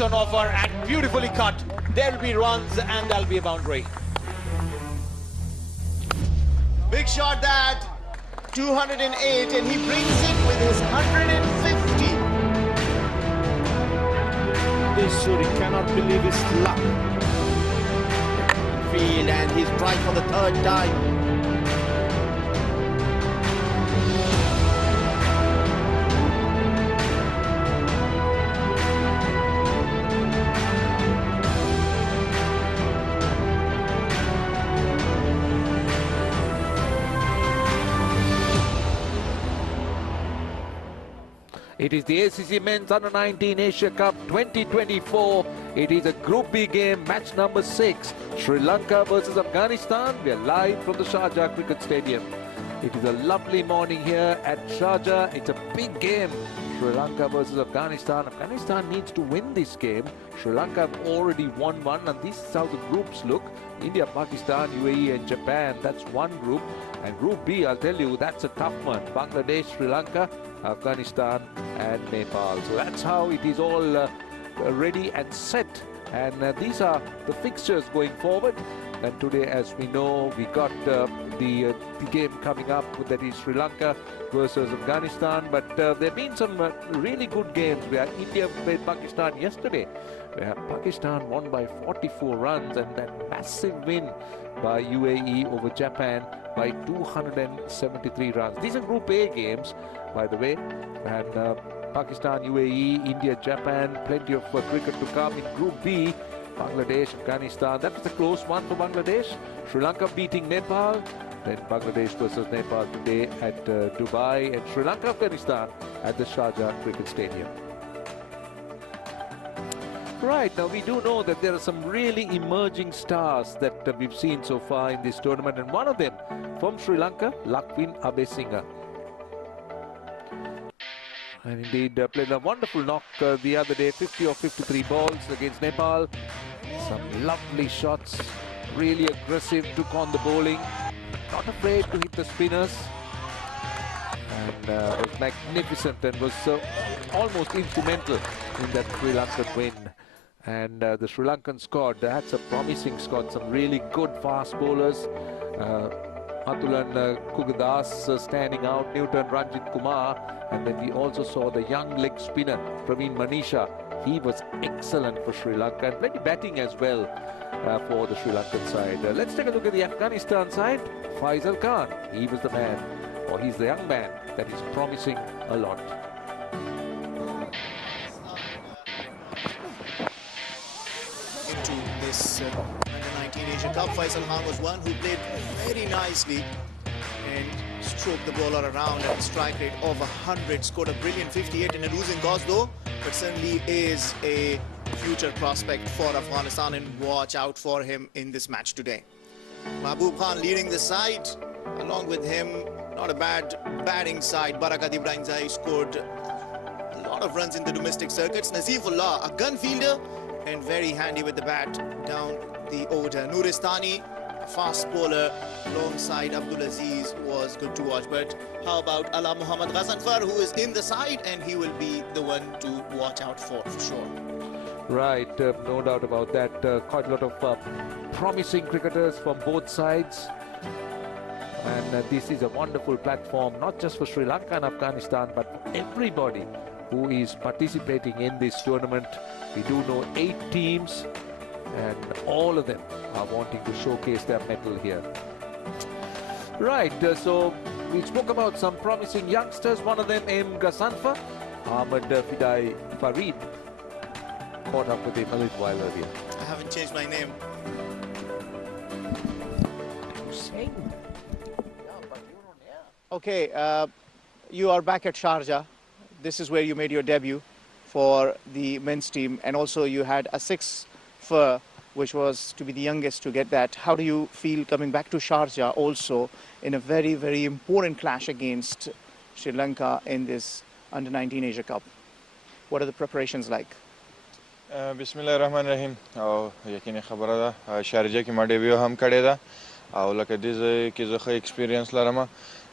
left on offer and beautifully cut. There'll be runs and there'll be a boundary. Big shot that, 208, and he brings it with his 150. This Suri cannot believe his luck. Field, and he's right for the third time. It is the ACC Men's Under-19 Asia Cup 2024. It is a Group B game, match number 6. Sri Lanka versus Afghanistan. We are live from the Sharjah Cricket Stadium. It is a lovely morning here at Sharjah. It's a big game. Sri Lanka versus Afghanistan. Afghanistan needs to win this game. Sri Lanka have already won one, and this is how the groups look. India, Pakistan, UAE and Japan. That's one group. And Group B, I'll tell you, that's a tough one. Bangladesh, Sri Lanka, Afghanistan and Nepal. So that's how it is all ready and set. And these are the fixtures going forward. And today, as we know, we got the game coming up, that is Sri Lanka versus Afghanistan. But there have been some really good games where India played Pakistan yesterday, where Pakistan won by 44 runs, and that massive win by UAE over Japan by 273 runs. These are Group A games, by the way, and Pakistan, UAE, India, Japan, plenty of cricket to come. In Group B, Bangladesh, Afghanistan, that was a close one for Bangladesh. Sri Lanka beating Nepal, then Bangladesh versus Nepal today at Dubai, and Sri Lanka, Afghanistan at the Sharjah Cricket Stadium. Right, now we do know that there are some really emerging stars that we've seen so far in this tournament, and one of them from Sri Lanka, Lakwin Abesingha. And indeed played a wonderful knock the other day, 50 or 53 balls against Nepal. Some lovely shots, really aggressive, took on the bowling, not afraid to hit the spinners, and was magnificent and was almost instrumental in that Sri Lankan win. And the Sri Lankan squad had some promising squad, some really good fast bowlers. Atulan Kugadas standing out, Newton Ranjit Kumar, and then we also saw the young leg spinner Praveen Manisha. He was excellent for Sri Lanka, and plenty batting as well for the Sri Lankan side. Let's take a look at the Afghanistan side. Faisal Khan, he was the man, or he's the young man that is promising a lot. Into this Under-19 Asia Cup, Faisal Khan was one who played very nicely and stroked the bowler around at a strike rate of 100, scored a brilliant 58 in a losing cause though, but certainly is a future prospect for Afghanistan, and watch out for him in this match today. Mahbub Khan leading the side, along with him, not a bad batting side. Barakat Ibrahimzai scored a lot of runs in the domestic circuits. Nazifullah, a gun fielder and very handy with the bat down the order. Nuristani, fast bowler alongside Abdulaziz, was good to watch. But how about Ala Muhammad Ghazanfar, who is in the side, and he will be the one to watch out for sure. Right, no doubt about that. Quite a lot of promising cricketers from both sides. And this is a wonderful platform, not just for Sri Lanka and Afghanistan, but for everybody who is participating in this tournament. We do know 8 teams, and all of them are wanting to showcase their mettle here. Right, so we spoke about some promising youngsters. One of them, M. Ghazanfar, Ahmed Fidai Farid, caught up with him a little while earlier. I haven't changed my name. Okay, you are back at Sharjah. This is where you made your debut for the men's team, and also you had a 6 for, which was to be the youngest to get that. How do you feel coming back to Sharjah also in a very, very important clash against Sri Lanka in this Under-19 Asia Cup? What are the preparations like? Bismillahirrahmanirrahim. Yakini khabara da Sharjah ki ma debut ham kade da. او لکه دې کې زه ښه ایکسپیرینس لرم،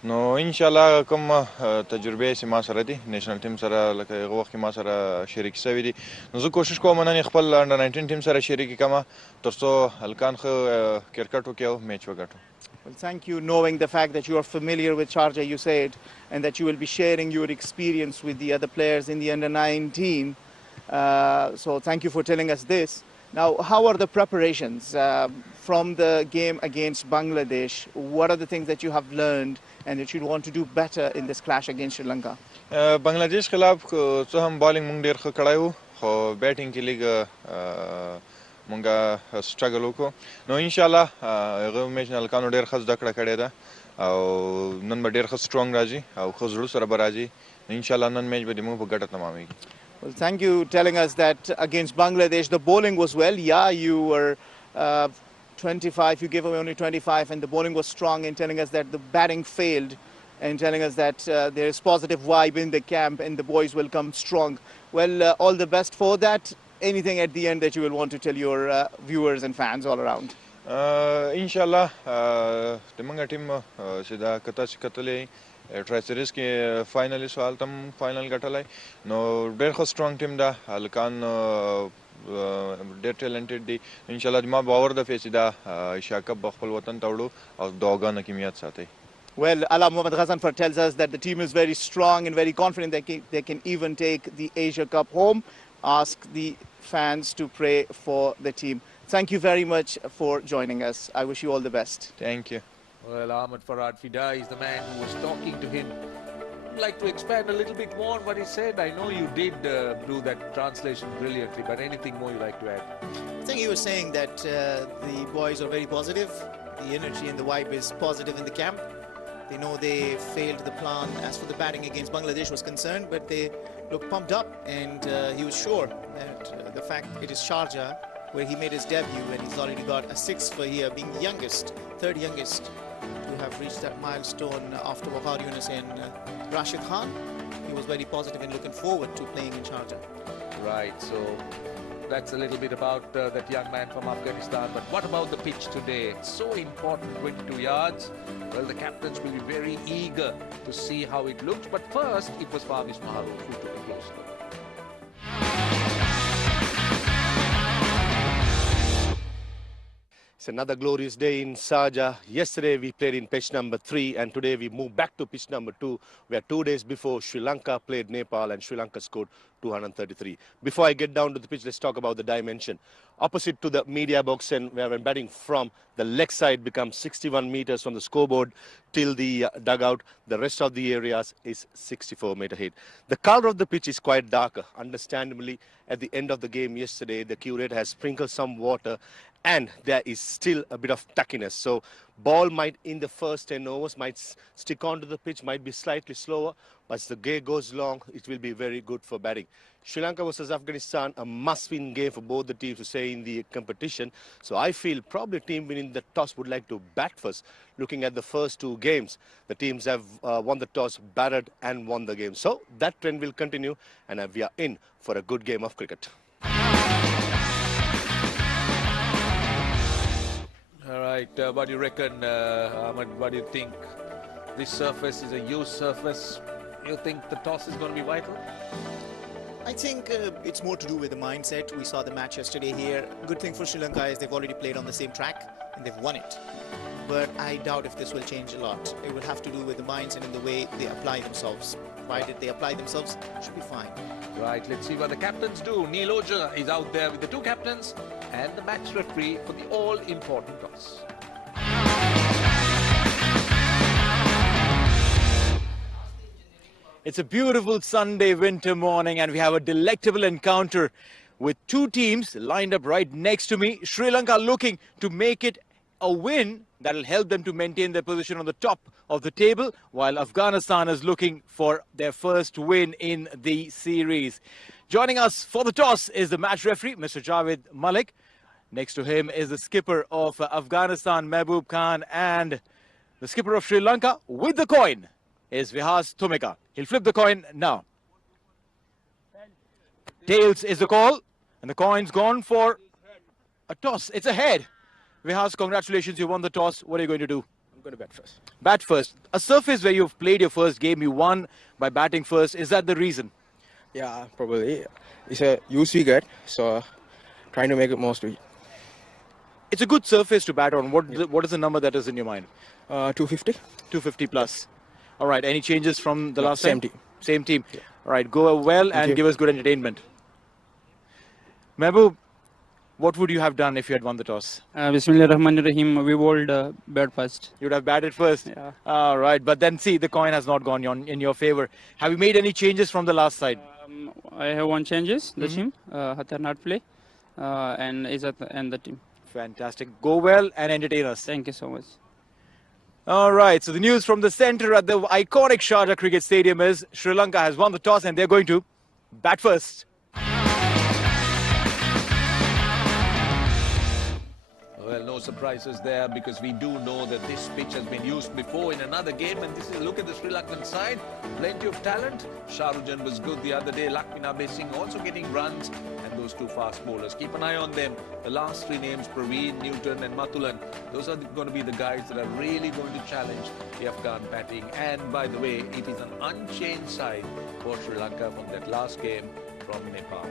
نو ان شاء الله کوم تجربه چې ما سره دي نېشنل ټیم سره لکه هغه وخت کې ما سره شریک شوی دي نو زه کوشش کوم نن خپل انډر 19 ټیم سره شریک کما ترڅو هلکان خو کرکټ وکړو میچ وګټو. Well, thank you, knowing the fact that you are familiar with Sharjah, you said, and that you will be sharing your experience with the other players in the under 19. So thank you for telling us this. Now, how are the preparations from the game against Bangladesh? What are the things that you have learned and that you want to do better in this clash against Sri Lanka? بنگلاديش خلاف څه هم بالینګ مونږ ډیر ښه کړای وو خو بیټینګ کې لیګ مونږه سټرګل وکړو نو ان شاء الله هغه میچ نه هلکانو ډیر ښه زده کړه کړې ده او نن به ډیر ښه سټرونګ راځي او ښه زړه سره به راځي ان شاء الله نن میچ به موږ په ګټه تمامېږي. Well, thank you telling us that against Bangladesh the bowling was well. Yeah, you were 25, you gave away only 25 and the bowling was strong, and telling us that the batting failed and telling us that there is positive vibe in the camp and the boys will come strong. Well, all the best for that. Anything at the end that you will want to tell your viewers and fans all around? Inshallah, the manga team sida kata katale try series ke finalist wal tam final gatalai no ډېر ښه strong team da halkan ډېر talented دي inshallah ما باور د فیصده ایشیا کپ خپل وطن ته وړو او دوغانه کیمیات ساتي. Well, Ala Mohammad Ghazanfar tells us that the team is very strong and very confident that they can even take the Asia Cup home. Ask the fans to pray for the team. Thank you very much for joining us. I wish you all the best. Thank you. Well, Ahmed Farhad Fida is the man who was talking to him. I'd like to expand a little bit more on what he said. I know you did do that translation brilliantly, but anything more you'd like to add? I think he was saying that the boys are very positive. The energy and the vibe is positive in the camp. They know they failed the plan as for the batting against Bangladesh was concerned, but they looked pumped up, and he was sure that the fact it is Sharjah where he made his debut and he's already got a 6 for here, being the youngest, third youngest to have reached that milestone after Waqar Yunus and Rashid Khan. He was very positive and looking forward to playing in Sharjah. Right, so that's a little bit about that young man from Afghanistan. But what about the pitch today? It's so important, 22 yards. Well, the captains will be very eager to see how it looks. But first, it was Famis Maharouf who took a close look. It's another glorious day in Sharjah. Yesterday we played in pitch number 3 and today we moved back to pitch number 2 where 2 days before Sri Lanka played Nepal and Sri Lanka scored 233. Before I get down to the pitch, let's talk about the dimension. Opposite to the media box and where I'm batting from, the leg side becomes 61 meters from the scoreboard till the dugout. The rest of the areas is 64 meter height. The color of the pitch is quite darker. Understandably, at the end of the game yesterday, the curator has sprinkled some water and there is still a bit of tackiness. So ball might in the first 10 overs might stick onto the pitch, might be slightly slower, but as the game goes long, it will be very good for batting. Sri Lanka versus Afghanistan, a must-win game for both the teams to stay in the competition. So I feel probably team winning the toss would like to bat first. Looking at the first 2 games, the teams have won the toss, batted and won the game. So that trend will continue and we are in for a good game of cricket. All right, what do you reckon, Ahmed? What do you think? This surface is a used surface. You think the toss is going to be vital? I think it's more to do with the mindset. We saw the match yesterday here. Good thing for Sri Lanka is they've already played on the same track and they've won it. But I doubt if this will change a lot. It will have to do with the mindset and the way they apply themselves. Provided they apply themselves, should be fine. Right, let's see what the captains do. Neil Oja is out there with the 2 captains and the match referee for the all-important toss. It's a beautiful Sunday winter morning and we have a delectable encounter with 2 teams lined up right next to me. Sri Lanka looking to make it a win that will help them to maintain their position on the top of the table, while Afghanistan is looking for their first win in the series. Joining us for the toss is the match referee, Mr. Javed Malik. Next to him is the skipper of Afghanistan, Mehboob Khan, and the skipper of Sri Lanka with the coin is Vihas Thumeka. He'll flip the coin now. Tails is the call, and the coin's gone for a toss. It's a head. Vihas, congratulations, you won the toss. What are you going to do? I'm going to bat first. Bat first. A surface where you've played your first game, you won by batting first. Is that the reason? Yeah, probably. It's a used wicket, so trying to make it most of it. It's a good surface to bat on. What is the number that is in your mind? 250. 250 plus. All right. Any changes from the No, last same time? team. Same team. All right. Go well and you. give us good entertainment. Mehboob, what would you have done if you had won the toss? Bismillahirrahmanirrahim. We bowled bat first. You'd have batted first. Yeah. All right. But then see, the coin has not gone in your favor. Have you made any changes from the last side? I have one changes. The team Hatar not play, and Izzat and the team. Fantastic. Go well and entertain us. Thank you so much. All right. So the news from the centre at the iconic Sharjah Cricket Stadium is Sri Lanka has won the toss and they're going to bat first. Well, no surprises there because we do know that this pitch has been used before in another game, and this is a look at the Sri Lankan side. Plenty of talent. Sharujan was good the other day. Lakminabe Singh also getting runs, and those two fast bowlers. Keep an eye on them. The last three names, Praveen, Newton and Mathulan, those are going to be the guys that are really going to challenge the Afghan batting. And by the way, it is an unchanged side for Sri Lanka from that last game from Nepal.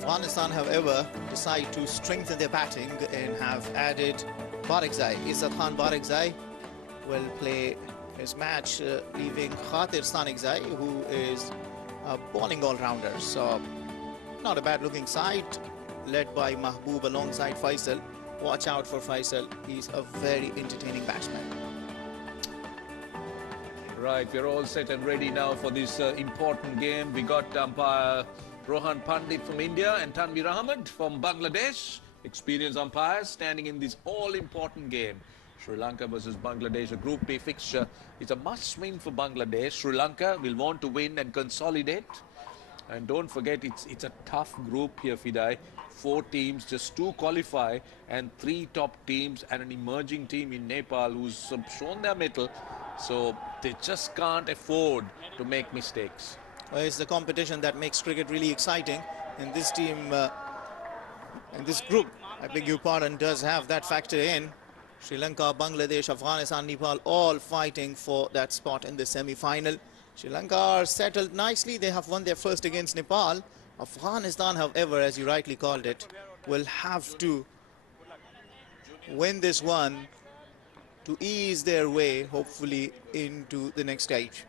Afghanistan, however, decide to strengthen their batting and have added Barakzai. Izzat Khan Barakzai will play his match, leaving Khatir Stanikzai, who is a bowling all-rounder. So, not a bad-looking side, led by Mahboob alongside Faisal. Watch out for Faisal. He's a very entertaining batsman. Right, we're all set and ready now for this important game. We got umpire Rohan Pandit from India and Tanvir Ahmed from Bangladesh. Experienced umpires standing in this all-important game. Sri Lanka versus Bangladesh, a Group B fixture. It's a must-win for Bangladesh. Sri Lanka will want to win and consolidate. And don't forget, it's a tough group here, Fidai. 4 teams, just 2 qualify, and 3 top teams and an emerging team in Nepal who's shown their mettle. So they just can't afford to make mistakes. Well, it's the competition that makes cricket really exciting. And this team, and this group, I beg your pardon, does have that factor in. Sri Lanka, Bangladesh, Afghanistan, Nepal, all fighting for that spot in the semi-final. Sri Lanka are settled nicely. They have won their first against Nepal. Afghanistan, however, as you rightly called it, will have to win this one to ease their way, hopefully, into the next stage.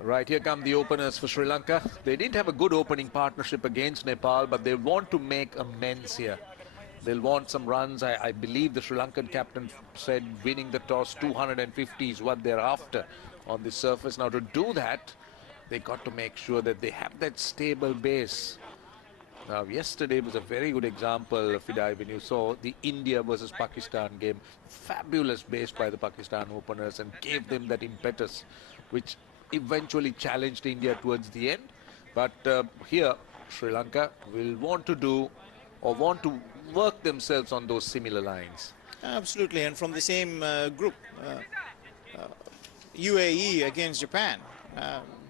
Right, here come the openers for Sri Lanka. They didn't have a good opening partnership against Nepal, but they want to make amends here. They'll want some runs. I believe the Sri Lankan captain said winning the toss 250 is what they're after on this surface. Now to do that, they got to make sure that they have that stable base. Now yesterday was a very good example, Fidai, when you saw the India versus Pakistan game. Fabulous base by the Pakistan openers and gave them that impetus, which eventually challenged India towards the end. But here, Sri Lanka will want to do or want to work themselves on those similar lines. Absolutely, and from the same group, UAE against Japan.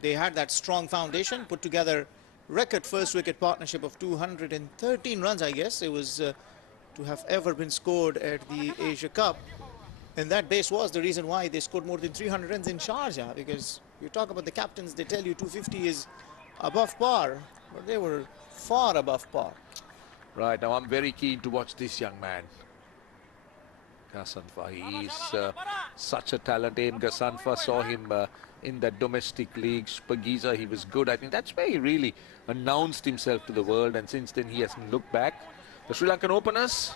They had that strong foundation, put together record first wicket partnership of 213 runs, I guess. It was to have ever been scored at the Asia Cup. And that base was the reason why they scored more than 300 runs in Sharjah, because you talk about the captains, they tell you 250 is above par, but they were far above par. Right, now I'm very keen to watch this young man, Gasanfa. He is such a talent. Aim Gasanfa, saw him in the domestic leagues. Pagiza, he was good. I think that's where he really announced himself to the world, and since then he hasn't looked back. The Sri Lankan openers,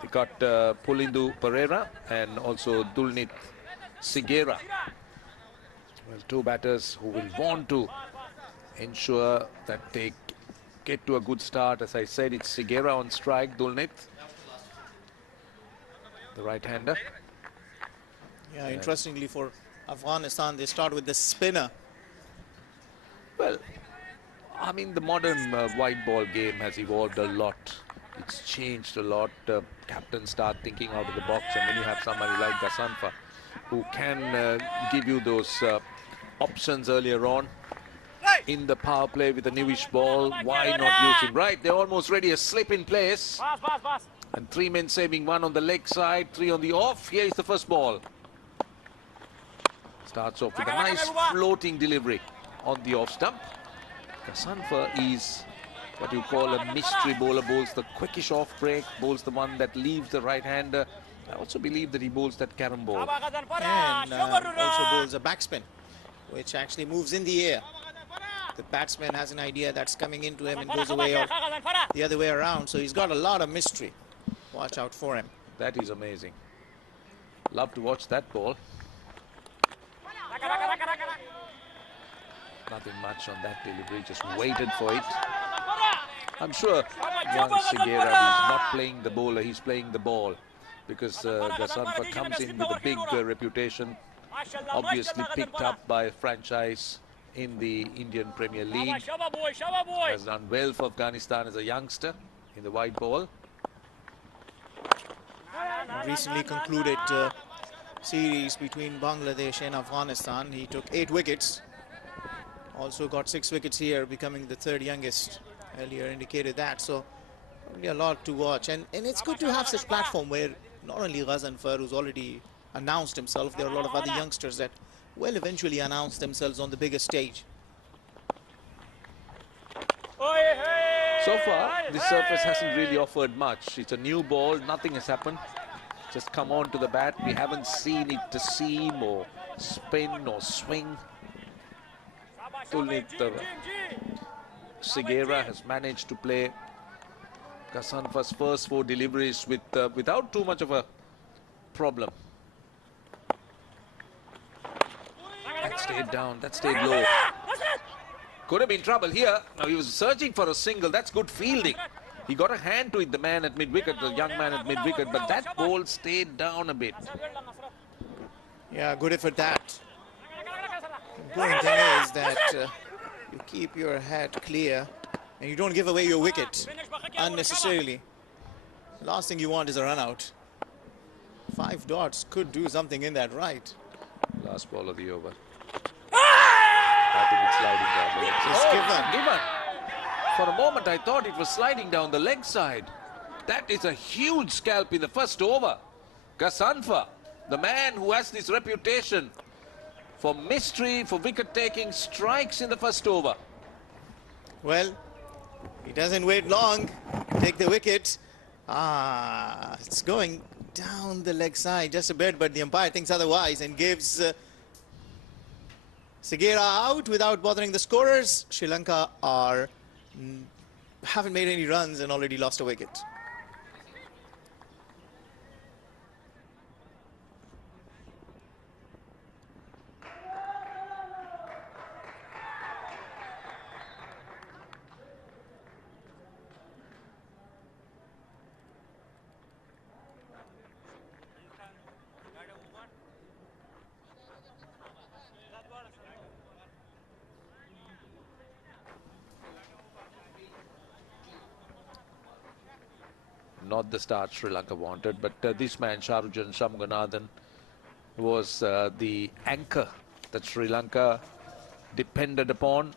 they got Pulindu Pereira and also Dulnit Sigera. Well, 2 batters who will want to ensure that they get to a good start. As I said, it's Sigera on strike, Dulnit, the right-hander. Yeah, interestingly for Afghanistan, they start with the spinner. Well, I mean, the modern white ball game has evolved a lot. It's changed a lot. Captains start thinking out of the box, and when you have somebody like Gasanfa who can give you those options earlier on, in the power play with a newish ball. Why not use him? Right, they're almost ready. A slip in place. And 3 men saving, 1 on the leg side, 3 on the off. Here is the first ball. Starts off with a nice floating delivery on the off stump. Kasanfa is what you call a mystery bowler. Bowls the quickish off break, bowls the one that leaves the right hander. I also believe that he bowls that carom ball. And also bowls a backspin, which actually moves in the air. The batsman has an idea that's coming into him and goes away, or the other way around. So he's got a lot of mystery. Watch out for him. That is amazing. Love to watch that ball. Nothing much on that delivery, just waited for it. I'm sure young Segera is not playing the bowler, he's playing the ball, because Gasanfa comes in with a big reputation, obviously picked up by a franchise in the Indian Premier League. Has done well for Afghanistan as a youngster in the white ball. Recently concluded series between Bangladesh and Afghanistan. He took 8 wickets. Also got 6 wickets here, becoming the 3rd youngest. Earlier indicated that. So probably a lot to watch. And it's good to have such platform where not only Ghazanfar, who's already announced himself, there are a lot of other youngsters that will eventually announce themselves on the bigger stage. So far, this surface hasn't really offered much. It's a new ball, nothing has happened. Just come on to the bat. We haven't seen it to seam or spin or swing. Tulnit Segera has managed to play Gasanfa's first 4 deliveries without too much of a problem. That stayed down, that stayed low. Could have been trouble here. Now he was searching for a single. That's good fielding. He got a hand to it, the man at mid-wicket, the young man at mid-wicket, but that ball stayed down a bit. Yeah, good effort that. The important thing is that you keep your head clear and you don't give away your wicket unnecessarily. The last thing you want is a run out. 5 dots could do something in that right. Last ball of the over. I think it's sliding down the leg side. It's given. For a moment, I thought it was sliding down the leg side. That is a huge scalp in the first over. Gasanfa, the man who has this reputation for mystery, for wicket-taking, strikes in the first over. Well, he doesn't wait long. Take the wicket. It's going down the leg side just a bit, but the umpire thinks otherwise and gives Segera out without bothering the scorers. Sri Lanka haven't made any runs and already lost a wicket. Not the start Sri Lanka wanted, but this man, Sharujan Shamganathan, was the anchor that Sri Lanka depended upon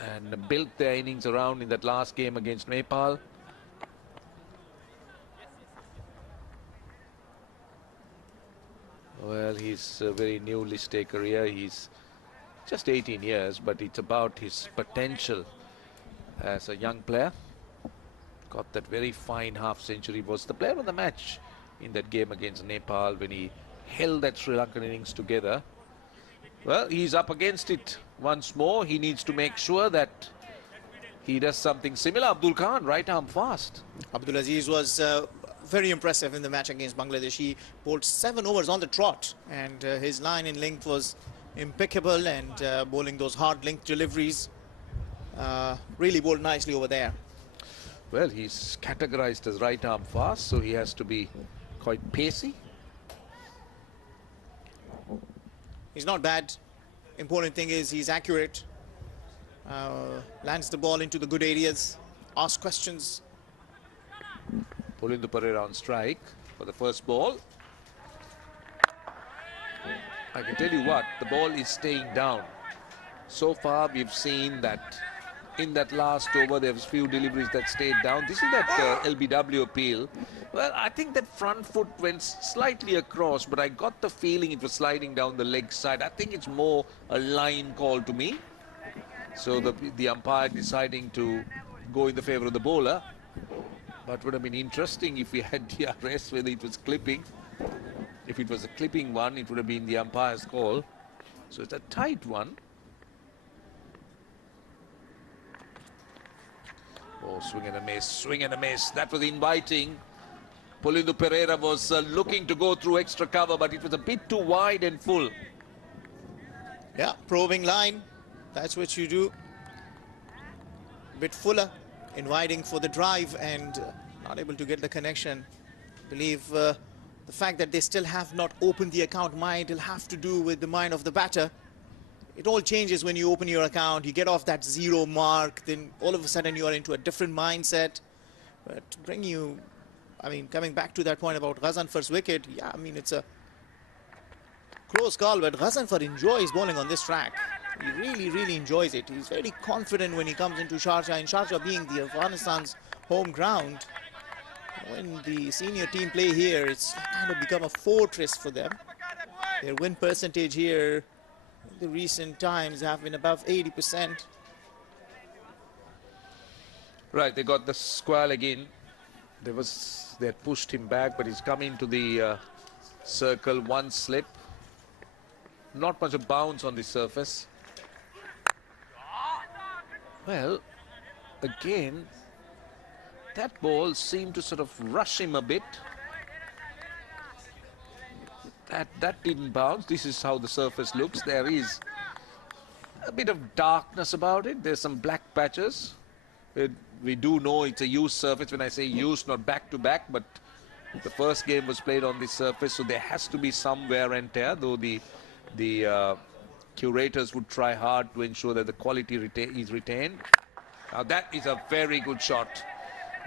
and built their innings around in that last game against Nepal. Well, he's a very newly stay career. He's just 18 years, but it's about his potential as a young player. Got that very fine half century. Was the player of the match in that game against Nepal when he held that Sri Lankan innings together. Well, he's up against it once more. He needs to make sure that he does something similar. Abdul Khan, right arm fast. Abdul Aziz was very impressive in the match against Bangladesh. He bowled 7 overs on the trot, and his line in length was impeccable, and bowling those hard length deliveries really bowled nicely over there. Well, he's categorized as right arm fast, so he has to be quite pacey. He's not bad. Important thing is he's accurate. Lands the ball into the good areas. Asks questions. Pulindu Pereira on strike for the first ball. I can tell you what, the ball is staying down. So far, we've seen that in that last over, there was few deliveries that stayed down. This is that LBW appeal. Well, I think that front foot went slightly across, but I got the feeling it was sliding down the leg side. I think it's more a line call to me. So the umpire deciding to go in the favor of the bowler. But would have been interesting if we had DRS, whether it was clipping. If it was a clipping one, it would have been the umpire's call. So it's a tight one. Oh, swing and a miss, swing and a miss. That was inviting. Pulindu Pereira was looking to go through extra cover, but it was a bit too wide and full. Yeah, probing line. That's what you do. Bit fuller, inviting for the drive and not able to get the connection. I believe the fact that they still have not opened the account might have to do with the mind of the batter. It all changes when you open your account. You get off that 0 mark, then all of a sudden you are into a different mindset. But to bring you, I mean, coming back to that point about Ghazanfar's wicket, yeah, I mean, it's a close call, but Ghazanfar enjoys bowling on this track. He really, really enjoys it. He's very confident when he comes into Sharjah, and Sharjah being the Afghanistan's home ground. When the senior team play here, it's kind of become a fortress for them. Their win percentage here in the recent times have been above 80%. Right, they got the squall again. They had pushed him back, but he's come into the circle. One slip. Not much of bounce on the surface. Well, again, that ball seemed to sort of rush him a bit. That didn't bounce. This is how the surface looks. There is a bit of darkness about it. There's some black patches. We do know it's a used surface. When I say used, not back to back, but the first game was played on this surface, so there has to be some wear and tear, though the curators would try hard to ensure that the quality is retained. Now that is a very good shot.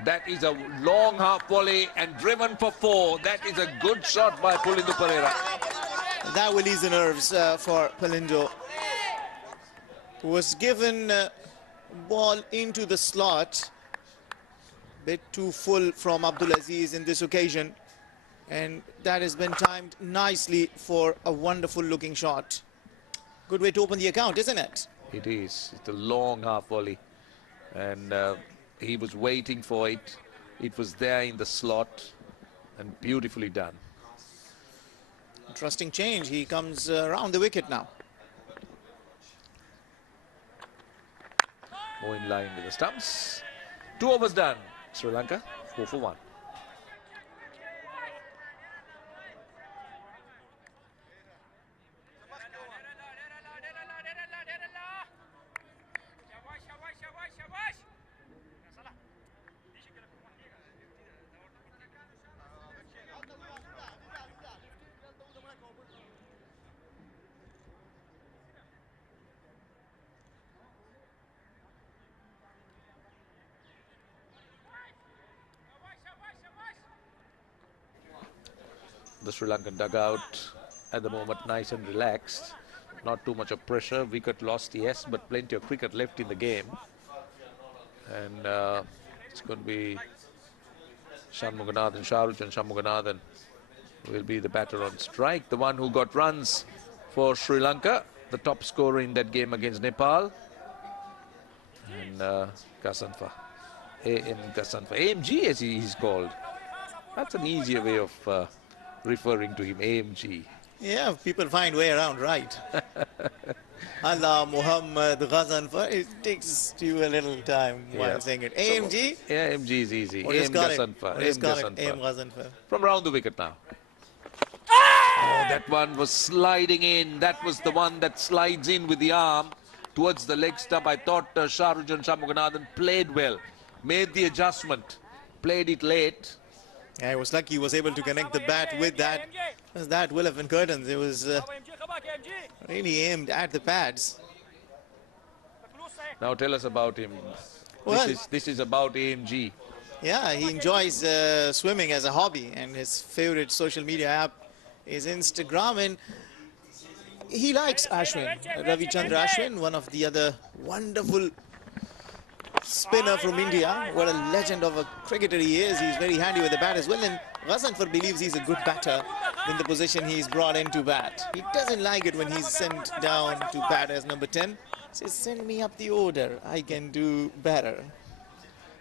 That is a long half volley and driven for 4. That is a good shot by Pulindu Pereira. That will ease the nerves for Pulindu, who was given ball into the slot. Bit too full from Abdul Aziz in this occasion. And that has been timed nicely for a wonderful looking shot. Good way to open the account, isn't it? It is. It's a long half volley. And he was waiting for it. It was there in the slot and beautifully done. Interesting change. He comes around the wicket now. More in line with the stumps. 2 overs done. Sri Lanka 4 for 1. The Sri Lankan dugout at the moment nice and relaxed. Not too much of pressure. Wicket lost, yes, but plenty of cricket left in the game. And it's going to be Shanmuganathan, Shahrukh Shanmuganathan will be the batter on strike. The one who got runs for Sri Lanka, the top scorer in that game against Nepal. And Ghazanfar, A.M. Ghazanfar, AMG as he's called. That's an easier way of referring to him, AMG. Yeah, people find way around, right? Allah Muhammad Ghazanfar. It takes you a little time while saying it. AMG? Yeah, AMG is easy. AM Ghazanfar. AM Ghazanfar. From round the wicket now. Oh, that one was sliding in. That was the one that slides in with the arm towards the leg stump. I thought Shahrukh Shanmuganathan played well, made the adjustment, played it late. Yeah, he was lucky he was able to connect the bat with that. That will have been curtains. It was really aimed at the pads. Now tell us about him. Well, this is about AMG. Yeah, he enjoys swimming as a hobby, and his favorite social media app is Instagram. And He likes Ashwin, Ravi Chandra Ashwin, one of the other wonderful spinner from India. What a legend of a cricketer he is. He's very handy with the bat as well. And Ghasanfar believes he's a good batter in the position he's brought in to bat. He doesn't like it when he's sent down to bat as number 10. Says, send me up the order. I can do better.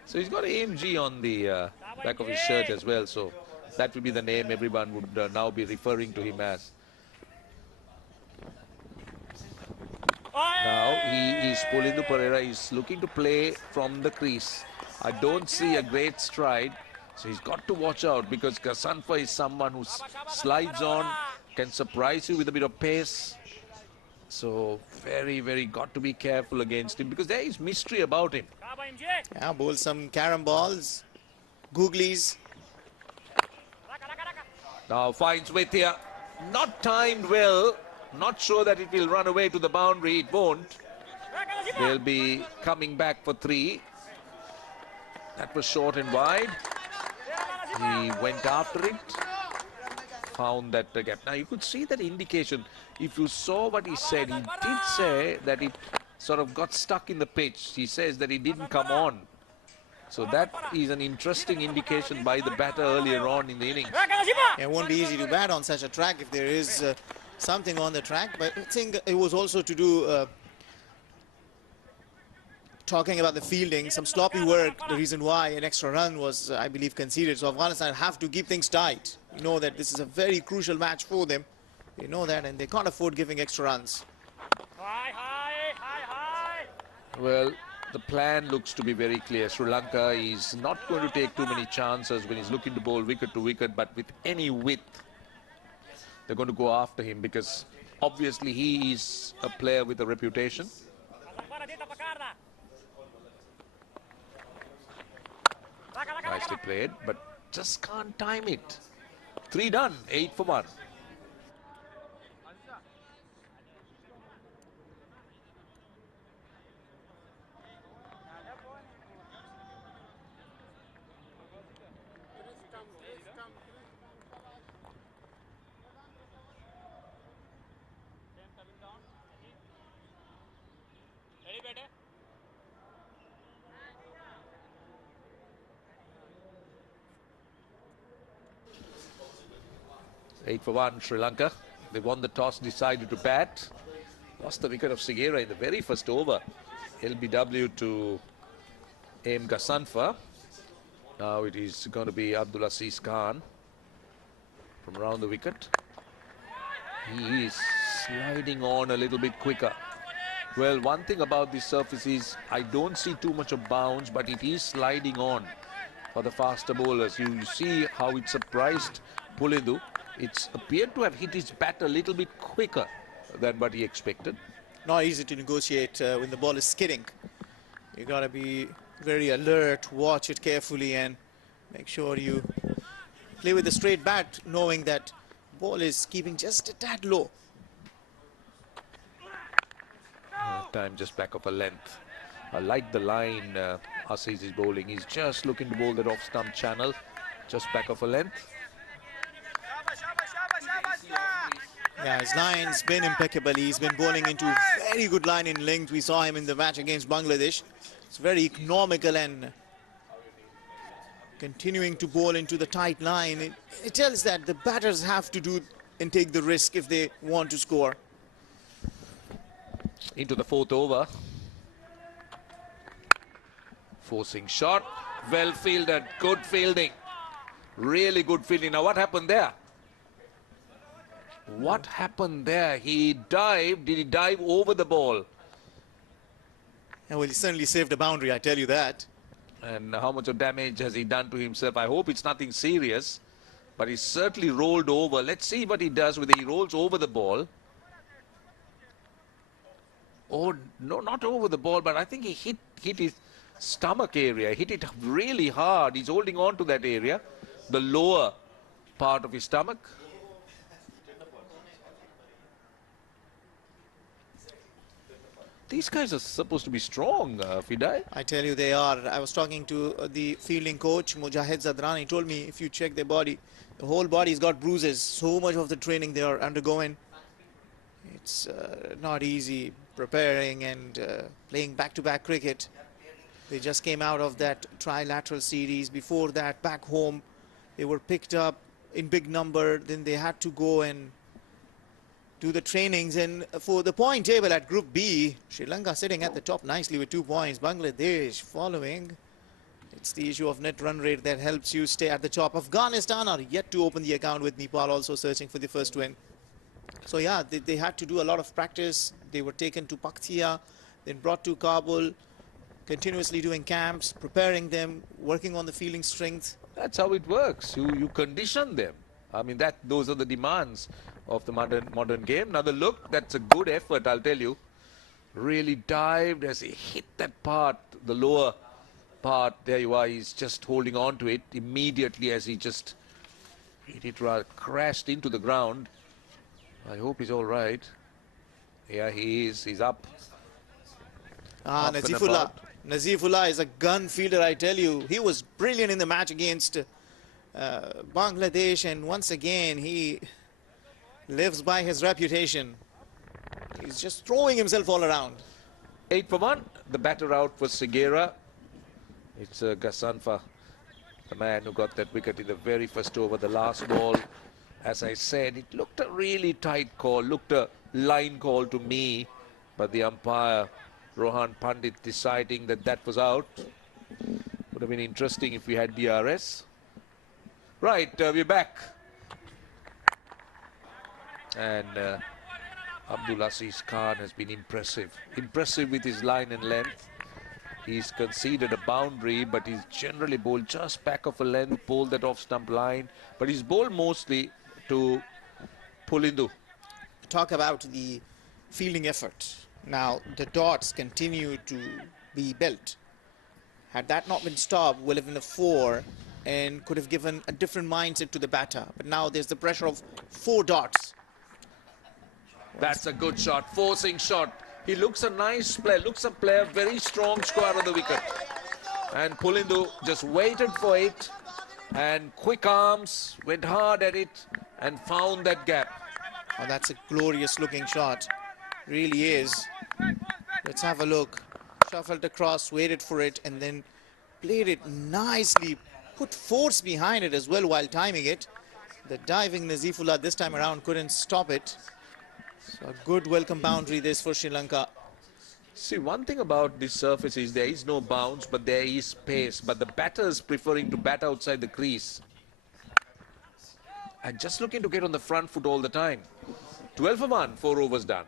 So he's got AMG on the back of his shirt as well. So that will be the name everyone would now be referring to him as. Now he is Pulindu Pereira. He's looking to play from the crease. I don't see a great stride. So he's got to watch out because Ghasanfar is someone who slides on, can surprise you with a bit of pace. So very, very got to be careful against him because there is mystery about him. Yeah, bowl some carom balls, googlies. Now finds Vithya. Not timed well. Not sure that it will run away to the boundary. It won't. They'll be coming back for 3. That was short and wide. He went after it. Found that gap. Now you could see that indication. If you saw what he said, he did say that it sort of got stuck in the pitch. He says that it didn't come on. So that is an interesting indication by the batter earlier on in the innings. It won't be easy to bat on such a track if there is something on the track, but I think it was also to do talking about the fielding, some sloppy work, the reason why an extra run was, I believe, conceded. So Afghanistan have to keep things tight. You know that this is a very crucial match for them. They know that, and they can't afford giving extra runs. Well, the plan looks to be very clear. Sri Lanka is not going to take too many chances when he's looking to bowl wicket to wicket, but with any width, they're going to go after him because obviously he is a player with a reputation. Nicely played, but just can't time it. 3 done, 8 for 1. Eight for 1, Sri Lanka. They won the toss, decided to bat. Lost the wicket of Sigera in the very first over. LBW to aim Ghasanfar. Now it is going to be Abdul Aziz Khan from around the wicket. He is sliding on a little bit quicker. Well, one thing about this surface is I don't see too much of bounce, but it is sliding on for the faster bowlers. You see how it surprised Pulindu. It's appeared to have hit his bat a little bit quicker than what he expected. Not easy to negotiate when the ball is skidding. You got to be very alert, watch it carefully, and make sure you play with a straight bat, knowing that ball is keeping just a tad low. Time just back of a length. I like the line Aziz is bowling. He's just looking to bowl that off-stump channel, just back of a length. Yeah, his line's been impeccable. He's been bowling into very good line in length. We saw him in the match against Bangladesh. It's very economical and continuing to bowl into the tight line. It tells that the batters have to do and take the risk if they want to score. Into the 4th over. Forcing shot. Well fielded. Good fielding. Really good fielding. Now what happened there? What happened there? He dived. Did he dive over the ball? Yeah, well, he certainly saved a boundary, I tell you that. And how much of damage has he done to himself? I hope it's nothing serious. But he certainly rolled over. Let's see what he does with it. He rolls over the ball. Oh, no, not over the ball, but I think he hit his stomach area. Hit it really hard. He's holding on to that area, the lower part of his stomach. These guys are supposed to be strong, Fidai. I tell you they are. I was talking to the fielding coach, Mujahid Zadran. He told me if you check their body, the whole body's got bruises. So much of the training they are undergoing. It's not easy preparing and playing back-to-back cricket. They just came out of that trilateral series. Before that, back home, they were picked up in big number. Then they had to go and do the trainings. And for the point table at Group B, Sri Lanka sitting at the top nicely with 2 points. Bangladesh following. It's the issue of net run rate that helps you stay at the top. Afghanistan are yet to open the account, with Nepal also searching for the first win. So yeah, they had to do a lot of practice. They were taken to Paktia, then brought to Kabul, continuously doing camps, preparing them, working on the fielding strength. That's how it works. You condition them. I mean, those are the demands of the modern game. Now the look, that's a good effort, I'll tell you. Really dived as he hit that part, the lower part. There you are. He's just holding on to it immediately as he just hit it, crashed into the ground. I hope he's all right. Yeah, he is. He's up. Nazifullah. Nazifullah is a gun fielder, I tell you. He was brilliant in the match against Bangladesh, and once again he lives by his reputation. He's just throwing himself all around. 8 for 1. The batter out for Segera. It's Gasanfa, the man who got that wicket in the very first over, the last ball. As I said, it looked a really tight call, looked a line call to me, but the umpire, Rohan Pandit, deciding that that was out. Would have been interesting if we had DRS. Right, we're back. And Abdul Aziz Khan has been impressive. Impressive with his line and length. He's conceded a boundary, but he's generally bowled just back of a length, bowled that off-stump line. But he's bowled mostly to Pulindu. Talk about the fielding effort. Now, the dots continue to be built. Had that not been stopped, would have been a 4 and could have given a different mindset to the batter. But now there's the pressure of 4 dots. That's a good shot, forcing shot. He looks a nice player, looks a player, very strong square on the wicket. And Pulindu just waited for it and quick arms, went hard at it and found that gap. Oh, that's a glorious looking shot. Really is. Let's have a look. Shuffled across, waited for it, and then played it nicely. Put force behind it as well while timing it. The diving Nazifullah this time around couldn't stop it. So a good welcome boundary this for Sri Lanka. See, one thing about this surface is there is no bounce, but there is pace. But the batters preferring to bat outside the crease. And just looking to get on the front foot all the time. 12 for 1, 4 overs done.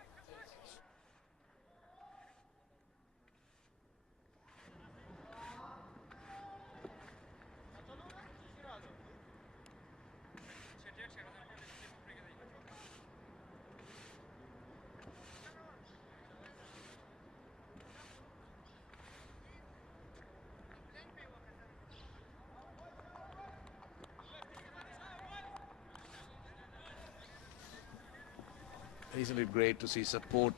Isn't it great to see support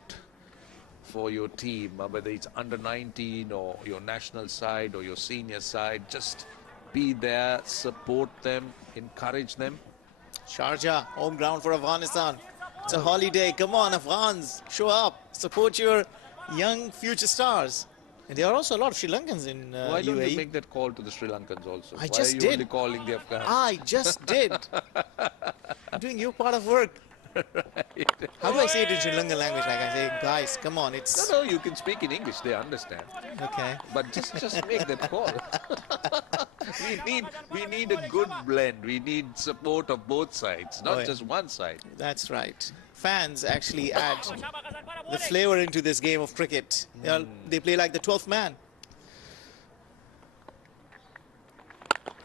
for your team, whether it's under 19 or your national side or your senior side? Just be there, support them, encourage them. Sharjah, home ground for Afghanistan. It's a holiday. Come on, Afghans, show up, support your young future stars. And there are also a lot of Sri Lankans in Why don't UAE. you make that call to the Sri Lankans also? I just Why are you did. only calling the Afghans? I just did. I'm doing your part of work. Right. How do I say it in Sri Lankan language? Like I say, guys, come on, it's... No, you can speak in English, they understand. Okay. But just make that call. we need a good blend. We need support of both sides, not Oh, yeah. just one side. That's right. Fans actually add the flavor into this game of cricket. They play like the 12th man.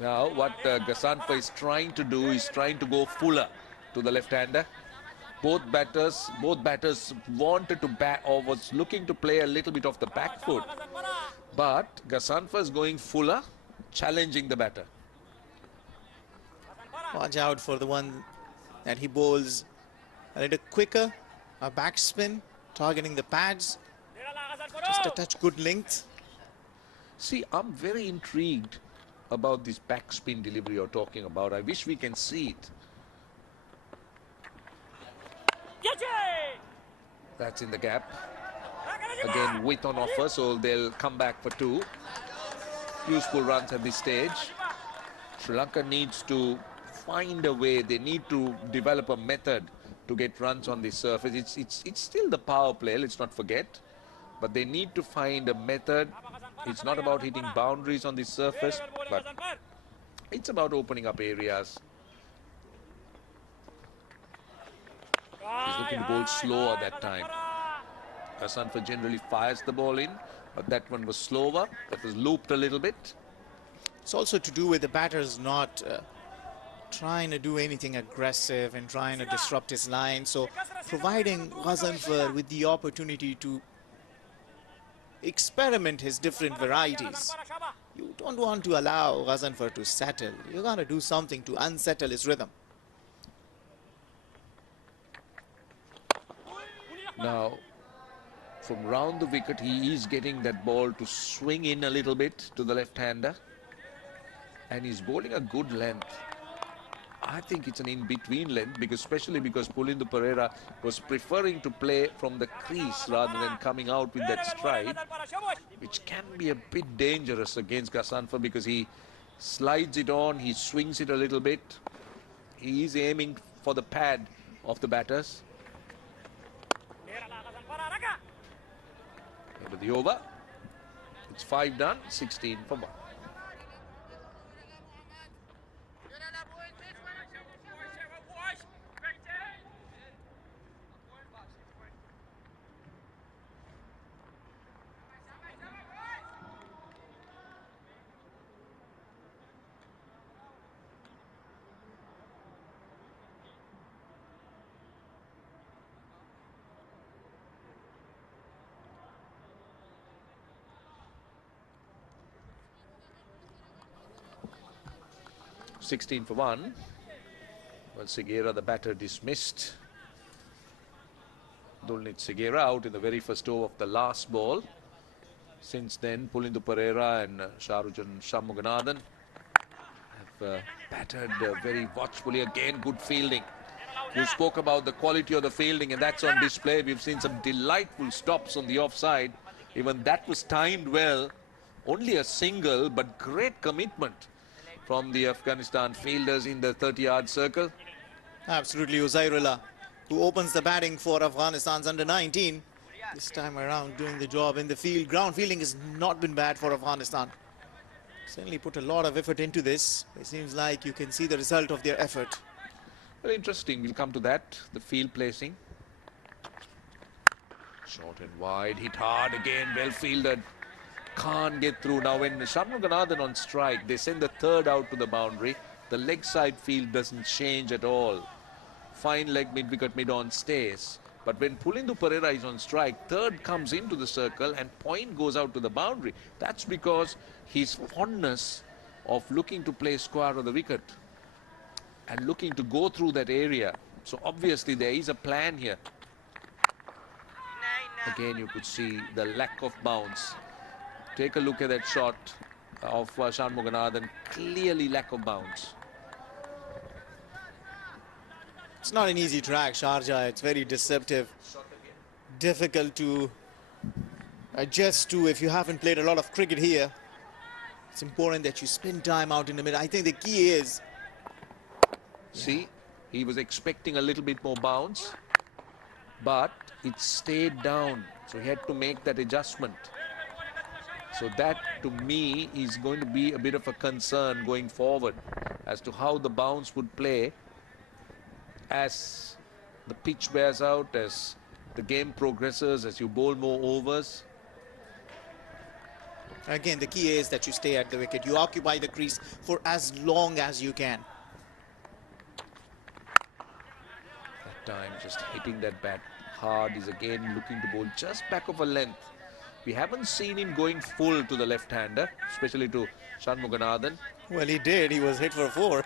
Now, what Gasanfa is trying to do is trying to go fuller to the left-hander. Both batters wanted to bat or was looking to play a little bit off the back foot. But Gasanfa is going fuller, challenging the batter. Watch out for the one that he bowls a little quicker, a backspin, targeting the pads. Just a touch good length. See, I'm very intrigued about this backspin delivery you're talking about. I wish we can see it. That's in the gap. Again, width on offer, so they'll come back for 2. Useful runs at this stage. Sri Lanka needs to find a way. They need to develop a method to get runs on this surface. It's still the power play, let's not forget. But they need to find a method. It's not about hitting boundaries on this surface, but it's about opening up areas. He's looking to bowl slower that time. Kasanfa generally fires the ball in, but that one was slower. That was looped a little bit. It's also to do with the batters not trying to do anything aggressive and trying to disrupt his line. So providing Ghazanfar with the opportunity to experiment his different varieties. You don't want to allow Ghazanfar to settle. You got to do something to unsettle his rhythm. Now, from round the wicket, he is getting that ball to swing in a little bit to the left-hander. And he's bowling a good length. I think it's an in-between length, because especially because Pulindu Pereira was preferring to play from the crease rather than coming out with that stride, which can be a bit dangerous against Ghazanfar because he slides it on, he swings it a little bit. He is aiming for the pad of the batters. End of the over. It's 5 done, 16 for 1. $16 for 1. Well, Segera, the batter, dismissed. Dulnit Segera out in the very first over of the last ball. Since then, Pulindu Pereira and Sharujan Shanmuganathan have battered very watchfully. Again, good fielding. You spoke about the quality of the fielding, and that's on display. We've seen some delightful stops on the offside. Even that was timed well. Only a single, but great commitment from the Afghanistan fielders in the 30-yard circle. Absolutely, Uzairullah, who opens the batting for Afghanistan's under-19. This time around doing the job in the field. Ground fielding has not been bad for Afghanistan. Certainly put a lot of effort into this. It seems like you can see the result of their effort. Very interesting. We'll come to that. The field placing. Short and wide. Hit hard again. Well fielded. Can't get through. Now when Shanmuganathan on strike, they send the third out to the boundary. The leg side field doesn't change at all. Fine leg mid-wicket mid-on stays. But when Pulindu Pereira is on strike, third comes into the circle and point goes out to the boundary. That's because his fondness of looking to play square of the wicket and looking to go through that area. So obviously there is a plan here. Again, you could see the lack of bounce. Take a look at that shot of Shanmuganathan. Clearly lack of bounce. It's not an easy track, Sharjah. It's very deceptive. Difficult to adjust to if you haven't played a lot of cricket here. It's important that you spend time out in the middle. I think the key is... See, he was expecting a little bit more bounce, but it stayed down. So he had to make that adjustment. So that, to me, is going to be a bit of a concern going forward as to how the bounce would play as the pitch wears out, as the game progresses, as you bowl more overs. Again, the key is that you stay at the wicket. You occupy the crease for as long as you can. That time, just hitting that bat hard, is again looking to bowl just back of a length. We haven't seen him going full to the left-hander, especially to Shanmuganathan. Well, he did. He was hit for 4.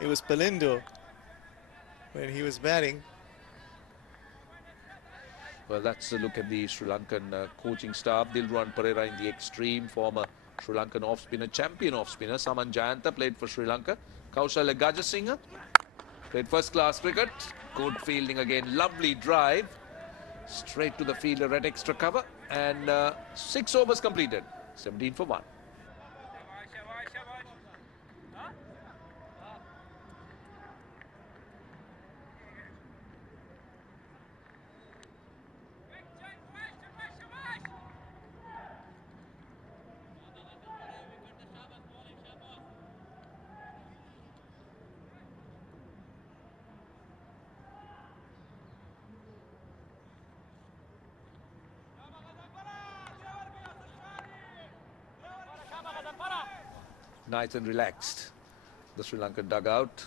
It was Pulindu when he was batting. Well, that's a look at the Sri Lankan coaching staff. Dilruwan Pereira in the extreme, former Sri Lankan off-spinner, champion off-spinner. Saman Jayanta played for Sri Lanka. Kaushal Gajasinghe played first-class cricket. Good fielding again. Lovely drive. Straight to the fielder at extra cover. And 6 overs completed. 17 for 1. Nice and relaxed. The Sri Lankan dugout.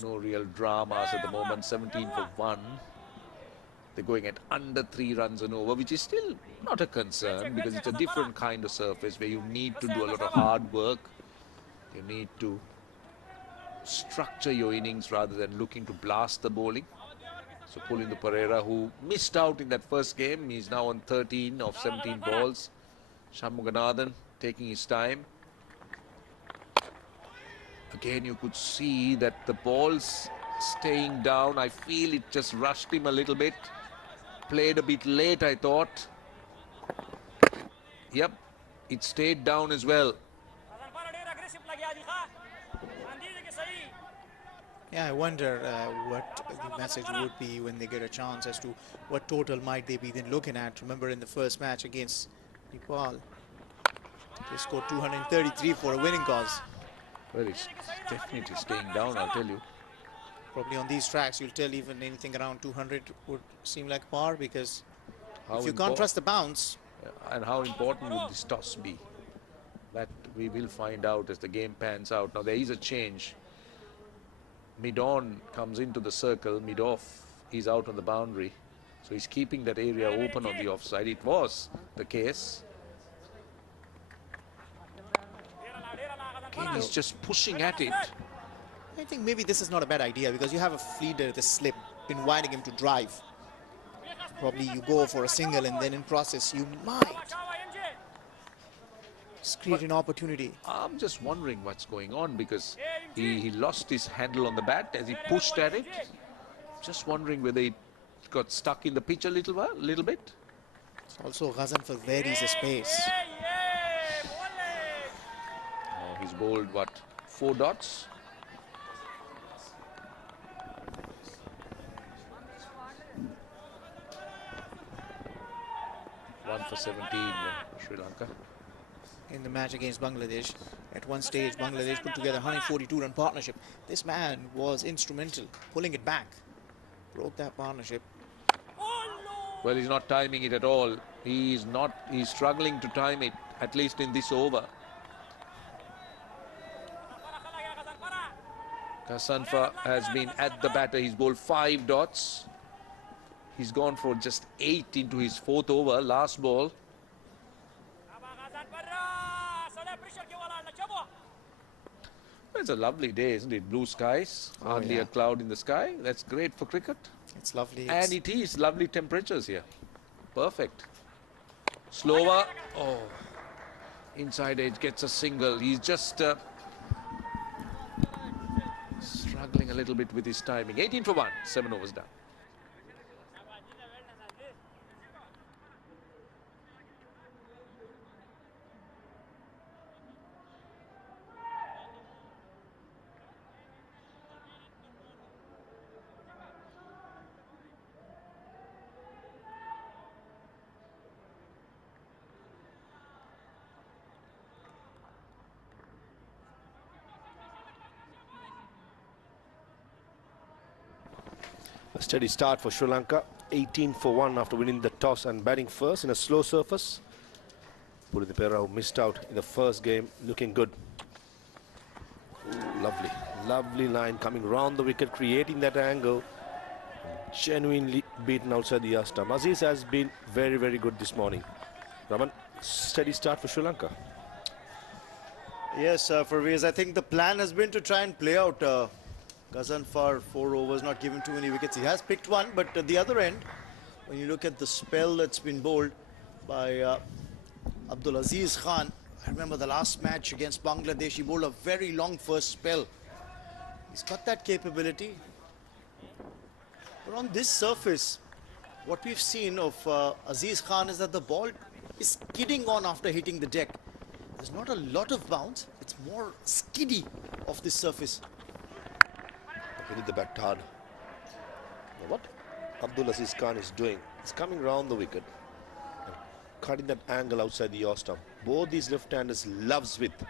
No real dramas at the moment. 17 for 1. They're going at under 3 runs an over, which is still not a concern because it's a different kind of surface where you need to do a lot of hard work. You need to structure your innings rather than looking to blast the bowling. So Pulindu Pereira, who missed out in that first game, he's now on 13 of 17 balls. Shanmuganathan taking his time. Again, you could see that the ball's staying down. I feel it just rushed him a little bit. Played a bit late, I thought. Yep, it stayed down as well. Yeah, I wonder what the message would be when they get a chance as to what total might they be then looking at. Remember in the first match against Nepal, they scored 233 for a winning cause. Well, it's definitely staying down, I'll tell you. Probably on these tracks, you'll tell even anything around 200 would seem like par because if you can't trust the bounce. And how important would this toss be? That we will find out as the game pans out. Now, there is a change. Mid-on comes into the circle. Mid-off, he's out on the boundary. So he's keeping that area open on the offside. It was the case. Again, he's just pushing at it. I think maybe this is not a bad idea because you have a fielder at a slip, inviting him to drive. Probably you go for a single and then in process you might just create an opportunity. I'm just wondering what's going on because he lost his handle on the bat as he pushed at it. Just wondering whether it got stuck in the pitch a little bit. It's also Ghazanfar varies the space. He's bowled, what, 4 dots? One for 17, Sri Lanka. In the match against Bangladesh, at one stage, Bangladesh put together a 142-run partnership. This man was instrumental, pulling it back. Broke that partnership. Well, he's not timing it at all. He's struggling to time it, at least in this over. Ghazanfar has been at the batter. He's bowled 5 dots. He's gone for just 8 into his 4th over, last ball. It's a lovely day, isn't it? Blue skies, hardly a cloud in the sky. That's great for cricket. It's lovely. And it is lovely temperatures here. Perfect. Slower. Oh, inside edge gets a single. He's just struggling a little bit with his timing. 18 for 1, 7 overs done. A steady start for Sri Lanka. 18 for 1 after winning the toss and batting first in a slow surface. Pulindu Pereira, who missed out in the first game, looking good. Ooh, lovely, lovely line coming round the wicket, creating that angle. Genuinely beaten outside the stump. Aziz has been very, very good this morning. Raman, steady start for Sri Lanka. Yes, Farvez, I think the plan has been to try and play out Ghazanfar 4 overs, not giving too many wickets. He has picked one, but at the other end, when you look at the spell that's been bowled by Abdul Aziz Khan, I remember the last match against Bangladesh, he bowled a very long first spell. He's got that capability. But on this surface, what we've seen of Aziz Khan is that the ball is skidding on after hitting the deck. There's not a lot of bounce. It's more skiddy off this surface. Hit the bat hard. Now what Abdul Aziz Khan is doing is coming round the wicket and cutting that angle outside the off stump. Both these left-handers loves width.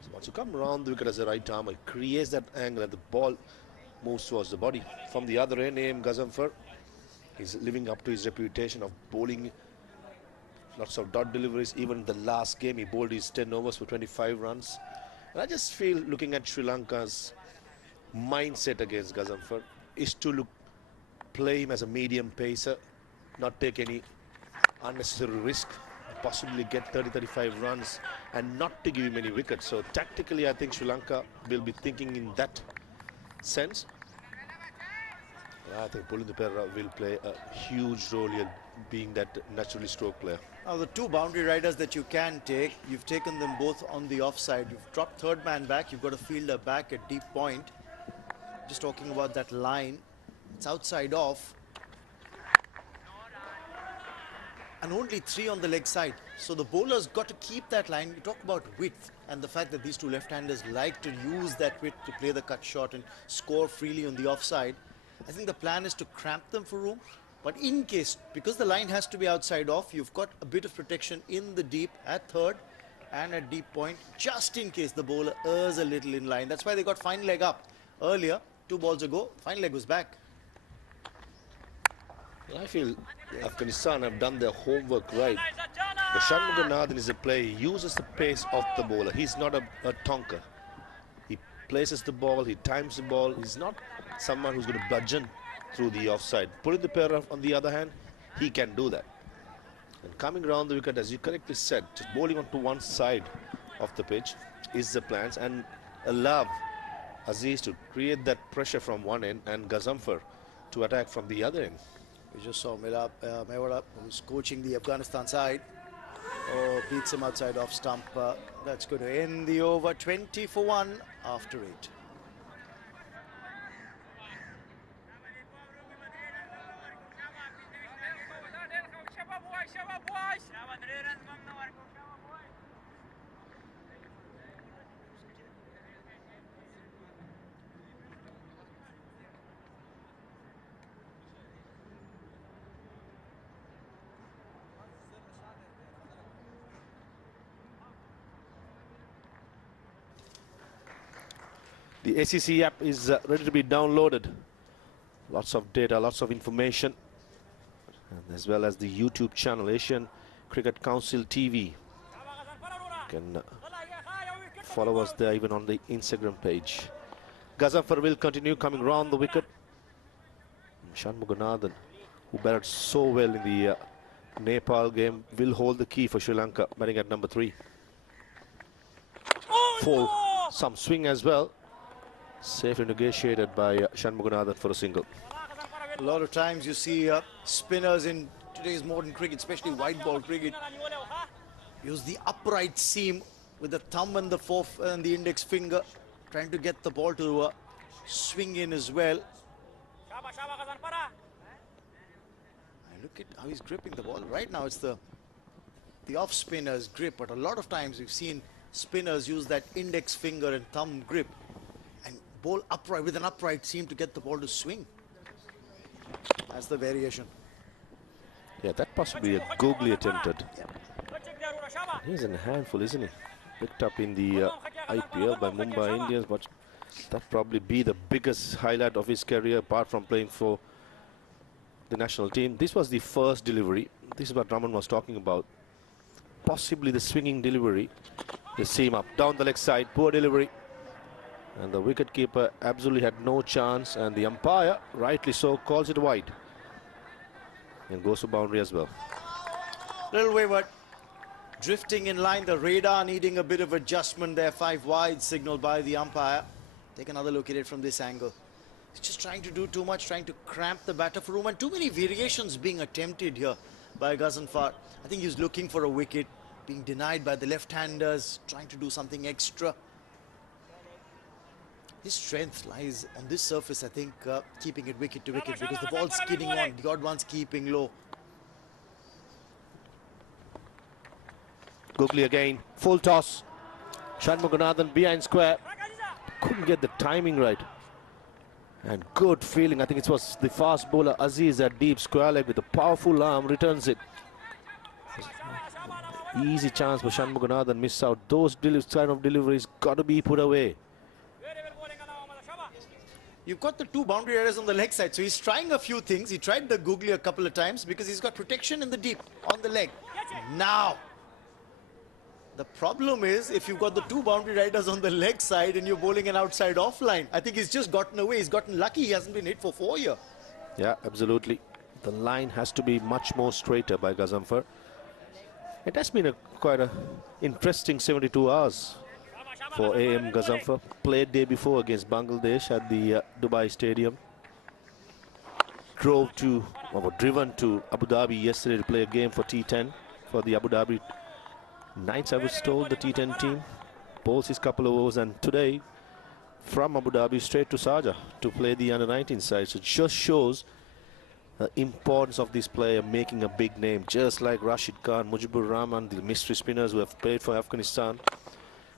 So once you come around the wicket as a right arm, it creates that angle and the ball moves towards the body. From the other end, A.M. Gazanfar is living up to his reputation of bowling lots of dot deliveries. Even in the last game, he bowled his 10 overs for 25 runs. And I just feel, looking at Sri Lanka's mindset against Gazanfar, is to play him as a medium pacer, not take any unnecessary risk, possibly get 30-35 runs and not to give him any wickets. So tactically, I think Sri Lanka will be thinking in that sense. I think Pulindu Perera will play a huge role here, being that naturally stroke player. Now the two boundary riders that you can take, you've taken them both on the offside. You've dropped third man back, you've got a fielder back at deep point. Just talking about that line, it's outside off. And only 3 on the leg side. So the bowler's got to keep that line. You talk about width and the fact that these two left-handers like to use that width to play the cut shot and score freely on the offside. I think the plan is to cramp them for room. But in case, because the line has to be outside off, you've got a bit of protection in the deep at third and at deep point, just in case the bowler errs a little in line. That's why they got fine leg up earlier. 2 balls ago, fine leg was back. I feel Afghanistan have done their homework right. The Shanmuganathan is a player. He uses the pace of the bowler. He's not a tonker. He places the ball, he times the ball. He's not someone who's going to bludgeon through the offside. Pulindu Perera, on the other hand, he can do that. And coming around the wicket, as you correctly said, just bowling onto one side of the pitch is the plans, and allow Aziz to create that pressure from one end and Gazanfar to attack from the other end. We just saw Mewara, who's coaching the Afghanistan side. Oh, beats him outside off stump. That's going to end the over. 20 for 1 after 8. The ACC app is ready to be downloaded. Lots of data, lots of information, and as well as the YouTube channel, Asian Cricket Council TV. You can follow us there, even on the Instagram page. Gazanfar will continue coming round the wicket. Shanmuganathan, who batted so well in the Nepal game, will hold the key for Sri Lanka, batting at number 3. For some swing as well. Safely negotiated by Shanmuganathan for a single. A lot of times you see spinners in today's modern cricket, especially white ball cricket, use the upright seam with the thumb and the fourth and the index finger, trying to get the ball to swing in as well. And look at how he's gripping the ball. Right now it's the off spinner's grip, but a lot of times we've seen spinners use that index finger and thumb grip and bowl upright with an upright seam to get the ball to swing. That's the variation. Yeah, that possibly a googly attempted. He's in a handful, isn't he? Picked up in the IPL by Mumbai Indians, but that probably be the biggest highlight of his career apart from playing for the national team. This was the first delivery. This is what Raman was talking about. Possibly the swinging delivery. The seam up, down the leg side, poor delivery. And the wicketkeeper absolutely had no chance, and the umpire, rightly so, calls it wide. And goes to boundary as well. Little wayward. Drifting in line, the radar needing a bit of adjustment there. 5 wide signaled by the umpire. Take another look at it from this angle. He's just trying to do too much, trying to cramp the batter for room, and too many variations being attempted here by Gazanfar. I think he's looking for a wicket, being denied by the left-handers, trying to do something extra. his strength lies on this surface, I think, keeping it wicket to wicket, because the ball's skidding on, the odd one's keeping low. Googly again, full toss. Shanmuganathan behind square. Couldn't get the timing right. And good fielding. I think it was the fast bowler Aziz at deep square leg with a powerful arm returns it. Easy chance for Shanmuganathan, miss out. Those kind of deliveries got to be put away. You've got the 2 boundary areas on the leg side, so he's trying a few things. He tried the googly a couple of times because he's got protection in the deep on the leg. Now, the problem is if you've got the 2 boundary riders on the leg side and you're bowling an outside offline, I think he's just gotten away. He's gotten lucky. He hasn't been hit for 4 here. Yeah, absolutely. The line has to be much more straighter by Gazanfar. It has been quite an interesting 72 hours for AM Gazanfar. Played day before against Bangladesh at the Dubai Stadium. Driven to Abu Dhabi yesterday to play a game for T10 for the Abu Dhabi Knights. I was told the T10 team bowls his couple of overs, and today from Abu Dhabi straight to Sharjah to play the under-19 side. So it just shows the importance of this player making a big name, just like Rashid Khan, Mujibur Rahman, the mystery spinners who have played for Afghanistan.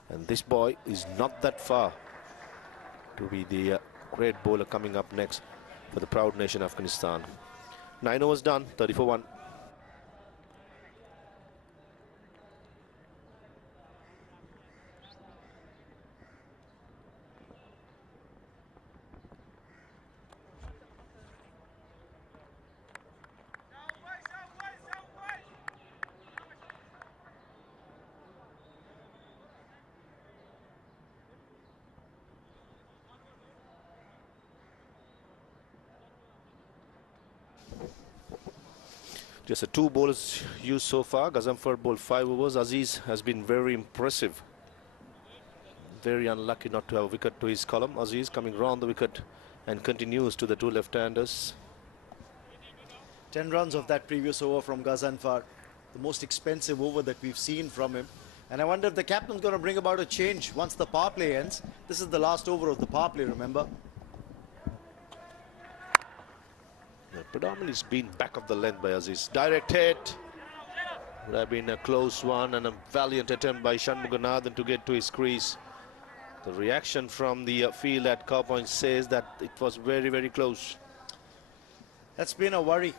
And this boy is not that far to be the great bowler coming up next for the proud nation Afghanistan. 9 overs done, 30 for 1. Just the 2 bowlers used so far. Gazanfar bowled 5 overs. Aziz has been very impressive. Very unlucky not to have a wicket to his column. Aziz coming round the wicket and continues to the 2 left-handers. 10 runs of that previous over from Gazanfar. The most expensive over that we've seen from him. And I wonder if the captain's going to bring about a change once the power play ends. This is the last over of the power play, remember? Predominantly it's been back of the length by Aziz. Direct hit. Would have been a close one and a valiant attempt by Shanmuganathan to get to his crease. The reaction from the field at Cow Point says that it was very, very close. That's been a worry.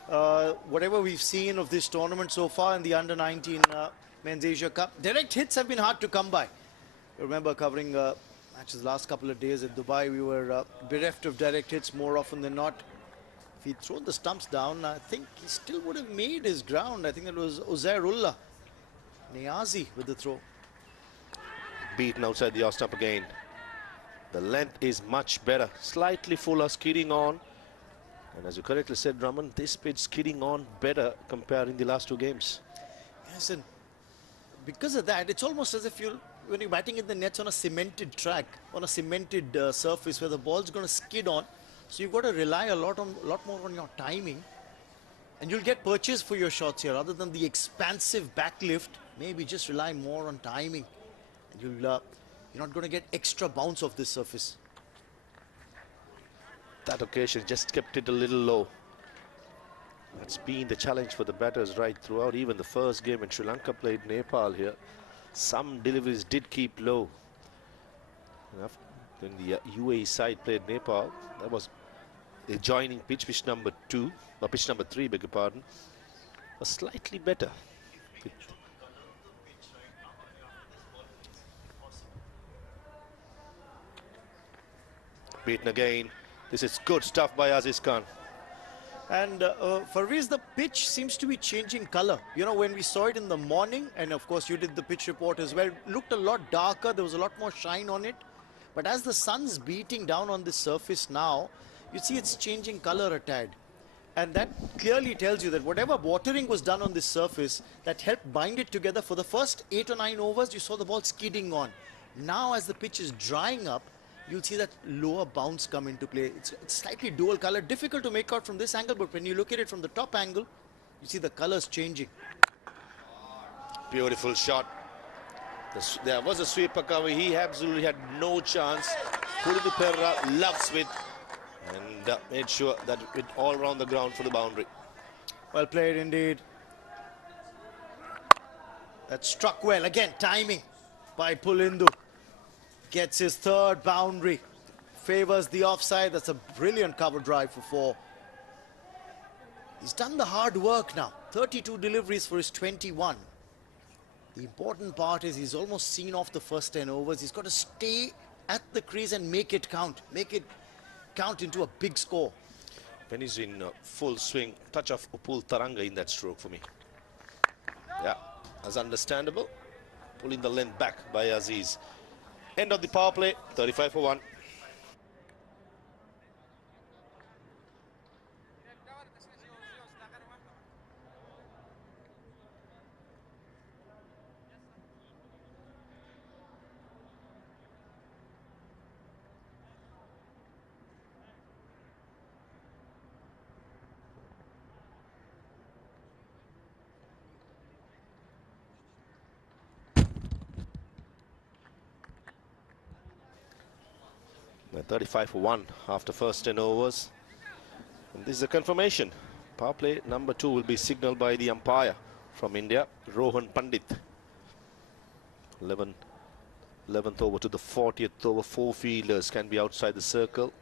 Whatever we've seen of this tournament so far in the Under-19 Men's Asia Cup, direct hits have been hard to come by. I remember covering matches last couple of days at Dubai. We were bereft of direct hits more often than not. If he'd thrown the stumps down, I think he still would have made his ground. I think it was Uzairullah Niazi with the throw. Beaten outside the off stump again. The length is much better. Slightly fuller, skidding on. And as you correctly said, Raman, this pitch skidding on better comparing the last 2 games. Yes, and because of that, it's almost as if when you're batting in the nets on a cemented track, on a cemented surface where the ball's going to skid on. So you've got to rely a lot more on your timing, and you'll get purchase for your shots here. Rather than the expansive backlift, maybe just rely more on timing, and you're not going to get extra bounce off this surface. That occasion just kept it a little low. That's been the challenge for the batters right throughout. Even the first game when Sri Lanka played Nepal here, some deliveries did keep low. When the UAE side played Nepal, that was adjoining pitch number 2, or pitch number 3, beg your pardon, was slightly better. Beaten again. This is good stuff by Aziz Khan. And Farviz, the pitch seems to be changing color. You know, when we saw it in the morning, and of course you did the pitch report as well, it looked a lot darker. There was a lot more shine on it. But as the sun's beating down on this surface now, you see it's changing color a tad. And that clearly tells you that whatever watering was done on this surface, that helped bind it together. For the first 8 or 9 overs, you saw the ball skidding on. Now as the pitch is drying up, you'll see that lower bounce come into play. It's slightly dual color, difficult to make out from this angle, but when you look at it from the top angle, you see the colors changing. Beautiful shot. There was a sweeper cover. He absolutely had no chance. Pulidu Perra loves with and made sure that it went all around the ground for the boundary. Well played indeed. That struck well. Again, timing by Pulindu. Gets his third boundary. Favors the offside. That's a brilliant cover drive for 4. He's done the hard work now. 32 deliveries for his 21. The important part is he's almost seen off the first 10 overs. He's got to stay at the crease and make it count. Make it count into a big score. When he's in full swing, touch of Upul Taranga in that stroke for me. Yeah, as understandable. Pulling the length back by Aziz. End of the power play, 35 for 1. We're 35 for 1 after first 10 overs. And this is a confirmation. Power play number 2 will be signaled by the umpire from India, Rohan Pandit. 11th over to the 40th over. 4 fielders can be outside the circle.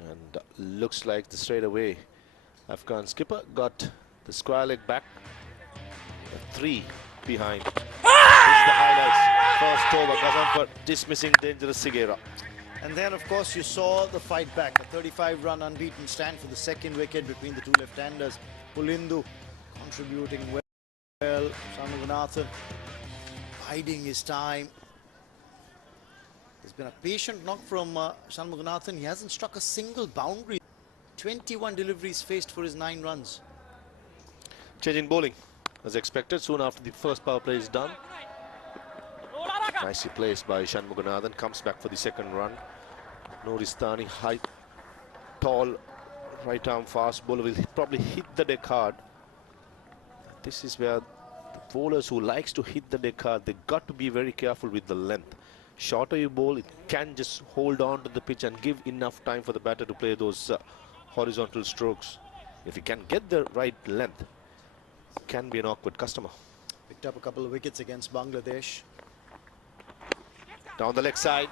And looks like the straightaway Afghan skipper got the square leg back. 3 behind. This is the highlights. First over, Gazanfar dismissing dangerous Sigera. And then, of course, you saw the fight back. A 35-run unbeaten stand for the second wicket between the two left-handers. Pulindu contributing well. Shanmuganathan biding his time. There's been a patient knock from Shanmuganathan. He hasn't struck a single boundary. 21 deliveries faced for his 9 runs. Change in bowling, as expected, soon after the first power play is done. Nicely placed by Shanmuganathan. Comes back for the second run. Nuristani, high, tall, right arm fast bowler will probably hit the deck hard. This is where the bowlers who likes to hit the deck hard, they got to be very careful with the length. Shorter you bowl, it can just hold on to the pitch and give enough time for the batter to play those horizontal strokes. If you can get the right length, it can be an awkward customer. Picked up a couple of wickets against Bangladesh. Down the leg side.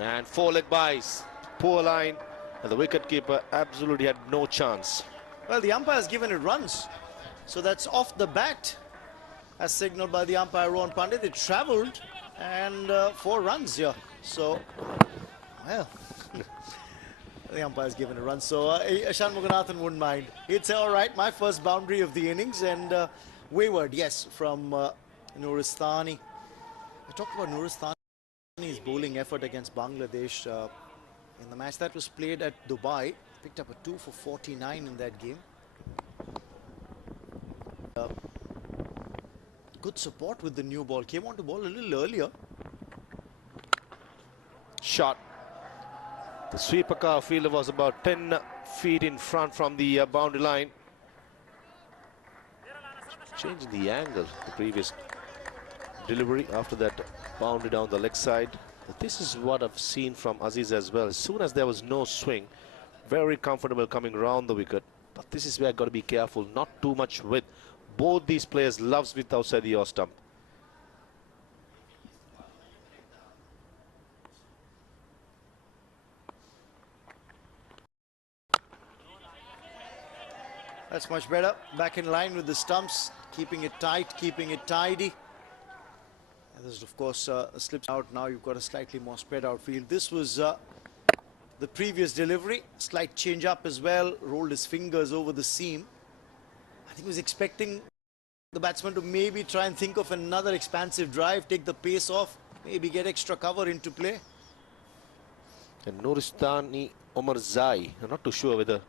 And 4 leg byes. Poor line. And the wicketkeeper absolutely had no chance. Well, the umpire has given it runs. So that's off the bat, as signaled by the umpire Rohan Pandit. It travelled and 4 runs here. So, well, the umpire has given a run. So Shanmuganathan wouldn't mind. He'd say, all right, my first boundary of the innings. And wayward, yes, from Nuristani. I talked about Nuristani's bowling effort against Bangladesh in the match that was played at Dubai. Picked up a 2 for 49 in that game. Good support with the new ball. Came on to ball a little earlier. Shot. The sweeper car fielder was about 10 feet in front from the boundary line. Changing the angle, the previous delivery after that boundary down the leg side. But this is what I've seen from Aziz as well. As soon as there was no swing, very comfortable coming around the wicket. But this is where I've got to be careful, not too much width. Both these players loves width outside the off stump. That's much better. Back in line with the stumps, keeping it tight, keeping it tidy. And this, of course, slips out. Now you've got a slightly more spread out field. This was the previous delivery. Slight change up as well. Rolled his fingers over the seam. I think he was expecting the batsman to maybe try and think of another expansive drive, take the pace off, maybe get extra cover into play. And Nuristani Omarzai, I'm not too sure whether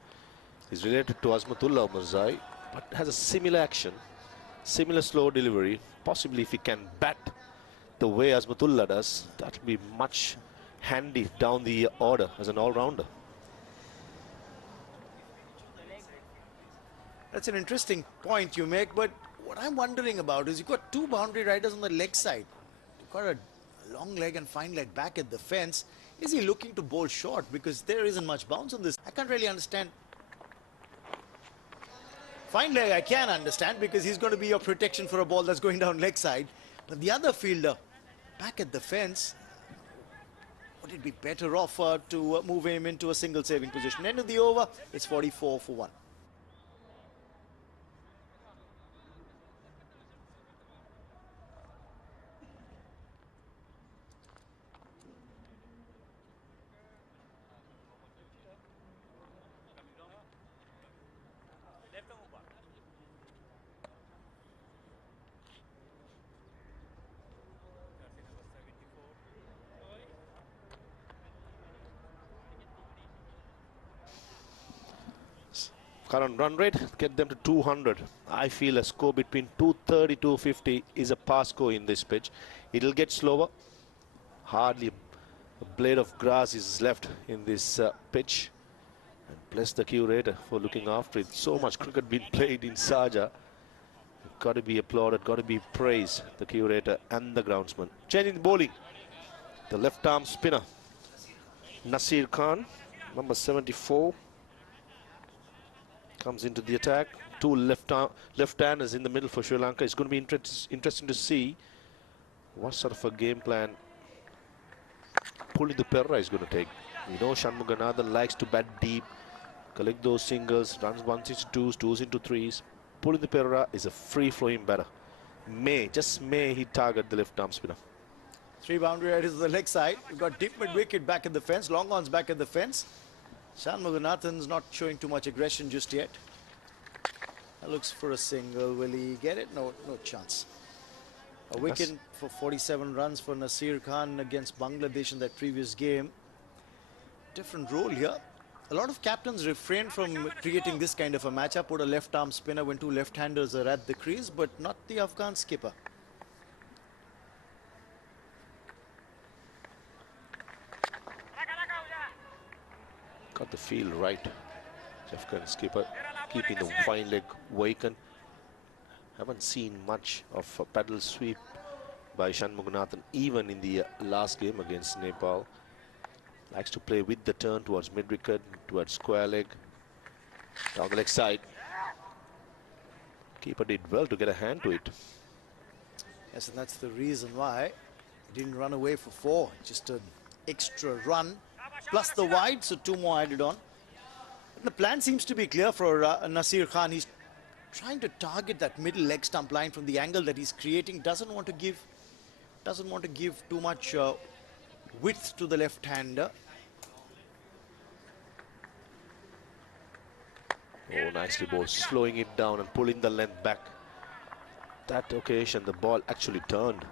he's related to Azmatullah Omarzai, but has a similar action, similar slow delivery. Possibly if he can bat the way Azmatullah does, that will be much handy down the order as an all-rounder. That's an interesting point you make, but what I'm wondering about is you've got 2 boundary riders on the leg side. You've got a Long leg and fine leg back at the fence. Is he looking to bowl short? Because there isn't much bounce on this. I can't really understand. Fine leg I can understand because he's going to be your protection for a ball that's going down leg side. But the other fielder back at the fence, would it be better off to move him into a single saving position? End of the over, it's 44 for 1. Current run rate, get them to 200. I feel a score between 230 to 250 is a pass score in this pitch. It'll get slower. Hardly a blade of grass is left in this pitch. And bless the curator for looking after it. So much cricket being played in Sharjah. Got to be applauded, got to be praised, the curator and the groundsman. Changing the bowling. The left arm spinner, Nasir Khan, number 74. Comes into the attack. Two left-handers in the middle for Sri Lanka. It's going to be interesting to see what sort of a game plan Pulling the Perra is going to take. We know Shanmuganathan likes to bat deep, collect those singles, runs ones into twos, twos into threes. Pulling the Perra is a free-flowing batter. Just may he target the left-arm spinner. 3 boundary riders to the leg side. We've got deep mid-wicket back at the fence. Long on's back at the fence. Shanmuganathan's not showing too much aggression just yet. Looks for a single. Will he get it? No chance. A wicket for 47 runs for Nasir Khan against Bangladesh in that previous game. Different role here. A lot of captains refrain from creating this kind of a matchup. Put a left-arm spinner when two left-handers are at the crease, but not the Afghan skipper. Got the field right. Afghan skipper keeping the fine leg vacant. Haven't seen much of a paddle sweep by Shanmuganathan even in the last game against Nepal. Likes to play with the turn towards mid-wicket, towards square leg, down the leg side. Keeper did well to get a hand to it. Yes, and that's the reason why he didn't run away for 4. Just an extra run, plus the wide, so 2 more added on. The plan seems to be clear for Nasir Khan. He's trying to target that middle leg stump line from the angle that he's creating. Doesn't want to give too much width to the left-hander. Oh, nicely bowled, slowing it down and pulling the length back. That occasion, the ball actually turned.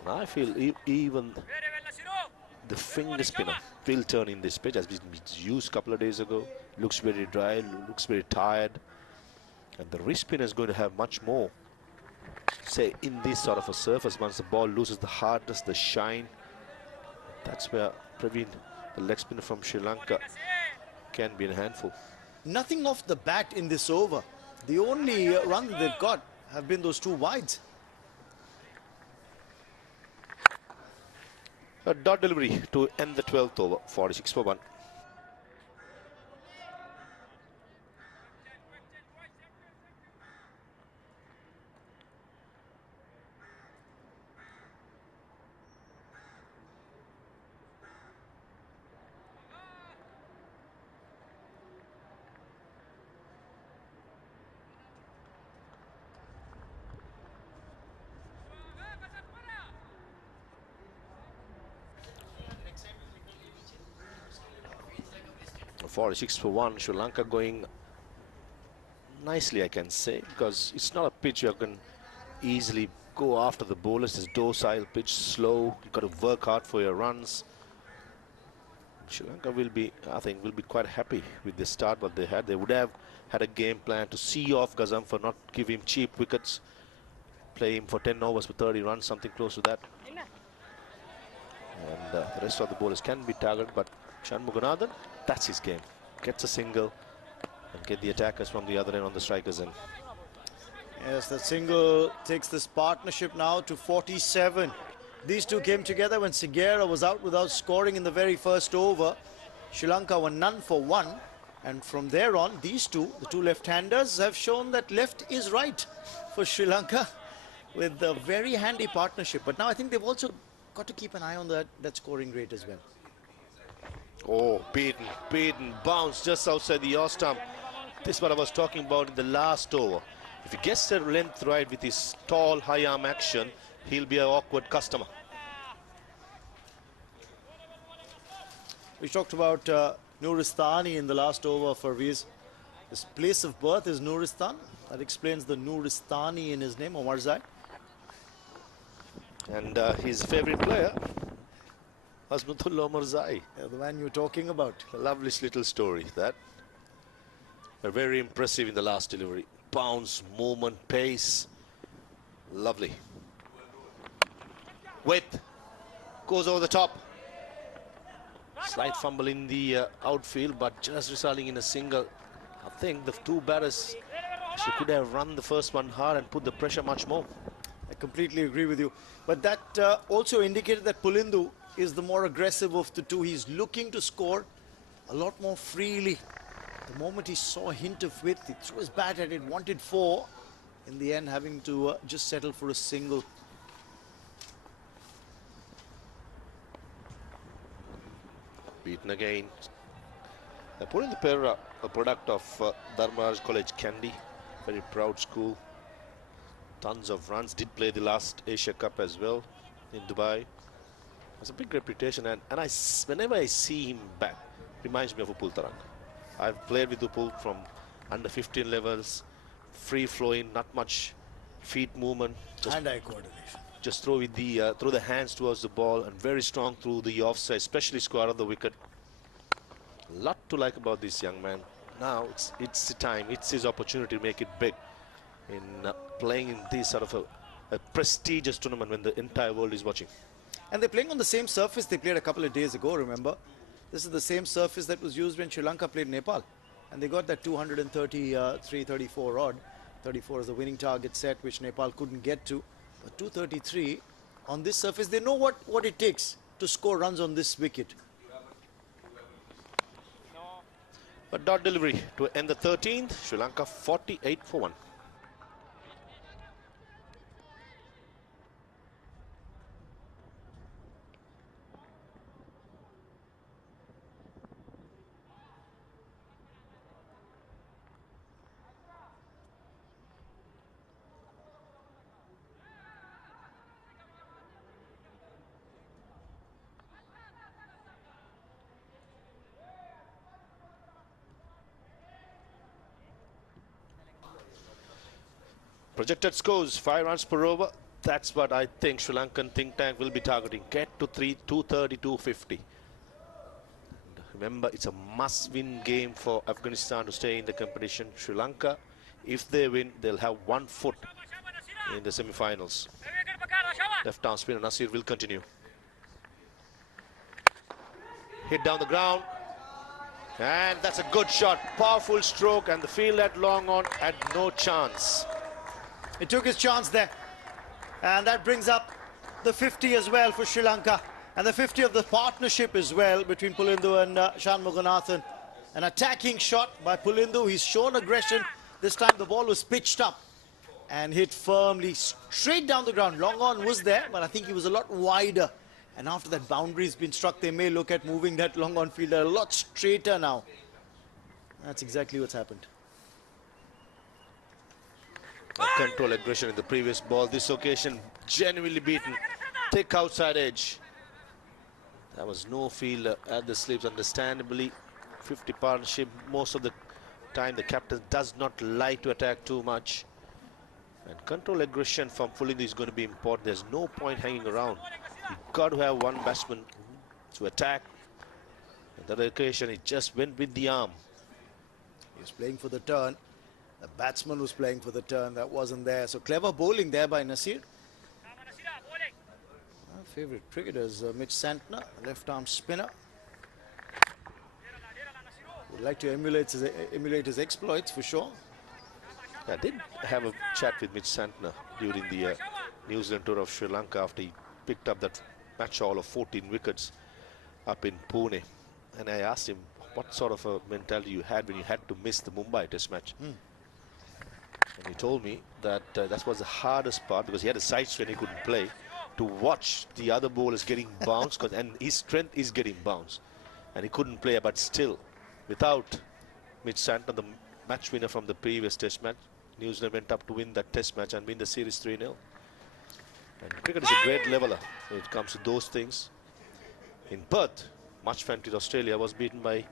And I feel even the finger spinner will turn in this pitch, as we used a couple of days ago. Looks very dry, looks very tired. And the wrist spinner is going to have much more, say, in this sort of a surface. Once the ball loses the hardness, the shine, that's where Praveen, the leg spinner from Sri Lanka, can be a handful. Nothing off the bat in this over. The only run that they've got have been those 2 wides. A dot delivery to end the 12th over, 46 for 1. .46 for 1. Sri Lanka going nicely, I can say, because it's not a pitch you can easily go after the bowlers. It's docile pitch, slow. You've got to work hard for your runs. Sri Lanka will be, I think, will be quite happy with the start what they had. They would have had a game plan to see off Gazam for not give him cheap wickets, play him for 10 overs for 30 runs, something close to that. And the rest of the bowlers can be targeted, but Shanmuganathan, that's his game. Gets a single and get the attackers from the other end on the strikers end. Yes, that single takes this partnership now to 47. These two came together when Sigera was out without scoring in the very first over. Sri Lanka were none for one. And from there on, these two, the two left-handers, have shown that left is right for Sri Lanka with a very handy partnership. But now I think they've also got to keep an eye on that scoring rate as well. Oh, beaten, bounced just outside the off stump. This is what I was talking about in the last over. If he gets the length right with his tall, high arm action, he'll be an awkward customer. We talked about Nuristani in the last over for Viz. His place of birth is Nuristan. That explains the Nuristani in his name, Omarzai. And his favorite player, Azmatullah Omarzai. Yeah, the man you're talking about. A lovely little story, that. Very impressive in the last delivery. Bounce, movement, pace. Lovely. Width. Goes over the top. Slight fumble in the outfield, but just resulting in a single. I think the two batters could have run the first one hard and put the pressure much more. I completely agree with you. But that also indicated that Pulindu is the more aggressive of the two. He's looking to score a lot more freely. The moment he saw a hint of width, he threw his bat at it, wanted four. In the end, having to just settle for a single. Beaten again. Pulindu pair, a product of Dharmaraj College Kandy. Very proud school. Tons of runs. Did play the last Asia Cup as well in Dubai. Has a big reputation, and whenever I see him back, reminds me of Upul Tarang. I've played with Upul from under 15 levels, free flowing, not much feet movement. Hand-eye coordination. Just throw with the throw the hands towards the ball, and very strong through the offside, especially square of the wicket. A lot to like about this young man. Now it's the time, it's his opportunity to make it big in playing in this sort of a prestigious tournament when the entire world is watching. And they're playing on the same surface they played a couple of days ago, remember? This is the same surface that was used when Sri Lanka played Nepal. And they got that 233, 34 odd. 34 is the winning target set, which Nepal couldn't get to. But 233 on this surface, they know what it takes to score runs on this wicket. A dot delivery to end the 13th. Sri Lanka 48 for 1. Projected scores, 5 runs per over. That's what I think Sri Lankan think tank will be targeting. Get to 230, 250. Remember, it's a must-win game for Afghanistan to stay in the competition. Sri Lanka, if they win, they'll have 1 foot in the semi-finals. Left arm spinner Nasir will continue. Hit down the ground. And that's a good shot. Powerful stroke, and the field at long on had no chance. He took his chance there. And that brings up the 50 as well for Sri Lanka. And the 50 of the partnership as well between Pulindu and Shanmuganathan. An attacking shot by Pulindu. He's shown aggression. This time the ball was pitched up and hit firmly straight down the ground. Long on was there, but I think he was a lot wider. And after that boundary's been struck, they may look at moving that long on fielder a lot straighter now. That's exactly what's happened. Control aggression in the previous ball. This occasion genuinely beaten. Thick outside edge. There was no fielder at the slips, understandably. 50 partnership. Most of the time the captain does not like to attack too much. And control aggression from Pulindu is going to be important. There's no point hanging around. You've got to have one batsman to attack. On that occasion, he just went with the arm. He was playing for the turn. The batsman was playing for the turn. That wasn't there. So clever bowling there by Nasir. Our favorite cricketer is Mitch Santner, left arm spinner. Would like to emulate his exploits for sure. I did have a chat with Mitch Santner during the New Zealand tour of Sri Lanka after he picked up that match haul of 14 wickets up in Pune. And I asked him what sort of a mentality you had when you had to miss the Mumbai Test match. And he told me that that was the hardest part, because he had a side strain, he couldn't play, to watch the other bowlers getting bounced, and his strength is getting bounced. And he couldn't play, but still, without Mitch Santner, the match winner from the previous Test match, New Zealand went up to win that Test match and win the series 3-0. And cricket is a great leveler when it comes to those things. In Perth, much fancied Australia was beaten by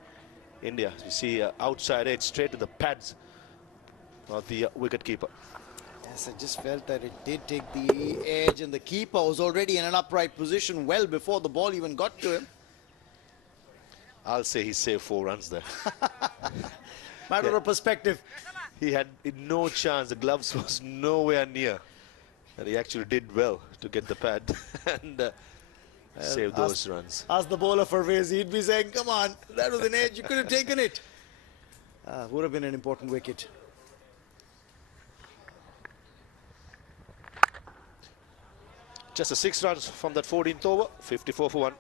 India. You see outside edge straight to the pads of the wicket-keeper. Yes, I just felt that it did take the edge, and the keeper was already in an upright position well before the ball even got to him. I'll say he saved 4 runs there. Matter of perspective. He had no chance. The gloves was nowhere near. And he actually did well to get the pad and save those runs. Ask the bowler for Viz, he'd be saying, come on, that was an edge, you could have taken it. Would have been an important wicket. Just a 6 runs from that 14th over, 54 for 1.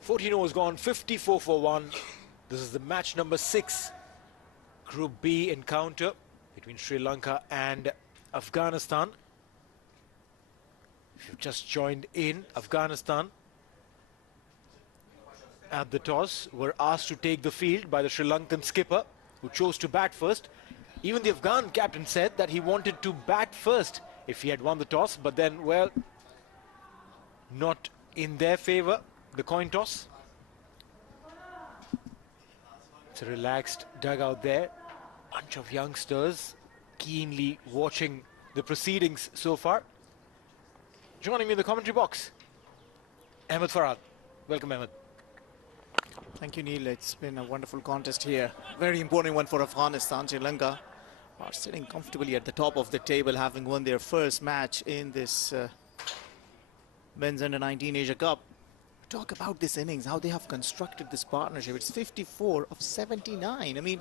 Fourteen overs gone, 54 for 1. This is the match number 6 Group B encounter between Sri Lanka and Afghanistan. If you've just joined in, Afghanistan at the toss were asked to take the field by the Sri Lankan skipper, who chose to bat first. Even the Afghan captain said that he wanted to bat first if he had won the toss, but then, well, not in their favor. The coin toss. It's a relaxed dugout there. Bunch of youngsters keenly watching the proceedings so far. Joining me in the commentary box, Ahmed Farhad. Welcome, Ahmed. Thank you, Neil. It's been a wonderful contest here. Very important one for Afghanistan. Sri Lanka are sitting comfortably at the top of the table, having won their first match in this men's under-19 Asia Cup. Talk about this innings, how they have constructed this partnership. It's 54 of 79. I mean,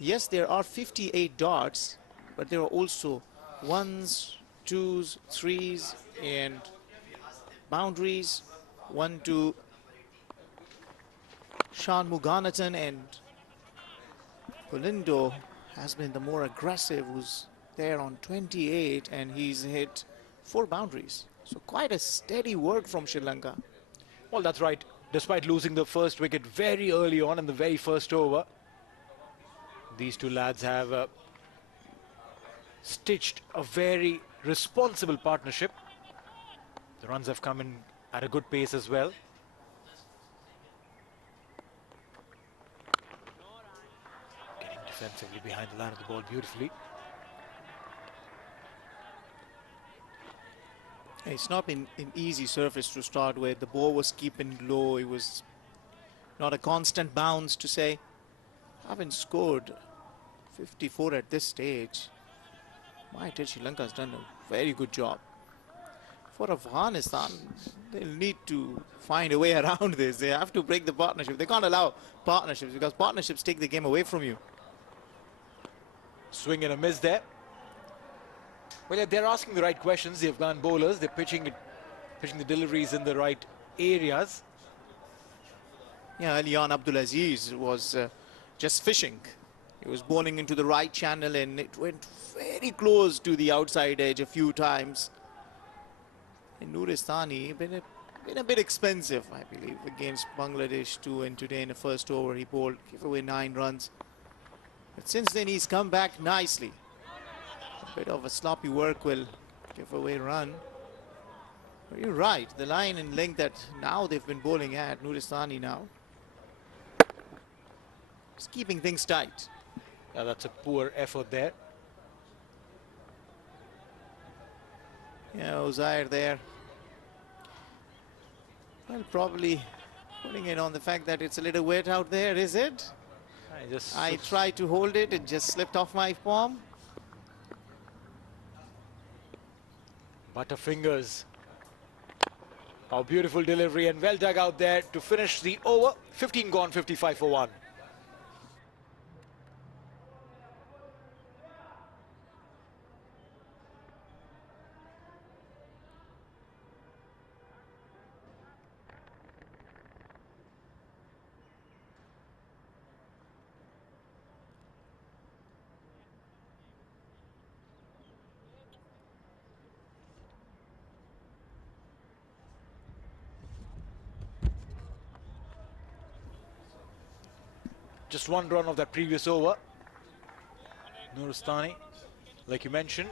yes, there are 58 dots, but there are also 1s, 2s, 3s, and boundaries. 1 to Sean Muganathan, and Pulindo has been the more aggressive, who's there on 28, and he's hit 4 boundaries. So quite a steady work from Sri Lanka. Well, that's right. Despite losing the first wicket very early on in the very first over, these two lads have stitched a very responsible partnership. The runs have come in at a good pace as well. Getting defensively behind the line of the ball beautifully. It's not been an easy surface to start with. The ball was keeping low. It was not a constant bounce to say. Haven't scored 54 at this stage. My dear, Sri Lanka has done a very good job. For Afghanistan, they'll need to find a way around this. They have to break the partnership. They can't allow partnerships, because partnerships take the game away from you. Swing and a miss there. Well, they're asking the right questions, the Afghan bowlers. They're pitching the deliveries in the right areas. Yeah, Aliyan Abdulaziz was just fishing. He was bowling into the right channel, and it went very close to the outside edge a few times. And Nuristani been a bit expensive, I believe, against Bangladesh too. And today in the first over, he bowled, gave away 9 runs. But since then, he's come back nicely. A bit of a sloppy work will give away run. But you're right, the line and length that now they've been bowling at, Nuristani now, is keeping things tight. Yeah, that's a poor effort there. Yeah, Uzair there. Well, probably putting it on the fact that it's a little wet out there, is it? I tried to hold it, it just slipped off my palm. Butterfingers. How beautiful delivery and well dug out there to finish the over. 15 gone, 55 for 1. Just one run of that previous over. Nuristani, like you mentioned,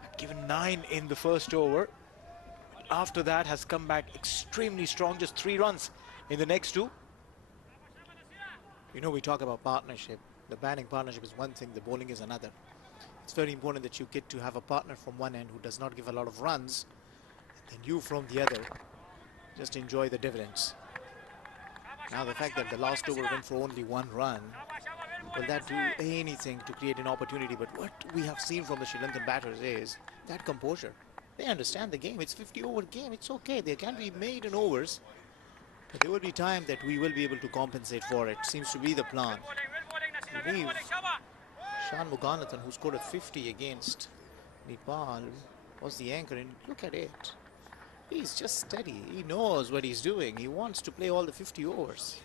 had given 9 in the first over. After that has come back extremely strong, just 3 runs in the next 2. You know, we talk about partnership. The batting partnership is one thing, the bowling is another. It's very important that you get to have a partner from one end who does not give a lot of runs, and you from the other just enjoy the dividends. Now the fact that the last over went for only 1 run, will that do anything to create an opportunity? But what we have seen from the Sri Lankan batters is that composure. They understand the game. It's 50-over game. It's okay. They can be made in overs. But there will be time that we will be able to compensate for it. Seems to be the plan. I believe Shan Muganathan, who scored a 50 against Nepal, was the anchor. And look at it. He's just steady. He knows what he's doing. He wants to play all the 50 overs.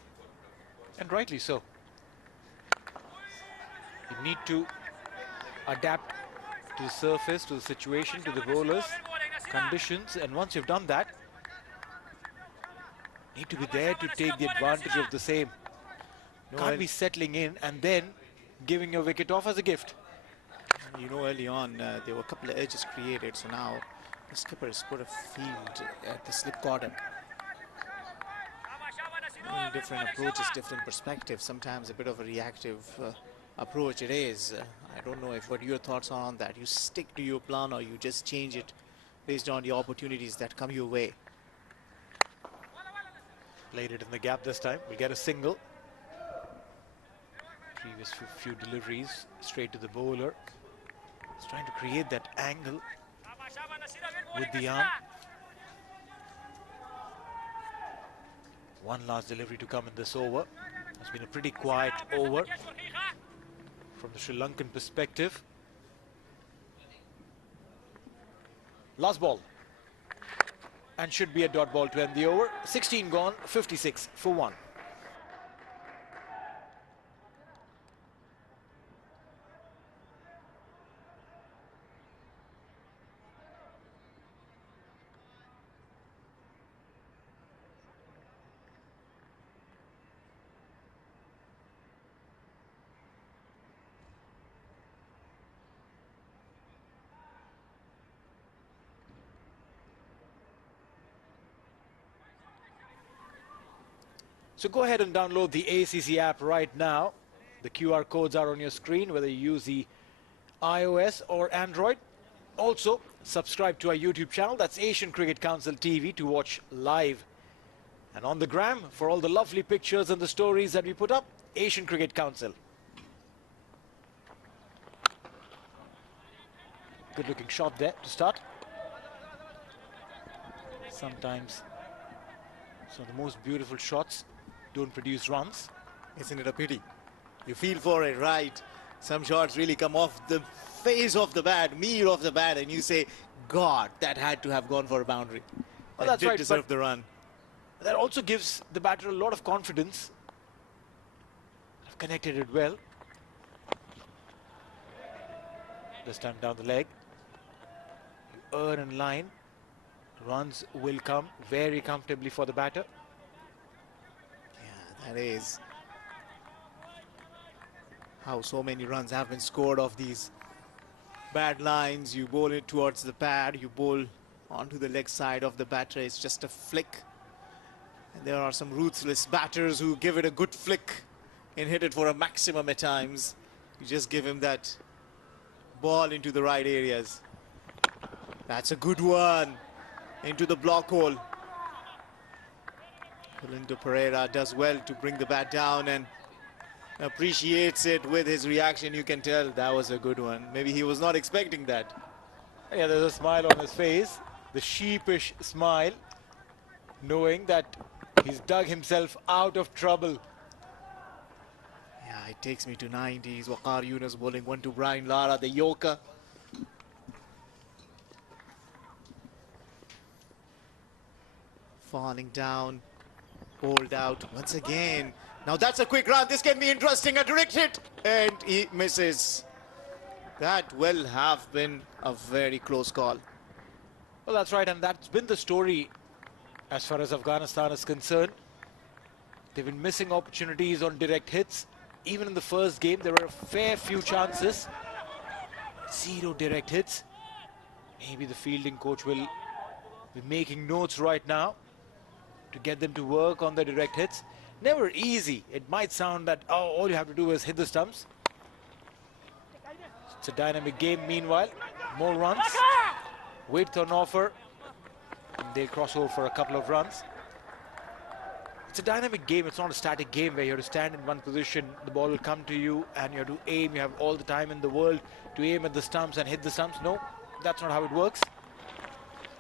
And rightly so. You need to adapt to the surface, to the situation, to the bowlers, conditions. And once you've done that, need to be there to take the advantage of the same. Can't be settling in and then giving your wicket off as a gift. You know, early on, there were a couple of edges created. So now the skipper has put a field at the slip corner. Different approaches, different perspectives. Sometimes a bit of a reactive approach it is. I don't know what your thoughts are on that. You stick to your plan or you just change it based on the opportunities that come your way. Played it in the gap this time. We'll get a single. Previous few deliveries straight to the bowler. He's trying to create that angle with the arm. One last delivery to come in this over. It's been a pretty quiet over from the Sri Lankan perspective. Last ball. And should be a dot ball to end the over. 16 gone, 56 for 1. So go ahead and download the ACC app right now. The QR codes are on your screen, whether you use the iOS or Android. Also, subscribe to our YouTube channel, that's Asian Cricket Council TV, to watch live. And on the gram, for all the lovely pictures and the stories that we put up, Asian Cricket Council. Good looking shot there to start. Sometimes some of the most beautiful shots don't produce runs. Isn't it a pity? You feel for it, right? Some shots really come off the face of the bat, meat of the bat, and you say, God, that had to have gone for a boundary. Well, that that's did right, deserve the run. That also gives the batter a lot of confidence. I've connected it well. This time down the leg. You earn in line. Runs will come very comfortably for the batter. That is how so many runs have been scored off these bad lines. You bowl it towards the pad, you bowl onto the leg side of the batter. It's just a flick. And there are some ruthless batters who give it a good flick and hit it for a maximum at times. You just give him that ball into the right areas. That's a good one. Into the block hole. Linda Pereira does well to bring the bat down and appreciates it with his reaction. You can tell that was a good one. Maybe he was not expecting that. Yeah, there's a smile on his face, the sheepish smile, knowing that he's dug himself out of trouble. Yeah, it takes me to 90s. Waqar Yunus bowling one to Brian Lara, the Yorker. Falling down, bowled out once again. Now that's a quick run. This can be interesting. A direct hit, and he misses. That will have been a very close call. Well, that's right, and that's been the story as far as Afghanistan is concerned. They've been missing opportunities on direct hits. Even in the first game, there were a fair few chances. 0 direct hits. Maybe the fielding coach will be making notes right now to get them to work on the direct hits. Never easy. It might sound that, oh, all you have to do is hit the stumps. It's a dynamic game meanwhile. More runs. Width on offer. And they'll cross over for a couple of runs. It's a dynamic game. It's not a static game where you have to stand in one position, the ball will come to you and you have to aim. You have all the time in the world to aim at the stumps and hit the stumps. No, that's not how it works.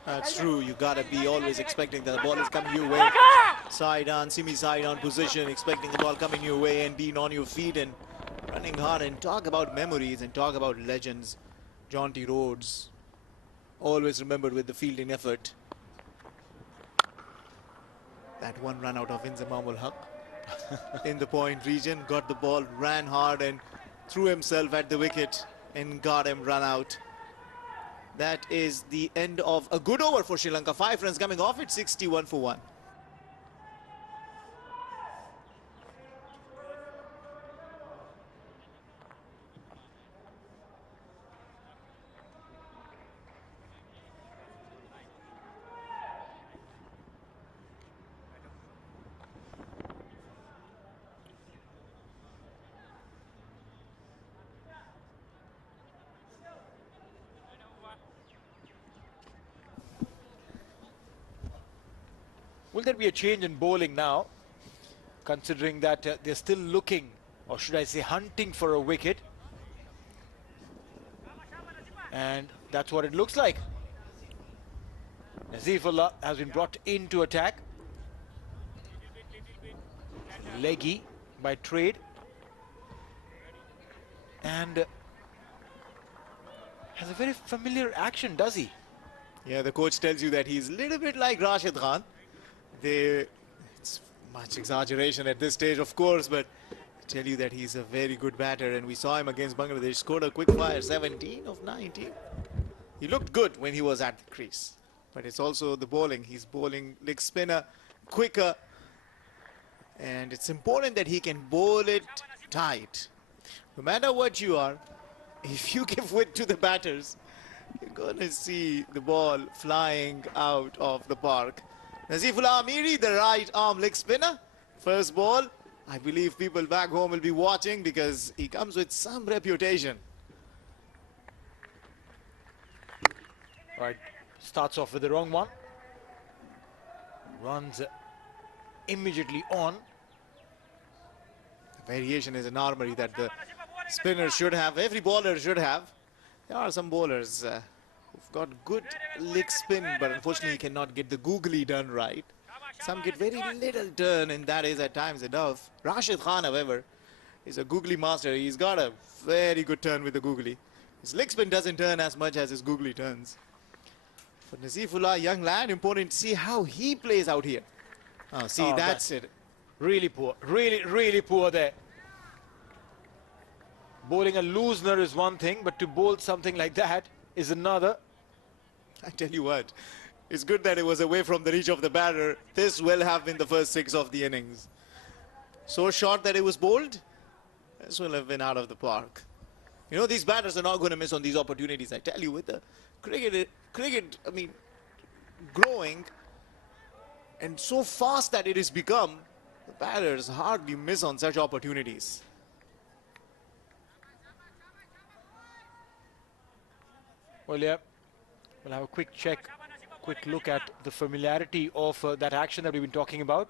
That's true. You gotta be always expecting that the ball is coming your way. Side on, semi-side on position, expecting the ball coming your way and being on your feet and running hard. And talk about memories and talk about legends. Jaunty Rhodes, always remembered with the fielding effort. That one run out of Inzamam ul Haq in the point region, got the ball, ran hard and threw himself at the wicket and got him run out. That is the end of a good over for Sri Lanka. 5 runs coming off it, 61 for 1. Will there be a change in bowling now, considering that they're still looking, or should I say hunting for a wicket? And that's what it looks like. Nazifullah has been brought into attack. Leggy by trade. And has a very familiar action, does he? Yeah, the coach tells you that he's a little bit like Rashid Khan. It's much exaggeration at this stage, of course, but I tell you that he's a very good batter, and we saw him against Bangladesh, scored a quick fire, 17 of 19. He looked good when he was at the crease, but it's also the bowling. He's bowling leg spinner, quicker, and it's important that he can bowl it tight. No matter what you are, if you give width to the batters, you're going to see the ball flying out of the park. Nazifullah Amiri, the right arm leg spinner. First ball. I believe people back home will be watching because he comes with some reputation. Right, starts off with the wrong one. Runs immediately on. The variation is an armory that the spinner should have, every bowler should have. There are some bowlers who've got good leg spin, but unfortunately cannot get the googly done right. Some get very little turn, and that is at times enough. Rashid Khan, however, is a googly master. He's got a very good turn with the googly. His leg spin doesn't turn as much as his googly turns. For Nazifullah, young lad, important to see how he plays out here. Oh, see, that's it. Really poor, really poor there. Bowling a loosener is one thing, but to bowl something like that is another. I tell you what, it's good that it was away from the reach of the batter. This will have been the first 6 of the innings. So short that it was bowled, this will have been out of the park. You know, these batters are not going to miss on these opportunities. I tell you, with the cricket, I mean, growing and so fast that it has become, the batters hardly miss on such opportunities. Well, yeah, We'll have a quick look at the familiarity of that action that we've been talking about.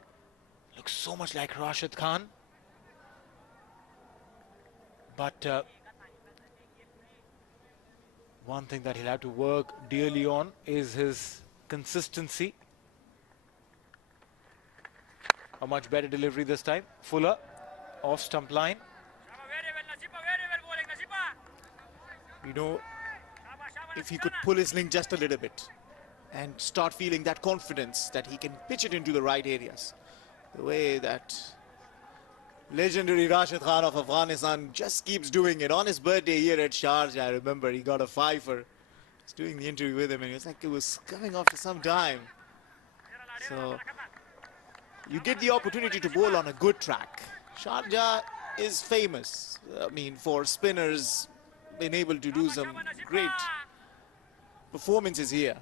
Looks so much like Rashid Khan. But one thing that he'll have to work dearly on is his consistency. A much better delivery this time. Fuller, off stump line. You know, if he could pull his link just a little bit and start feeling that confidence that he can pitch it into the right areas. The way that legendary Rashid Khan of Afghanistan just keeps doing it. On his birthday here at Sharjah, I remember he got a fiver. I was doing the interview with him and it was like it was coming after some time. So you get the opportunity to bowl on a good track. Sharjah is famous, for spinners being able to do some great performances here.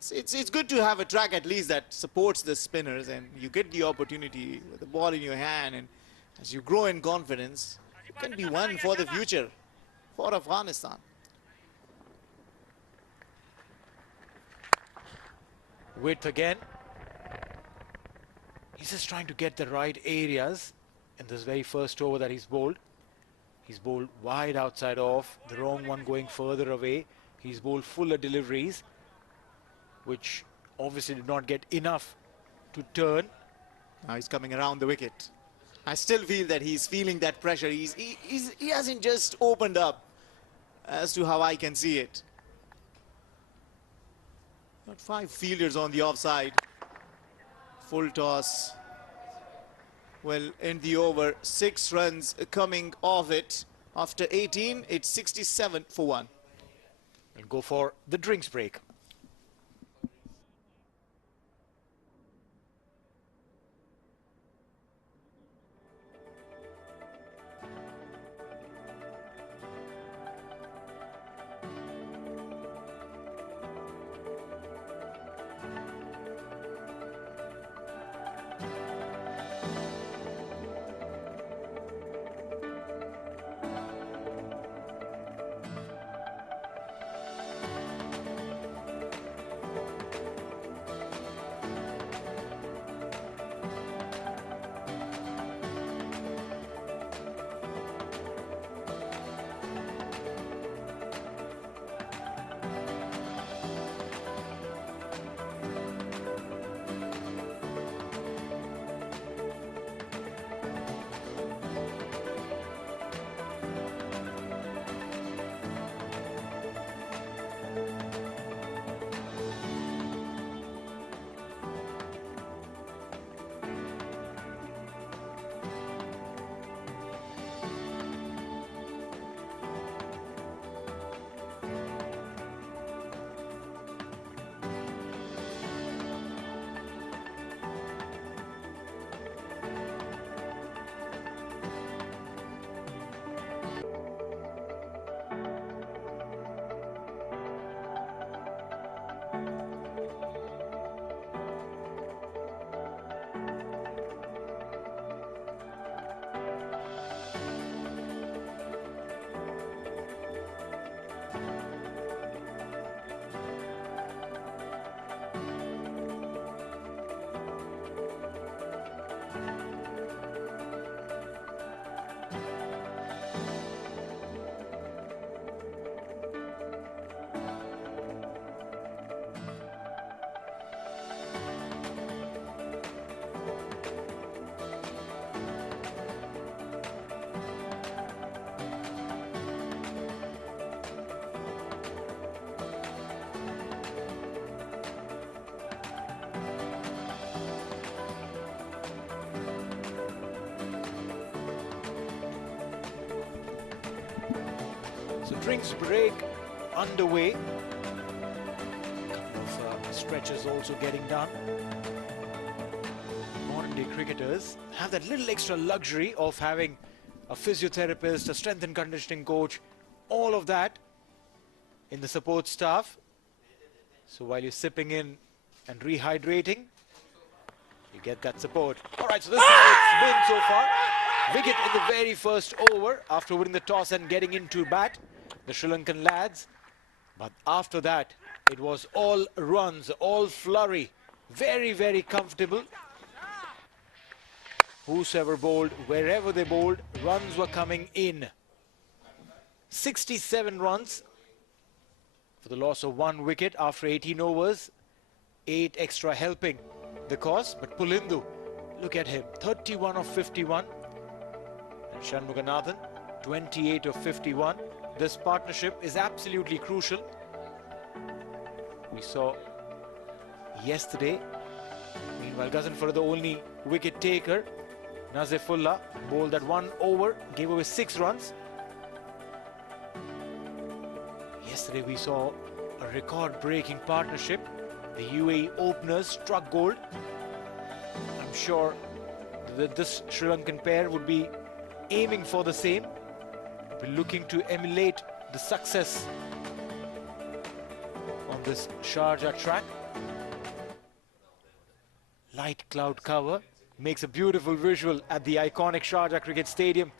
So it's good to have a track at least that supports the spinners, and you get the opportunity with the ball in your hand, and as you grow in confidence, you can be one for the future for Afghanistan. Width again. He's just trying to get the right areas in this very first over that he's bowled. He's bowled wide outside off, the wrong one going further away. He's bowled fuller deliveries, which obviously did not get enough to turn. Now he's coming around the wicket. I still feel that he's feeling that pressure. He hasn't just opened up as to how I can see it. Got 5 fielders on the offside. Full toss. Well, end the over. 6 runs coming off it. After 18, it's 67 for 1. And go for the drinks break. So drinks break underway. Couple of stretches also getting done. Modern day cricketers have that little extra luxury of having a physiotherapist, a strength and conditioning coach, all of that in the support staff. So while you're sipping in and rehydrating, you get that support. All right, so this is how it's been so far. Wicket in the very first over after winning the toss and getting into bat, the Sri Lankan lads. But after that, It was all runs, all flurry. Very, very comfortable. Whosoever bowled, wherever they bowled, runs were coming in. 67 runs for the loss of 1 wicket after 18 overs. 8 extra helping the cause. But Pulindu, look at him, 31 of 51. And Shanmuganathan, 28 of 51. This partnership is absolutely crucial. We saw yesterday, meanwhile, Ghazanfar, the only wicket taker, Nazifullah bowled at 1 over, gave away 6 runs. Yesterday we saw a record-breaking partnership. The UAE openers struck gold. I'm sure that this Sri Lankan pair would be aiming for the same, be looking to emulate the success on this Sharjah track. Light cloud cover makes a beautiful visual at the iconic Sharjah Cricket Stadium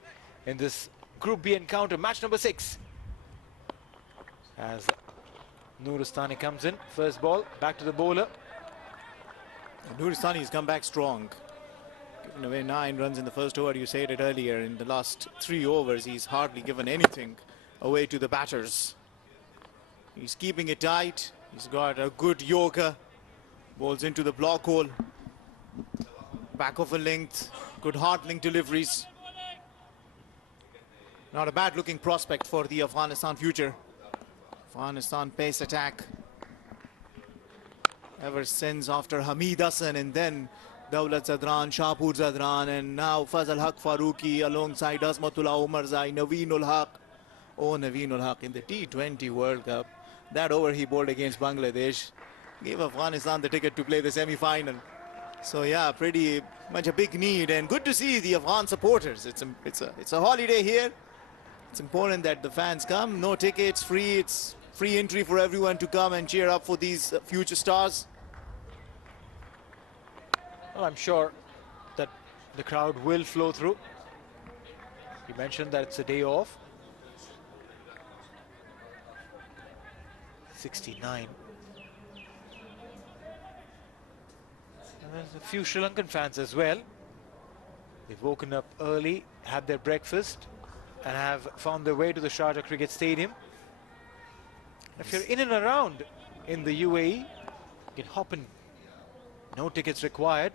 in this Group B encounter, match number 6. As Nuristani comes in, first ball, back to the bowler. Nuristani's come back strong. Given away 9 runs in the first over, you said it earlier. In the last 3 overs, he's hardly given anything away to the batters. He's keeping it tight. He's got a good yorker. Bowls into the block hole. Back of a length. Good hard link deliveries. Not a bad looking prospect for the Afghanistan future. Afghanistan pace attack. Ever since after Hamid Hassan and then Dawlat Zadran, Shahpur Zadran, and now Fazal Haq Farooqi alongside Azmatullah Omarzai, Naveen ul Haq. Oh, Naveen ul Haq in the T20 World Cup. That over he bowled against Bangladesh gave Afghanistan the ticket to play the semi-final. So yeah, pretty much a big need, and good to see the Afghan supporters. It's a holiday here. It's important that the fans come. No tickets, free. It's free entry for everyone to come and cheer up for these future stars. Well, I'm sure that the crowd will flow through. You mentioned that it's a day off. 69. And there's a few Sri Lankan fans as well. They've woken up early, had their breakfast, and have found their way to the Sharjah Cricket Stadium. If you're in and around in the UAE, you can hop in. No tickets required.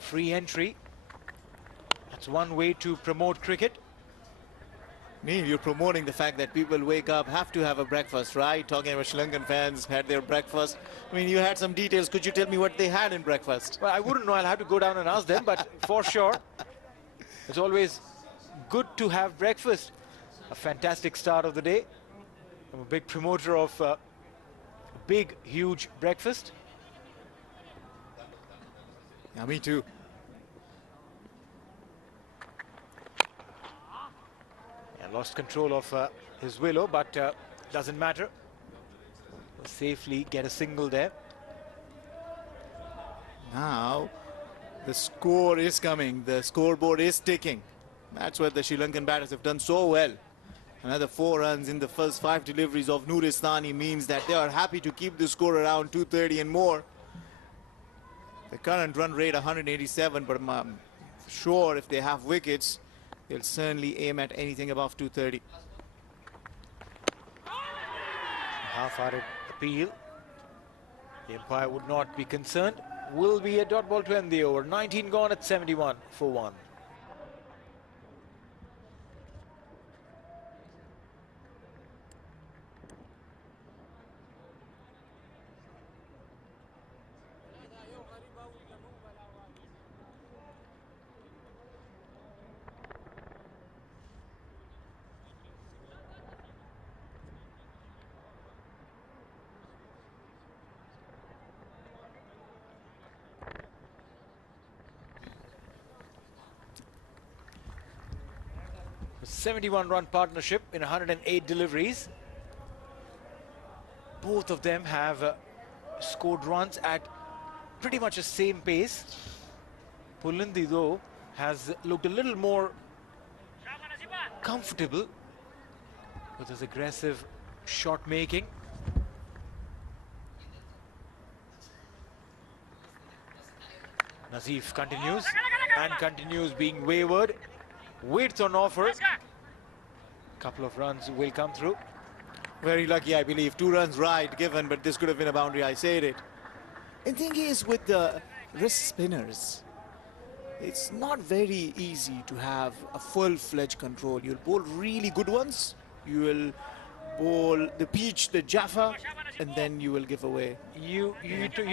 Free entry. That's one way to promote cricket. Neil, you're promoting the fact that people wake up, have to have a breakfast, right? Talking about Sri Lankan fans had their breakfast. I mean, you had some details. Could you tell me what they had in breakfast? Well, I wouldn't know. I'll have to go down and ask them, but for sure, it's always good to have breakfast. A fantastic start of the day. I'm a big promoter of a big, huge breakfast. Yeah, me too. Yeah, lost control of his willow, but doesn't matter. He'll safely get a single there. Now, the score is coming. The scoreboard is ticking. That's what the Sri Lankan batters have done so well. Another 4 runs in the first 5 deliveries of Nuristani means that they are happy to keep the score around 230 and more. The current run rate 187, but I'm sure if they have wickets, they'll certainly aim at anything above 230. Half-hearted appeal. The umpire would not be concerned. Will be a dot ball to end the over. 19 gone at 71 for 1. A 71-run partnership in 108 deliveries. Both of them have scored runs at pretty much the same pace. Pulindi, though, has looked a little more comfortable with his aggressive shot making. Nazif continues and continues being wavered. Width on offer. Couple of runs will come through. Very lucky, I believe. 2 runs right given, but this could have been a boundary. I said it. And thing is, with the wrist spinners, it's not very easy to have a full-fledged control. You'll bowl really good ones. You will bowl the peach, the Jaffa, and then you will give away. You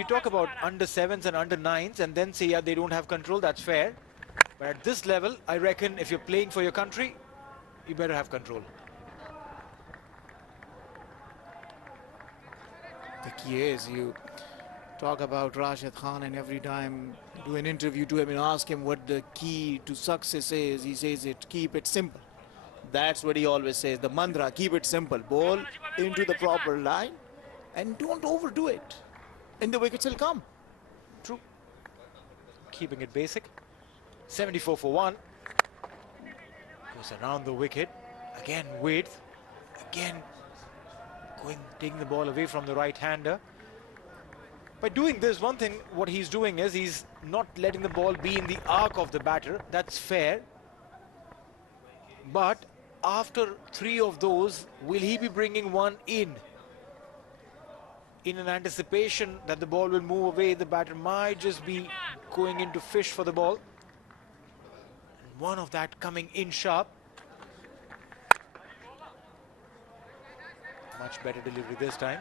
talk about under 7s and under 9s and then say, yeah, they don't have control. That's fair. But at this level, I reckon if you're playing for your country, you better have control. The key is you talk about Rashid Khan, and every time you do an interview to him and ask him what the key to success is, he says it, keep it simple. That's what he always says, the mantra, keep it simple. Bowl into the proper line and don't overdo it. And the wickets will come. True. Keeping it basic. 74 for 1. Goes around the wicket. Again width. Again taking the ball away from the right-hander. By doing this, one thing, what he's doing is he's not letting the ball be in the arc of the batter. That's fair. But after 3 of those, will he be bringing one in an anticipation that the ball will move away? The batter might just be going into fish for the ball. And one of that coming in sharp. Much better delivery this time.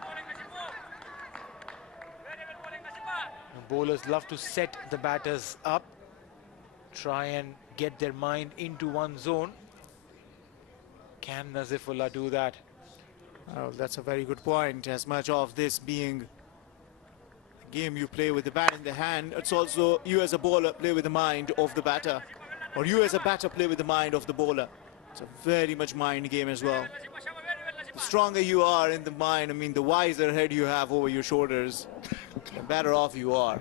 The bowlers love to set the batters up, try and get their mind into one zone. Can Nazifullah do that? Oh, that's a very good point. As much of this being a game you play with the bat in the hand, it's also you as a bowler play with the mind of the batter, or you as a batter play with the mind of the bowler. It's a very much mind game as well. The stronger you are in the mind, I mean, the wiser head you have over your shoulders, the better off you are.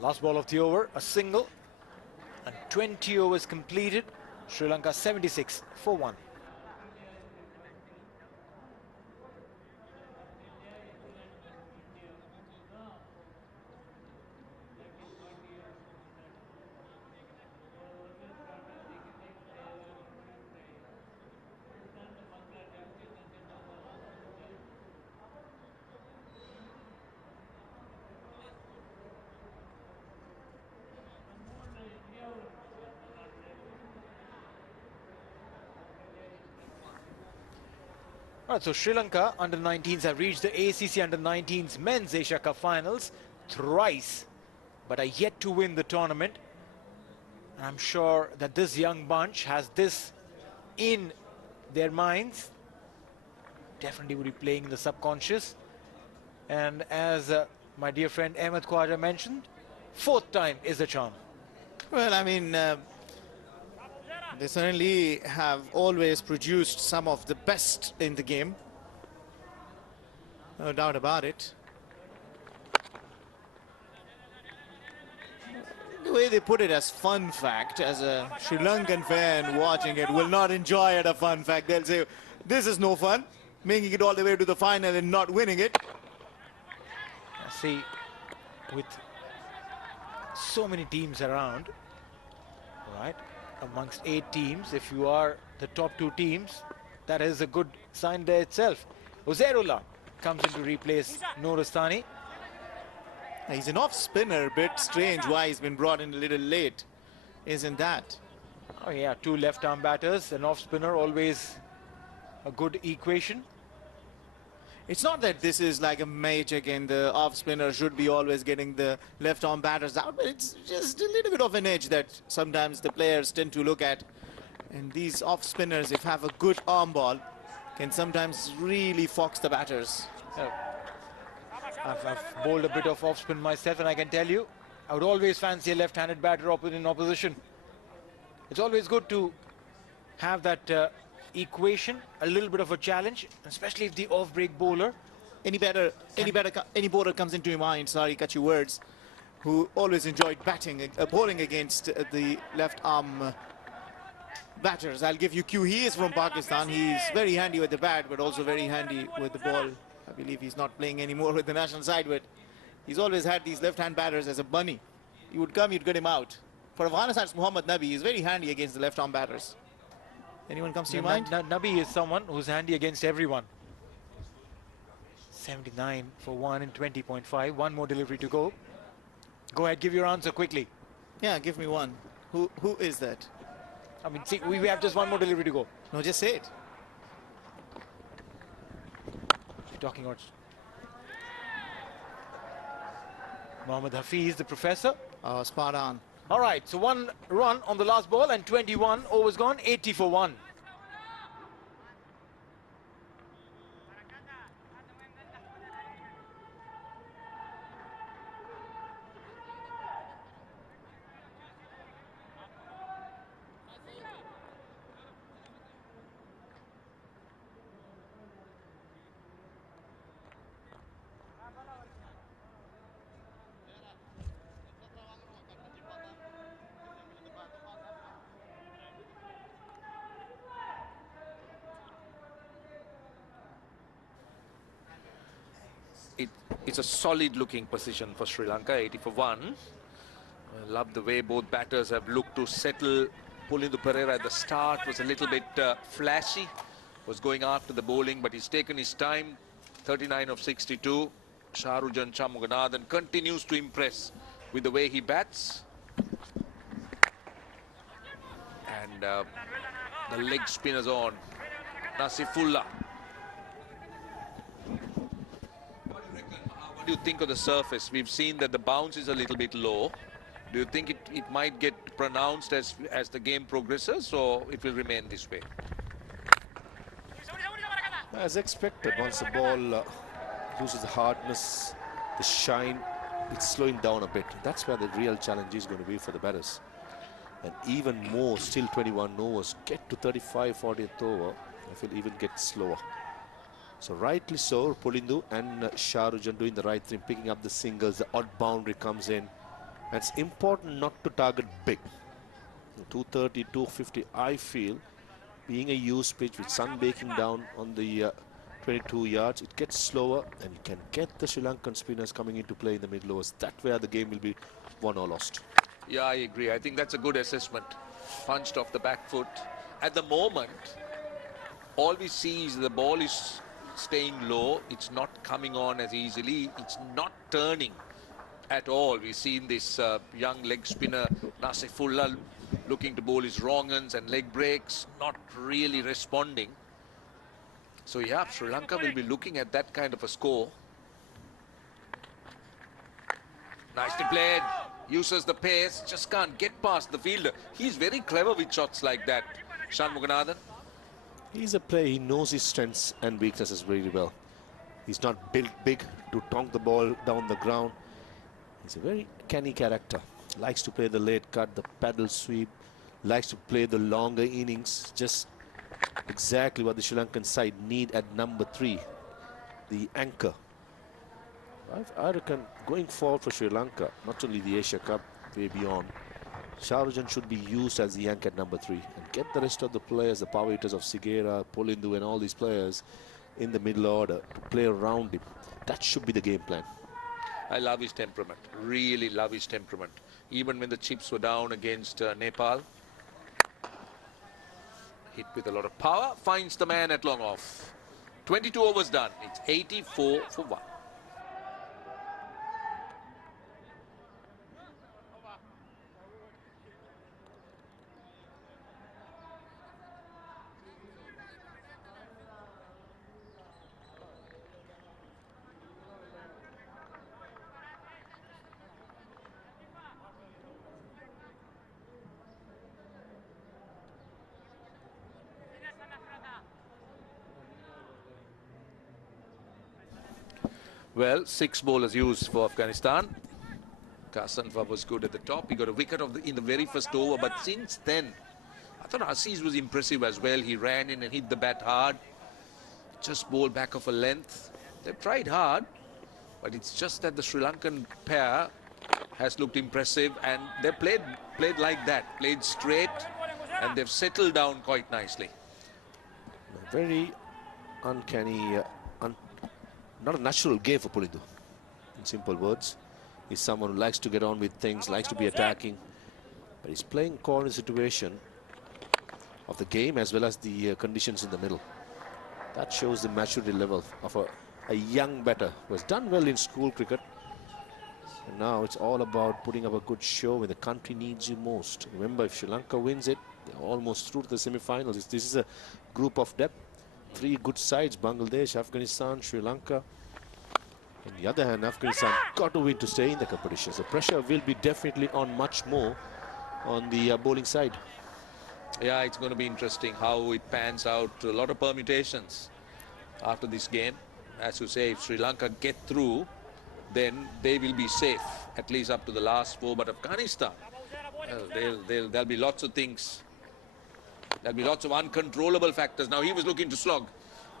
Last ball of the over, a single, and 20 overs completed. Sri Lanka 76 for 1. All right, so Sri Lanka under 19s have reached the ACC under 19s men's Asia Cup finals thrice, but are yet to win the tournament. And I'm sure that this young bunch has this in their minds. Definitely would be playing in the subconscious. And as my dear friend Ahmed Khwaja mentioned, 4th time is the charm. Well, I mean, they certainly have always produced some of the best in the game. No doubt about it. The way they put it as fun fact, as a Sri Lankan fan watching it will not enjoy it a fun fact. They'll say, this is no fun, making it all the way to the final and not winning it. See, with so many teams around, right? Amongst 8 teams, if you are the top 2 teams, that is a good sign there itself. Uzairullah comes in to replace Nooristani. He's an off spinner, bit strange why he's been brought in a little late, isn't that? Oh yeah, 2 left arm batters, an off spinner, always a good equation. It's not that this is like a match again, the off spinner should be always getting the left arm batters out, but it's just a little bit of an edge that sometimes the players tend to look at. And these off spinners, if have a good arm ball, can sometimes really fox the batters. I've bowled a bit of off spin myself, and I can tell you, I would always fancy a left-handed batter in opposition. It's always good to have that equation, a little bit of a challenge, especially if the off-break bowler. Any bowler comes into your mind, sorry, cut your words, who always enjoyed bowling against the left arm batters. I'll give you cue. He is from Pakistan. He's very handy with the bat, but also very handy with the ball. I believe he's not playing anymore with the national side, but he's always had these left-hand batters as a bunny. He would come, you'd get him out. For Afghanistan, it's Muhammad Nabi. He's very handy against the left-arm batters. Anyone comes to your mind? Nabi is someone who's handy against everyone. 79 for 1 in 20.5. One more delivery to go. Go ahead, give your answer quickly. Yeah, give me one. Who is that? I mean, see, we have just one more delivery to go. No, just say it. You're talking about Mohammad Hafiz, the professor. Spot on. All right, so 1 run on the last ball and 21 overs gone, 80 for 1. It's a solid looking position for Sri Lanka, 80 for 1. I love the way both batters have looked to settle. Pulindu Pereira at the start was a little bit flashy, was going after the bowling, but he's taken his time. 39 of 62. Sharujan Chamuganathan continues to impress with the way he bats. And the leg spinners on. Nasifullah. What do you think of the surface? We've seen that the bounce is a little bit low. Do you think it might get pronounced as the game progresses, or it will remain this way? As expected, once the ball loses the hardness, the shine, it's slowing down a bit. That's where the real challenge is going to be for the batters. And even more, still 21 overs, get to 35, 40th over, I feel even get slower. So rightly so, Pulindu and Sharujan doing the right thing, picking up the singles, the odd boundary comes in. And it's important not to target big. 230, 250, I feel, being a used pitch with sun baking down on the 22 yards, it gets slower and you can get the Sri Lankan spinners coming into play in the middle overs. That way the game will be won or lost. Yeah, I agree. I think that's a good assessment. Punched off the back foot. At the moment, all we see is the ball is staying low. It's not coming on as easily. It's not turning at all. We've seen this young leg spinner Nasifullah looking to bowl his wrong ends and leg breaks, not really responding. So yeah, Sri Lanka will be looking at that kind of a score. Nicely played. Uses the pace, just can't get past the fielder. He's very clever with shots like that, Shanmuganathan. He's a player, he knows his strengths and weaknesses very well. He's not built big to tonk the ball down the ground. He's a very canny character. Likes to play the late cut, the paddle sweep, likes to play the longer innings. Just exactly what the Sri Lankan side need at number 3, the anchor. I reckon going forward for Sri Lanka, not only the Asia Cup, way beyond, Sharujan should be used as the anchor at number 3 and get the rest of the players, the power hitters of Sigera, Pulindu and all these players in the middle order to play around him. That should be the game plan. I love his temperament, really love his temperament. Even when the chips were down against Nepal, hit with a lot of power, finds the man at long off. 22 overs done, it's 84 for 1. Well, 6 bowlers used for Afghanistan. Kasanfa was good at the top. He got a wicket in the very first over. But since then, I thought Aziz was impressive as well. He ran in and hit the bat hard. Just bowled back of a length. They've tried hard, but it's just that the Sri Lankan pair has looked impressive. And they played like that. Played straight, and they've settled down quite nicely. Very uncanny, not a natural game for Pulindu. In simple words, he's someone who likes to get on with things, likes to be attacking, but he's playing corner situation of the game as well as the conditions in the middle. That shows the maturity level of a young batter who has done well in school cricket. And now it's all about putting up a good show when the country needs you most. Remember, if Sri Lanka wins it, they're almost through to the semi-finals. This is a group of depth. 3 good sides: Bangladesh, Afghanistan, Sri Lanka. On the other hand, Afghanistan got to win to stay in the competition. So pressure will be definitely on much more on the bowling side. Yeah, it's going to be interesting how it pans out. A lot of permutations after this game. As you say, if Sri Lanka get through, then they will be safe, at least up to the last 4. But Afghanistan, there'll be lots of things. There'll be lots of uncontrollable factors. Now he was looking to slog.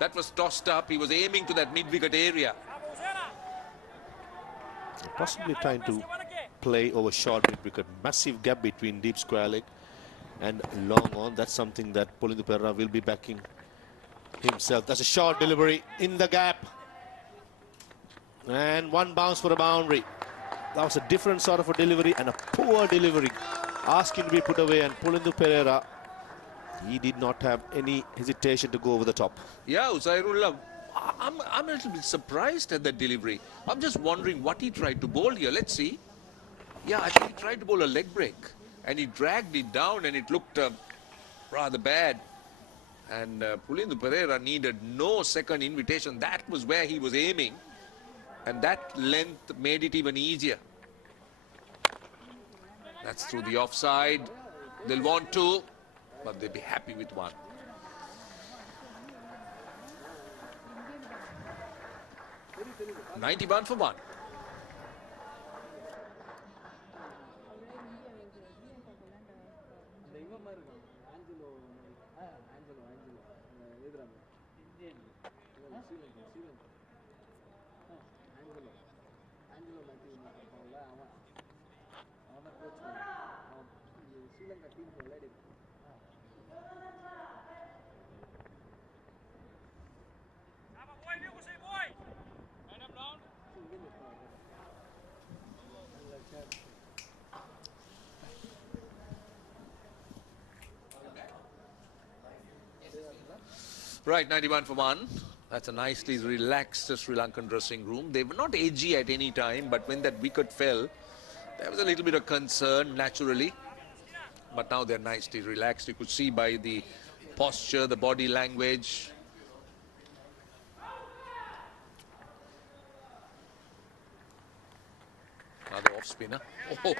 That was tossed up. He was aiming to that mid-wicket area. Possibly trying to play over short mid-wicket. Massive gap between deep square leg and long on. That's something that Pulindu Perera will be backing himself. That's a short delivery in the gap. And 1 bounce for a boundary. That was a different sort of a delivery and a poor delivery. Asking to be put away, and Pulindu Perera, he did not have any hesitation to go over the top. Yeah, Uzairullah, I'm a little bit surprised at that delivery. I'm just wondering what he tried to bowl here. Let's see. Yeah, I think he tried to bowl a leg break, and he dragged it down, and it looked rather bad. And Pulindu Perera needed no second invitation. That was where he was aiming, and that length made it even easier. That's through the offside. They'll want 2, but they'll be happy with 1. $91 for 1. Right, 91 for 1. That's a nicely relaxed Sri Lankan dressing room. They were not edgy at any time, but when that wicket fell, there was a little bit of concern, naturally. But now they're nicely relaxed. You could see by the posture, the body language. Another off spinner. Oh,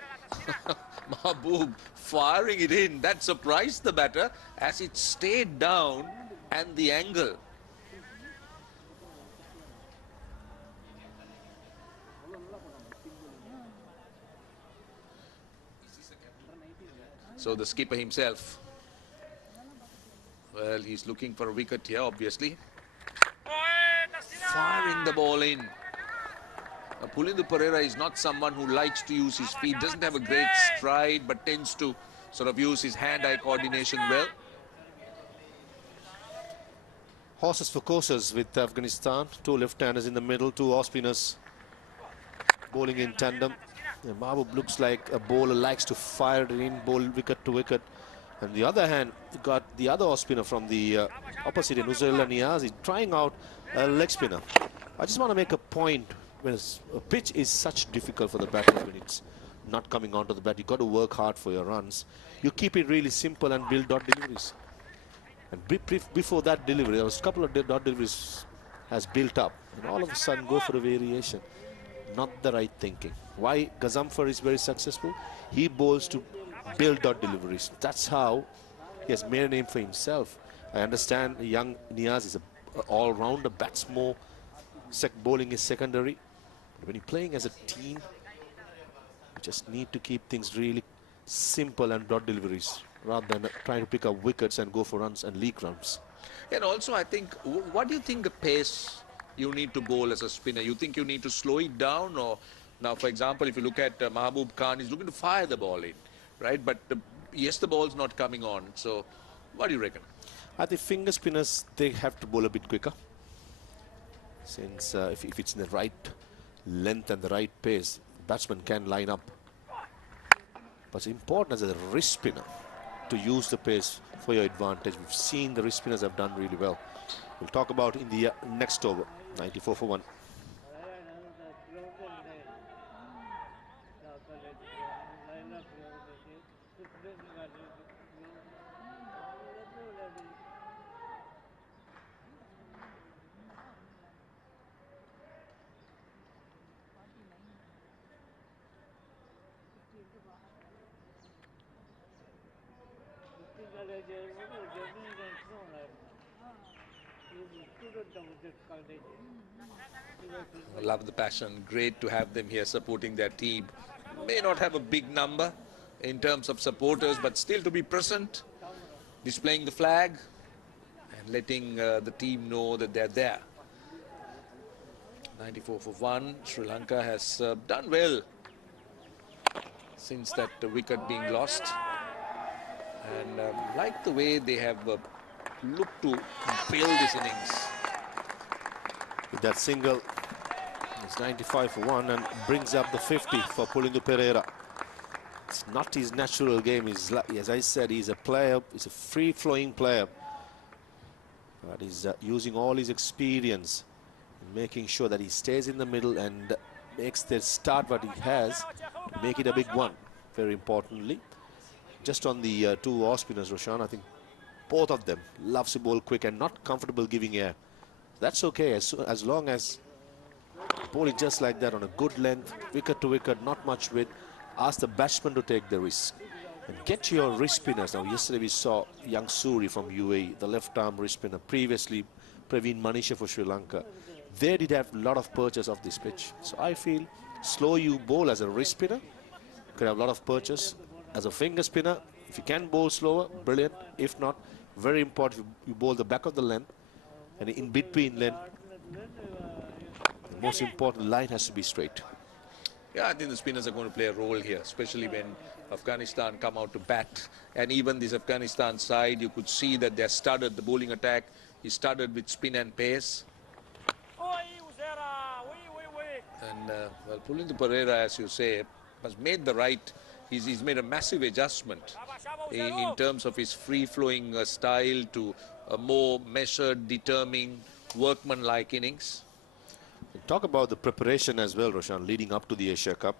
Mahbub firing it in. That surprised the batter as it stayed down. And the angle. So the skipper himself, well, he's looking for a wicket here, obviously. Firing the ball in. Now, Pulindu Perera is not someone who likes to use his feet, doesn't have a great stride, but tends to sort of use his hand-eye coordination well. Horses for courses with Afghanistan. 2 left-handers in the middle, 2 off-spinners bowling in tandem. Mahbub looks like a bowler, likes to fire it in, bowl wicket to wicket. On the other hand, you got the other off-spinner from the opposite end, Uzairullah Niazi, trying out a leg spinner. I just want to make a point. When a pitch is such difficult for the batters, when it's not coming onto the bat, you've got to work hard for your runs. You keep it really simple and build dot deliveries. And before that delivery, there was a couple of dot deliveries has built up. And all of a sudden go for a variation. Not the right thinking. Why Gazamfar is very successful? He bowls to build dot deliveries. That's how he has made a name for himself. I understand young Niaz is an all-rounder, bats more. Bowling is secondary. But when you're playing as a team, you just need to keep things really simple and dot deliveries, rather than trying to pick up wickets and go for runs and league runs. And also, I think, what do you think the pace you need to bowl as a spinner? You think you need to slow it down? Or now, for example, if you look at Mahbub Khan, he's looking to fire the ball in, right? But yes, the ball's not coming on. So, what do you reckon? I think finger spinners, they have to bowl a bit quicker. Since if it's in the right length and the right pace, batsman can line up. But it's important as a wrist spinner to use the pace for your advantage. We've seen the wrist spinners have done really well. We'll talk about in the next over. 94 for 1. I love the passion. Great to have them here supporting their team. May not have a big number in terms of supporters, but still to be present, displaying the flag and letting the team know that they're there. 94 for 1. Sri Lanka has done well since that wicket being lost. And like the way they have looked to fill this innings. With that single, it's 95 for 1 and brings up the 50 for Pulindu Pereira. It's not his natural game. He's, as I said, he's a player. He's a free-flowing player. But he's using all his experience, making sure that he stays in the middle and makes the start what he has to make it a big one. Very importantly, just on the two off spinners, Roshan, I think both of them loves to bowl quick and not comfortable giving air. That's okay as long as bowling just like that on a good length, wicket to wicket, not much width. Ask the batsman to take the risk and get your wrist spinners. Now, yesterday we saw young Suri from UAE, the left-arm wrist spinner. Previously, Praveen Manisha for Sri Lanka. They did have a lot of purchase of this pitch. So I feel slow you bowl as a wrist spinner, you could have a lot of purchase. As a finger spinner, if you can bowl slower, brilliant. If not, very important, you bowl the back of the length and in between length. The most important line has to be straight. Yeah, I think the spinners are going to play a role here, especially when Afghanistan come out to bat. And even this Afghanistan side, you could see that they started the bowling attack. He started with spin and pace. And well, Pulindu Pereira, as you say, has made the right. He's made a massive adjustment in terms of his free-flowing style to a more measured, determined, workman-like innings. Talk about the preparation as well, Roshan, leading up to the Asia Cup.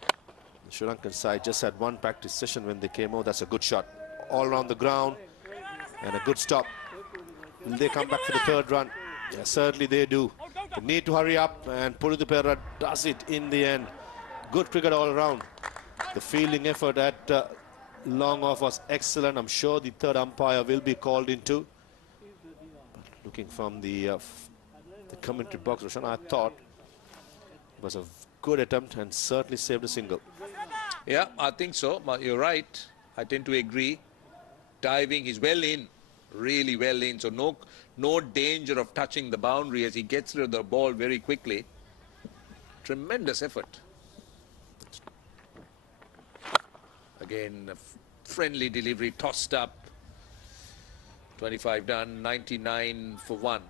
The Sri Lankan side just had one practice session when they came out. That's a good shot. All around the ground and a good stop. Will they come back for the third run? Yeah, certainly they do. They need to hurry up, and Pulindu Pereira does it in the end. Good cricket all around. The fielding effort at long off was excellent. I'm sure the third umpire will be called into. But looking from the commentary box, Roshan, I thought it was a good attempt and certainly saved a single. Yeah, I think so. But you're right. I tend to agree. Diving, he's well in, really well in. So no danger of touching the boundary as he gets rid of the ball very quickly. Tremendous effort. Again, a friendly delivery, tossed up. 25 done, 99 for 1.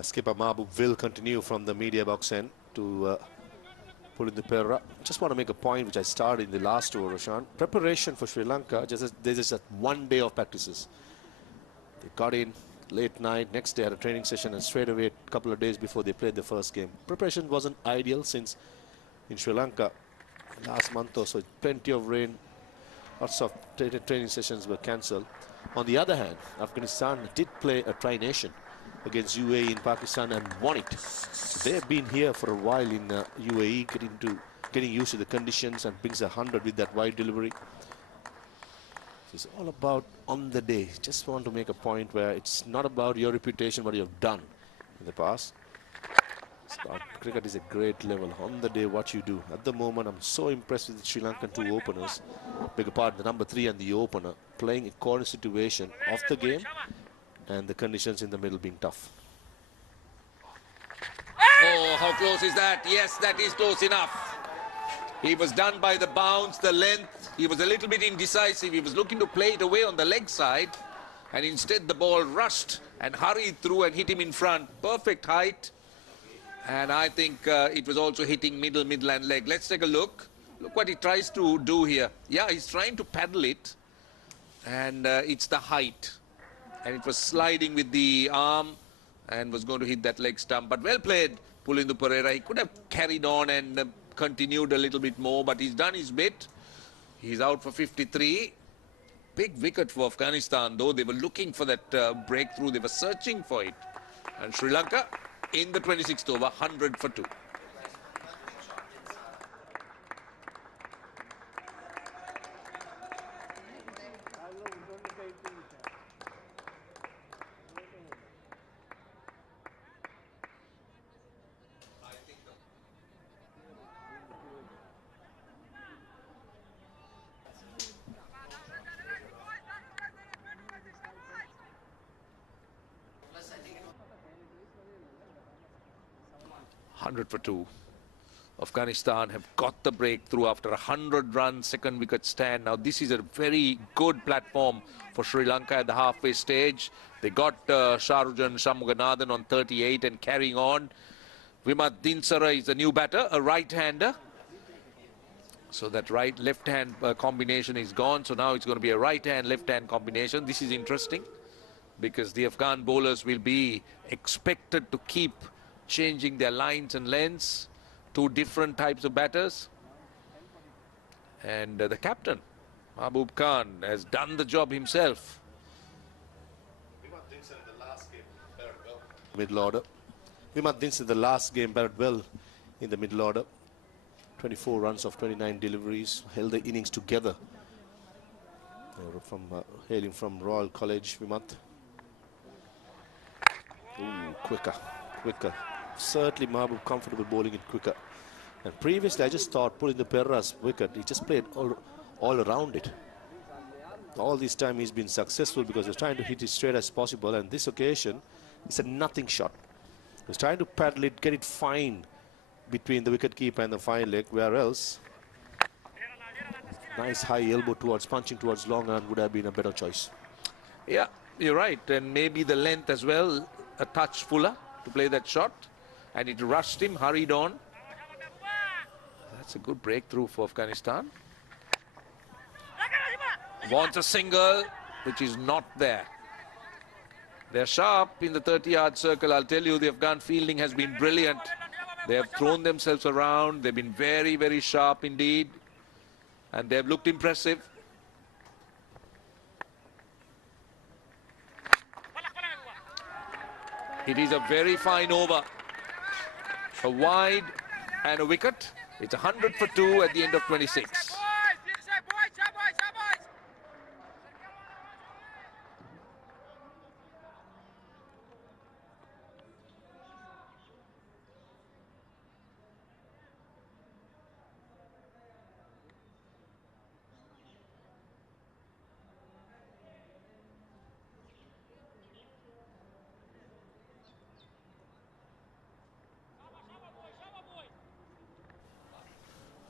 Skipper Mahbub will continue from the media box end to Pulindu Pereira. Just want to make a point which I started in the last over, Roshan. Preparation for Sri Lanka, there's just 1 day of practices. They got in late night, next day had a training session, and straight away a couple of days before they played the first game. Preparation wasn't ideal since in Sri Lanka last month or so, plenty of rain, lots of training sessions were cancelled. On the other hand, Afghanistan did play a tri-nation against UAE in Pakistan and won it. So they have been here for a while in UAE, getting used to the conditions, and brings 100 with that wide delivery. It's all about on the day. Just want to make a point where it's not about your reputation, what you have done in the past. Cricket is a great level. On the day, what you do. At the moment, I'm so impressed with the Sri Lankan two openers. Beg your pardon, the number 3 and the opener, playing a corner situation of the game and the conditions in the middle being tough. Oh, how close is that? Yes, that is close enough. He was done by the bounce, the length. He was a little bit indecisive. He was looking to play it away on the leg side. And instead the ball rushed and hurried through and hit him in front. Perfect height. And I think it was also hitting middle and leg. Let's take a look. Look what he tries to do here. Yeah, he's trying to paddle it. And it's the height. And it was sliding with the arm and was going to hit that leg stump. But well played, Pulindu Pereira. He could have carried on and continued a little bit more, but he's done his bit. He's out for 53. Big wicket for Afghanistan, though. They were looking for that breakthrough. They were searching for it. And Sri Lanka in the 26th over, 100 for 2. For 2. Afghanistan have got the breakthrough after a 100-run second wicket stand. Now this is a very good platform for Sri Lanka at the halfway stage. They got Sharujan Shamughanathan on 38 and carrying on. Vimat Dinsara is the new batter, a right-hander. So that right-left-hand combination is gone. So now it's going to be a right-hand, left-hand combination. This is interesting because the Afghan bowlers will be expected to keep changing their lines and lengths, two different types of batters. And the captain, Mahbub Khan, has done the job himself. Middle order. Vimat Dinsara, the last game, batted well in the middle order. 24 runs of 29 deliveries, held the innings together. Hailing from Royal College, Vimat. Ooh, quicker. Certainly Mahbub comfortable bowling it quicker. And previously I just thought Pulindu Pereira's wicket, he just played all around it. All this time he's been successful because he's trying to hit it straight as possible, and this occasion it's a nothing shot. He's trying to paddle it, get it fine between the wicket keeper and the fine leg, where else nice high elbow towards punching towards long run would have been a better choice. Yeah, you're right, and maybe the length as well, a touch fuller to play that shot. And it rushed him, hurried on. That's a good breakthrough for Afghanistan. Wants a single, which is not there. They're sharp in the 30-yard circle. I'll tell you, the Afghan fielding has been brilliant. They have thrown themselves around. They've been very, very sharp indeed. And they've looked impressive. It is a very fine over. A wide and a wicket. It's 100 for 2 at the end of 26.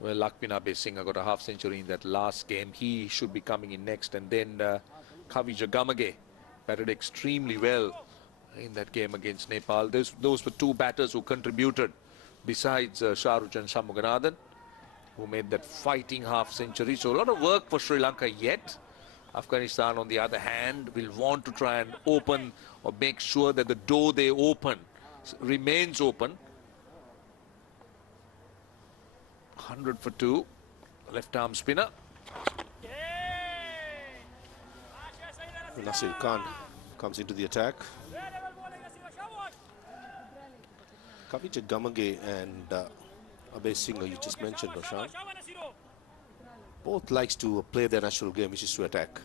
Well, Lakshmi Singh got a half century in that last game. He should be coming in next. And then Kavi Jagamage batted extremely well in that game against Nepal. Those were two batters who contributed besides Sharujan Shamughanathan, who made that fighting half century. So a lot of work for Sri Lanka yet. Afghanistan, on the other hand, will want to try and open or make sure that the door they open remains open. 100 for 2, left arm spinner. Nasir Khan comes into the attack. Kavija Gamage and Abhay Singh, you just mentioned, Roshan, both likes to play their natural game, which is to attack.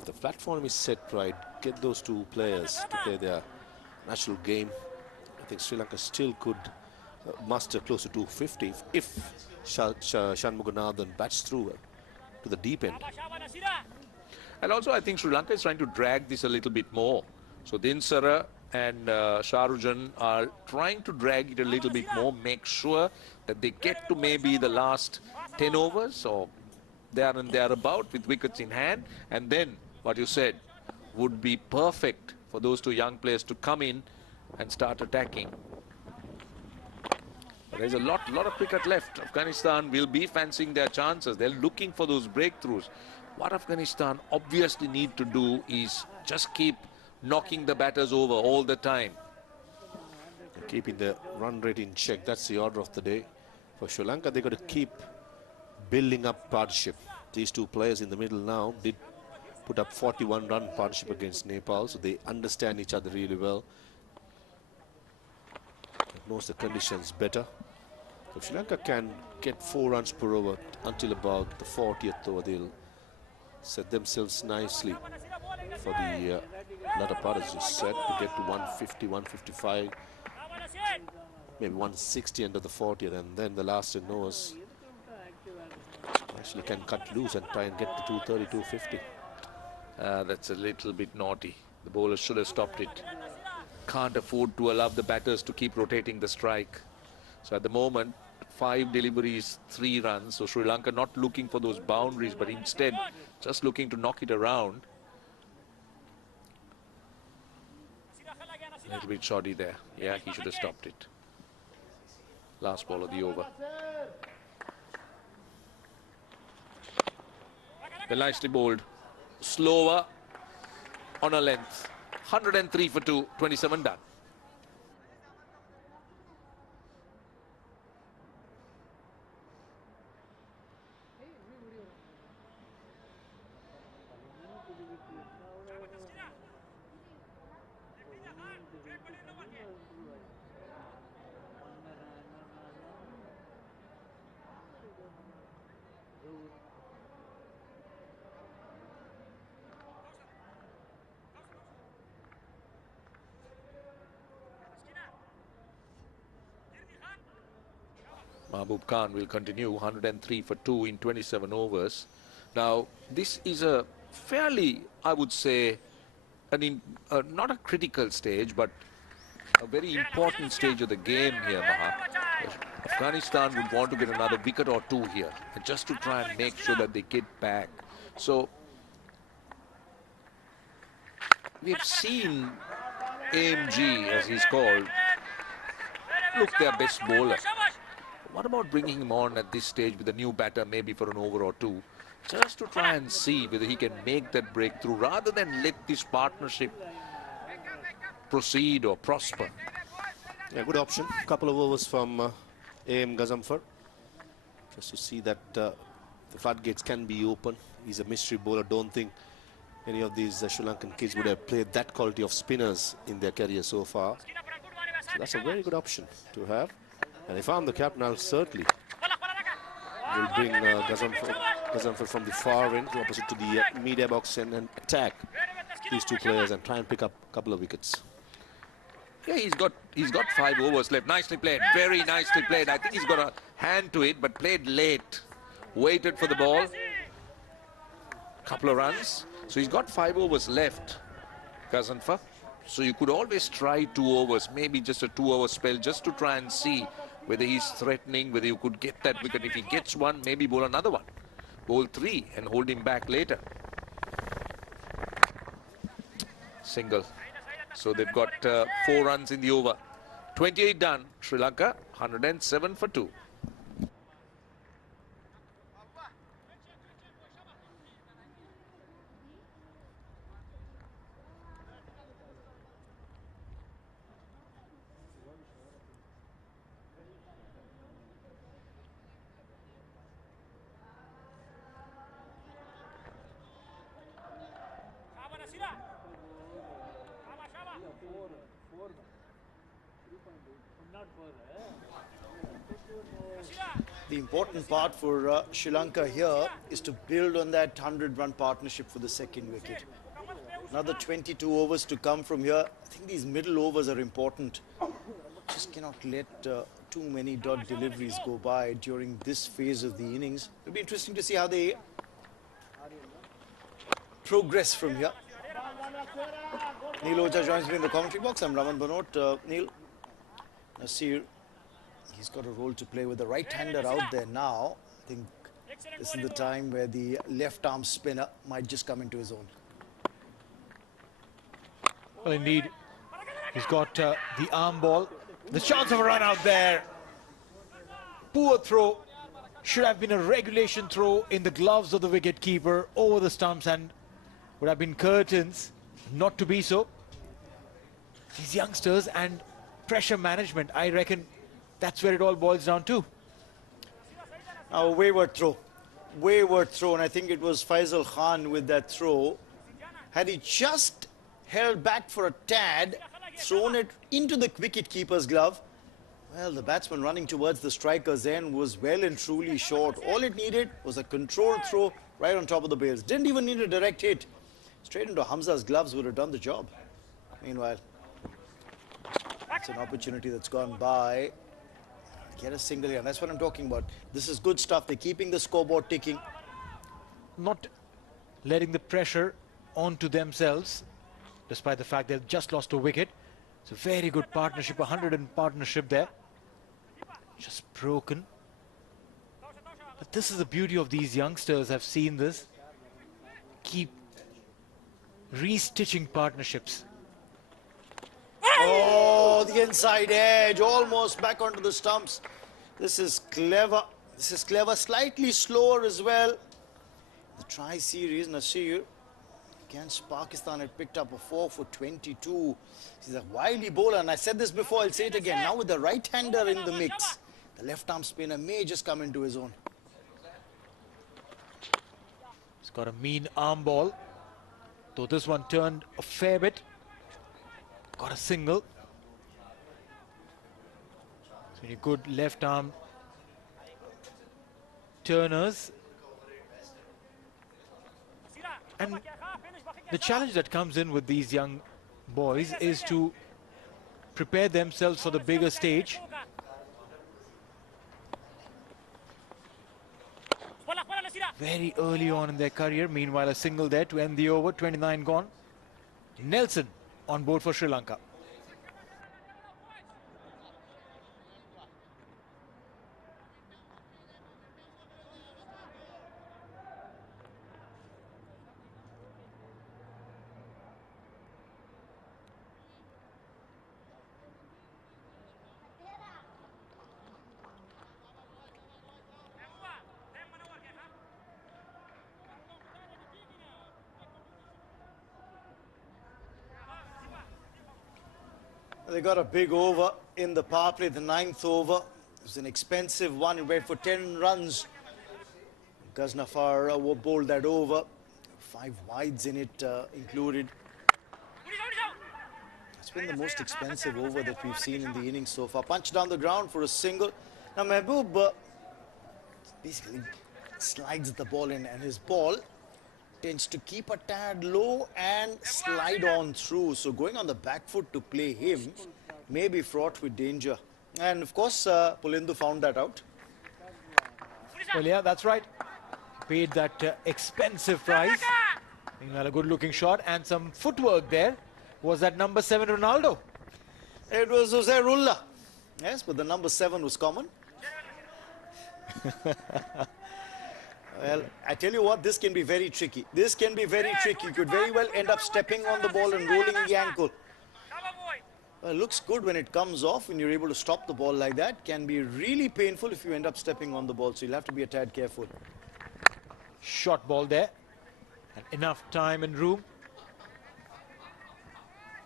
If the platform is set right, get those two players to play their natural game, I think Sri Lanka still could muster close to 250 if Shanmuganathan bats through to the deep end. And also, I think Sri Lanka is trying to drag this a little bit more. So Dinsara and Sharujan are trying to drag it a little bit more, make sure that they get to maybe the last 10 overs or there and thereabout with wickets in hand. And then, what you said, would be perfect for those two young players to come in and start attacking. There's a lot of cricket left. Afghanistan will be fancying their chances. They're looking for those breakthroughs. What Afghanistan obviously need to do is just keep knocking the batters over all the time. Keeping the run rate in check, that's the order of the day. For Sri Lanka, they've got to keep building up partnership. These two players in the middle now did put up 41-run partnership against Nepal, so they understand each other really well. Knows the conditions better. If Sri Lanka can get 4 runs per over until about the 40th over, they'll set themselves nicely for the latter part, as you said, to get to 150, 155, maybe 160 under the 40th, and then the last 10 overs actually can cut loose and try and get to 230, 250. That's a little bit naughty. The bowler should have stopped it. Can't afford to allow the batters to keep rotating the strike. So at the moment, 5 deliveries, 3 runs. So Sri Lanka not looking for those boundaries, but instead just looking to knock it around. A little bit shoddy there. Yeah, he should have stopped it. Last ball of the over. Well, nicely bowled. Slower on a length. 103 for 2, 27 done. Mahbub Khan will continue 103 for 2 in 27 overs. Now, this is a fairly, I would say, not a critical stage, but a very important stage of the game here, Maha. Afghanistan would want to get another wicket or 2 here, just to try and make sure that they get back. So, we've seen AMG, as he's called, look their best bowler. What about bringing him on at this stage with a new batter, maybe for an over or 2, just to try and see whether he can make that breakthrough rather than let this partnership proceed or prosper? Yeah, good option. A couple of overs from AM Gazamfar, just to see that the floodgates can be open. He's a mystery bowler. Don't think any of these Sri Lankan kids would have played that quality of spinners in their career so far. So that's a very good option to have. And if I'm the captain, I'll certainly will bring Gazamfar from the far end, opposite to the media box, and attack these two players and try and pick up a couple of wickets. Yeah, he's got 5 overs left. Nicely played, very nicely played. I think he's got a hand to it, but played late. Waited for the ball. Couple of runs. So he's got 5 overs left, Gazanfar. So you could always try 2 overs, maybe just a 2-hour spell, just to try and see whether he's threatening, whether you could get that wicket. If he gets 1, maybe bowl another 1. Bowl 3 and hold him back later. Single. So they've got 4 runs in the over. 28 done. Sri Lanka 107 for 2. The important part for Sri Lanka here is to build on that 100-run partnership for the second wicket. Another 22 overs to come from here. I think these middle overs are important. Just cannot let too many dot deliveries go by during this phase of the innings. It'll be interesting to see how they progress from here. Neil Oja joins me in the commentary box. I'm Raman Banot. Neil, Nasir, he's got a role to play with the right-hander out there now. I think this is the time where the left-arm spinner might just come into his own. Well, indeed, he's got the arm ball. The chance of a run out there. Poor throw. Should have been a regulation throw in the gloves of the wicket-keeper over the stumps, and would have been curtains. Not to be so. These youngsters and pressure management, I reckon that's where it all boils down to. Now, a wayward throw. Wayward throw, and I think it was Faisal Khan with that throw. Had he just held back for a tad, thrown it into the wicket-keeper's glove, well, the batsman running towards the striker's end was well and truly short. All it needed was a controlled throw right on top of the bails. Didn't even need a direct hit. Straight into Hamza's gloves would have done the job. Meanwhile, it's an opportunity that's gone by. Get a single here, and that's what I'm talking about. This is good stuff. They're keeping the scoreboard ticking. Not letting the pressure onto themselves, despite the fact they've just lost a wicket. It's a very good partnership, 100 in partnership there. Just broken. But this is the beauty of these youngsters. I've seen this. Keep restitching partnerships. Oh, the inside edge, almost back onto the stumps. This is clever. This is clever. Slightly slower as well. The tri-series, Nasir against Pakistan had picked up a 4 for 22. He's a wily bowler, and I said this before, I'll say it again. Now with the right-hander in the mix, the left-arm spinner may just come into his own. He's got a mean arm ball, though this one turned a fair bit. Got a single. So many good left-arm turners. And the challenge that comes in with these young boys is to prepare themselves for the bigger stage. Very early on in their career. Meanwhile, a single there to end the over. 29 gone. Nelson on board for Sri Lanka. They got a big over in the power play, the 9th over. It was an expensive one. It went for 10 runs. Ghaznafar bowled that over. 5 wides in it included. It's been the most expensive over that we've seen in the innings so far. Punch down the ground for a single. Now Mehboob basically slides the ball in, and his ball tends to keep a tad low and slide on through. So going on the back foot to play him may be fraught with danger. And of course, Pulindu found that out. Well, yeah, that's right. Paid that expensive price. Meanwhile, a good-looking shot and some footwork there. Was that number 7 Ronaldo? It was Uzairullah. Yes, but the number 7 was common. Well, I tell you what, this can be very tricky. This can be very tricky. You could very well end up stepping on the ball and rolling the ankle. Well, it looks good when it comes off, when you're able to stop the ball like that. Can be really painful if you end up stepping on the ball, so you'll have to be a tad careful. Short ball there. And enough time and room.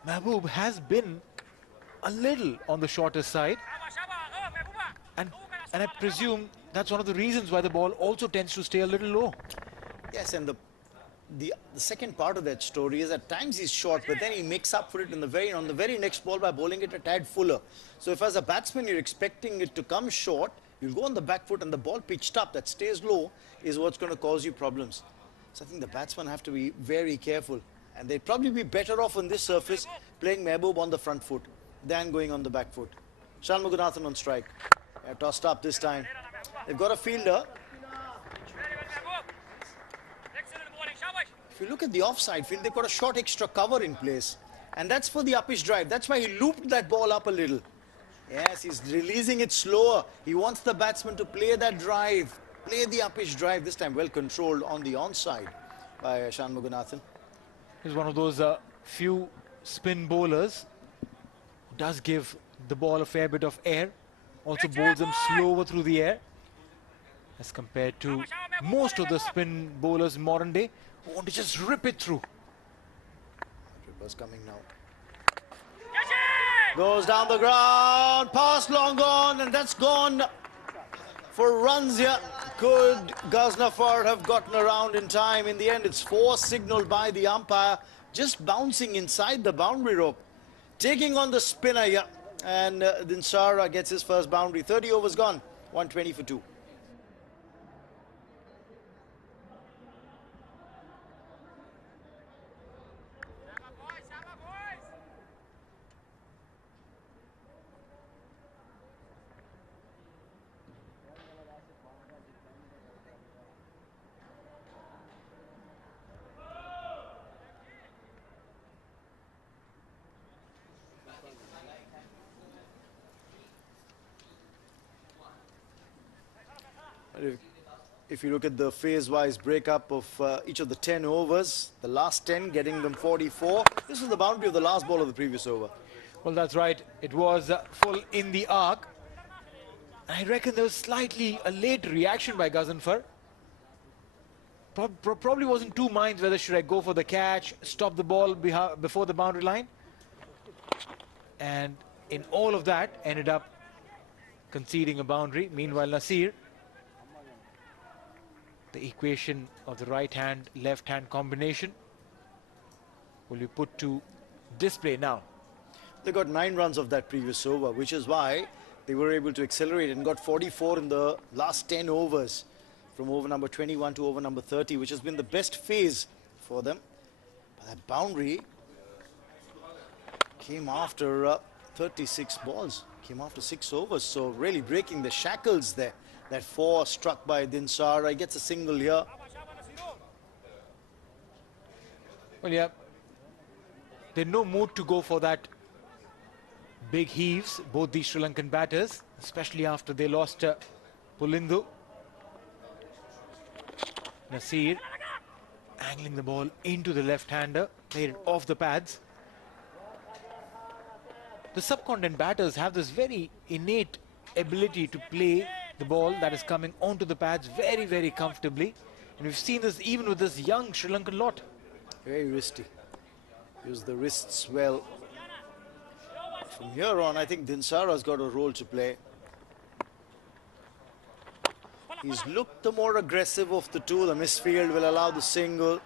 Mehboob has been a little on the shorter side. And I presume that's one of the reasons why the ball also tends to stay a little low. Yes, and the second part of that story is at times he's short, but then he makes up for it on the very next ball by bowling it a tad fuller. So if as a batsman you're expecting it to come short, You'll go on the back foot and the ball pitched up that stays low is what's going to cause you problems. So I think the batsmen have to be very careful. And they'd probably be better off on this surface playing Mehboob on the front foot than going on the back foot. Shanmuganathan on strike. They're tossed up this time. They've got a fielder. If you look at the offside field, they've got a short extra cover in place. And that's for the uppish drive. That's why he looped that ball up a little. Yes, he's releasing it slower. He wants the batsman to play that drive. Play the uppish drive. This time well controlled on the onside by Shanmuganathan. He's one of those few spin bowlers who does give the ball a fair bit of air. Also bowls them slower through the air as compared to most of the spin bowlers in modern day who want to just rip it through. Rippers coming now. Goes down the ground, pass long gone, and that's gone for runs here. Could Ghaznafar have gotten around in time? In the end, it's 4 signaled by the umpire, just bouncing inside the boundary rope. Taking on the spinner here, and Dinsara gets his first boundary. 30 overs gone, 120 for 2. If you look at the phase-wise breakup of each of the 10 overs, the last 10 getting them 44. This was the boundary of the last ball of the previous over. Well, that's right. It was full in the arc. I reckon there was slightly a late reaction by Ghaznafar. Probably wasn't two minds whether should I go for the catch, stop the ball before the boundary line. And in all of that, ended up conceding a boundary. Meanwhile, Nasir, the equation of the right-hand, left-hand combination will be put to display now. They got 9 runs of that previous over, which is why they were able to accelerate and got 44 in the last 10 overs, from over number 21 to over number 30, which has been the best phase for them. But that boundary came after 36 balls, came after 6 overs, so really breaking the shackles there. That 4 struck by Dinsara. He gets a single here. Well, yeah, they're no mood to go for that big heaves, both these Sri Lankan batters, especially after they lost Pulindu. Nasir angling the ball into the left-hander, played it off the pads. The subcontinent batters have this very innate ability to play the ball that is coming onto the pads very, very comfortably. And we've seen this even with this young Sri Lankan lot. Very wristy. Use the wrists well. From here on, I think Dinsara's got a role to play. He's looked the more aggressive of the two. The misfield will allow the single.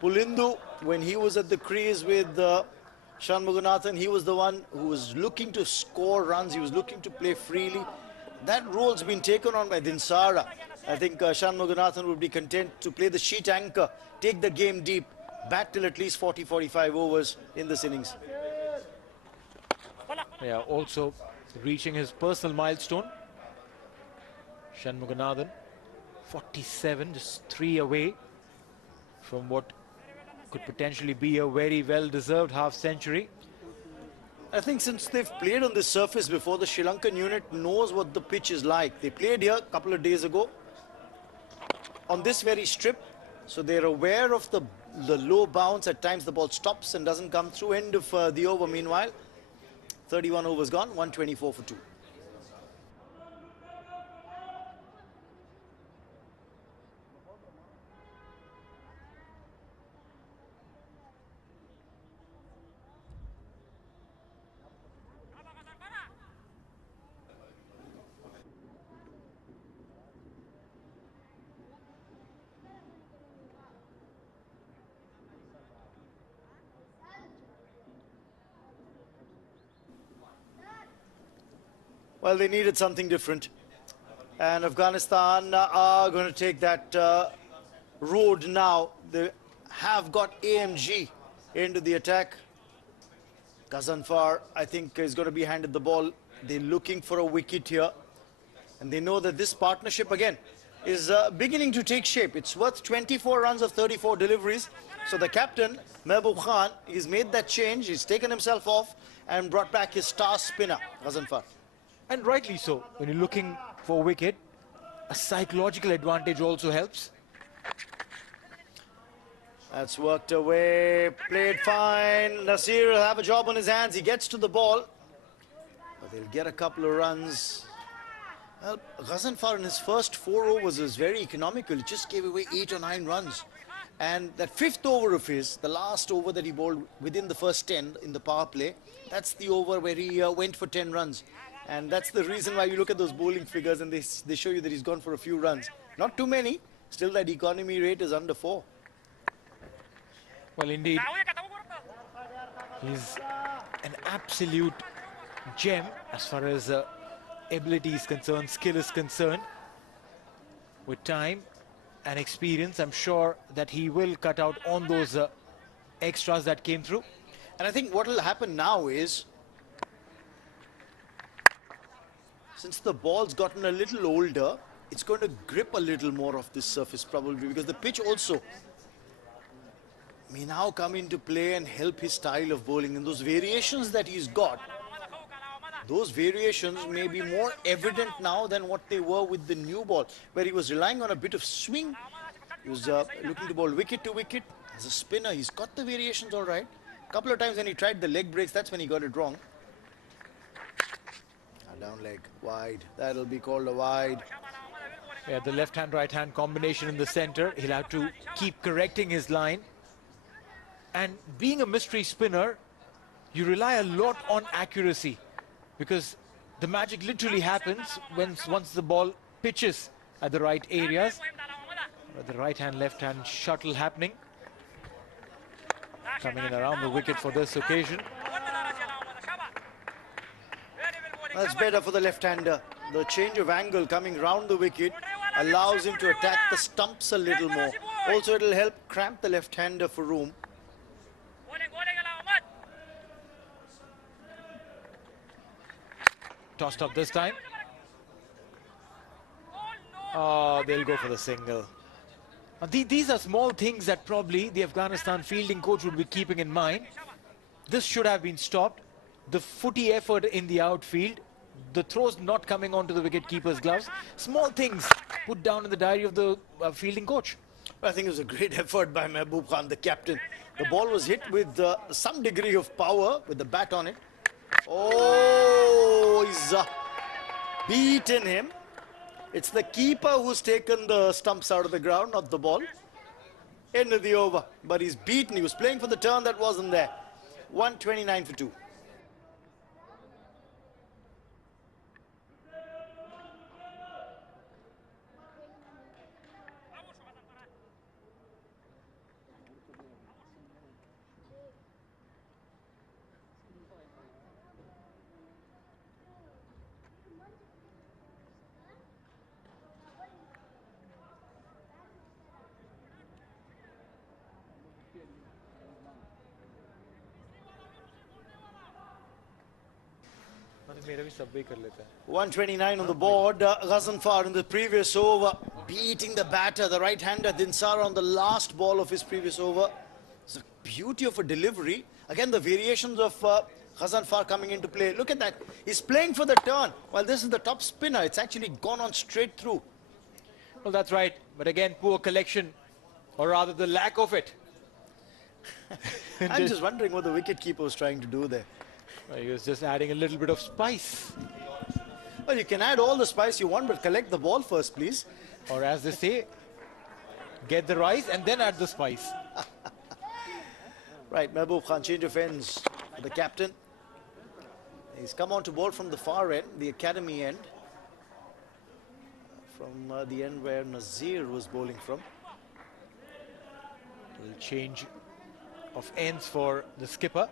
Pulindu, when he was at the crease with Shanmuganathan, he was the one who was looking to score runs. He was looking to play freely. That role's been taken on by Dinsara. I think Shanmuganathan would be content to play the sheet anchor, take the game deep, bat till at least 40-45 overs in this innings. Yeah, also reaching his personal milestone. Shanmuganathan, 47, just 3 away from what could potentially be a very well-deserved half-century. I think since they've played on this surface before, the Sri Lankan unit knows what the pitch is like. They played here a couple of days ago on this very strip, so they're aware of the low bounce. At times the ball stops and doesn't come through. End of the over meanwhile. 31 overs gone, 124 for 2. Well, they needed something different. And Afghanistan are going to take that road now. They have got AMG into the attack. Ghazanfar, I think, is going to be handed the ball. They're looking for a wicket here. And they know that this partnership, again, is beginning to take shape. It's worth 24 runs of 34 deliveries. So the captain, Mehboob Khan, he's made that change. He's taken himself off and brought back his star spinner, Ghazanfar. And rightly so. When you're looking for a wicket, a psychological advantage also helps. That's worked away, played fine. Nasir will have a job on his hands. He gets to the ball, but they'll get a couple of runs. Well, Ghazanfar in his first 4 overs was very economical. He just gave away 8 or 9 runs. And that 5th over of his, the last over that he bowled within the first 10 in the power play, that's the over where he went for 10 runs. And that's the reason why you look at those bowling figures and they show you that he's gone for a few runs. Not too many. Still, that economy rate is under 4. Well, indeed, he's an absolute gem as far as ability is concerned, skill is concerned. With time and experience, I'm sure that he will cut out on those extras that came through. And I think what will happen now is, since the ball's gotten a little older, it's going to grip a little more of this surface probably, because the pitch also may now come into play and help his style of bowling. And those variations that he's got, those variations may be more evident now than what they were with the new ball, where he was relying on a bit of swing. He was looking to bowl wicket to wicket. As a spinner, he's got the variations all right. A couple of times when he tried the leg breaks, that's when he got it wrong. Down leg, wide. That'll be called a wide. Yeah, the left-hand, right-hand combination in the center. He'll have to keep correcting his line. And being a mystery spinner, you rely a lot on accuracy, because the magic literally happens once the ball pitches at the right areas. The right-hand, left-hand shuttle happening. Coming in around the wicket for this occasion. That's better for the left-hander. The change of angle coming round the wicket allows him to attack the stumps a little more. Also, it'll help cramp the left-hander for room. Tossed up this time. Oh, they'll go for the single. These are small things that probably the Afghanistan fielding coach would be keeping in mind. This should have been stopped. The footy effort in the outfield, the throws not coming onto the wicket-keeper's gloves. Small things put down in the diary of the fielding coach. I think it was a great effort by Mehboob Khan, the captain. The ball was hit with some degree of power with the bat on it. Oh, he's beaten him. It's the keeper who's taken the stumps out of the ground, not the ball. End of the over. But he's beaten. He was playing for the turn that wasn't there. 129 for 2. मेरा भी सब कर लेता है. 129 on the board. Ghazanfar in the previous over, beating the batter, the right-hander Dinsara on the last ball of his previous over. It's a beauty of a delivery. Again, the variations of Ghazanfar coming into play. Look at that. He's playing for the turn. While this is the top spinner, it's actually gone on straight through. Well, that's right. But again, poor collection, or rather the lack of it. I'm just wondering what the wicket-keeper was trying to do there. He was just adding a little bit of spice. Well, you can add all the spice you want, but collect the ball first, please. Or as they say, get the rice and then add the spice. Right, Mehboob Khan, change of ends for the captain. He's come on to bowl from the far end, the academy end. From the end where Nazir was bowling from. A little change of ends for the skipper.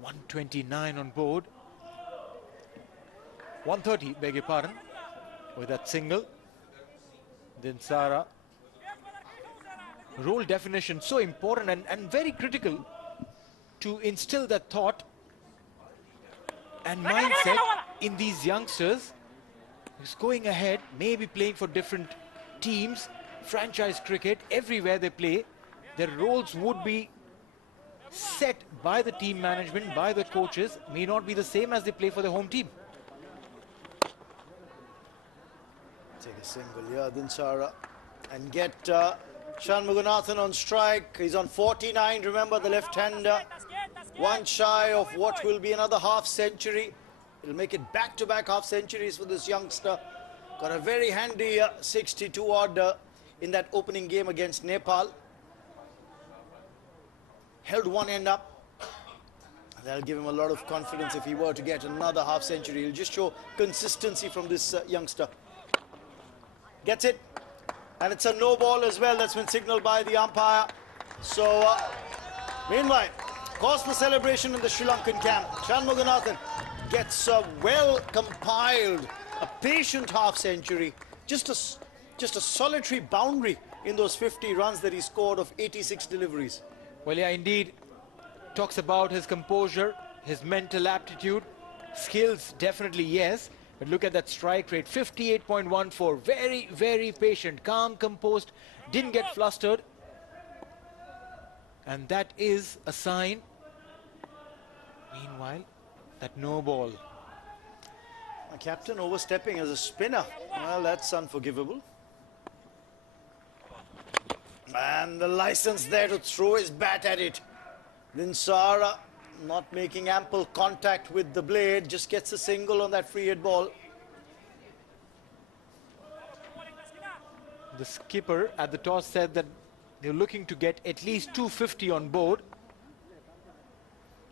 129 on board. 130, beg your pardon. with that single. Dinsara. Role definition, so important and very critical to instill that thought and mindset in these youngsters. Who's going ahead, maybe playing for different teams, franchise cricket, everywhere they play, their roles would be set by the team management, by the coaches, may not be the same as they play for their home team. Take a single here, Dinsara, and get Shanmuganathan on strike. He's on 49, remember, the left-hander. One shy of what will be another half-century. He'll make it back-to-back half-centuries for this youngster. Got a very handy 62-odd in that opening game against Nepal. Held one end up. That'll give him a lot of confidence if he were to get another half-century. He'll just show consistency from this youngster. Gets it. And it's a no ball as well. That's been signaled by the umpire. So, meanwhile, cause for celebration in the Sri Lankan camp. Shanmuganathan gets a well-compiled, a patient half-century. Just a solitary boundary in those 50 runs that he scored of 86 deliveries. Well, yeah, indeed. Talks about his composure, his mental aptitude. Skills, definitely, yes. But look at that strike rate, 58.14. Very, very patient, calm, composed, didn't get flustered. And that is a sign. Meanwhile, that no ball. A captain overstepping as a spinner. Well, that's unforgivable. And the license there to throw his bat at it. Dinsara not making ample contact with the blade, just gets a single on that free hit ball. The skipper at the toss said that they're looking to get at least 250 on board.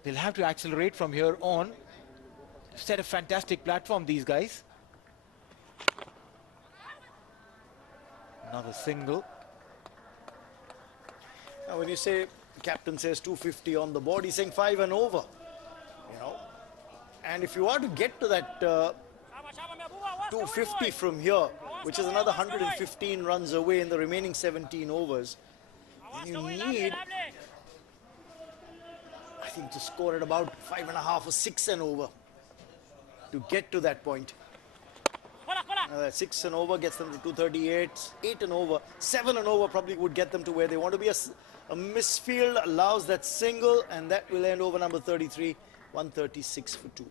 They'll have to accelerate from here on. Set a fantastic platform, these guys. Another single. Now, when you say the captain says 250 on the board, he's saying 5 and over. You know, and if you are to get to that 250 from here, which is another 115 runs away in the remaining 17 overs, then you need, I think, to score at about 5.5 or 6 and over to get to that point. 6 and over gets them to 238, 8 and over, 7 and over probably would get them to where they want to be. A misfield allows that single, and that will end over number 33, 136 for 2.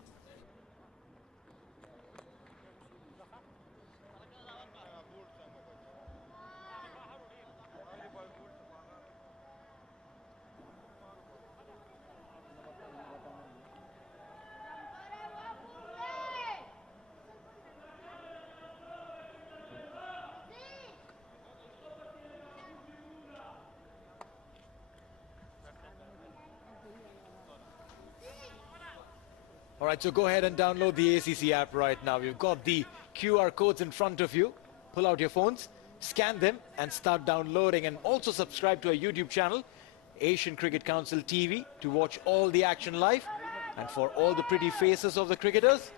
All right, so go ahead and download the ACC app right now. You've got the QR codes in front of you. Pull out your phones, scan them, and start downloading. And also subscribe to our YouTube channel, Asian Cricket Council TV, to watch all the action live. And for all the pretty faces of the cricketers,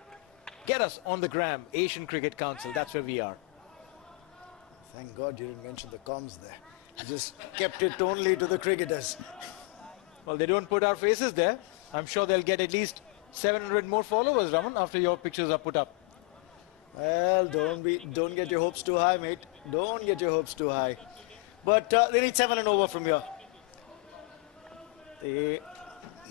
get us on the gram, Asian Cricket Council. That's where we are. Thank God you didn't mention the comms there. You just kept it only to the cricketers. Well, they don't put our faces there. I'm sure they'll get at least 700 more followers, Raman, after your pictures are put up. Well, don't get your hopes too high, mate. Don't get your hopes too high. But they need 7 and over from here. They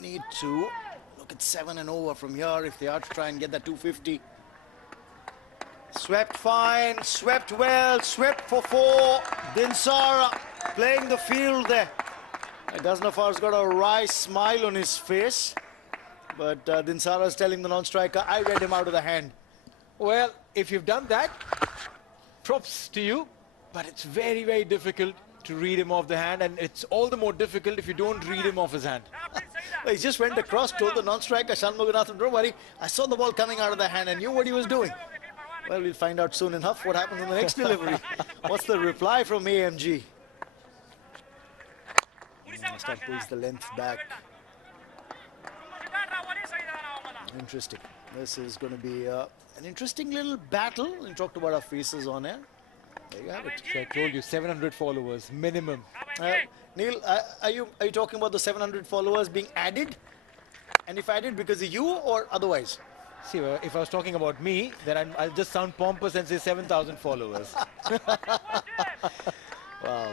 need to look at 7 and over from here if they are to try and get that 250. Swept fine, swept well, swept for 4. Dinsara playing the field there. Ghaznafar's got a wry smile on his face. But Dinsara is telling the non-striker, I read him out of the hand. Well, if you've done that, props to you. But it's very, very difficult to read him off the hand. And it's all the more difficult if you don't read him off his hand. Well, he just went across, told the non-striker, Shanmuganathan, don't worry, I saw the ball coming out of the hand and knew what he was doing. Well, we'll find out soon enough what happens in the next delivery. What's the reply from AMG? Pulls the length back. Interesting. This is going to be an interesting little battle. We talked about our faces on air. There you have it. So I told you 700 followers minimum. Neil, are you talking about the 700 followers being added? And if added because of you or otherwise? See, if I was talking about me, then I'll just sound pompous and say 7,000 followers. Wow.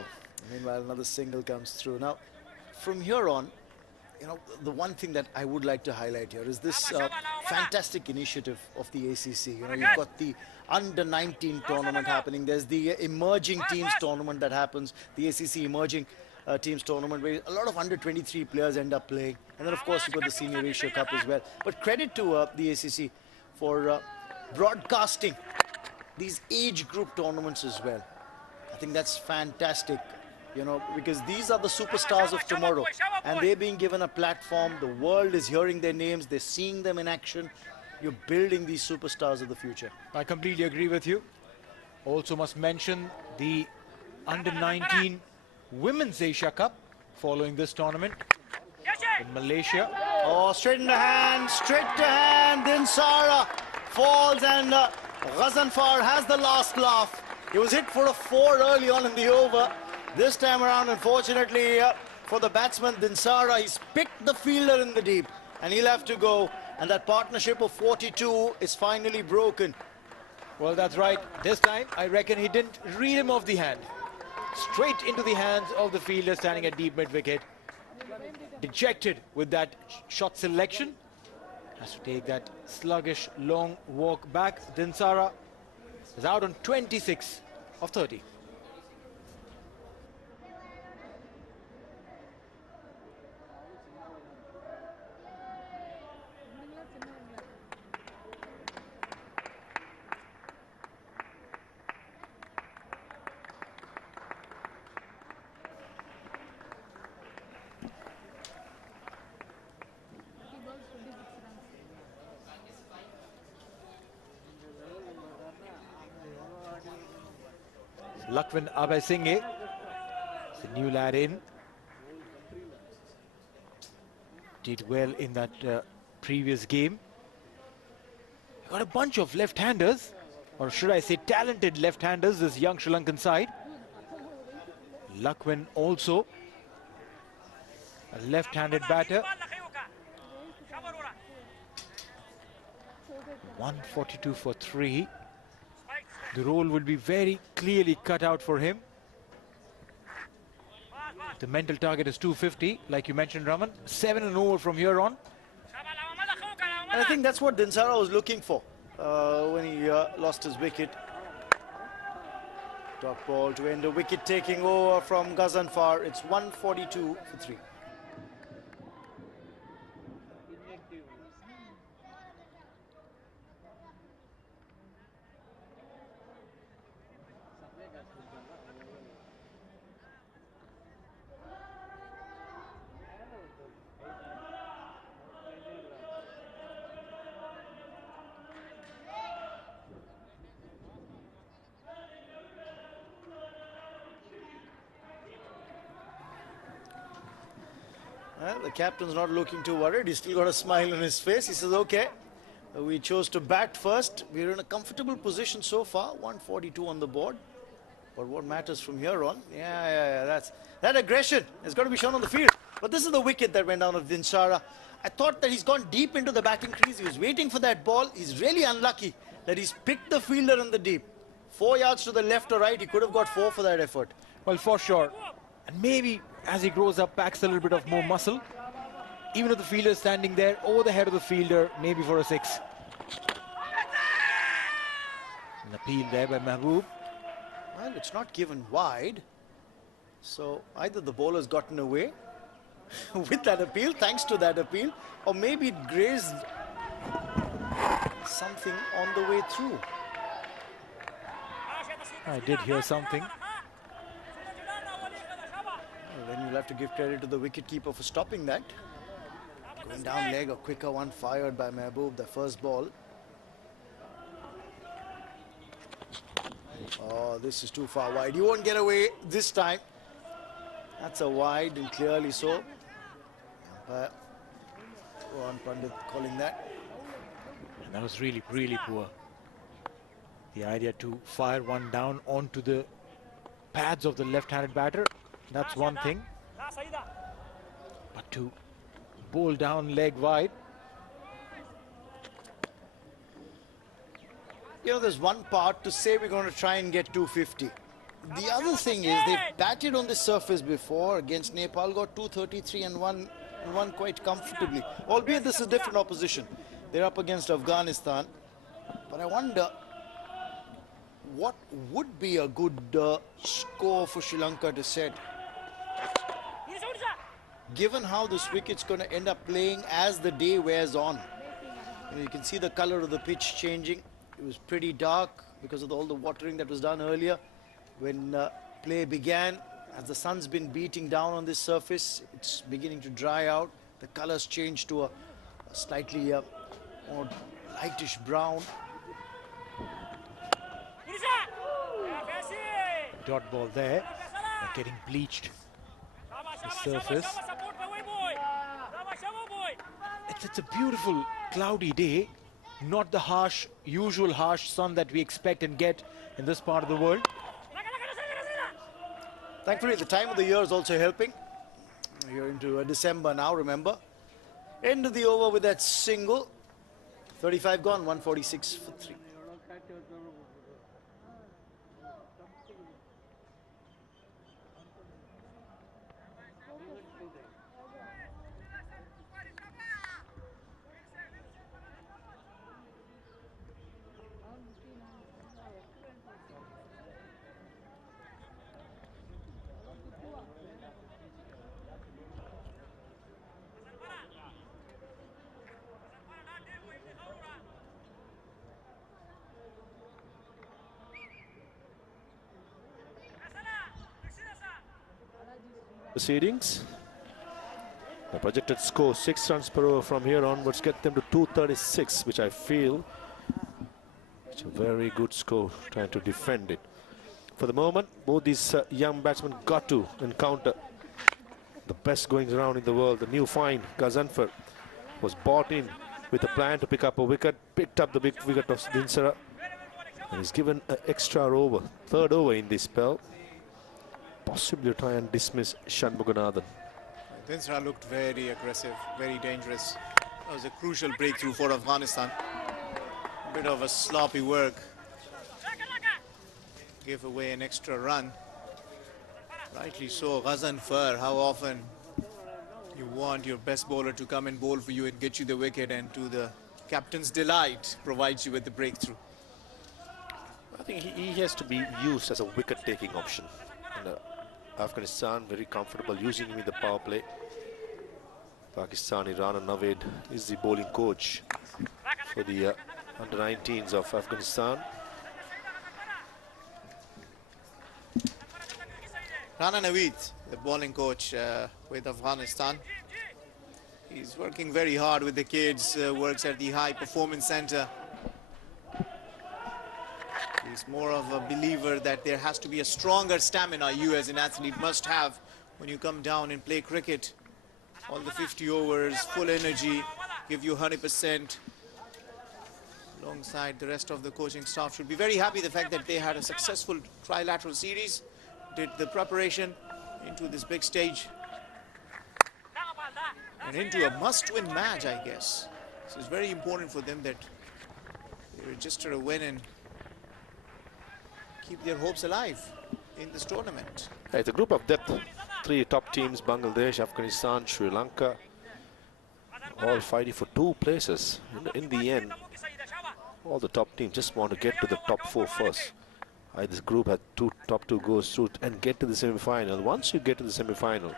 Meanwhile, another single comes through. Now, from here on, you know, the one thing that I would like to highlight here is this fantastic initiative of the ACC. You know, you've got the under-19 tournament happening. There's the emerging teams tournament that happens, the ACC emerging teams tournament, where a lot of under-23 players end up playing. And then, of course, you've got the Senior Asia Cup as well. But credit to the ACC for broadcasting these age group tournaments as well. I think that's fantastic. You know, because these are the superstars of tomorrow, and they're being given a platform. The world is hearing their names. They're seeing them in action. You're building these superstars of the future. I completely agree with you. Also must mention the Under-19 Women's Asia Cup following this tournament in Malaysia. Oh, straight in the hand, straight to hand. Dinsara falls, and Ghazanfar has the last laugh. He was hit for a 4 early on in the over. This time around, unfortunately, for the batsman Dinsara, he's picked the fielder in the deep, and he'll have to go. And that partnership of 42 is finally broken. Well, that's right. This time, I reckon he didn't read him off the hand. Straight into the hands of the fielder standing at deep mid-wicket. Dejected with that shot selection. Has to take that sluggish, long walk back. Dinsara is out on 26 of 30. Lakhvin Abhaisinghe, the new lad in, did well in that previous game. Got a bunch of left-handers, or should I say talented left-handers, this young Sri Lankan side. Lakhvin also a left-handed batter. 142 for 3. The role will be very clearly cut out for him. The mental target is 250, like you mentioned, Raman. 7 and over from here on. And I think that's what Dinsara was looking for when he lost his wicket. Top ball to end the wicket taking over from Ghazanfar. It's 142 for 3. Well, the captain's not looking too worried. He's still got a smile on his face. He says, okay, we chose to bat first. We're in a comfortable position so far. 142 on the board. But what matters from here on? That aggression has got to be shown on the field. But this is the wicket that went down of Dinsara. I thought that he's gone deep into the batting crease. He was waiting for that ball. He's really unlucky that he's picked the fielder in the deep. 4 yards to the left or right. He could have got 4 for that effort. Well, for sure. And maybe as he grows up, packs a little bit of more muscle. Even if the fielder is standing there over the head of the fielder, maybe for a 6. An appeal there by Mahbub. Well, it's not given wide. So either the bowler's gotten away with that appeal, thanks to that appeal, or maybe it grazed something on the way through. I did hear something. Well, then you'll have to give credit to the wicketkeeper for stopping that. Going down leg, a quicker one fired by Mahbub, the first ball. Oh, this is too far wide. You won't get away this time. That's a wide, and clearly so. Ron Pandit calling that. And that was really, really poor. The idea to fire one down onto the pads of the left-handed batter, that's one thing. But to bowl down leg wide. You know, there's one part to say we're going to try and get 250. The other thing is they've batted on this surface before against Nepal, got 233 and won quite comfortably. Albeit this is different opposition. They're up against Afghanistan. But I wonder what would be a good score for Sri Lanka to set. Given how this wicket's going to end up playing as the day wears on. You can see the color of the pitch changing. It was pretty dark because of all the watering that was done earlier. When play began, as the sun's been beating down on this surface, it's beginning to dry out. The colors changed to a slightly more lightish brown. Dot ball there, getting bleached. The surface. It's a beautiful cloudy day, not the harsh, usual harsh sun that we expect and get in this part of the world. Thankfully, the time of the year is also helping. You're into December now, remember. End of the over with that single. 35 gone, 146 for 3. Proceedings. The projected score 6 runs per over from here onwards, get them to 236, which I feel is a very good score, trying to defend it. For the moment, both these young batsmen got to encounter the best goings around in the world. The new find, Gazanfar, was bought in with a plan to pick up a wicket, picked up the big wicket of Dinsara, and he's given an extra over, third over in this spell. Possibly try and dismiss Shanmuganathan. Dinsara looked very aggressive, very dangerous. That was a crucial breakthrough for Afghanistan. A bit of a sloppy work. Gave away an extra run. Rightly so, Gazanfar, how often you want your best bowler to come and bowl for you and get you the wicket, and to the captain's delight provides you with the breakthrough. I think he has to be used as a wicket-taking option. And, Afghanistan very comfortable using him in the power play. Pakistani Rana Naveed is the bowling coach for the under-19s of Afghanistan. Rana Naveed, the bowling coach with Afghanistan. He's working very hard with the kids, works at the High Performance Center. He's more of a believer that there has to be a stronger stamina you as an athlete must have when you come down and play cricket. All the 50 overs, full energy, give you 100%. Alongside the rest of the coaching staff should be very happy the fact that they had a successful trilateral series, did the preparation into this big stage and into a must-win match, I guess. So it's very important for them that they register a win and keep their hopes alive in this tournament. It's a group of depth. 3 top teams, Bangladesh, Afghanistan, Sri Lanka, all fighting for 2 places. In the end, all the top teams just want to get to the top 4 first. This group had top two goes through and get to the semi-final. Once you get to the semi-final,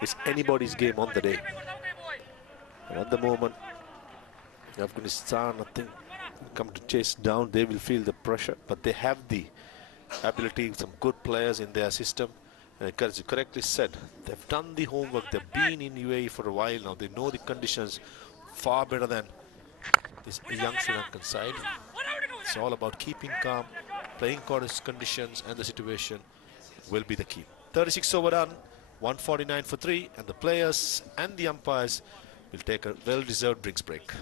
it's anybody's game on the day. And at the moment, Afghanistan, I think, come to chase down, they will feel the pressure, but they have the ability, some good players in their system. And as you correctly said, they've done the homework, they've been in UAE for a while now, they know the conditions far better than this young Sri Lankan side. It's all about keeping calm, playing conditions, and the situation will be the key. 36 over done, 149 for 3, and the players and the umpires will take a well-deserved drinks break.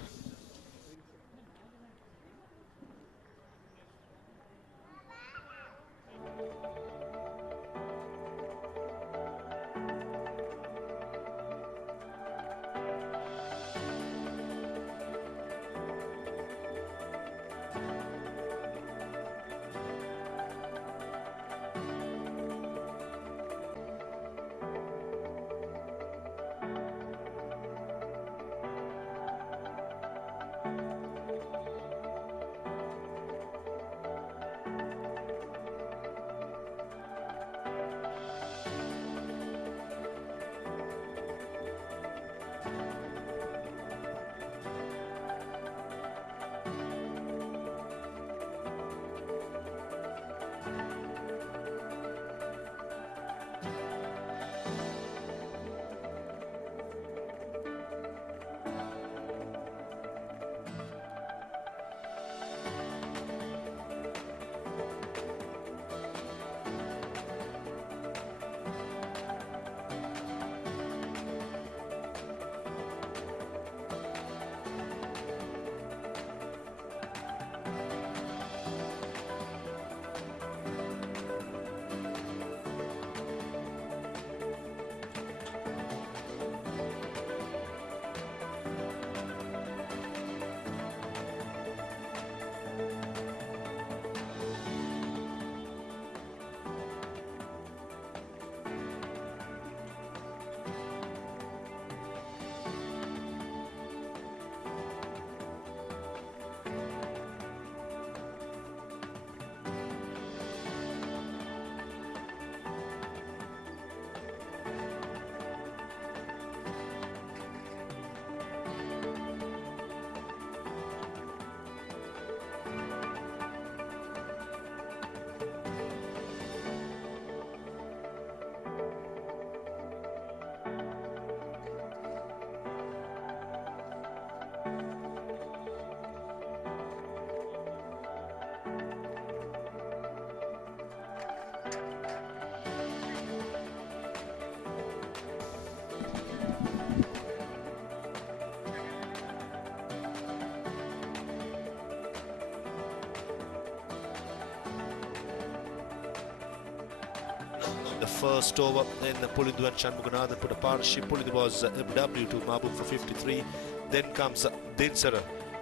the first over. Then Pulindu and Shanmuganathan put a partnership. Pulindu was MW to Mahbub for 53. Then comes Dinsara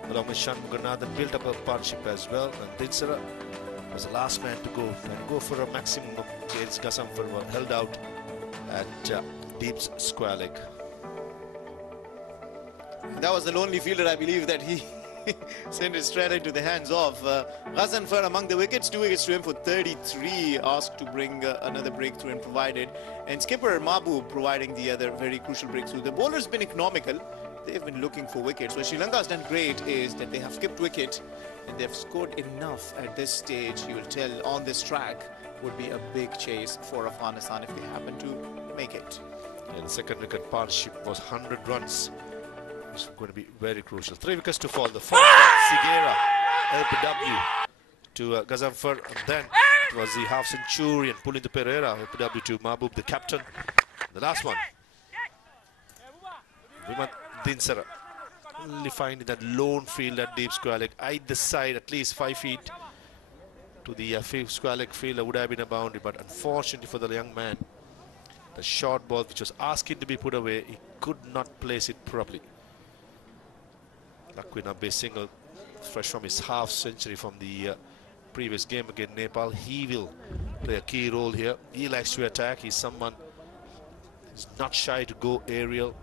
along with Shanmuganathan, built up a partnership as well. And Dinsara was the last man to go for a maximum against Gasamfar, were held out at Deep's square leg. That was the lonely fielder, I believe, that he sent it straight into the hands of Ghaznfar among the wickets. 2 wickets to him for 33, asked to bring another breakthrough and provided. And skipper Mahbub providing the other very crucial breakthrough. The bowler's been economical. They've been looking for wickets. What Sri Lanka has done great is that they have kept wicket and they've scored enough at this stage. You will tell on this track would be a big chase for Afghanistan if they happen to make it. And the second wicket partnership was 100 runs. It's going to be very crucial. 3 wickets to fall. The first Sigera LPW to Ghaznfar, and then it was the half Centurion pulling the Pereira LPW to Mahbub, the captain. The last one, Vimat Dinsara, only finding that lone field at deep square leg, either side at least 5 feet to the square leg fielder would have been a boundary, but unfortunately for the young man, the short ball which was asking to be put away, he could not place it properly. Lakwina Bay single, fresh from his half century from the previous game against Nepal. He will play a key role here. He likes to attack. He's someone who's not shy to go aerial.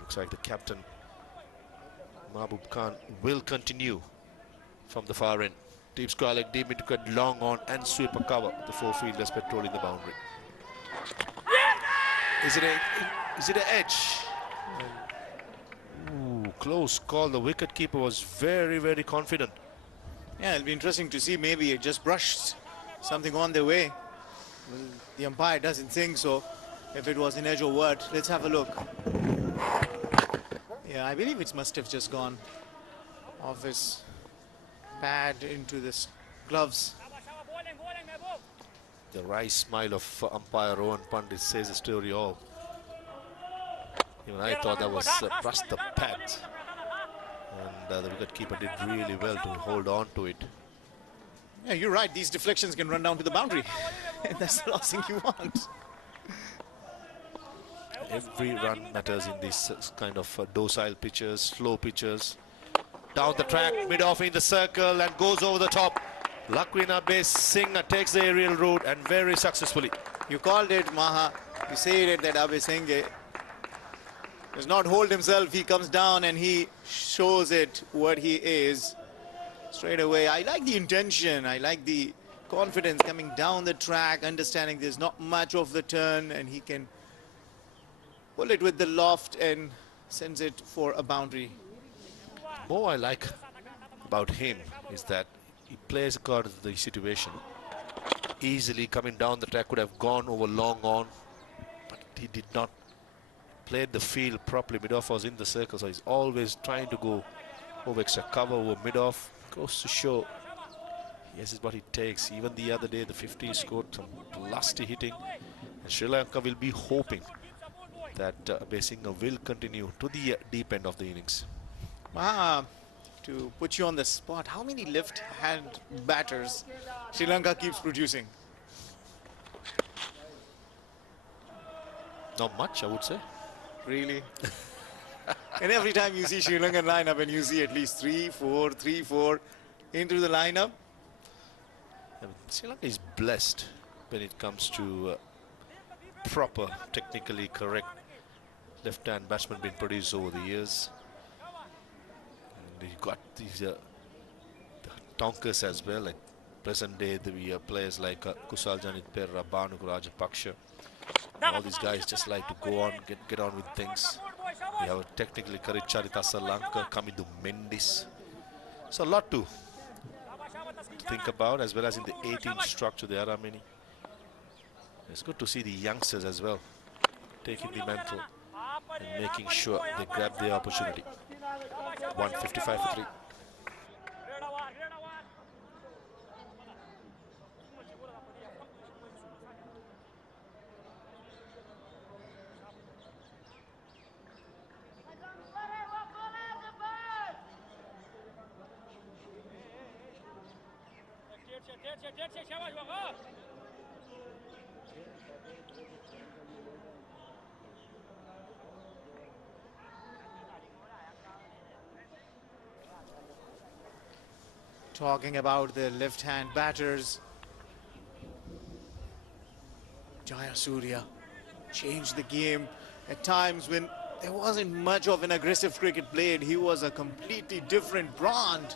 Looks like the captain, Mahbub Khan, will continue from the far end. Deep square leg, deep into cut, long on and sweep a cover. The 4 fielders patrolling the boundary. Is it an edge? Ooh, close call. The wicket keeper was very, very confident. Yeah, it'll be interesting to see. Maybe it just brushed something on their way. Well, the umpire doesn't think so. If it was an edge or what, let's have a look. Yeah, I believe it must have just gone off his pad into the gloves. The wry smile of umpire Rohan Pandit says the story all. Even I thought that was brushed the pad. And the wicketkeeper did really well to hold on to it. Yeah, you're right. These deflections can run down to the boundary. And that's the last thing you want. Every run matters in these kind of docile pitches, slow pitches. Down the track, mid-off in the circle and goes over the top. Lakwina Bay Singh takes the aerial route and very successfully. You called it, Maha. You said it that Abhay Singh does not hold himself. He comes down and he shows it what he is straight away. I like the intention. I like the confidence coming down the track, understanding there's not much of the turn and he can pull it with the loft and sends it for a boundary. More I like about him is that he plays according to the situation. Easily coming down the track, could have gone over long on, but he did not play the field properly. Mid-off was in the circle, so he's always trying to go over extra cover, over mid-off. Goes to show, yes, is what it takes. Even the other day, the 50 scored some lusty hitting. And Sri Lanka will be hoping that Abhay Singh will continue to the deep end of the innings. To put you on the spot, how many left-hand batters Sri Lanka keeps producing? Not much, I would say. Really? And every time you see Sri Lankan lineup and you see at least 3-4 into the lineup. Sri Lanka is blessed when it comes to proper, technically correct left-hand batsmen being produced over the years. And you got these tonkers as well, like present day the players like Kusal Janit Perra, Banu Rajapaksha. All these guys just like to go on, get on with things. We have a technically correct Charita Salanka, Kamidu Mendis. So a lot to think about, as well as in the 18 structure there are many. It's good to see the youngsters as well taking the mantle and making sure they grab their opportunity. 155 for 3. Talking about the left-hand batters, Jayasuriya changed the game at times when there wasn't much of an aggressive cricket played. He was a completely different brand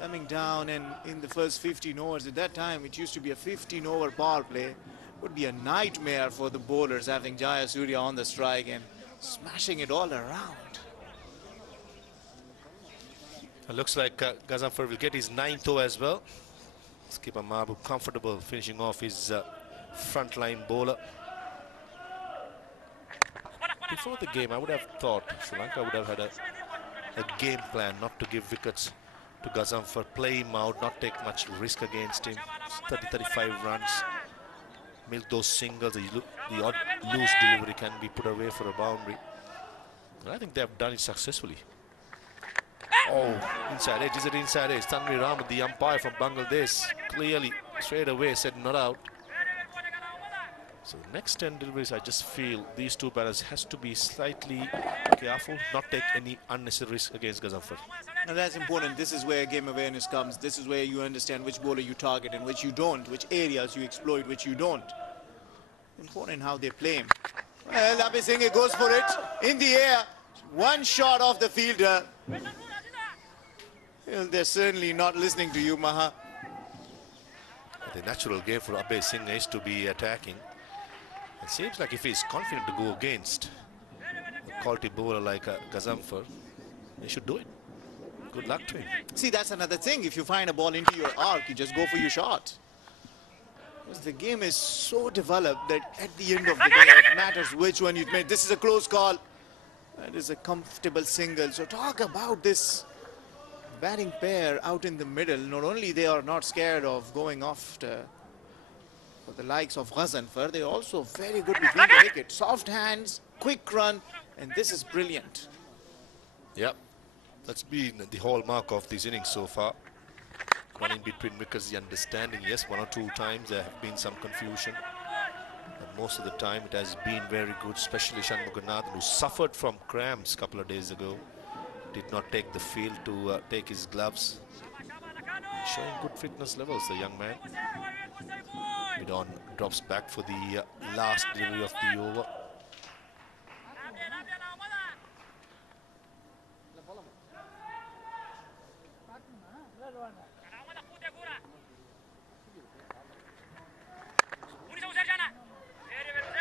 coming down, and in the first 15 overs, at that time it used to be a 15-over power play. It would be a nightmare for the bowlers having Jayasuriya on the strike and smashing it all around. It looks like Gazanfar will get his 9th over as well. Skipper Mahbub comfortable finishing off his frontline bowler. Before the game, I would have thought Sri Lanka would have had a game plan not to give wickets to Gazanfar, play him out, not take much risk against him. 30-35 runs, milk those singles, the odd loose delivery can be put away for a boundary. And I think they have done it successfully. Oh, inside edge, is it inside edge? Tanvi Ram, the umpire from Bangladesh, clearly straight away said not out. So the next 10 deliveries, I just feel these two batters has to be slightly careful, not take any unnecessary risk against Gazanfar. Now that's important. This is where game awareness comes. This is where you understand which bowler you target and which you don't, which areas you exploit, which you don't. Important how they play him. Well, Abhi Singh goes for it in the air. One shot off the fielder. Well, they're certainly not listening to you, Maha. The natural game for Abhay Singh is to be attacking. It seems like if he's confident to go against a quality bowler like Gazanfar, he should do it. Good luck to him. See, that's another thing. If you find a ball into your arc, you just go for your shot. Because the game is so developed that at the end of the day, it matters which one you've made. This is a close call. That is a comfortable single. So talk about this batting pair out in the middle. Not only they are not scared of going off for the likes of Gazanfar, they're also very good between the wicket. Soft hands, quick run, and this is brilliant. Yep, that's been the hallmark of these innings so far. Running between wickets, the understanding, yes, one or two times there have been some confusion. But most of the time it has been very good, especially Shanmuganathan, who suffered from cramps a couple of days ago. Did not take the field to take his gloves. Showing good fitness levels, the young man. Midon drops back for the last delivery of the over.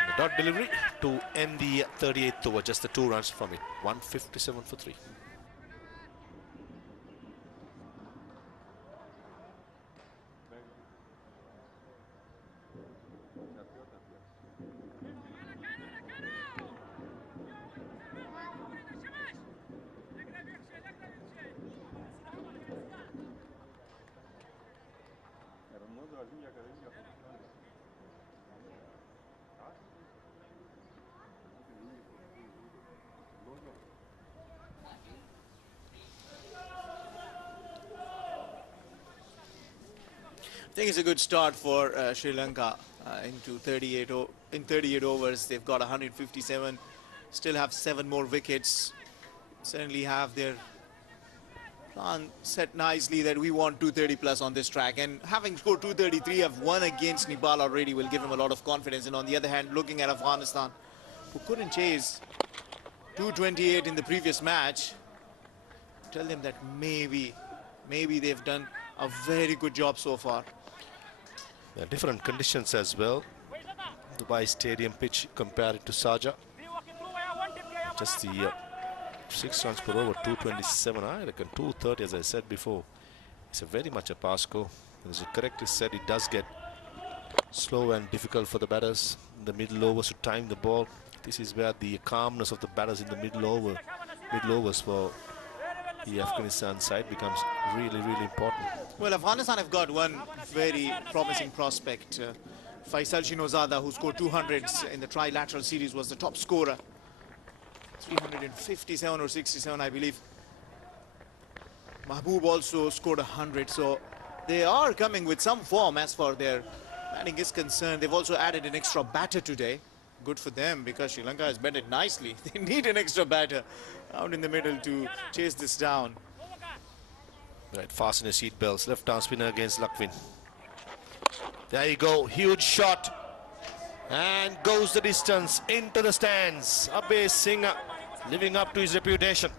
The dot delivery to end the 38th over, just the 2 runs from it. 157 for 3. I think it's a good start for Sri Lanka into 38 overs. They've got 157, still have 7 more wickets. Certainly have their plan set nicely that we want 230 plus on this track. And having scored 233, have won against Nepal already will give him a lot of confidence. And on the other hand, looking at Afghanistan, who couldn't chase 228 in the previous match, tell them that maybe they've done a very good job so far. There are different conditions as well. Dubai Stadium pitch compared to Sharjah. Just the 6 runs per over, 227. I reckon 230, as I said before. It's a very much a pass score. As you correctly said, it does get slow and difficult for the batters in the middle overs to time the ball. This is where the calmness of the batters in the middle overs for the Afghanistan side becomes really, really important. Well, Afghanistan have got one very promising prospect. Faisal Shinozada, who scored 200s in the trilateral series, was the top scorer. 357 or 67, I believe. Mahbub also scored 100, so they are coming with some form as for their batting is concerned. They've also added an extra batter today. Good for them because Sri Lanka has batted nicely. They need an extra batter out in the middle to chase this down. Right, fasten your seat belts. Left arm spinner against Lakwin. There you go, huge shot. And goes the distance into the stands. Abhay Singh living up to his reputation.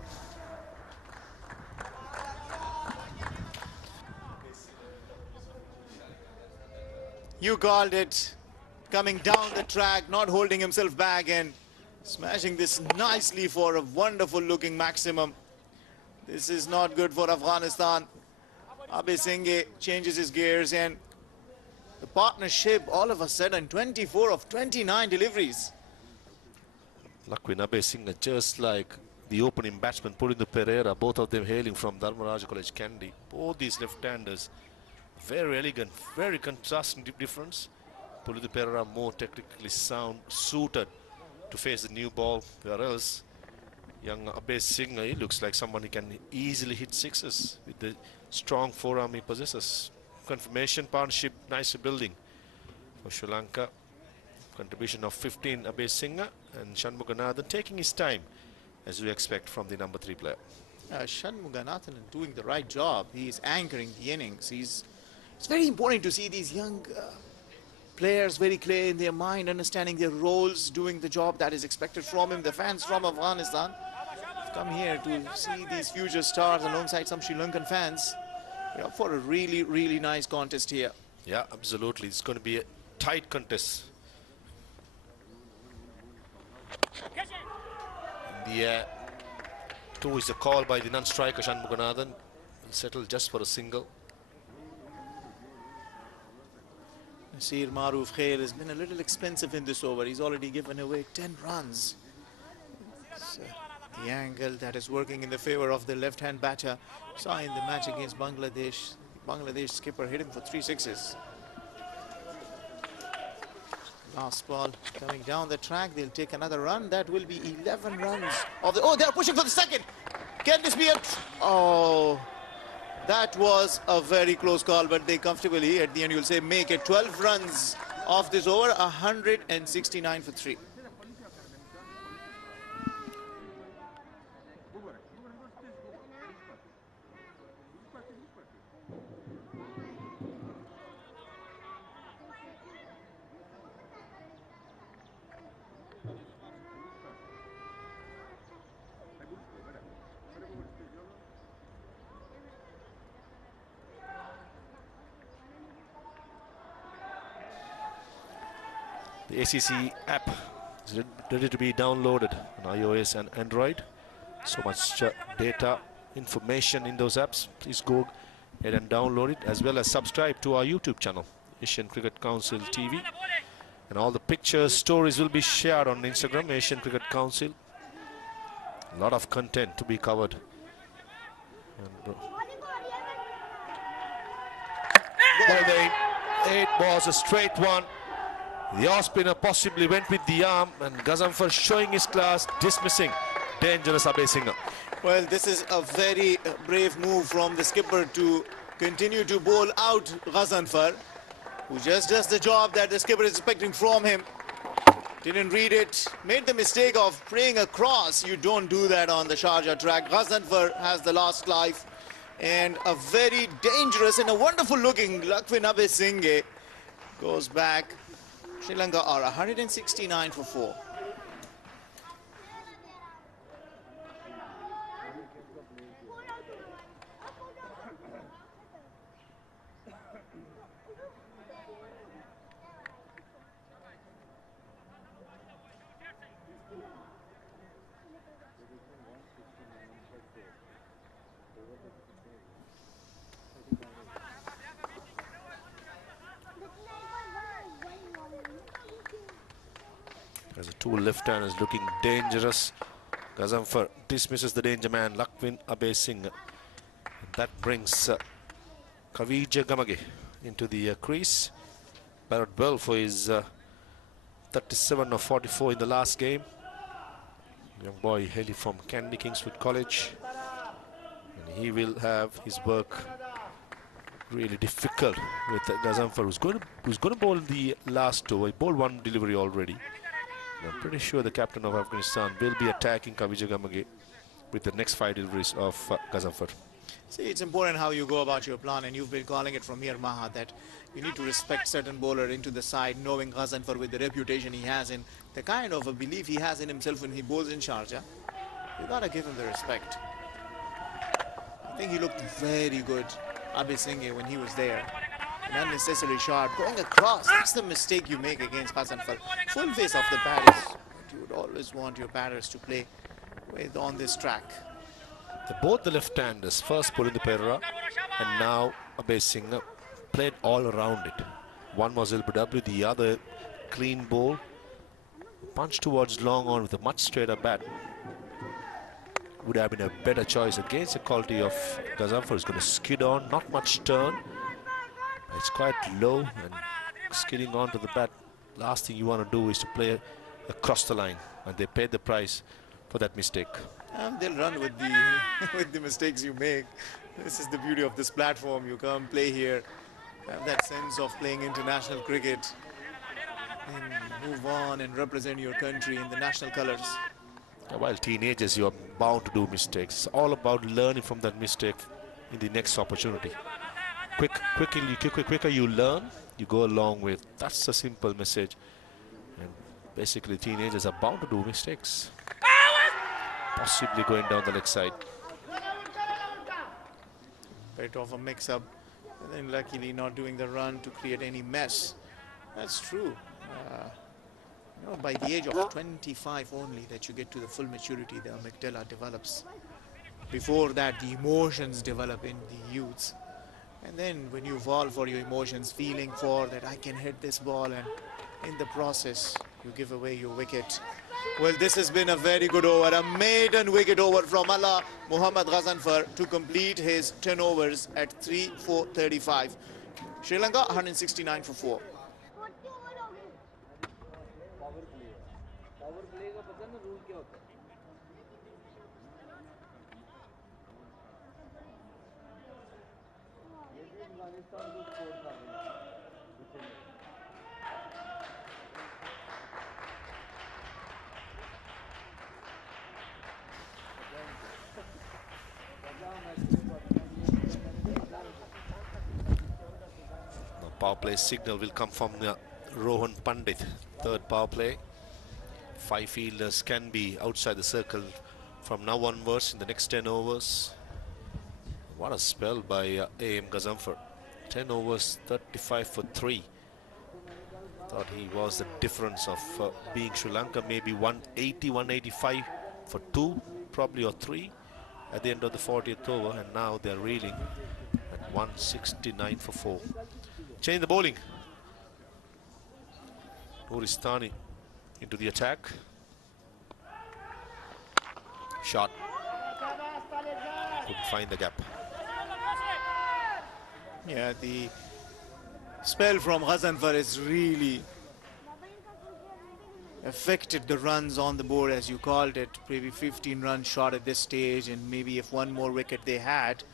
You called it. Coming down the track, not holding himself back and smashing this nicely for a wonderful looking maximum. This is not good for Afghanistan. Abhay Singh changes his gears and the partnership all of a sudden 24 of 29 deliveries. Lakwin, Abhay Singh, just like the opening batsman Purindu Pereira, both of them hailing from Dharmaraja College, Kandy. Both these left-handers, very elegant, very contrasting difference. Purindu Pereira more technically sound, suited to face the new ball, whereas young Abhay Singh, he looks like someone who can easily hit sixes with the strong forearm he possesses. Confirmation partnership nicely building for Sri Lanka. Contribution of 15 Abhay Singh and Shanmuganathan taking his time as we expect from the number 3 player. Shanmuganathan is doing the right job. He is anchoring the innings. It's very important to see these young players very clear in their mind, understanding their roles, doing the job that is expected from him. The fans from Afghanistan have come here to see these future stars alongside some Sri Lankan fans. We're up for a really, really nice contest here. Yeah, absolutely. It's going to be a tight contest. In the air, 2 is a call by the non-striker Shanmuganathan. Will settle just for a single. Nasir Maroof Khair has been a little expensive in this over. He's already given away 10 runs. So the angle that is working in the favor of the left-hand batter. Saw in the match against Bangladesh. Bangladesh skipper hit him for 3 sixes. Last ball coming down the track. They'll take another run. That will be 11 runs. Oh, they're pushing for the second. Can this be a... Oh, that was a very close call, but they comfortably, at the end, you'll say, make it 12 runs off this over, 169 for 3. The ACC app is ready to be downloaded on iOS and Android. So much data, information in those apps. Please go ahead and download it, as well as subscribe to our YouTube channel, Asian Cricket Council TV. And all the pictures, stories will be shared on Instagram, Asian Cricket Council. A lot of content to be covered. And, it was a straight one. The off spinner possibly went with the arm, and Gazanfar showing his class, dismissing dangerous Abhay Singh. Well, this is a very brave move from the skipper to continue to bowl out Gazanfar, who just does the job that the skipper is expecting from him. Didn't read it, made the mistake of playing across. You don't do that on the Sharjah track. Gazanfar has the last life, and a very dangerous and a wonderful looking Lakwin Abhay Singh goes back. Sri Lanka are 169 for 4. As a two left-handers looking dangerous. Gazanfar dismisses the danger man, Lakwin Abhay Singh. And that brings Kavija Gamage into the crease. Batted well for his 37 of 44 in the last game. Young boy hailing from Kandy Kingswood College. And he will have his work really difficult with Gazanfar, who's going to bowl the last over. He bowled one delivery already. I'm pretty sure the captain of Afghanistan will be attacking Kavijagamage with the next 5 deliveries of Gazanfar. See, it's important how you go about your plan, and you've been calling it from here, Maha, that you need to respect certain bowler into the side, knowing Ghaznfar with the reputation he has and the kind of a belief he has in himself when he bowls in Sharjah. You gotta give him the respect. I think he looked very good, Abid Singh, when he was there. An unnecessary shot, going across, that's the mistake you make against Ghaznfar. Full face of the bat is what you would always want your batters to play with on this track. Both the left-handers, first pulling the Perra and now Abhay Singh, played all around it. One was LBW, the other clean ball. Punch towards long on with a much straighter bat. Would have been a better choice against the quality of Gazanfar. Is going to skid on, not much turn. It's quite low and skidding on to the bat. Last thing you want to do is to play across the line, and they paid the price for that mistake. They'll run with the with the mistakes you make. This is the beauty of this platform. You come play here, have that sense of playing international cricket, and move on and represent your country in the national colours. While teenagers, you are bound to do mistakes. It's all about learning from that mistake in the next opportunity. Quicker you learn, you go along with. That's a simple message. And basically, teenagers are bound to do mistakes. Possibly going down the leg side. Bit of a mix-up, and then luckily not doing the run to create any mess. That's true. You know, by the age of 25 only that you get to the full maturity, the amygdala develops. Before that, the emotions develop in the youths. And then when you fall for your emotions, feeling for that I can hit this ball, and in the process, you give away your wicket. Well, this has been a very good over, a maiden wicket over from Allah Muhammad Ghaznfar to complete his 10 overs at 3/4/35. Sri Lanka 169 for 4. Power play signal will come from Rohan Pandit. Third power play. 5 fielders can be outside the circle from now onwards in the next 10 overs. What a spell by A.M. Ghaznfar. 10 overs, 35 for 3. Thought he was the difference of being Sri Lanka, maybe 180, 185 for 2, probably, or 3 at the end of the 40th over, and now they're reeling at 169 for 4. Change the bowling. Nuristani into the attack. Shot. Couldn't find the gap. Yeah, the spell from Ghaznfar has really affected the runs on the board, as you called it. Maybe 15 runs short at this stage, and maybe if one more wicket they had.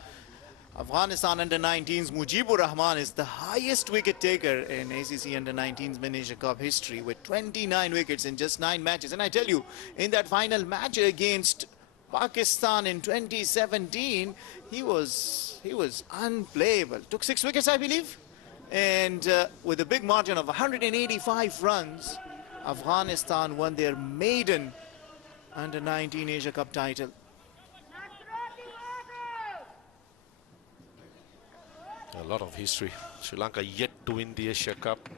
Afghanistan under-19's Mujibur Rahman is the highest wicket taker in ACC under-19's Asia Cup history with 29 wickets in just 9 matches. And I tell you, in that final match against Pakistan in 2017, he was unplayable. Took 6 wickets, I believe. And with a big margin of 185 runs, Afghanistan won their maiden under-19 Asia Cup title. A lot of history. Sri Lanka yet to win the Asia Cup.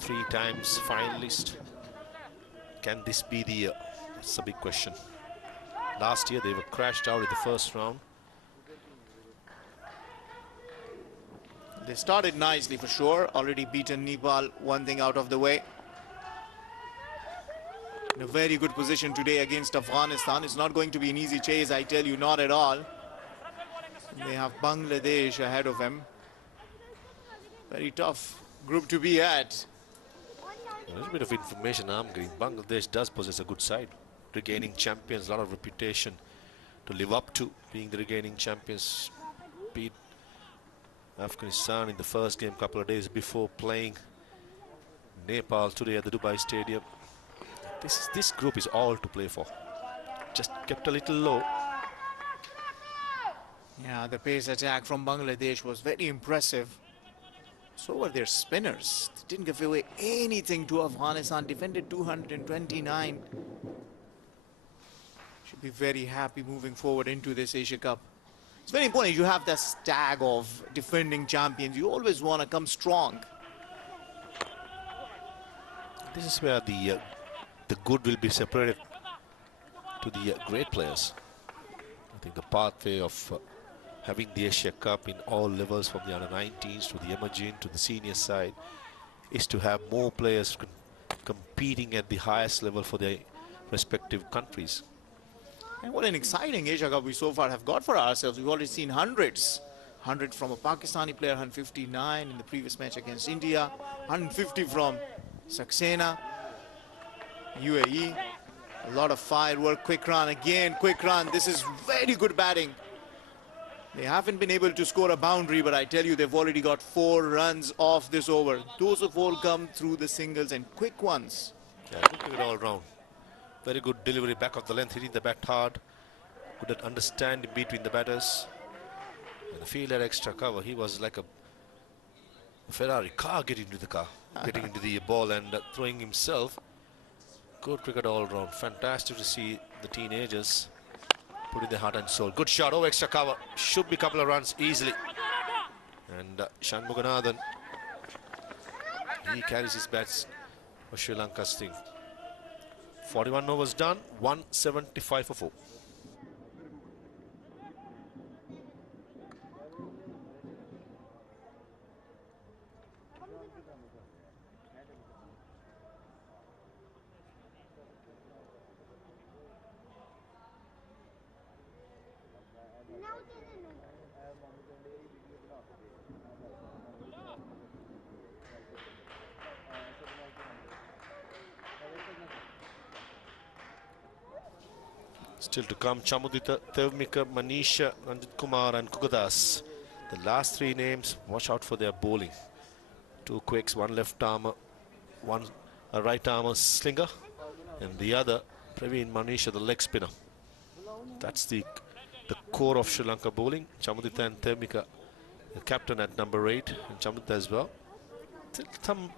3 times finalist. Can this be the year? That's a big question. Last year they were crashed out in the first round. They started nicely for sure. Already beaten Nepal, one thing out of the way. In a very good position today against Afghanistan. It's not going to be an easy chase, I tell you, not at all. They have Bangladesh ahead of them. Very tough group to be at. A little bit of information I'm getting. Bangladesh does possess a good side. Regaining champions, a lot of reputation to live up to, being the regaining champions. Beat Afghanistan in the first game a couple of days before playing Nepal today at the Dubai Stadium. This group is all to play for. Just kept a little low. Yeah, the pace attack from Bangladesh was very impressive. So were their spinners. They didn't give away anything to Afghanistan. Defended 229. Should be very happy moving forward into this Asia Cup. It's very important you have that stag of defending champions. You always want to come strong. This is where the good will be separated to the great players. I think the pathway of having the Asia Cup in all levels, from the under-19s to the emerging to the senior side, is to have more players competing at the highest level for their respective countries. And what an exciting Asia Cup we so far have got for ourselves. We've already seen hundreds. 100 from a Pakistani player, 159 in the previous match against India, 150 from Saxena, UAE. A lot of firework. Quick run again, quick run. This is very good batting. They haven't been able to score a boundary, but I tell you, they've already got 4 runs off this over. Those have all come through the singles and quick ones. Yeah, good all round. Very good delivery back of the length, hitting the bat hard. Good at understanding between the batters. And the fielder extra cover. He was like a Ferrari car getting into the car, getting into the ball and throwing himself. Good cricket all round. Fantastic to see the teenagers putting their heart and soul. Good shot. Oh, extra cover. Should be a couple of runs easily. And Shanmuganathan, he carries his bats for Sri Lanka's team. 41 overs done, 175 for 4. Still to come, Chamudita, Tevmika, Manisha, Ranjit Kumar and Kugadas. The last 3 names, watch out for their bowling. 2 quicks, 1 left armer, 1 a right armer slinger, and the other, Praveen Manisha, the leg spinner. That's the core of Sri Lanka bowling. Chamudita and Tevmika, the captain at number 8, and Chamudita as well. Still some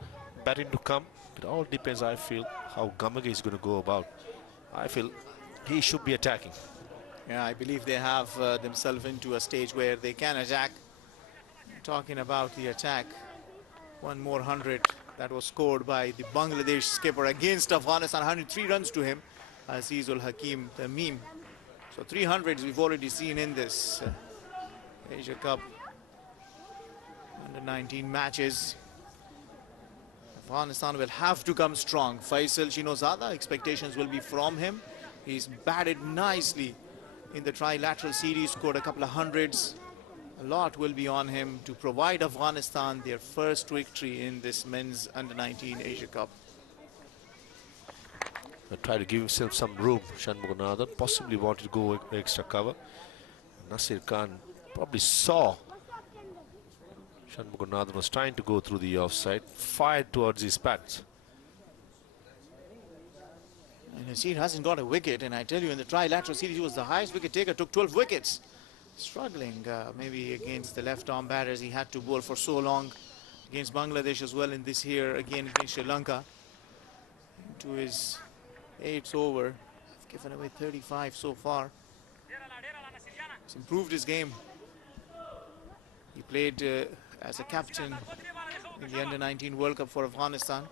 batting to come. It all depends, I feel, how Gamage is going to go about. I feel he should be attacking. Yeah, I believe they have themselves into a stage where they can attack. Talking about the attack, 1 more 100 that was scored by the Bangladesh skipper against Afghanistan. 103 runs to him, Azizul Hakim Tamim. So 300s we've already seen in this Asia Cup under-19 matches. Afghanistan will have to come strong. Faisal Shinozada, expectations will be from him. He's batted nicely in the trilateral series, scored a couple of hundreds. A lot will be on him to provide Afghanistan their first victory in this men's under-19 Asia Cup. Try to give himself some room. Shanmuganathan possibly wanted to go extra cover. Nasir Khan probably saw Shanmuganathan was trying to go through the offside, fired towards his bats. And Nasir hasn't got a wicket, and I tell you, in the trilateral series, he was the highest wicket taker, took 12 wickets. Struggling maybe against the left-arm batters. He had to bowl for so long against Bangladesh as well in this here, again against Sri Lanka. Into his 8th over, given away 35 so far. He's improved his game. He played as a captain in the Under-19 World Cup for Afghanistan.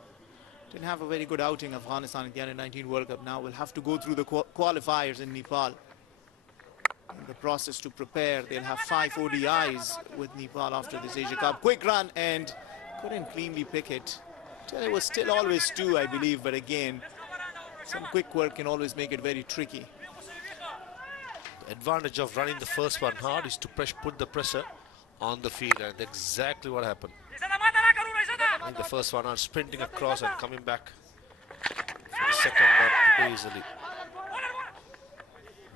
Didn't have a very good outing, Afghanistan, in the Under-19 World Cup. Now we'll have to go through the qualifiers in Nepal. In the process to prepare, they'll have 5 ODIs with Nepal after this Asia Cup. Quick run and couldn't cleanly pick it. It was still always 2, I believe, but again, some quick work can always make it very tricky. The advantage of running the first one hard is to put the pressure on the field, and that's exactly what happened. I think the first one are sprinting across and coming back for the second one pretty easily.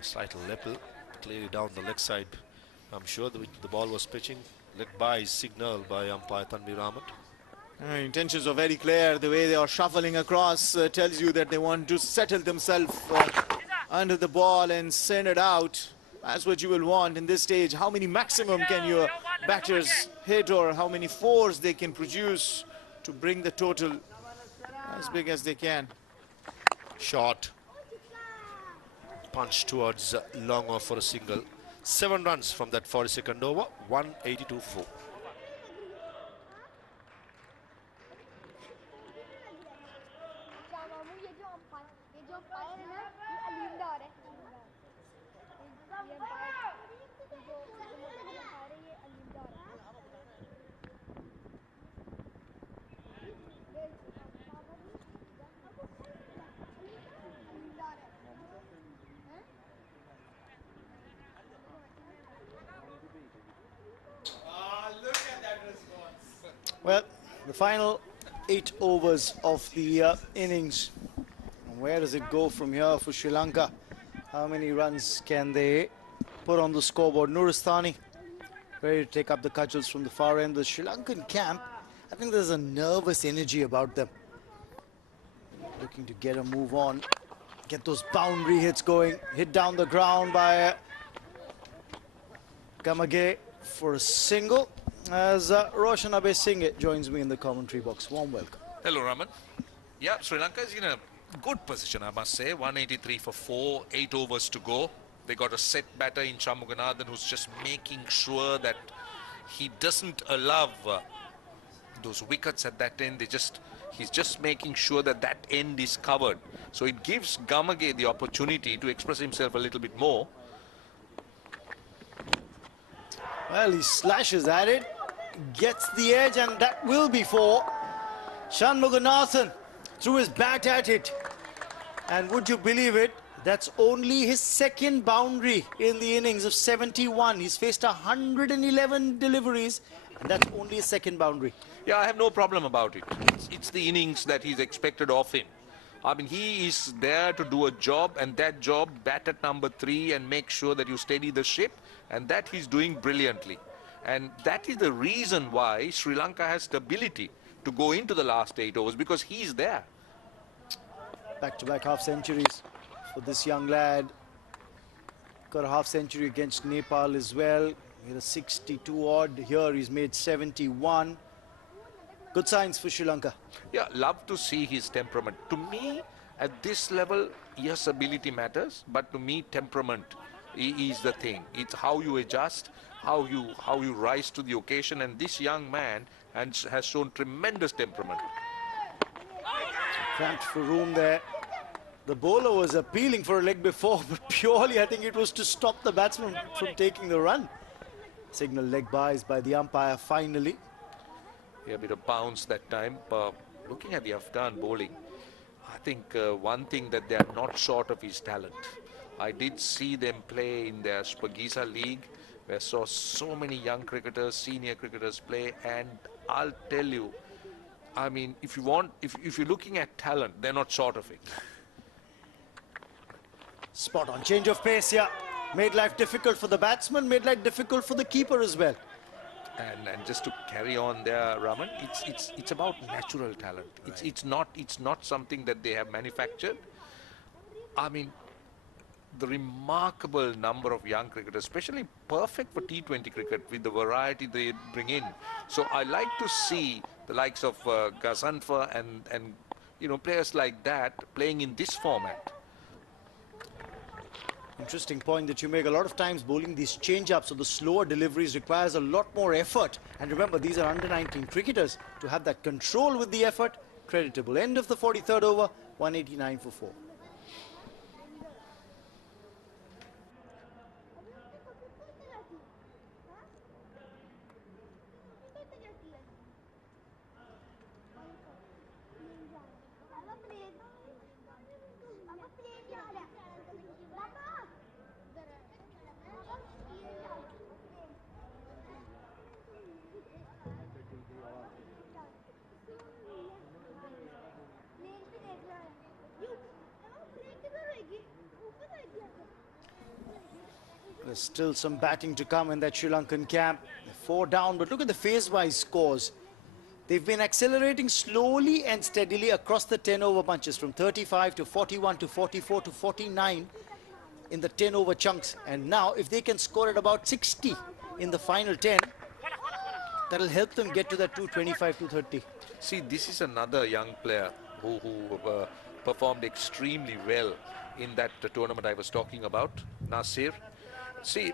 A slight level, clearly down the leg side. I'm sure the ball was pitching leg by signal by umpire Tanvir Ahmed. Intentions are very clear. The way they are shuffling across tells you that they want to settle themselves under the ball and send it out. That's what you will want in this stage. How many maximum can your batters hit, or how many fours they can produce to bring the total as big as they can. Shot. Punch towards long off for a single. 7 runs from that 42nd over. 182 4. Well, the final 8 overs of the innings. Where does it go from here for Sri Lanka? How many runs can they put on the scoreboard? Nuristani ready to take up the cudgels from the far end. The Sri Lankan camp, I think there's a nervous energy about them. Looking to get a move on, get those boundary hits going. Hit down the ground by Gamage for a single. As Roshan Abesinghe joins me in the commentary box. Warm welcome. Hello, Raman. Yeah, Sri Lanka is in a good position, I must say. 183 for 4, 8 overs to go. They got a set batter in Shanmuganathan who's just making sure that he doesn't allow those wickets at that end. He's just making sure that that end is covered. So it gives Gamage the opportunity to express himself a little bit more. Well, he slashes at it, gets the edge, and that will be for Shanmuganathan. Threw his bat at it. And would you believe it? That's only his second boundary in the innings of 71. He's faced 111 deliveries, and that's only his second boundary. Yeah, I have no problem about it. It's the innings that he's expected of him. I mean, he is there to do a job, and that job, bat at number 3 and make sure that you steady the ship, and that he's doing brilliantly. And that is the reason why Sri Lanka has stability to go into the last 8 overs, because he's there. Back-to-back half-centuries for this young lad. Got a half-century against Nepal as well. He had a 62 odd. Here he's made 71. Good signs for Sri Lanka. Yeah, love to see his temperament. To me, at this level, yes, ability matters, but to me, temperament is the thing. It's how you adjust, how you rise to the occasion, and this young man has shown tremendous temperament. Cramped for room there. The bowler was appealing for a leg before, but purely I think it was to stop the batsman from taking the run. Signal leg buys by the umpire finally. Yeah, a bit of bounce that time. Looking at the Afghan bowling, I think one thing that they are not short of is talent. I did see them play in their Spagisa League, where I saw so many young cricketers, senior cricketers play, and I'll tell you, I mean, if you're looking at talent, they're not short of it. Spot on. Change of pace here. Made life difficult for the batsman, made life difficult for the keeper as well. And just to carry on there, Raman, it's about natural talent. Right. It's not something that they have manufactured. I mean, the remarkable number of young cricketers, especially perfect for T20 cricket with the variety they bring in. So I like to see the likes of Gazanfa and you know, players like that playing in this format. Interesting point that you make. A lot of times bowling these change-ups or the slower deliveries requires a lot more effort. And remember, these are under 19 cricketers. To have that control with the effort, creditable. End of the 43rd over, 189 for 4. There's still some batting to come in that Sri Lankan camp. 4 down, but look at the phase-wise scores. They've been accelerating slowly and steadily across the 10-over bunches, from 35 to 41 to 44 to 49 in the 10-over chunks. And now, if they can score at about 60 in the final 10, that'll help them get to that 225, 230. See, this is another young player who performed extremely well in that tournament I was talking about, Nasir. See,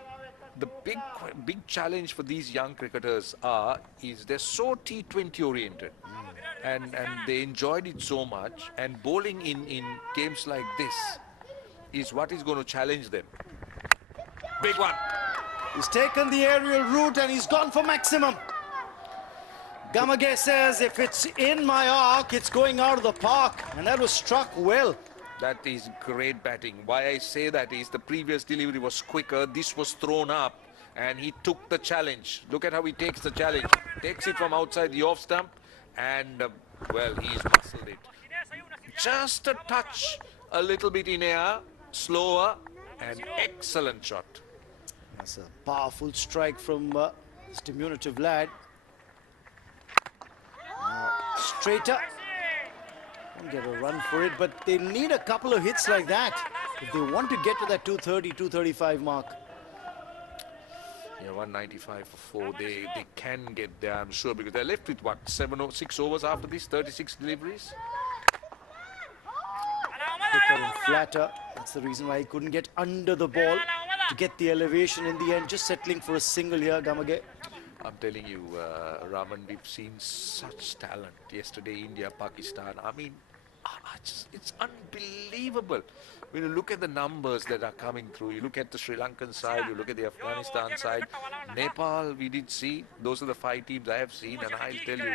the big challenge for these young cricketers is they're so T20 oriented, and they enjoyed it so much, and bowling in games like this is what is going to challenge them. Big one. He's taken the aerial route and he's gone for maximum. Gamage says, if it's in my arc, it's going out of the park, and that was struck well. That is great batting. Why I say that is the previous delivery was quicker. This was thrown up and he took the challenge. Look at how he takes the challenge. Takes it from outside the off stump and, well, he's muscled it. Just a touch, a little bit in air, slower, and excellent shot. That's a powerful strike from this diminutive lad. Straighter. Won't get a run for it, but they need a couple of hits like that if they want to get to that 230, 235 mark. Yeah, 195 for 4. They can get there, I'm sure, because they're left with what, 6 overs after this, 36 deliveries. Quicker and flatter. That's the reason why he couldn't get under the ball to get the elevation in the end. Just settling for a single here, Gamage. I'm telling you, Raman, we've seen such talent yesterday, India, Pakistan. I mean, it's unbelievable. When you look at the numbers that are coming through, you look at the Sri Lankan side, you look at the Afghanistan side, Nepal, we did see. Those are the 5 teams I have seen, and I'll tell you,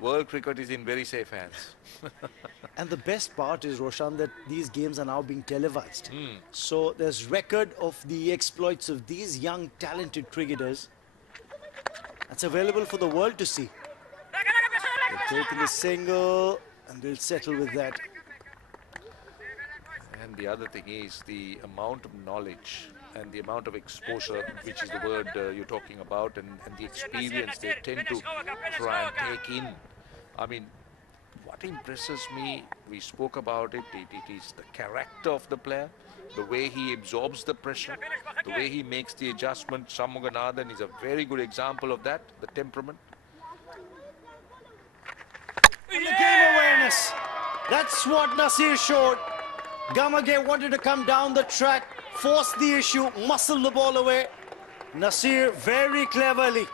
world cricket is in very safe hands. And the best part is, Roshan, that these games are now being televised. So there's record of the exploits of these young, talented cricketers. That's available for the world to see. They've taken the single and they'll settle with that. And the other thing is the amount of knowledge and the amount of exposure, which is the word you're talking about, and the experience they tend to try and take in. I mean, what impresses me, we spoke about it, it is the character of the player, the way he absorbs the pressure, the way he makes the adjustment. Shanmuganathan is a very good example of that, the temperament. And the game awareness. That's what Nasir showed. Gamage wanted to come down the track, force the issue, muscle the ball away. Nasir very cleverly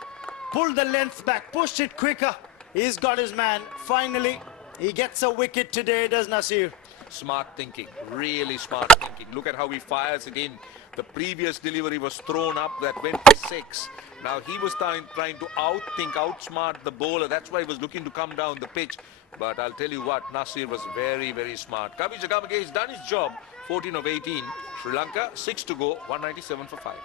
pulled the length back, pushed it quicker. He's got his man. Finally, he gets a wicket today, does Nasir. Smart thinking, really smart thinking. Look at how he fires again. The previous delivery was thrown up, that went for 6. Now he was trying to outsmart the bowler. That's why he was looking to come down the pitch. But I'll tell you what, Nasir was very, very smart. Kavi Jagamage has done his job. 14 of 18. Sri Lanka, 6 to go, 197 for 5.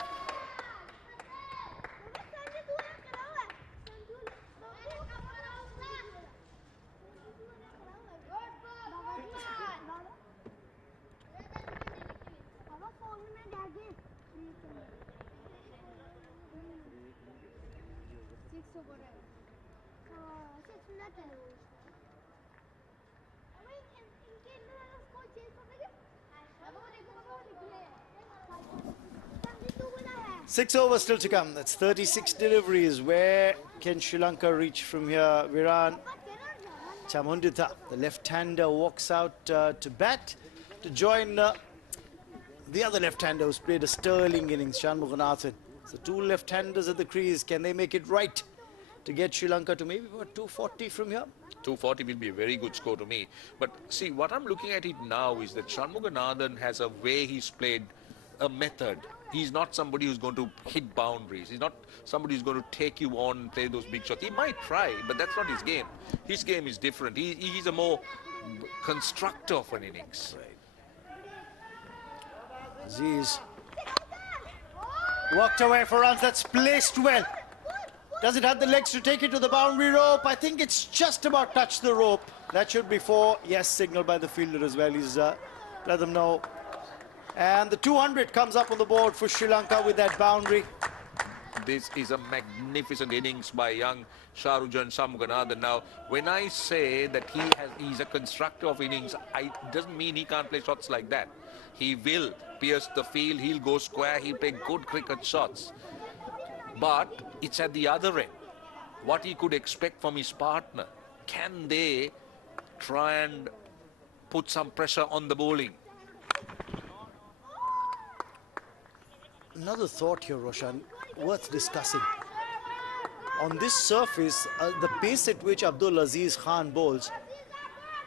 Six overs still to come. That's 36 deliveries. Where can Sri Lanka reach from here? Viran Chamunditha, the left-hander, walks out to bat to join the other left-hander who's played a sterling innings, Shanmuganathan. So 2 left-handers at the crease. Can they make it right to get Sri Lanka to maybe about 240 from here? 240 will be a very good score to me. But see, what I'm looking at it now is that Shanmuganathan has a way he's played, a method. He's not somebody who's going to hit boundaries. He's not somebody who's going to take you on and play those big shots. He might try, but that's not his game. His game is different. He's a more constructor of an innings. Aziz walked away for runs. That's placed well. Does it have the legs to take it to the boundary rope? I think it's just about touched the rope. That should be 4. Yes, signaled by the fielder as well. He's let them know. And the 200 comes up on the board for Sri Lanka with that boundary. This is a magnificent magnificent innings by young Sharujan Shamughanathan. Now, when I say that he's a constructor of innings, it doesn't mean he can't play shots like that. He will pierce the field, he'll go square, he'll play good cricket shots. But it's at the other end. What he could expect from his partner. Can they try and put some pressure on the bowling? Another thought here, Roshan, worth discussing. On this surface, the pace at which Abdul Aziz Khan bowls,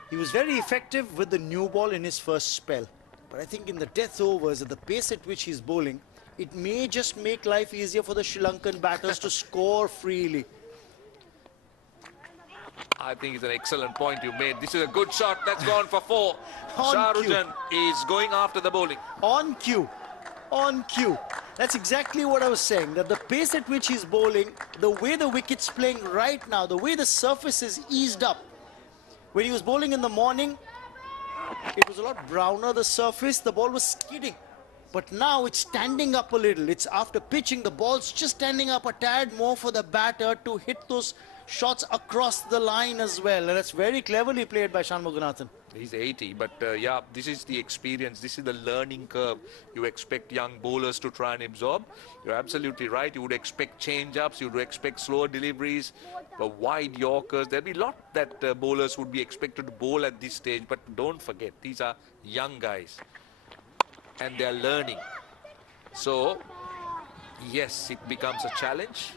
he was very effective with the new ball in his first spell. But I think in the death overs, at the pace at which he's bowling, it may just make life easier for the Sri Lankan batters to score freely. I think it's an excellent point you made. This is a good shot. That's gone for 4. On Sharujan is going after the bowling. On cue. On cue. That's exactly what I was saying, that the pace at which he's bowling, the way the wicket's playing right now, the way the surface is eased up. When he was bowling in the morning, it was a lot browner, the surface, the ball was skidding. But now it's standing up a little. It's after pitching, the ball's just standing up a tad more for the batter to hit those shots across the line as well. And that's very cleverly played by Shanmuganathan. He's 80, but yeah, this is the experience. This is the learning curve you expect young bowlers to try and absorb. You're absolutely right. You would expect change-ups. You would expect slower deliveries, wide Yorkers. There'll be a lot that bowlers would be expected to bowl at this stage. But don't forget, these are young guys. And they're learning. So, yes, it becomes a challenge.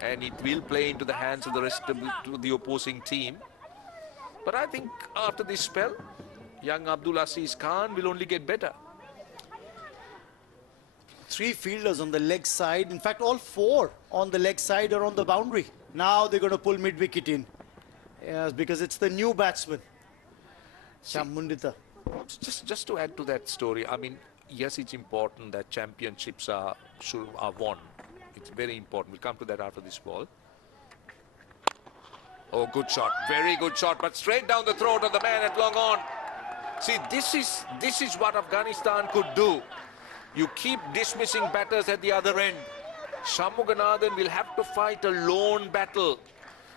And it will play into the hands of the rest of the opposing team. But I think after this spell, young Abdul Aziz Khan will only get better. 3 fielders on the leg side. In fact, all 4 on the leg side are on the boundary. Now they're going to pull mid-wicket in. Yes, because it's the new batsman, Shamundita. Just to add to that story, I mean, yes, it's important that championships are won. It's very important. We'll come to that after this ball. Oh, good shot. Very good shot, but straight down the throat of the man at long on. See, this is what Afghanistan could do. You keep dismissing batters at the other end. Shamughanathan will have to fight a lone battle.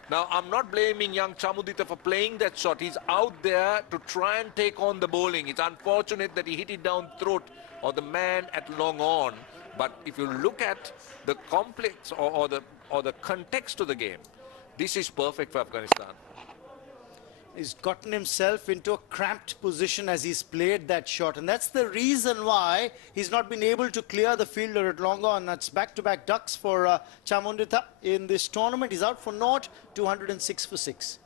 Now, I'm not blaming young Chamudita for playing that shot. He's out there to try and take on the bowling. It's unfortunate that he hit it down throat of the man at long on. But if you look at the complex or the context of the game, this is perfect for Afghanistan. He's gotten himself into a cramped position as he's played that shot. And that's the reason why he's not been able to clear the fielder at long on. That's back-to-back ducks for Chamundita in this tournament. He's out for naught, 206 for 6.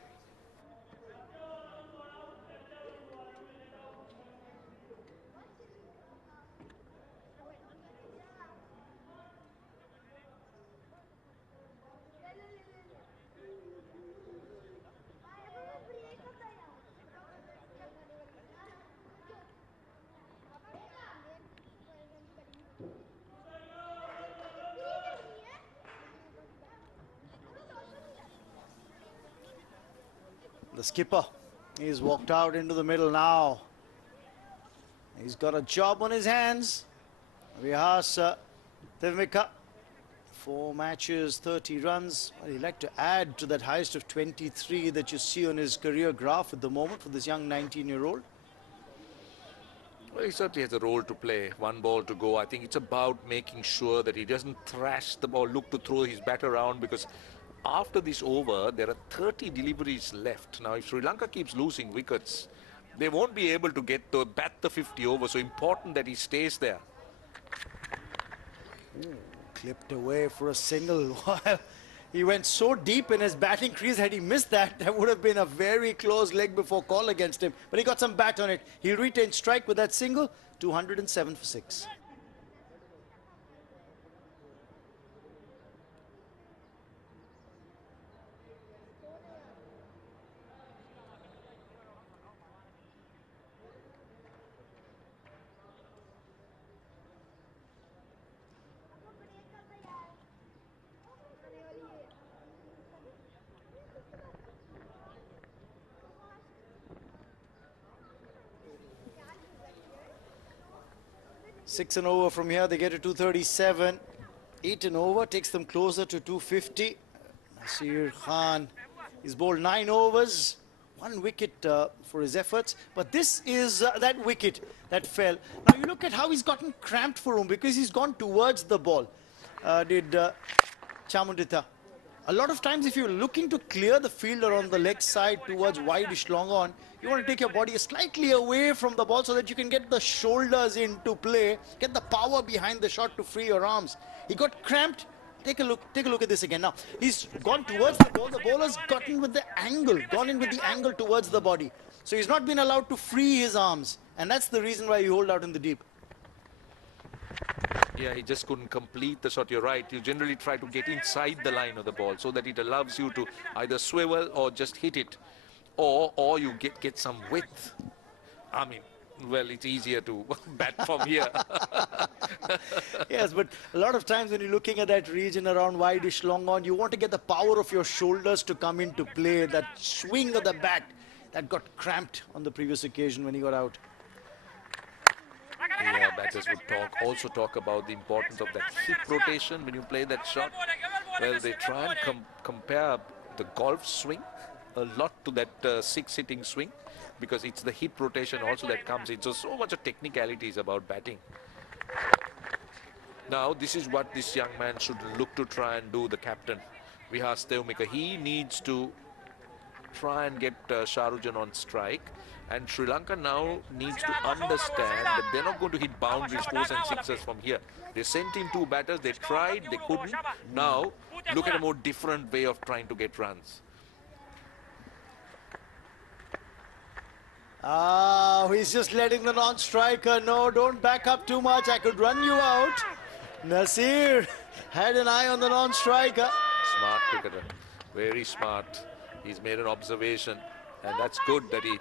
The skipper, he's walked out into the middle now. He's got a job on his hands. Vihasa Devmika, 4 matches, 30 runs. Well, he'd like to add to that highest of 23 that you see on his career graph at the moment for this young 19-year-old. Well, he certainly has a role to play. 1 ball to go. I think it's about making sure that he doesn't thrash the ball, look to throw his bat around, because after this over, there are 30 deliveries left. Now, if Sri Lanka keeps losing wickets, they won't be able to get to bat the 50 over. So important that he stays there. Ooh, clipped away for a single. He went so deep in his batting crease. Had he missed that, that would have been a very close leg before call against him. But he got some bat on it. He retained strike with that single, 207 for 6. Six and over from here, they get to 237. 8 and over, takes them closer to 250. Nasir Khan, he's bowled 9 overs, 1 wicket for his efforts. But this is that wicket that fell. Now you look at how he's gotten cramped for him because he's gone towards the ball. Chamundita. A lot of times if you're looking to clear the fielder on the leg side towards wideish long on, you want to take your body slightly away from the ball so that you can get the shoulders into play, get the power behind the shot to free your arms. He got cramped. Take a look at this again. Now, he's gone towards the ball. The bowler's gotten with the angle, gone in with the angle towards the body. So he's not been allowed to free his arms. And that's the reason why you hold out in the deep. Yeah, he just couldn't complete the shot. You're right. You generally try to get inside the line of the ball so that it allows you to either swivel or just hit it, or you get some width. I mean, well, it's easier to bat from here. Yes, but a lot of times when you're looking at that region around wideish long on, you want to get the power of your shoulders to come into play. That swing of the bat that got cramped on the previous occasion when he got out. Yeah, batters would also talk about the importance of that hip rotation when you play that shot. Well, they try and compare the golf swing a lot to that six-hitting swing, because it's the hip rotation also that comes in. So much of technicalities about batting. Now, this is what this young man should look to try and do, the captain, Vihas Devmika. He needs to try and get Shahrukh on strike. And Sri Lanka now needs to understand that they're not going to hit boundaries, 4s and 6s from here. They sent in 2 batters, they tried, they couldn't. Now, look at a more different way of trying to get runs. He's just letting the non-striker know, don't back up too much, I could run you out. Nasir had an eye on the non-striker. Smart cricketer, very smart. He's made an observation, and that's good that he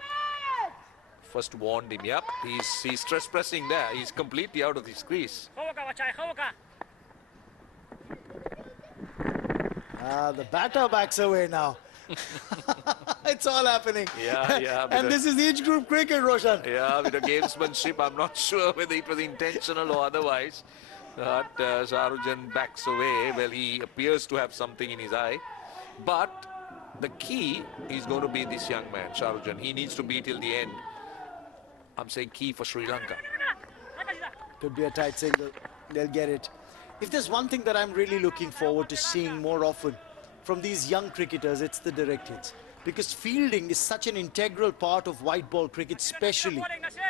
first warned him. Yep, he's stress pressing there. He's completely out of his crease. The batter backs away now. It's all happening. Yeah. And this is each group cricket, Roshan. Yeah, with the gamesmanship, I'm not sure whether it was intentional or otherwise. But Shahrukh backs away. Well, he appears to have something in his eye. But the key is going to be this young man, Shahrukh. He needs to be till the end. I'm saying key for Sri Lanka. Could be a tight single. They'll get it. If there's one thing that I'm really looking forward to seeing more often from these young cricketers, it's the direct hits. Because fielding is such an integral part of white ball cricket especially.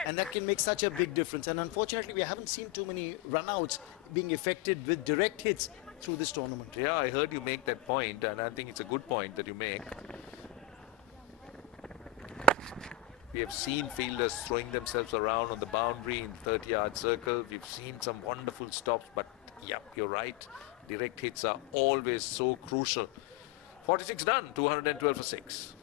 And that can make such a big difference. And unfortunately, we haven't seen too many run-outs being effected with direct hits through this tournament. Yeah, I heard you make that point, and I think it's a good point that you make. We have seen fielders throwing themselves around on the boundary in 30-yard circle. We've seen some wonderful stops, but yeah, you're right. Direct hits are always so crucial. 46 done, 212 for 6.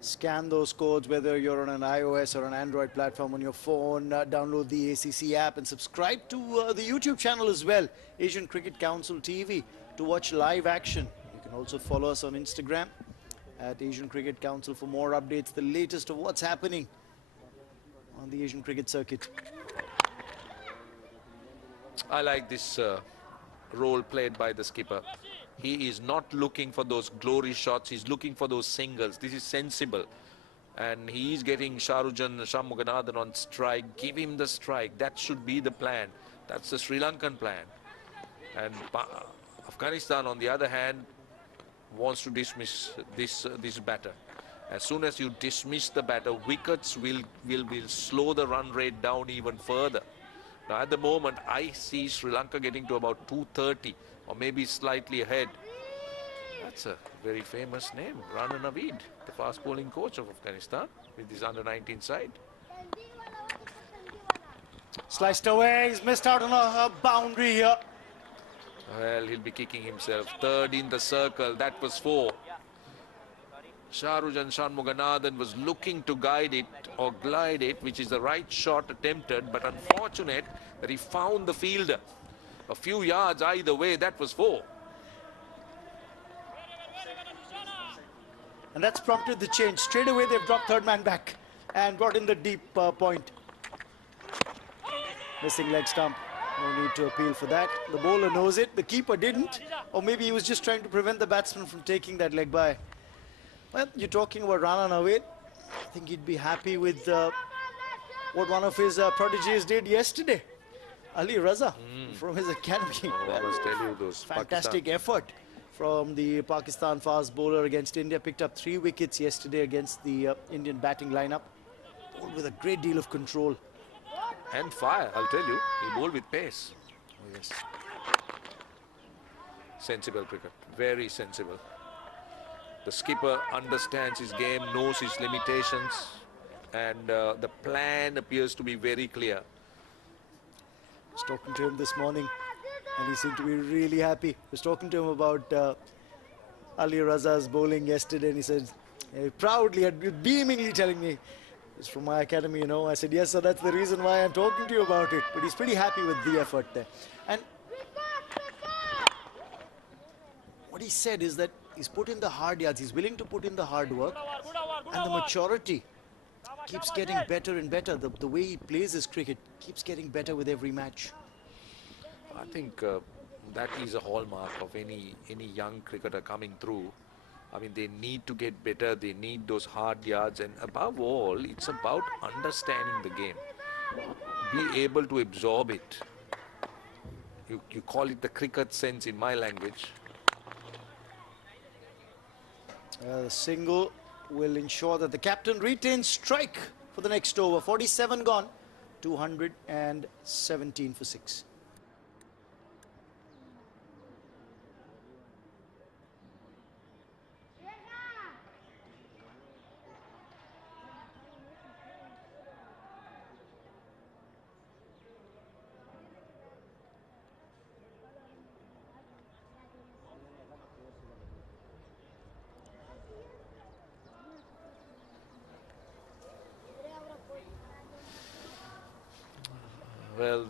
Scan those codes, whether you're on an iOS or an Android platform on your phone. Download the ACC app and subscribe to the YouTube channel as well, Asian Cricket Council TV, to watch live action. You can also follow us on Instagram at Asian Cricket Council for more updates, the latest of what's happening on the Asian cricket circuit. I like this role played by the skipper. He is not looking for those glory shots. He's looking for those singles. This is sensible. And he's getting Shahrukh Shanmuganathan on strike. Give him the strike. That should be the plan. That's the Sri Lankan plan. And Afghanistan, on the other hand, wants to dismiss this batter. As soon as you dismiss the batter, wickets will slow the run rate down even further. Now, at the moment, I see Sri Lanka getting to about 230 or maybe slightly ahead. That's a very famous name, Rana Naveed, the fast bowling coach of Afghanistan with his under-19 side. Sliced away, he's missed out on a boundary here. Well, he'll be kicking himself. Third in the circle. That was 4. Shahrukh Shanmuganathan was looking to guide it or glide it, which is the right shot attempted, but unfortunate that he found the fielder. A few yards either way, that was 4. And that's prompted the change. Straight away, they've dropped third man back and brought in the deep point. Missing leg stump. No need to appeal for that. The bowler knows it. The keeper didn't. Or maybe he was just trying to prevent the batsman from taking that leg by. Well, you're talking about Rana Naveed. I think he'd be happy with what one of his prodigies did yesterday. Ali Raza from his academy. I must tell you, those fantastic effort from the Pakistan fast bowler against India. Picked up 3 wickets yesterday against the Indian batting lineup. Bowled with a great deal of control. And fire, I'll tell you. He bowled with pace. Oh, yes. Sensible cricket. Very sensible. The skipper understands his game, knows his limitations, and the plan appears to be very clear. I was talking to him this morning and he seemed to be really happy. I was talking to him about Ali Raza's bowling yesterday and he said, proudly, beamingly telling me, it's from my academy, you know. I said, yes, sir, that's the reason why I'm talking to you about it. But he's pretty happy with the effort there. And what he said is that he's put in the hard yards, he's willing to put in the hard work, and the maturity keeps getting better and better. The way he plays his cricket keeps getting better with every match. I think that is a hallmark of any young cricketer coming through. I mean, they need to get better, they need those hard yards, and above all, it's about understanding the game. Be able to absorb it. You call it the cricket sense in my language. The single will ensure that the captain retains strike for the next over. 47 gone, 217 for 6. Well,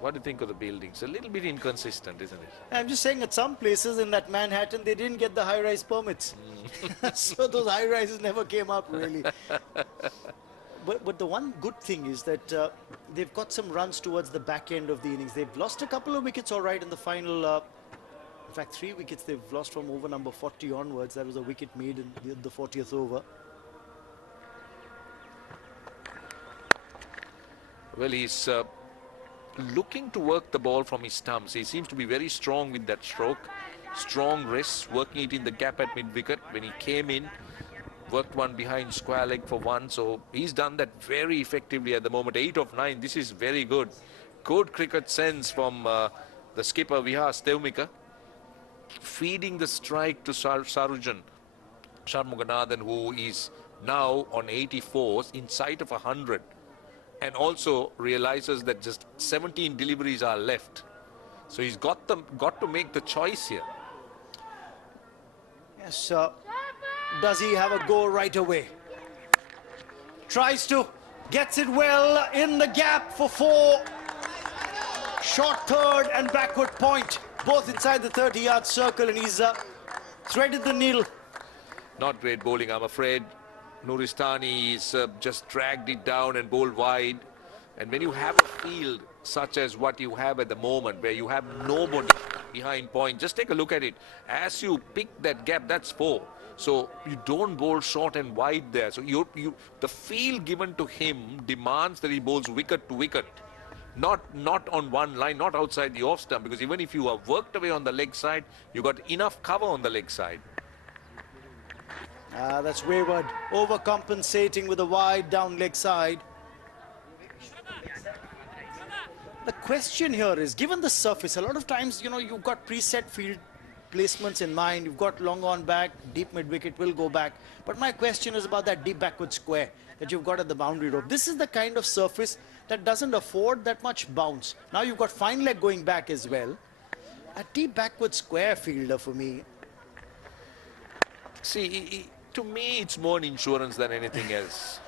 what do you think of the buildings? A little bit inconsistent, isn't it? I'm just saying at some places in that Manhattan, they didn't get the high-rise permits. So those high-rises never came up, really. But the one good thing is that they've got some runs towards the back end of the innings. They've lost a couple of wickets, all right, in the final. In fact, 3 wickets they've lost from over number 40 onwards. That was a wicket made in the 40th over. Well, he's looking to work the ball from his stumps. He seems to be very strong with that stroke. Strong wrists, working it in the gap at mid-wicket. When he came in, worked one behind square leg for 1. So he's done that very effectively at the moment. 8 of 9. This is very good. Good cricket sense from the skipper, Vihar Stevmika. Feeding the strike to Shahrukh Shanmuganathan, who is now on 84s in sight of 100. And also realizes that just 17 deliveries are left. So he's got to make the choice here. Yes, does he have a go right away? Tries to, gets it well in the gap for 4. Short third and backward point, both inside the 30-yard circle, and he's threaded the needle. Not great bowling, I'm afraid. Nuristani is just dragged it down and bowled wide. And when you have a field such as what you have at the moment, where you have nobody behind point, just take a look at it. As you pick that gap, that's 4. So you don't bowl short and wide there. So the field given to him demands that he bowls wicket to wicket. Not on one line, not outside the off stump, because even if you are worked away on the leg side, you got enough cover on the leg side. That's wayward, overcompensating with a wide down leg side. The question here is, given the surface, a lot of times, you know, you've got preset field placements in mind. You've got long on back, deep mid-wicket will go back. But my question is about that deep backward square that you've got at the boundary rope. This is the kind of surface that doesn't afford that much bounce. Now you've got fine leg going back as well. a deep backward square fielder for me. See, to me, it's more an insurance than anything else.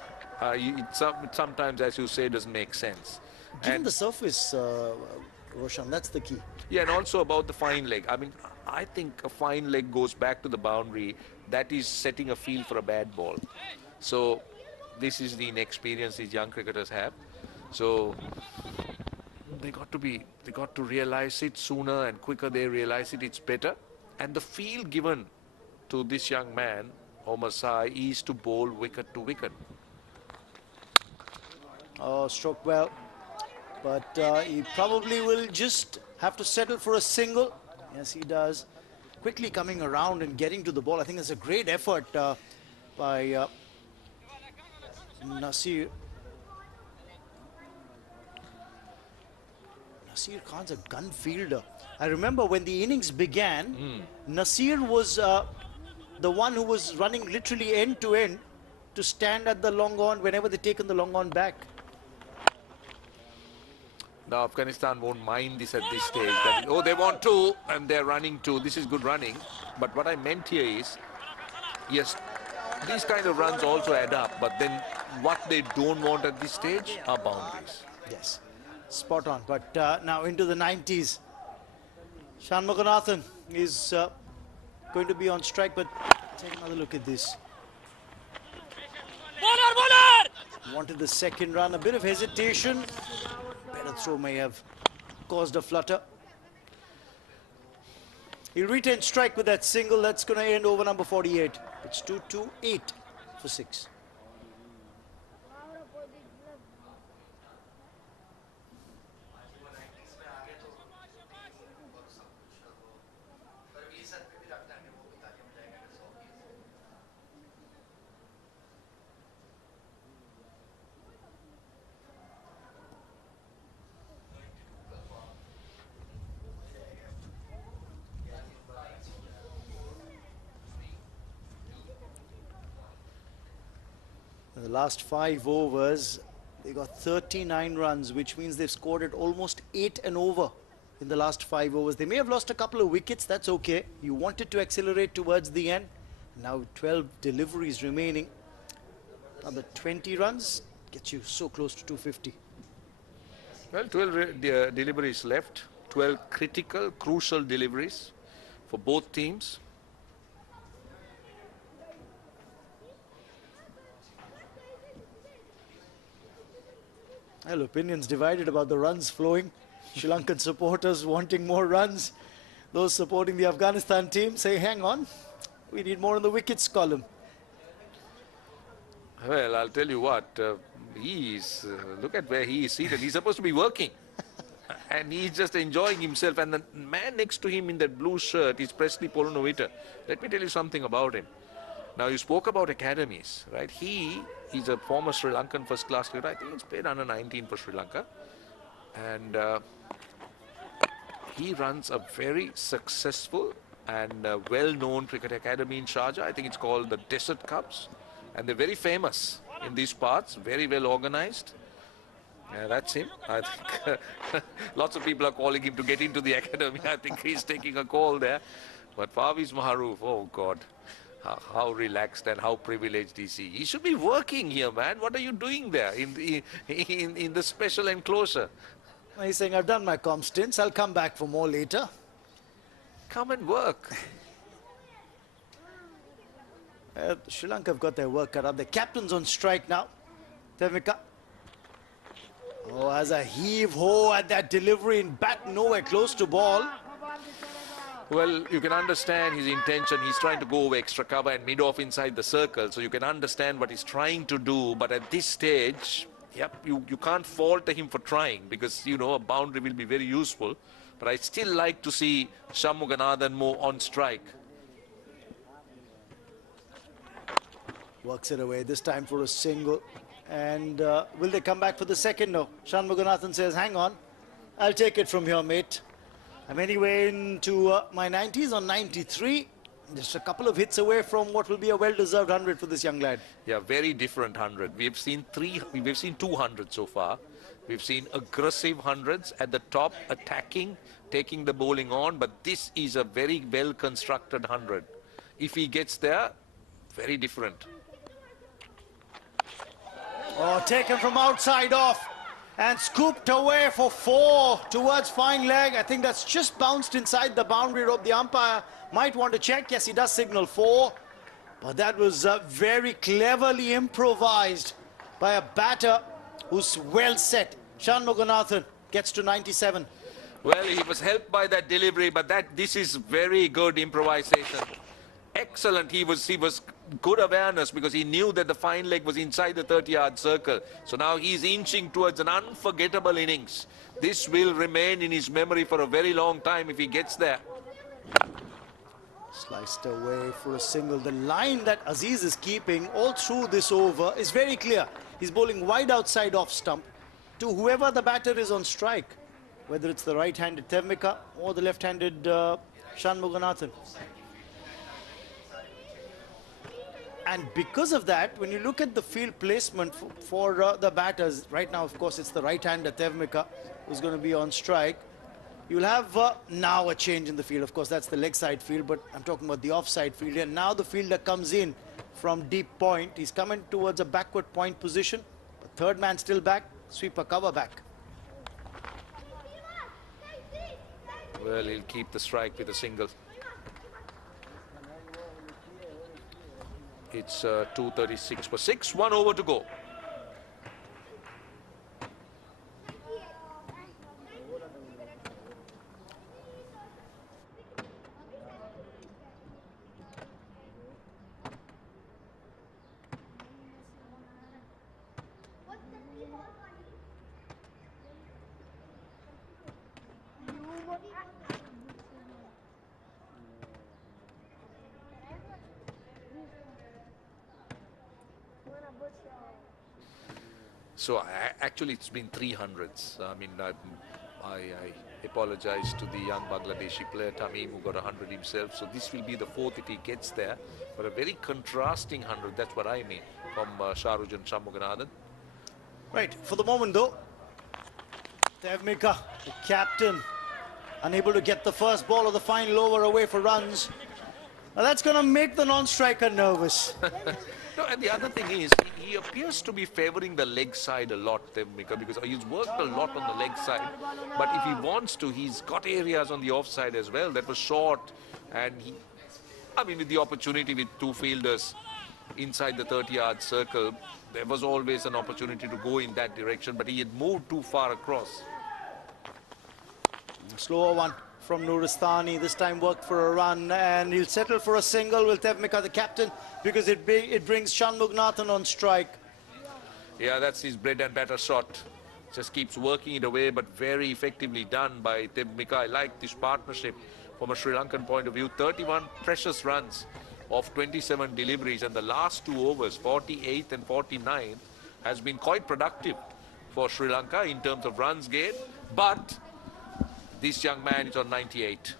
Sometimes, as you say, doesn't make sense. Given the surface, Roshan, that's the key. Yeah, and also about the fine leg. I mean, I think a fine leg goes back to the boundary. That is setting a field for a bad ball. So this is the inexperience these young cricketers have. So they got to realize it sooner and quicker. They realize it, it's better. And the field given to this young man, Omar Sai, is to bowl wicket to wicket. Oh, stroke well. But he probably will just have to settle for a single. Yes, he does. Quickly coming around and getting to the ball. I think it's a great effort by Nasir. Nasir Khan's a gun fielder. I remember when the innings began, Nasir was the one who was running literally end to end to stand at the long on whenever they taken the long on back. Now Afghanistan won't mind this at this stage. That is, oh, they want two and they're running two. This is good running. But what I meant here is, yes, these kind of runs also add up. But then what they don't want at this stage are boundaries. Yes, spot on. But now into the 90s. Shanmuganathan is going to be on strike. But take another look at this. Wanted the second run. A bit of hesitation. Better throw may have caused a flutter. He retained strike with that single. That's going to end over number 48. It's 2-2-8 for 6. The last 5 overs, they got 39 runs, which means they've scored at almost 8 and over in the last 5 overs. They may have lost a couple of wickets, that's okay. You wanted to accelerate towards the end. Now 12 deliveries remaining. Another 20 runs gets you so close to 250. Well, 12 deliveries left. 12 critical, crucial deliveries for both teams. Well, opinions divided about the runs flowing. Sri Lankan supporters wanting more runs. Those supporting the Afghanistan team say, hang on, we need more in the wickets column. Well, I'll tell you what, look at where he is seated. He's supposed to be working. And he's just enjoying himself. And the man next to him in that blue shirt is Presley Polonovita. Let me tell you something about him. Now, you spoke about academies, right? He's a former Sri Lankan first-class cricketer. I think he's played under 19 for Sri Lanka. And he runs a very successful and well-known cricket academy in Sharjah. I think it's called the Desert Cubs. And they're very famous in these parts, very well organized. That's him. I think lots of people are calling him to get into the academy. I think he's taking a call there. But Parvez Maharouf, oh God. How relaxed and how privileged is he? He should be working here, man. What are you doing there in the special enclosure? He's saying, I've done my comp stints. I'll come back for more later. Come and work. Sri Lanka have got their work cut out. The captain's on strike now. Tevika. Oh, has a heave-ho at that delivery and bat nowhere close to ball. Well, you can understand his intention. He's trying to go over extra cover and mid-off inside the circle. So you can understand what he's trying to do. But at this stage, yep, you can't falter him for trying because, you know, a boundary will be very useful. But I still like to see Shanmuganathan more on strike. Works it away, this time for a single. And will they come back for the second? No. Shanmuganathan says, hang on. I'll take it from here, mate. I'm anyway into my 90s on 93. Just a couple of hits away from what will be a well-deserved 100 for this young lad. Yeah, very different 100. We've seen 200 so far. We've seen aggressive hundreds at the top, attacking, taking the bowling on, but this is a very well-constructed 100. If he gets there, very different. Oh, taken from outside off and scooped away for 4 towards fine leg. I think that's just bounced inside the boundary rope. The umpire might want to check. Yes, he does signal 4. But that was very cleverly improvised by a batter who's well set. Shanmuganathan gets to 97. Well, he was helped by that delivery, but this is very good improvisation. Excellent. He was good awareness because he knew that the fine leg was inside the 30-yard circle. So now he's inching towards an unforgettable innings. This will remain in his memory for a very long time if he gets there. Sliced away for a single. The line that Aziz is keeping all through this over is very clear. He's bowling wide outside off stump to whoever the batter is on strike, whether it's the right-handed Tevmika or the left-handed Shanmuganathan. And because of that, when you look at the field placement for the batters, right now, of course, it's the right-hander Tevmika who's going to be on strike. You'll have now a change in the field. Of course, that's the leg side field, but I'm talking about the offside field. And now the fielder comes in from deep point. He's coming towards a backward point position. The third man still back, sweeper cover back. Well, he'll keep the strike with a single. It's 2:36 for 6, 1 over to go. So actually it's been 300s. I mean, I apologize to the young Bangladeshi player Tamim, who got 100 himself. So this will be the 4th if he gets there. But a very contrasting 100, that's what I mean, from Sharujan Shanmuganathan. Right, for the moment though, Tevmika, the captain, unable to get the first ball of the final over away for runs. Now that's going to make the non-striker nervous. No, and the other thing is, he appears to be favouring the leg side a lot, Tevmika, because he's worked a lot on the leg side. But if he wants to, he's got areas on the offside as well that were short. And with the opportunity with 2 fielders inside the 30-yard circle, there was always an opportunity to go in that direction, but he had moved too far across. Slower one from Nuristani, this time worked for a run, and he'll settle for a single with Tevmika, the captain, because it brings Shanmuganathan on strike. Yeah, that's his bread and butter shot. Just keeps working it away, but very effectively done by Tevmika. I like this partnership from a Sri Lankan point of view. 31 precious runs of 27 deliveries, and the last 2 overs, 48 and 49, has been quite productive for Sri Lanka in terms of runs gained, but this young man is on 98.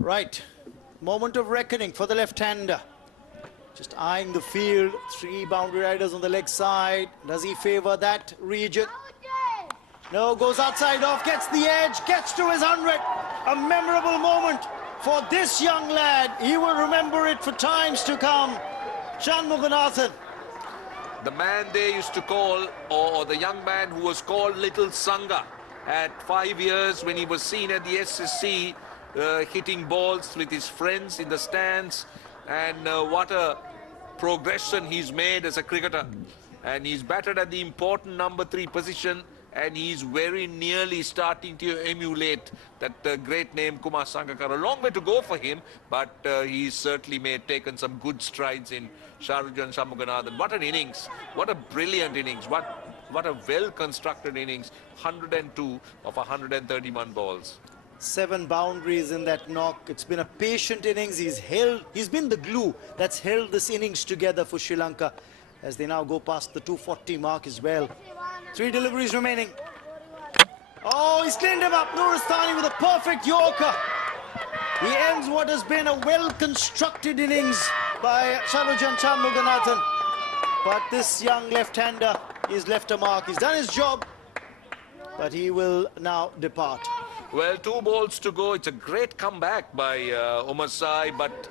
Right, moment of reckoning for the left-hander. Just eyeing the field, 3 boundary riders on the leg side. Does he favour that region? No, goes outside off, gets the edge, gets to his 100. A memorable moment for this young lad. He will remember it for times to come. Shanmuganathan. The man they used to call, or the young man who was called Little Sangha at 5 years when he was seen at the SSC hitting balls with his friends in the stands. And what a progression he's made as a cricketer. And he's batted at the important number 3 position, and he's very nearly starting to emulate that great name Kumar Sangakkara. A long way to go for him, but he's certainly taken some good strides in Sharujan Shanmuganathan. What an innings. What a brilliant innings. What a well-constructed innings. 102 of 131 balls. 7 boundaries in that knock. It's been a patient innings. He's been the glue that's held this innings together for Sri Lanka as they now go past the 240 mark as well. 3 deliveries remaining. Oh, he's cleaned him up. Nuristani with a perfect Yorker. He ends what has been a well-constructed innings by Centurion Chanmuganathan. But this young left-hander is left a mark. He's done his job, but he will now depart. Well, 2 balls to go. It's a great comeback by Umar Sai, but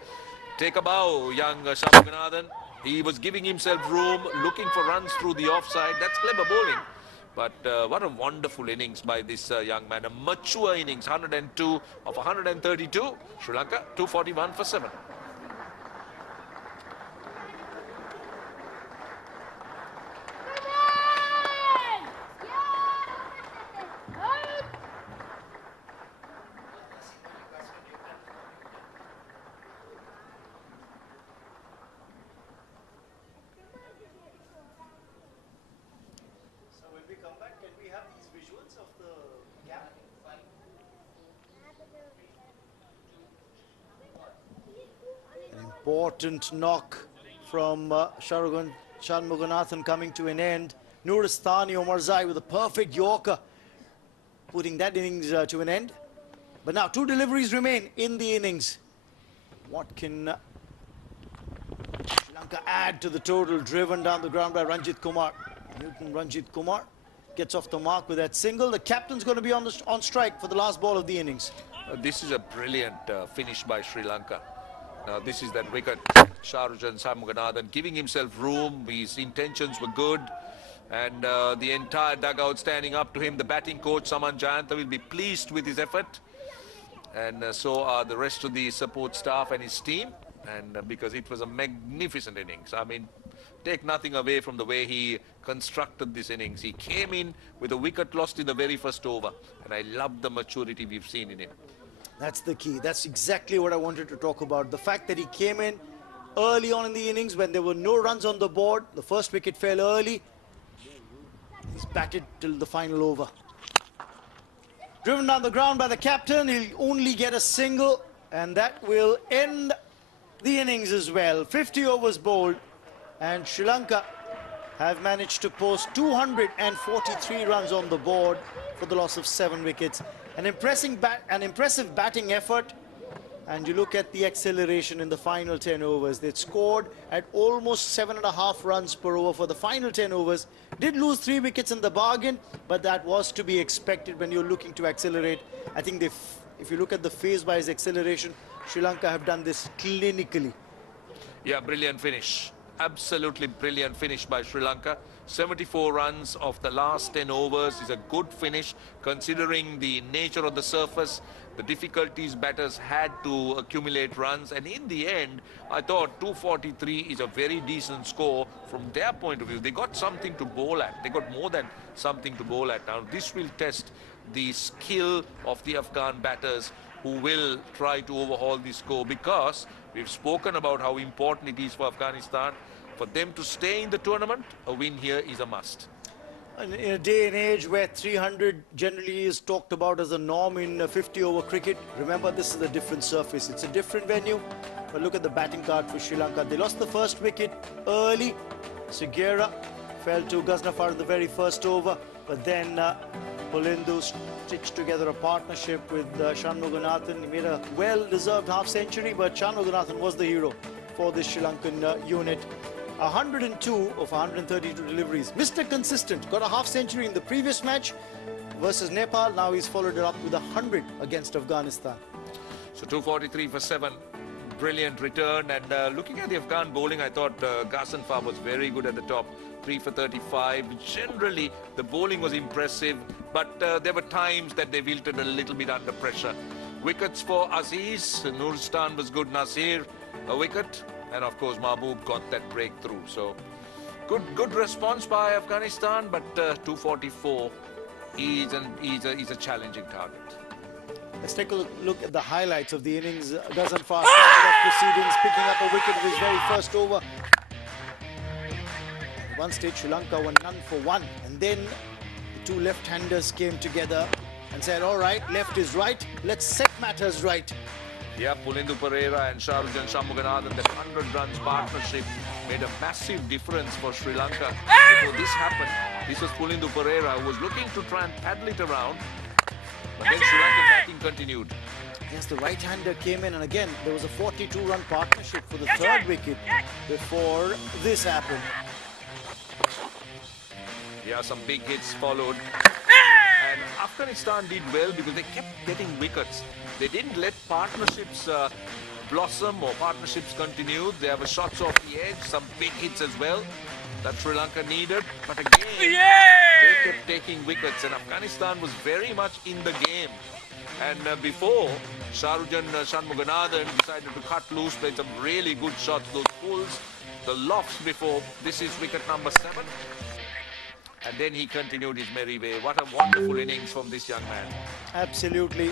take a bow, young Chanmuganathan. He was giving himself room, looking for runs through the offside. That's clever bowling. But what a wonderful innings by this young man. A mature innings, 102 of 132. Sri Lanka, 241 for 7. Important knock from Centurion Chanmuganathan coming to an end. Nuristani Omarzai with a perfect Yorker, putting that innings to an end. But now 2 deliveries remain in the innings. What can Sri Lanka add to the total? Driven down the ground by Ranjit Kumar. Newton Ranjit Kumar gets off the mark with that single. The captain's going to be on strike for the last ball of the innings. This is a brilliant finish by Sri Lanka. Now this is that wicket. Centurion Chanmuganathan giving himself room. His intentions were good. And the entire dugout standing up to him. The batting coach, Saman Jayantha, will be pleased with his effort. And so are the rest of the support staff and his team. And because it was a magnificent innings. I mean, take nothing away from the way he constructed this innings. He came in with a wicket lost in the very first over. And I love the maturity we've seen in him. That's the key. That's exactly what I wanted to talk about. The fact that he came in early on in the innings when there were no runs on the board. The first wicket fell early. He's batted till the final over. Driven down the ground by the captain. He'll only get a single, and that will end the innings as well. 50 overs bowled, and Sri Lanka have managed to post 243 runs on the board for the loss of 7 wickets. An impressive batting effort, and you look at the acceleration in the final 10 overs. They scored at almost 7.5 runs per over for the final 10 overs. Did lose 3 wickets in the bargain, but that was to be expected when you're looking to accelerate. I think if you look at the phase-wise acceleration, Sri Lanka have done this clinically. Yeah, brilliant finish. Absolutely brilliant finish by Sri Lanka. 74 runs of the last 10 overs is a good finish considering the nature of the surface, the difficulties batters had to accumulate runs, and in the end I thought 243 is a very decent score from their point of view. They got something to bowl at. They got more than something to bowl at. Now this will test the skill of the Afghan batters who will try to overhaul the score, because we've spoken about how important it is for Afghanistan. For them to stay in the tournament, a win here is a must. In a day and age where 300 generally is talked about as a norm in 50-over cricket, remember this is a different surface. It's a different venue. But look at the batting card for Sri Lanka. They lost the first wicket early. Segera fell to Ghaznafar in the very first over. But then Polindu stitched together a partnership with Chanmuganathan. He made a well-deserved half-century, but Chanmuganathan was the hero for this Sri Lankan unit. 102 of 132 deliveries. Mr. Consistent got a half-century in the previous match versus Nepal. Now he's followed it up with 100 against Afghanistan. So 243 for 7. Brilliant return. And looking at the Afghan bowling, I thought Ghaznafar was very good at the top. 3 for 35. Generally, the bowling was impressive, but there were times that they wilted a little bit under pressure. Wickets for Aziz. Nuristan was good. Nasir, a wicket. And of course, Mahbub got that breakthrough. So good response by Afghanistan, but 244 is a challenging target. Let's take a look at the highlights of the innings. Ghaznafar started off proceedings, picking up a wicket in his very first over. At one stage, Sri Lanka were none for 1, and then the 2 left-handers came together and said, all right, left is right, let's set matters right. Yeah, Pulindu Pereira and Sharujan Shanmuganathan, that 100 runs partnership made a massive difference for Sri Lanka. Before this happened, this was Pulindu Pereira who was looking to try and paddle it around. But then Sri Lankan batting continued. Yes, the right-hander came in, and again, there was a 42-run partnership for the third wicket before this happened. Yeah, some big hits followed. And Afghanistan did well because they kept getting wickets. They didn't let partnerships blossom or partnerships continue. They have shots off the edge, some big hits as well that Sri Lanka needed. But again, they kept taking wickets, and Afghanistan was very much in the game. And before, Sharujan Shanmuganathan decided to cut loose, played some really good shots, those pulls, the lofts before. This is wicket number 7. And then he continued his merry way. What a wonderful innings from this young man. Absolutely.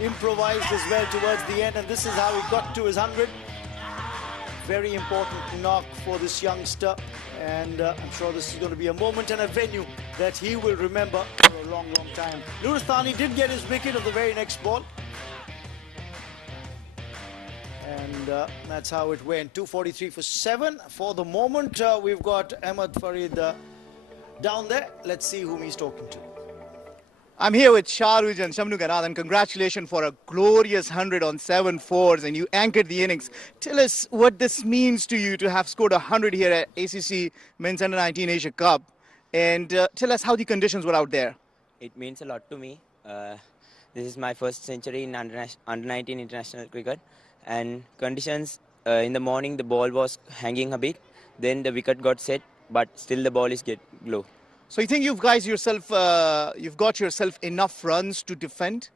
Improvised as well towards the end, and this is how he got to his 100. Very important knock for this youngster, and I'm sure this is going to be a moment and a venue that he will remember for a long, long time. Nuristani did get his wicket of the very next ball. And that's how it went. 243 for 7. For the moment, we've got Ahmed Farid down there. Let's see whom he's talking to. I'm here with Sharujan Shanmuganathan. Congratulations for a glorious 100 on 7 fours, and you anchored the innings. Tell us what this means to you to have scored 100 here at ACC Men's Under-19 Asia Cup, and tell us how the conditions were out there. It means a lot to me. This is my first century in under-19 international cricket, and conditions in the morning the ball was hanging a bit, then the wicket got set, but still the ball is low. So you think you've got yourself enough runs to defend?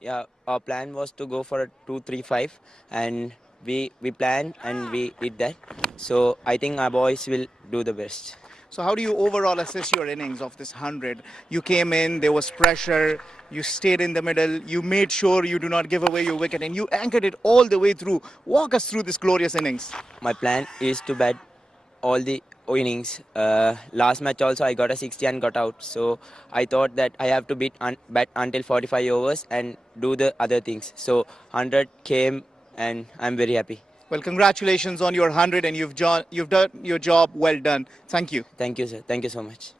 Yeah, our plan was to go for a 2-3-5, and we planned and we did that. So I think our boys will do the best. So how do you overall assess your innings of this 100? You came in, there was pressure, you stayed in the middle, you made sure you do not give away your wicket, and you anchored it all the way through. Walk us through this glorious innings. My plan is to bat all the innings. Last match also I got a 60 and got out. So I thought that I have to bat until 45 overs and do the other things. So 100 came and I'm very happy. Well, congratulations on your 100, and you've done your job well done. Thank you. Thank you, sir. Thank you so much.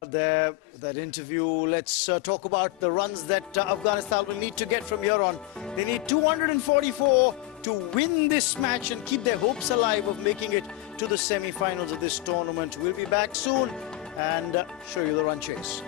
There, that interview. Let's talk about the runs that Afghanistan will need to get from here on. They need 244 to win this match and keep their hopes alive of making it to the semi-finals of this tournament. We'll be back soon and show you the run chase.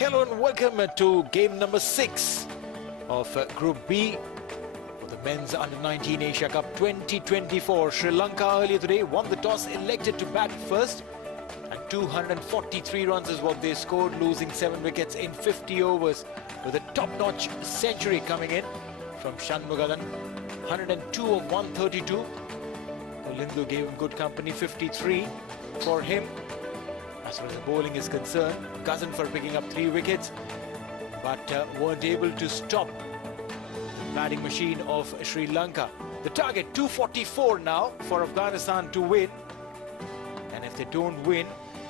Hello and welcome to game number 6 of Group B for the Men's Under-19 Asia Cup 2024. Sri Lanka earlier today won the toss, elected to bat first, and 243 runs is what they scored, losing 7 wickets in 50 overs with a top-notch century coming in from Shanmugadan. 102 of 132. Lindu gave him good company, 53 for him. As far as the bowling is concerned, Cousin for picking up 3 wickets, but weren't able to stop the batting machine of Sri Lanka. The target 244 now for Afghanistan to win, and if they don't win,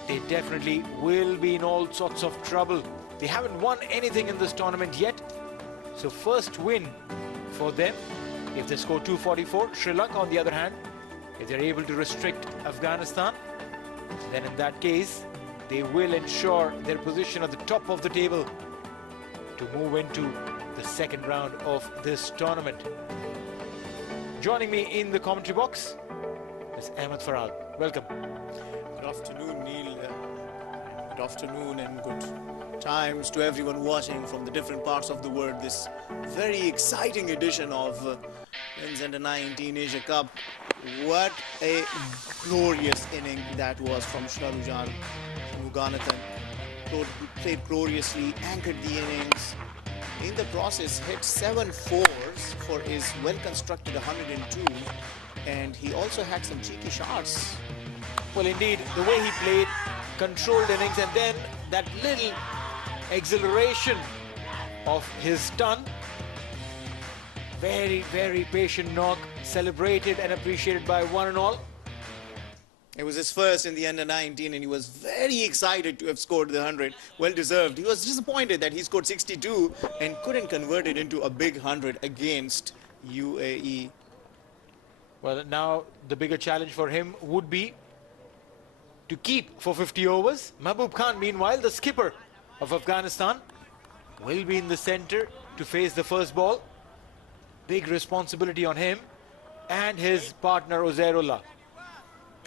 they definitely will be in all sorts of trouble. They haven't won anything in this tournament yet, so first win for them if they score 244. Sri Lanka, on the other hand, if they're able to restrict Afghanistan, then in that case they will ensure their position at the top of the table to move into the second round of this tournament. Joining me in the commentary box is Ahmed Faral. Welcome. Good afternoon, Neil. Good afternoon and good times to everyone watching from the different parts of the world. This very exciting edition of Men's Under-19 Asia Cup. What a glorious inning that was from Shahrukh Muganathan. Played gloriously, anchored the innings. In the process, hit 7 fours for his well-constructed 102, and he also had some cheeky shots. Well, indeed, the way he played, controlled innings, and then that little exhilaration of his stun. Very, very patient knock, celebrated and appreciated by one and all. It was his first in the Under-19 and he was very excited to have scored the 100. Well deserved. He was disappointed that he scored 62 and couldn't convert it into a big 100 against UAE. Well, now the bigger challenge for him would be to keep for 50 overs. Mahbub Khan, meanwhile, the skipper of Afghanistan, will be in the center to face the first ball. Big responsibility on him and his partner Uzairullah.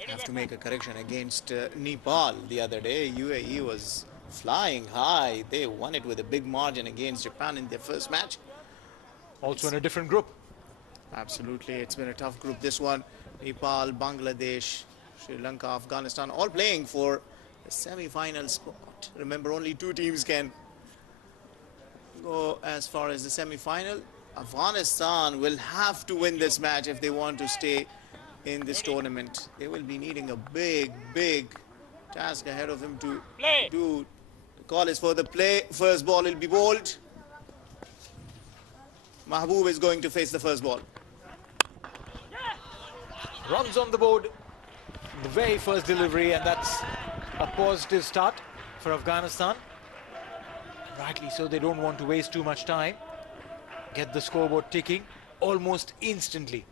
I have to make a correction against Nepal the other day. UAE was flying high. They won it with a big margin against Japan in their first match. Also in a different group. Absolutely, it's been a tough group, this one. Nepal, Bangladesh, Sri Lanka, Afghanistan, all playing for the semi-final spot. Remember, only 2 teams can go as far as the semi-final. Afghanistan will have to win this match if they want to stay in this tournament. They will be needing a big, big task ahead of him to do. The call is for the play. First ball will be bowled. Mahbub is going to face the first ball. Runs on the board. The very first delivery, and that's a positive start for Afghanistan. Rightly so, they don't want to waste too much time. Get the scoreboard ticking almost instantly.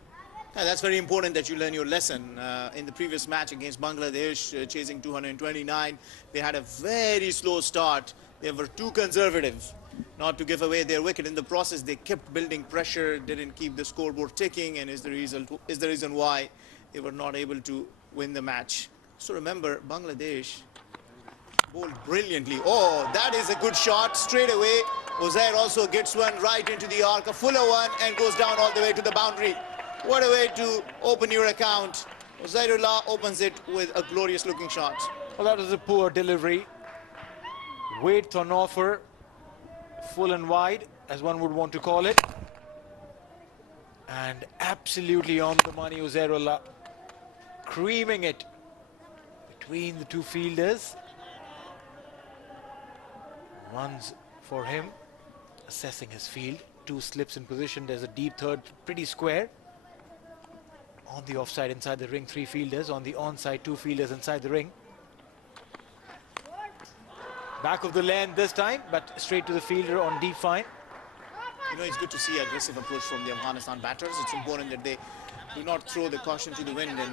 Yeah, that's very important that you learn your lesson. In the previous match against Bangladesh, chasing 229, they had a very slow start. They were too conservative not to give away their wicket. In the process, they kept building pressure, didn't keep the scoreboard ticking, and is the reason why they were not able to win the match. So remember, Bangladesh bowled brilliantly. Oh, that is a good shot straight away. Uzair also gets one right into the arc, a fuller one, and goes down all the way to the boundary. What a way to open your account. Uzairullah opens it with a glorious looking shot. Well, that was a poor delivery. Width on offer, full and wide, as one would want to call it. And absolutely on the money, Uzairullah creaming it between the 2 fielders. Runs for him, assessing his field. 2 slips in position. There's a deep third, pretty square. On the offside inside the ring, 3 fielders. On the onside, 2 fielders inside the ring. Back of the lane this time, but straight to the fielder on deep fine. You know, it's good to see aggressive approach from the Afghanistan batters. It's important that they do not throw the caution to the wind and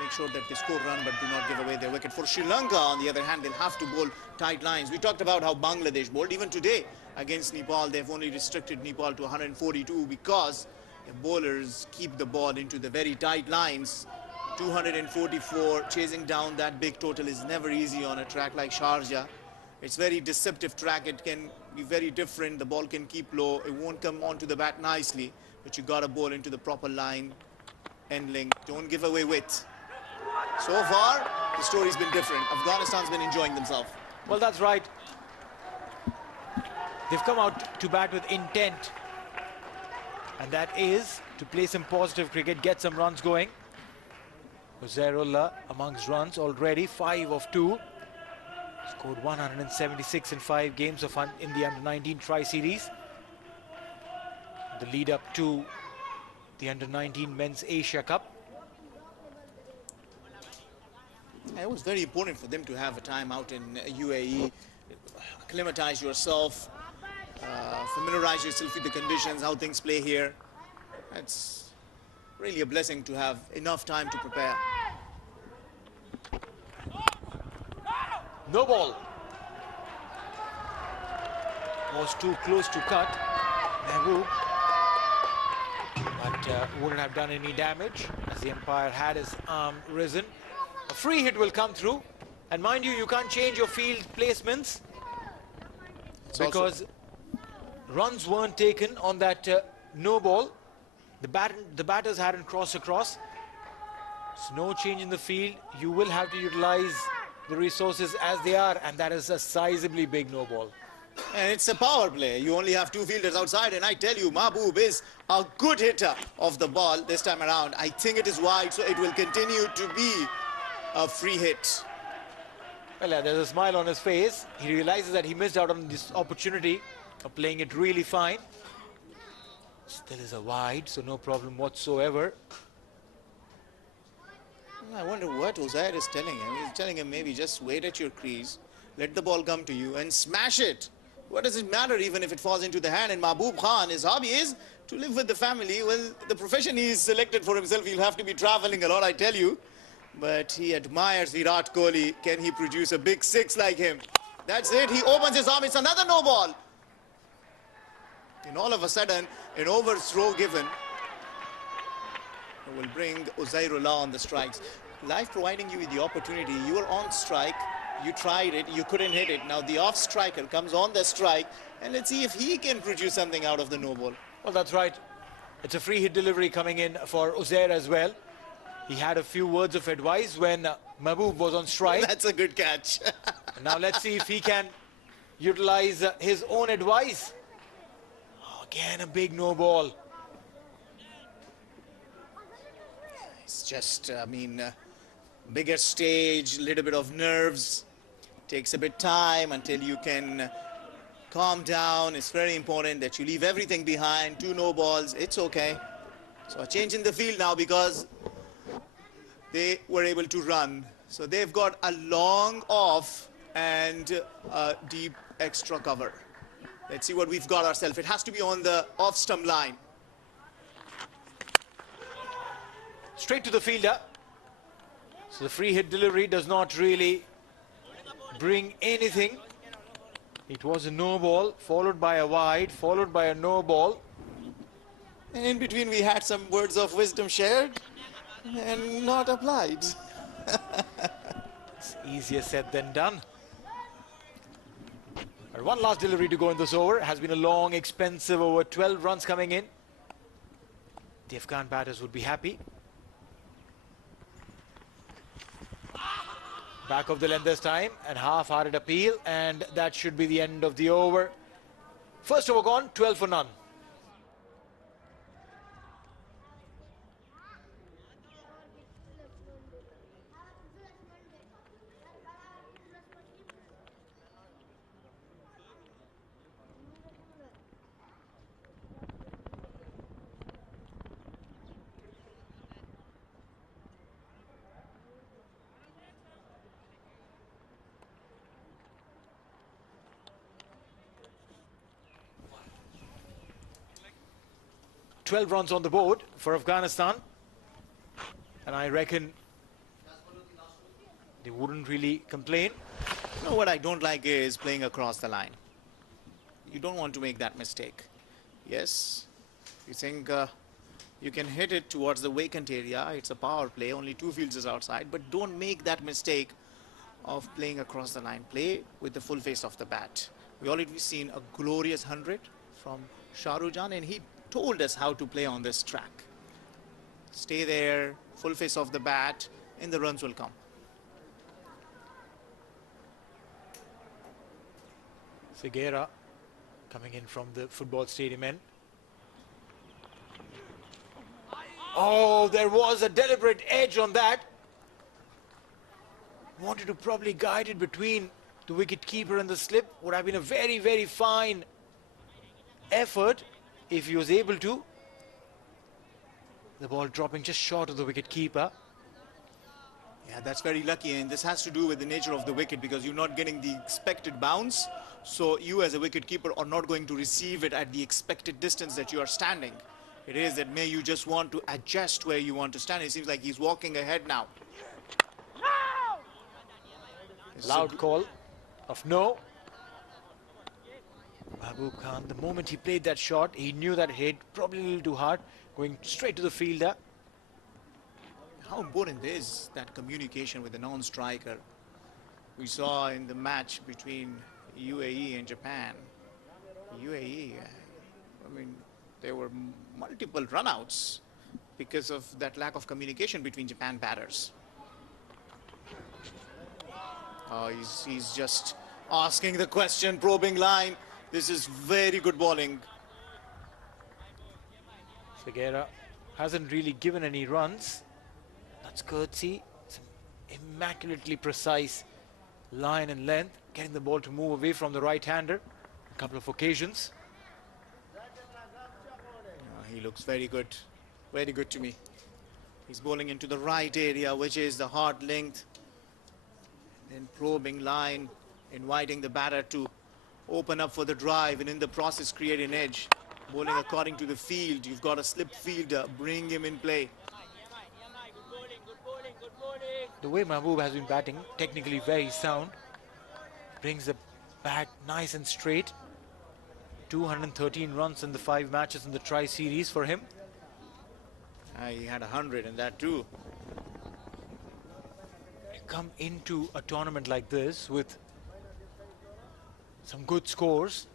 make sure that they score run but do not give away their wicket. For Sri Lanka, on the other hand, they'll have to bowl tight lines. We talked about how Bangladesh bowled. Even today against Nepal, they've only restricted Nepal to 142 because the bowlers keep the ball into the very tight lines. 244, chasing down that big total is never easy on a track like Sharjah. It's very deceptive track. It can be very different. The ball can keep low. It won't come onto the bat nicely, but you got to bowl into the proper line, end length. Don't give away width. So far, the story's been different. Afghanistan's been enjoying themselves. Well, that's right. They've come out to bat with intent, and that is to play some positive cricket, get some runs going. Uzairullah amongst runs already, 5 of 2. Scored 176 in 5 games of fun in the Under-19 Tri-Series. The lead up to the Under-19 Men's Asia Cup. It was very important for them to have a time out in UAE, acclimatize yourself, familiarize yourself with the conditions, how things play here. It's really a blessing to have enough time to prepare. No ball. Was too close to cut. Mehboob. But wouldn't have done any damage as the umpire had his arm risen. A free hit will come through. And mind you, you can't change your field placements because runs weren't taken on that no ball. The batters hadn't crossed across. So no change in the field. You will have to utilize the resources as they are, and that is a sizably big no ball. And it's a power play. You only have 2 fielders outside, and I tell you, Mehboob is a good hitter of the ball this time around. I think it is wide, so it will continue to be a free hit. Well, there's a smile on his face. He realizes that he missed out on this opportunity of playing it really fine. Still is a wide, so no problem whatsoever. I wonder what Uzair is telling him. He's telling him maybe just wait at your crease, let the ball come to you and smash it. What does it matter even if it falls into the hand? And Mehboob Khan, his hobby is to live with the family. Well, the profession he's selected for himself, he'll have to be traveling a lot, I tell you. But he admires Virat Kohli. Can he produce a big 6 like him? That's it. He opens his arm. It's another no ball. And all of a sudden, an overthrow given will bring Uzairullah on the strikes. Life providing you with the opportunity. You are on strike. You tried it. You couldn't hit it. Now the off striker comes on the strike. And let's see if he can produce something out of the no ball. Well, that's right. It's a free hit delivery coming in for Uzair as well. He had a few words of advice when Mehboob was on strike. That's a good catch. Now let's see if he can utilize his own advice. Oh, again, a big no ball. It's just, I mean, bigger stage, little bit of nerves. Takes a bit time until you can calm down. It's very important that you leave everything behind. 2 no balls, it's okay. So a change in the field now because they were able to run. So they've got a long off and a deep extra cover. Let's see what we've got ourselves. It has to be on the off stump line. Straight to the fielder. So the free hit delivery does not really bring anything. It was a no ball, followed by a wide, followed by a no ball. And in between we had some words of wisdom shared and not applied. It's easier said than done. But one last delivery to go in this over. Has been a long, expensive over. 12 runs coming in. The Afghan batters would be happy. Back of the length this time, and half-hearted appeal, and that should be the end of the over. First over gone, 12 for none. .12 runs on the board for Afghanistan, and I reckon they wouldn't really complain. You know what I don't like is playing across the line. You don't want to make that mistake. Yes, you think you can hit it towards the vacant area. It's a power play, only 2 fielders outside, but don't make that mistake of playing across the line. Play with the full face of the bat. We already seen a glorious 100 from Shahrujan, and he told us how to play on this track. Stay there, full face of the bat, and the runs will come. Segera coming in from the football stadium end. Oh, there was a deliberate edge on that. Wanted to probably guide it between the wicket keeper and the slip. Would have been a very, very fine effort if he was able to. The ball dropping just short of the wicket keeper. Yeah, that's very lucky, and this has to do with the nature of the wicket because you're not getting the expected bounce. So you as a wicket keeper are not going to receive it at the expected distance that you are standing. It is that may you just want to adjust where you want to stand. It seems like he's walking ahead now. Loud call of no. Mahbub Khan, the moment he played that shot, he knew that it hit probably a little too hard, going straight to the fielder. How important is that communication with the non-striker? We saw in the match between UAE and Japan. UAE, I mean, there were multiple runouts because of that lack of communication between Japan batters. He's just asking the question, probing line. This is very good bowling. Segera hasn't really given any runs. That's courtesy. It's an immaculately precise line and length, getting the ball to move away from the right-hander a couple of occasions. He looks very good to me. He's bowling into the right area, which is the hard length. Then probing line, inviting the batter to open up for the drive, and in the process create an edge. Bowling according to the field. You've got a slip fielder, bring him in play. The way Mahbub has been batting, technically very sound. Brings the bat nice and straight. 213 runs in the 5 matches in the Tri-Series for him. He had 100 in that too. You come into a tournament like this with some good scores.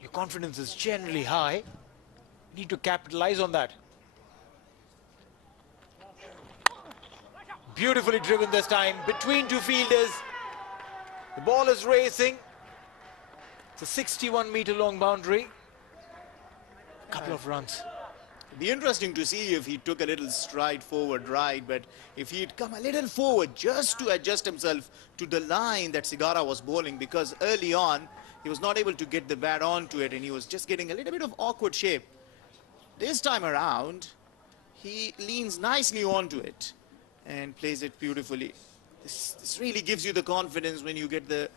Your confidence is generally high. You need to capitalize on that. Beautifully driven this time between two fielders. The ball is racing. It's a 61-meter long boundary. A couple of runs. It'd be interesting to see if he took a little stride forward, right? But if he'd come a little forward just to adjust himself to the line that Segera was bowling, because early on he was not able to get the bat onto it and he was just getting a little bit of awkward shape. This time around, he leans nicely onto it and plays it beautifully. This really gives you the confidence when you get the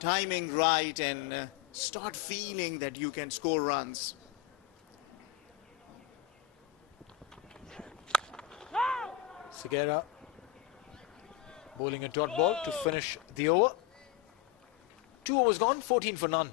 timing right and start feeling that you can score runs. Segera bowling a dot ball to finish the over. 2 overs gone, 14 for none.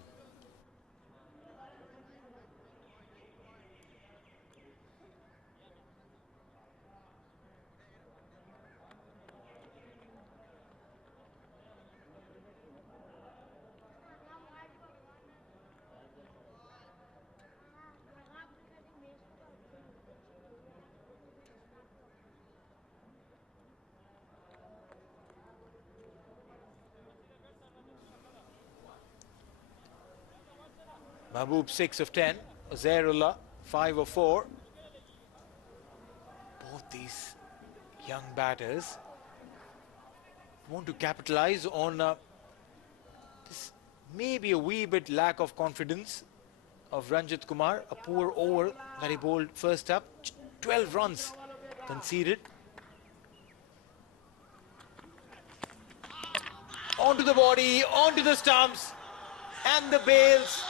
Mahbub 6 of 10, Zairullah 5 of 4. Both these young batters want to capitalize on this maybe a wee bit lack of confidence of Ranjit Kumar. A poor over that he bowled first up, 12 runs conceded. Onto the body, onto the stumps, and the bails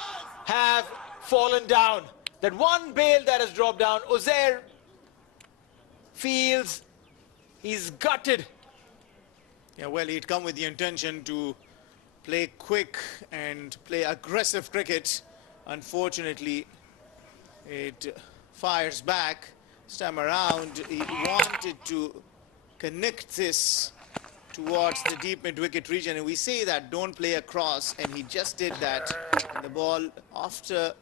have fallen down. That one bail that has dropped down, Uzair feels he's gutted. Yeah, well, he'd come with the intention to play quick and play aggressive cricket. Unfortunately, it fires back. This time around, he wanted to connect this towards the deep mid-wicket region, and we say that don't play across, and he just did that. And the ball, after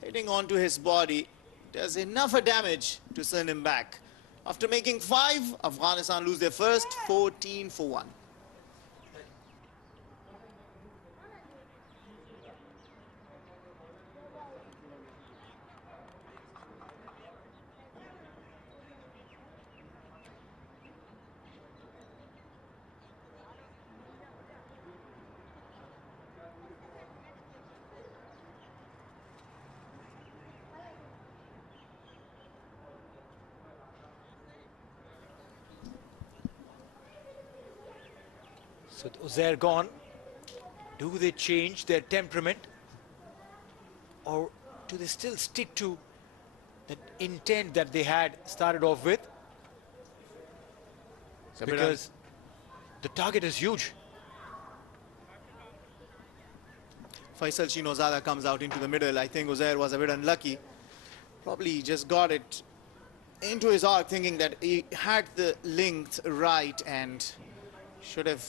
hitting onto his body, does enough damage to send him back. After making 5, Afghanistan lose their first 14 for 1. So Uzair gone. Do they change their temperament, or do they still stick to that intent that they had started off with? Because the target is huge. Faisal Shinozada comes out into the middle. I think Uzair was a bit unlucky. Probably just got it into his arc, thinking that he had the length right and should have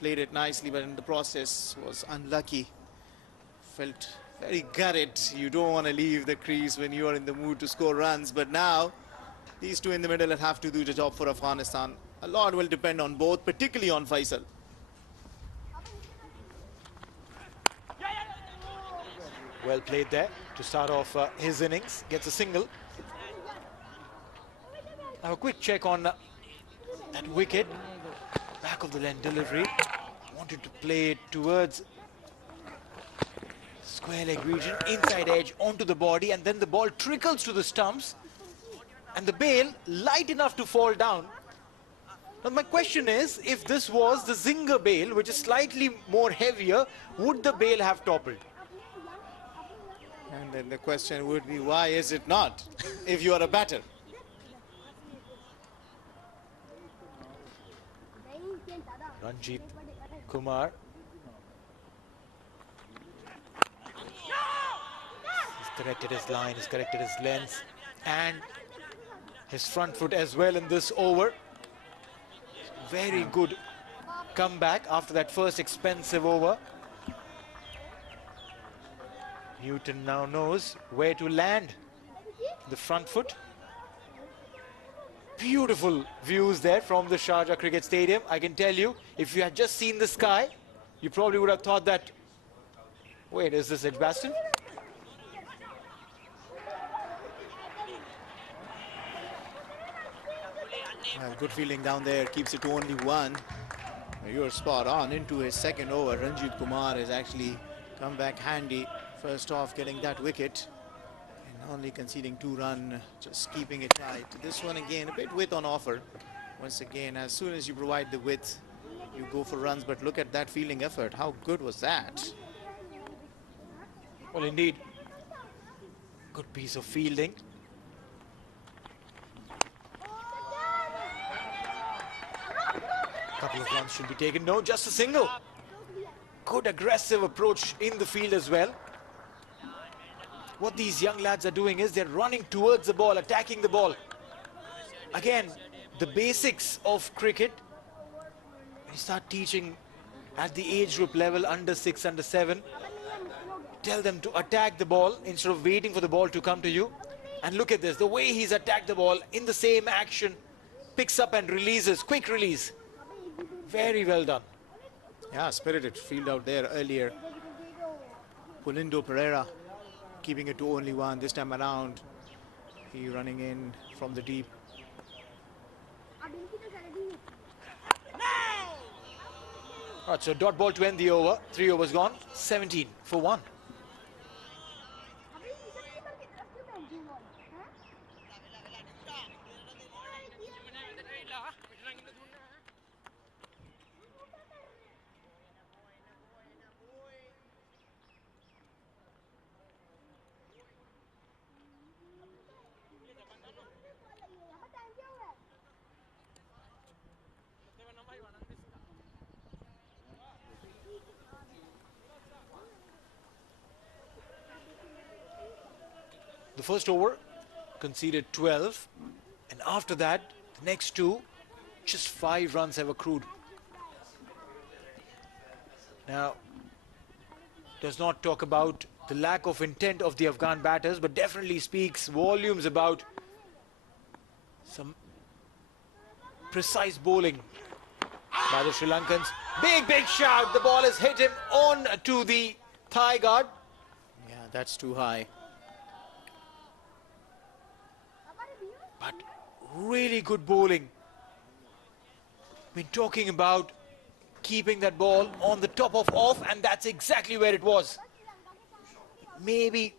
played it nicely, but in the process was unlucky. Felt very gutted. You don't want to leave the crease when you are in the mood to score runs, but now these two in the middle will have to do the job for Afghanistan. A lot will depend on both, particularly on Faisal. Well played there to start off his innings. Gets a single. Now a quick check on that wicket. Back of the leg delivery. Wanted to play it towards square leg region, inside edge onto the body, and then the ball trickles to the stumps, and the bail light enough to fall down. Now my question is, if this was the Zinger bail, which is slightly more heavier, would the bail have toppled? And then the question would be, why is it not, if you are a batter? Ranjit Kumar. He's corrected his line, he's corrected his length, and his front foot as well in this over. Very good comeback after that first expensive over. Newton now knows where to land the front foot. Beautiful views there from the Sharjah Cricket Stadium. I can tell you, if you had just seen the sky, you probably would have thought that, wait, is this Edgbaston? Well, good fielding down there, keeps it to only 1. You're spot on. Into his second over, Ranjit Kumar has actually come back handy. First off, getting that wicket. Only conceding 2 runs, just keeping it tight. This one again, a bit width on offer. Once again, as soon as you provide the width, you go for runs. But look at that fielding effort. How good was that? Well, indeed. Good piece of fielding. A couple of runs should be taken. No, just a single. Good aggressive approach in the field as well. What these young lads are doing is they're running towards the ball, attacking the ball. Again, the basics of cricket, you start teaching at the age group level, under 6, under 7. Tell them to attack the ball instead of waiting for the ball to come to you. And look at this, the way he's attacked the ball in the same action, picks up and releases, quick release. Very well done. Yeah, spirited field out there earlier. Pulindo Pereira keeping it to only 1 this time around. He running in from the deep. Right, so dot ball to end the over. 3 overs gone, 17 for 1. The first over conceded 12, and after that, the next 2, just 5 runs have accrued. Now, does not talk about the lack of intent of the Afghan batters, but definitely speaks volumes about some precise bowling by the Sri Lankans. Big shout. The ball has hit him on to the thigh guard. Yeah, that's too high. But really good bowling. Been talking about keeping that ball on the top of off, and that's exactly where it was. Maybe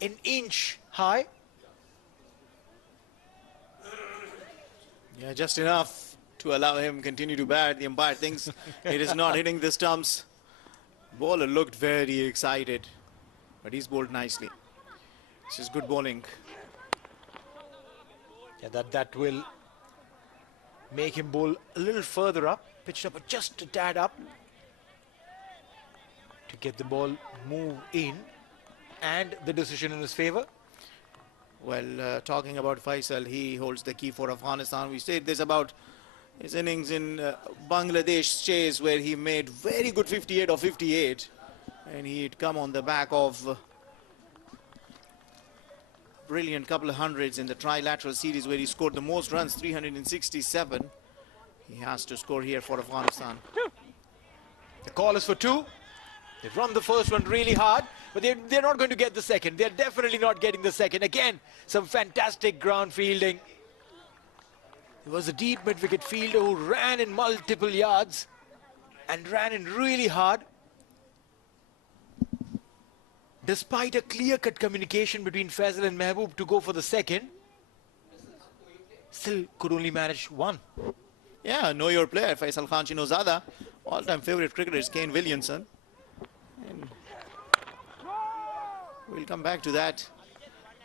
an inch high. Yeah, just enough to allow him continue to bat. The umpire thinks it is not hitting the stumps. Bowler looked very excited, but he's bowled nicely. This is good bowling. Yeah, that will make him bowl a little further up, pitched up just a tad up to get the ball move in, and the decision in his favor. Well, talking about Faisal, he holds the key for Afghanistan. We said this about his innings in Bangladesh chase, where he made very good 58 or 58, and he'd come on the back of brilliant couple of hundreds in the trilateral series, where he scored the most runs, 367. He has to score here for Afghanistan. The call is for 2. They've run the first one really hard, but they're not going to get the second. They're definitely not getting the second. Again, some fantastic ground fielding. It was a deep mid-wicket fielder who ran in multiple yards and ran in really hard. Despite a clear-cut communication between Faisal and Mehboob to go for the second, still could only manage 1. Yeah, know your player, Faisal Khan Chinozada. All-time favorite cricketer is Kane Williamson. And we'll come back to that.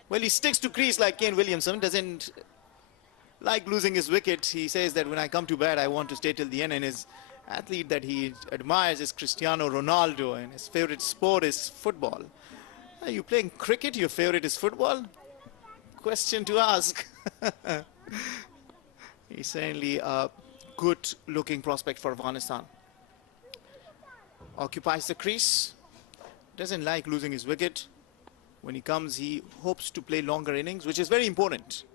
Well, he sticks to crease like Kane Williamson, doesn't like losing his wicket. He says that when I come to bat, I want to stay till the end, and his athlete that he admires is Cristiano Ronaldo, and his favorite sport is football. Are you playing cricket? Your favorite is football? Question to ask. He's certainly a good-looking prospect for Afghanistan. Occupies the crease. Doesn't like losing his wicket. When he comes, he hopes to play longer innings, which is very important.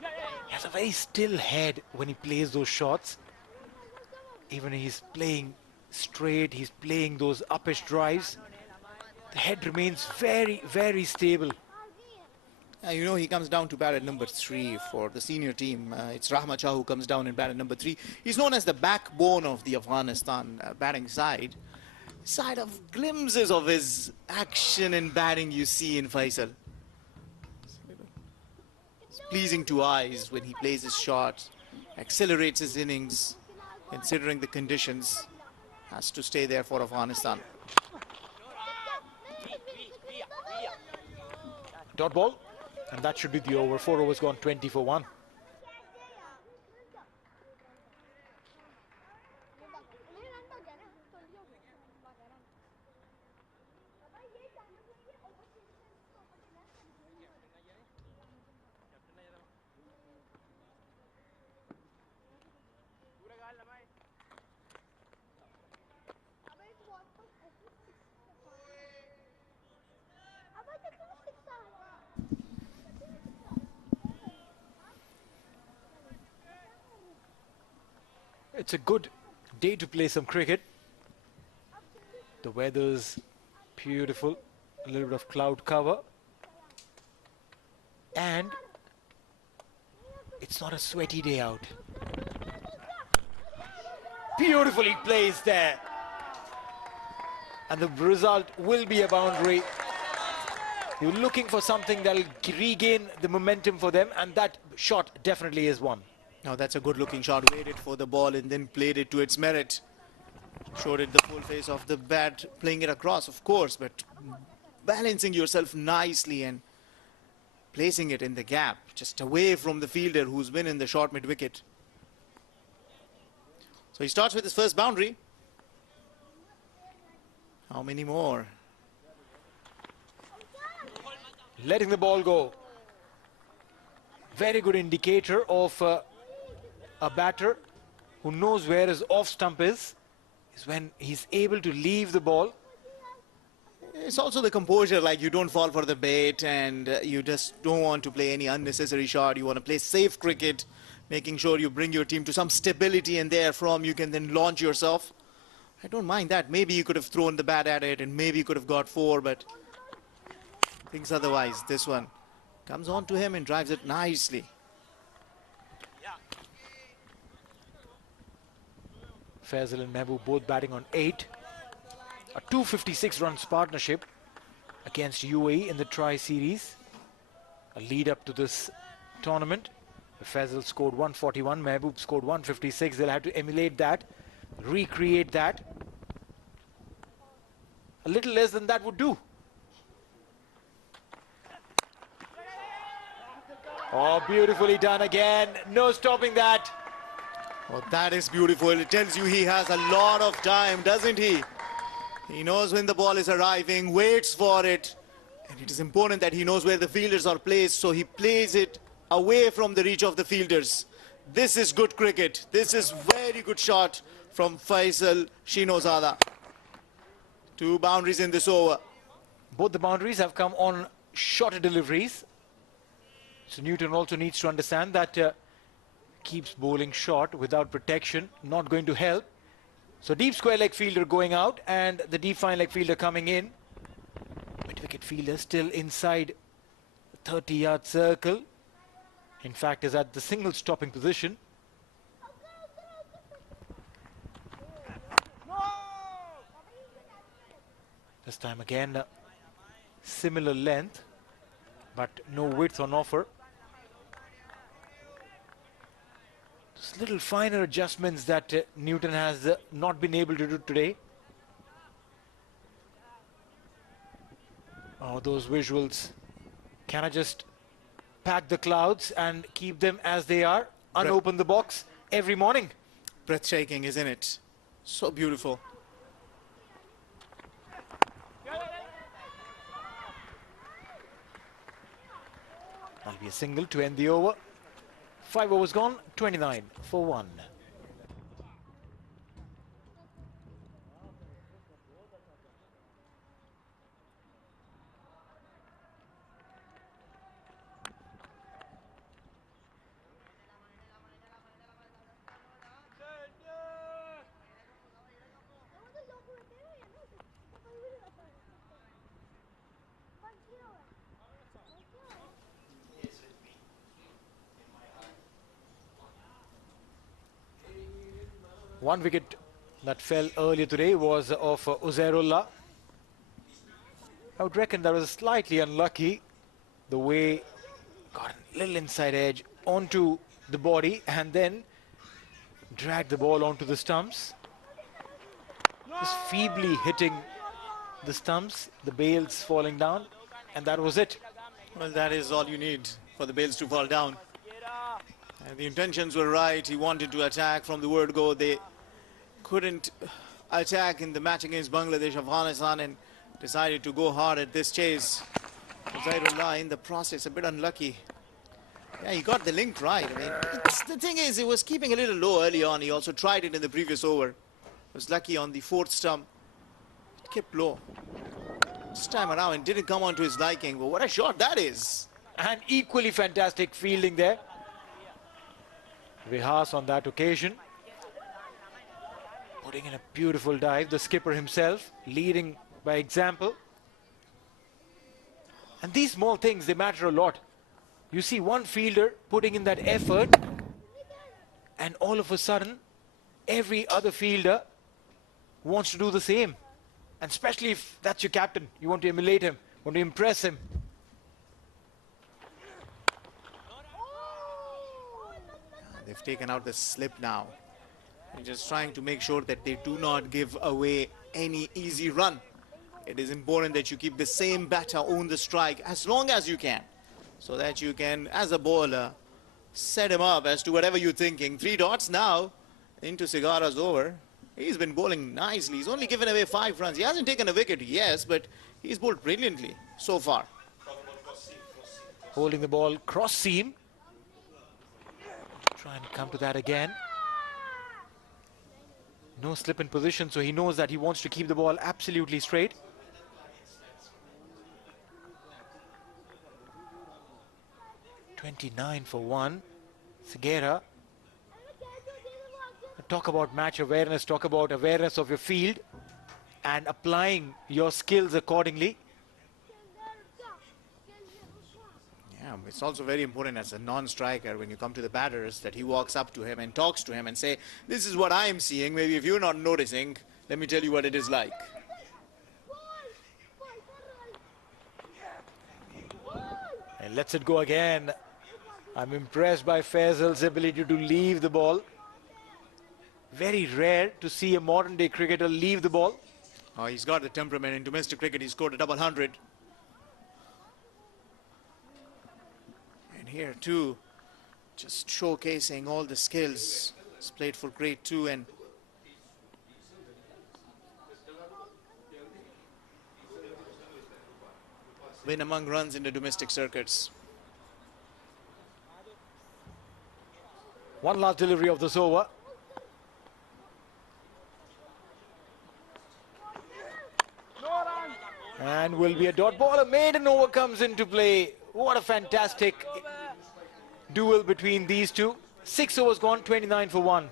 He has a very still head when he plays those shots. Even he's playing straight, he's playing those uppish drives. The head remains very stable. You know, he comes down to bat at number 3 for the senior team. It's Rahmat Shah who comes down and bat at number 3. He's known as the backbone of the Afghanistan batting side. Side of glimpses of his action and batting you see in Faisal. It's pleasing to eyes when he plays his shots, accelerates his innings, considering the conditions, has to stay there for Afghanistan. Dot ball, and that should be the over. 4 overs gone, 20 for 1. It's a good day to play some cricket. The weather's beautiful, a little bit of cloud cover. And it's not a sweaty day out. Beautifully placed there. And the result will be a boundary. You're looking for something that'll regain the momentum for them, and that shot definitely is one. Now that's a good looking shot. Waited for the ball and then played it to its merit. Showed it the full face of the bat, playing it across, of course, but balancing yourself nicely and placing it in the gap, just away from the fielder who's been in the short mid-wicket. So he starts with his first boundary. How many more? letting the ball go. Very good indicator of a batter who knows where his off stump is when he's able to leave the ball. It's also the composure, like you don't fall for the bait and you just don't want to play any unnecessary shot. You want to play safe cricket, making sure you bring your team to some stability and therefrom you can then launch yourself. I don't mind that. Maybe you could have thrown the bat at it and maybe you could have got 4, but things otherwise. This one comes on to him and drives it nicely. Faisal and Mehboob both batting on 8. A 256 runs partnership against UAE in the Tri-Series. A lead up to this tournament. Faisal scored 141, Mehboob scored 156. They'll have to emulate that, recreate that. A little less than that would do. Oh, beautifully done again. No stopping that. Oh, that is beautiful. It tells you he has a lot of time, doesn't he? He knows when the ball is arriving, waits for it. And it is important that he knows where the fielders are placed, so he plays it away from the reach of the fielders. This is good cricket. This is very good shot from Faisal Shinozada. 2 boundaries in this over. Both the boundaries have come on shorter deliveries. So Newton also needs to understand that keeps bowling short without protection, not going to help. So deep square leg fielder going out and the deep fine leg fielder coming in. Mid-wicket fielder still inside the 30-yard circle. In fact, is at the single stopping position. This time again, similar length, but no width on offer. Just little finer adjustments that Newton has not been able to do today. Oh, those visuals. Can I just pack the clouds and keep them as they are? Unopen the box every morning. Breathtaking, isn't it? So beautiful. That'll be a single to end the over. 5 overs gone, 29 for 1. One wicket that fell earlier today was of Uzairullah. I would reckon that was slightly unlucky. The way got a little inside edge onto the body and then dragged the ball onto the stumps. Just feebly hitting the stumps, the bails falling down, and that was it. Well, that is all you need for the bails to fall down. And the intentions were right. He wanted to attack from the word go. They couldn't attack in the match against Bangladesh, Afghanistan, and decided to go hard at this chase. Zairullah in the process, a bit unlucky. Yeah, he got the link right. I mean, the thing is, he was keeping a little low early on. He also tried it in the previous over. Was lucky on the 4th stump. It kept low. This time around, it didn't come on to his liking. But what a shot that is. And equally fantastic fielding there. Vihas on that occasion. Putting in a beautiful dive. The skipper himself leading by example. And these small things, they matter a lot. You see one fielder putting in that effort, and all of a sudden, every other fielder wants to do the same. And especially if that's your captain, you want to emulate him, want to impress him. They've taken out the slip now. They're just trying to make sure that they do not give away any easy run. It is important that you keep the same batter on the strike as long as you can, so that you can, as a bowler, set him up as to whatever you're thinking. 3 dots now into Sigara's over. He's been bowling nicely. He's only given away 5 runs. He hasn't taken a wicket, yes, but he's bowled brilliantly so far. Holding the ball cross seam. Try and come to that again. No slip in position, so he knows that he wants to keep the ball absolutely straight. "29 for 1. Segera. Talk about match awareness, talk about awareness of your field and applying your skills accordingly. Yeah, it's also very important as a non-striker when you come to the batters that he walks up to him and talks to him and say, this is what I am seeing. Maybe if you're not noticing, let me tell you what it is like. And lets it go again. I'm impressed by Faisal's ability to leave the ball. Very rare to see a modern day cricketer leave the ball. Oh, he's got the temperament. In domestic cricket, he scored a double 100. And here too, just showcasing all the skills. He's played for grade 2 and win among runs in the domestic circuits. One last delivery of this over. And will be a dot ball. A maiden over comes into play. What a fantastic duel between these two. 6 overs gone, 29 for 1.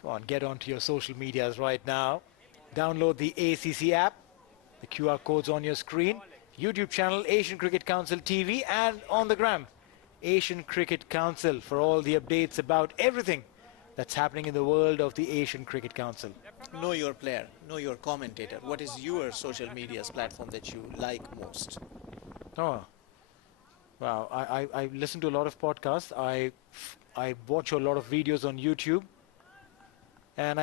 Come on, get onto your social medias right now. Download the ACC app. The QR code's on your screen. YouTube channel, Asian Cricket Council TV, and on the gram, Asian Cricket Council, for all the updates about everything that's happening in the world of the Asian Cricket Council. Know your player, know your commentator. What is your social media's platform that you like most? Oh, wow. I listen to a lot of podcasts. I watch a lot of videos on YouTube. And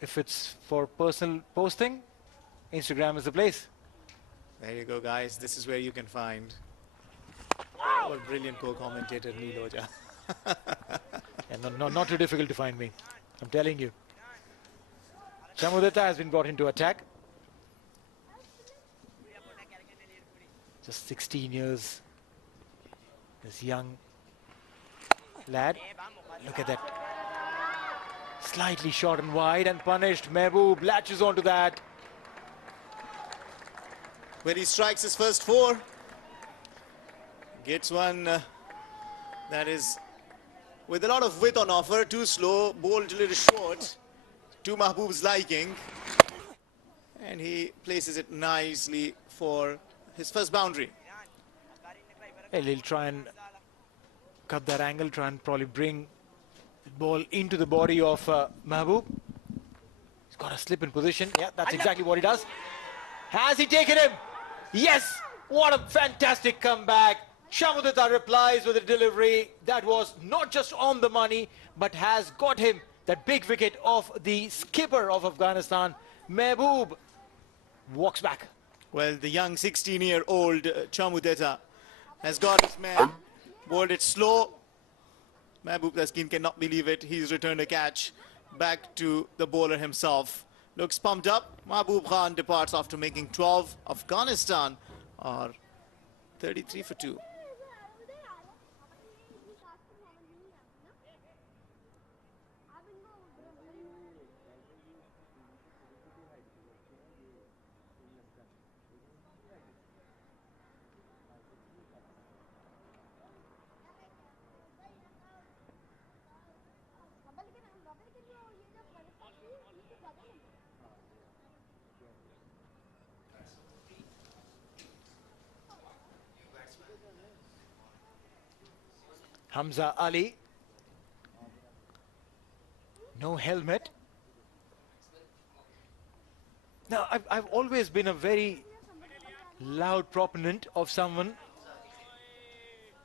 if it's for personal posting, Instagram is the place. There you go, guys. This is where you can find our brilliant co-commentator, Neeloja. And not too difficult to find me, I'm telling you. Chamudita has been brought into attack. Just 16 years. This young lad. Look at that. Slightly short and wide and punished. Mehboob latches onto that. When he strikes his first 4, gets one that is with a lot of width on offer. Too slow, bowled a little short, to Mahboob's liking. And he places it nicely for his first boundary. He'll try and cut that angle, try and probably bring the ball into the body of Mehboob. He's got a slip in position. Yeah, that's exactly what he does. Has he taken him? Yes! What a fantastic comeback. Chamudita replies with a delivery that was not just on the money, but has got him that big wicket of the skipper of Afghanistan. Mehboob walks back. Well, the young 16-year-old Chamudita has got his man, bowled it slow. Mehboob Taskin cannot believe it. He's returned a catch back to the bowler himself. Looks pumped up. Mahboob Khan departs after making 12. Afghanistan are 33 for 2. Hamza Ali. No helmet. Now, I've always been a very loud proponent of someone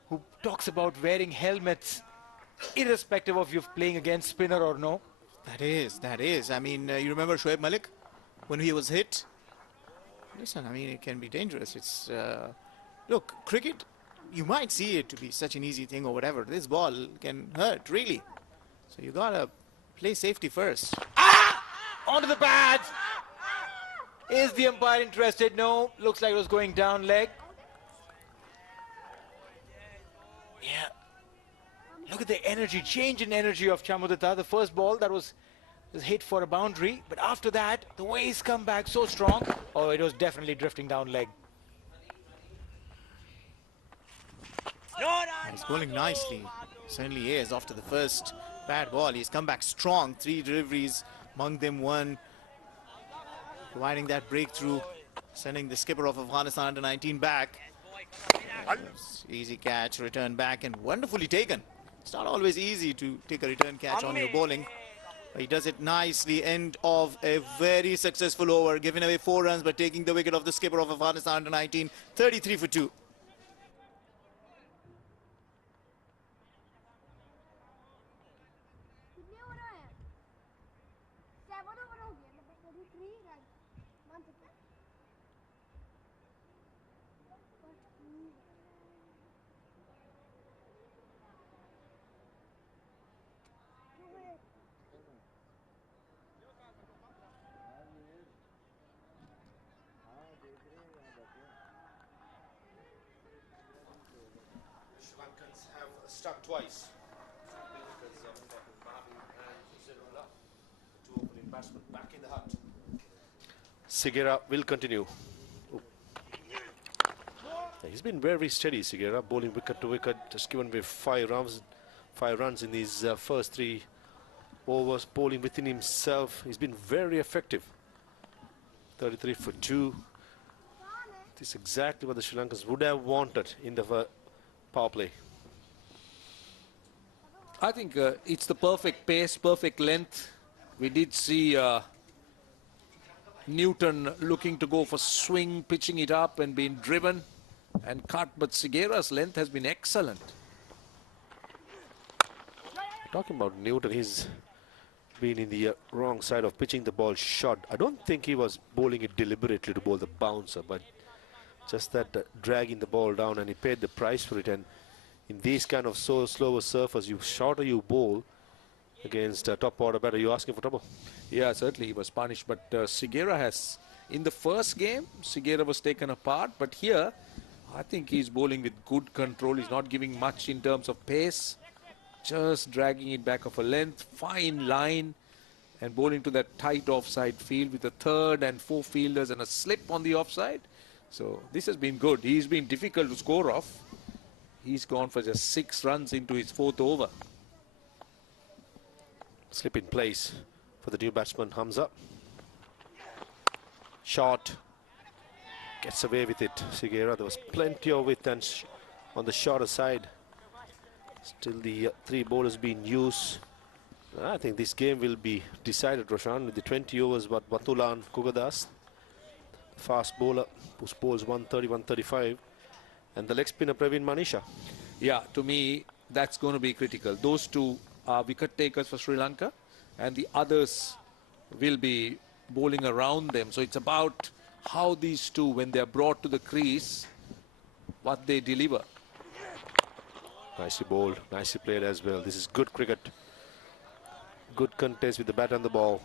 who talks about wearing helmets irrespective of you playing against spinner or no. That is. I mean, you remember Shoaib Malik when he was hit? Listen, I mean, it can be dangerous. It's, look, cricket, you might see it to be such an easy thing or whatever. This ball can hurt, really. So you gotta play safety first. Onto the pads. Is the umpire interested? No. Looks like it was going down leg. Yeah. Look at the energy, change in energy of Chamudita. The first ball that was hit for a boundary, but after that, the way he's come back so strong. Oh, it was definitely drifting down leg. He's bowling nicely. Certainly is. After the first bad ball, he's come back strong. 3 deliveries, among them 1. Providing that breakthrough, sending the skipper of Afghanistan U19 back. Easy catch, return back, and wonderfully taken. It's not always easy to take a return catch on your bowling. But he does it nicely. End of a very successful over, giving away 4 runs but taking the wicket of the skipper of Afghanistan U19, 33 for 2. Have struck twice. Two opening batsmen back in the hut. Sigera will continue. Oh. He's been very steady, Sigera, bowling wicket to wicket, just given away 5 runs in these first 3 overs, bowling within himself. He's been very effective. 33 for 2. This is exactly what the Sri Lankans would have wanted in the power play. I think it's the perfect pace, perfect length. We did see Newton looking to go for swing, pitching it up and being driven and cut, but Sigera's length has been excellent. Talking about Newton, he's been in the wrong side of pitching the ball short. I don't think he was bowling it deliberately to bowl the bouncer, but just that dragging the ball down, and he paid the price for it. And in these kind of slower surface, you shorter you bowl against top order batter, you're asking for trouble. Yeah, certainly he was punished, but Sigera has, in the first game, Sigera was taken apart, but here, I think he's bowling with good control. He's not giving much in terms of pace, just dragging it back of a length, fine line, and bowling to that tight offside field with a 3rd and 4 fielders and a slip on the offside. So this has been good. He's been difficult to score off. He's gone for just 6 runs into his 4th over. Slip in place for the new batsman, Hamza. Shot. Gets away with it, Sigera. There was plenty of width and on the shorter side. Still the 3 bowlers being used. I think this game will be decided, Roshan, with the 20 overs, but Batulan Kugadas, fast bowler, who bowls 130, 135. And the leg spinner Praveen Manisha. Yeah, to me, that's going to be critical. Those 2 are wicket takers for Sri Lanka, and the others will be bowling around them. So it's about how these 2, when they're brought to the crease, what they deliver. Nicely bowled, nicely played as well. This is good cricket. Good contest with the bat and the ball.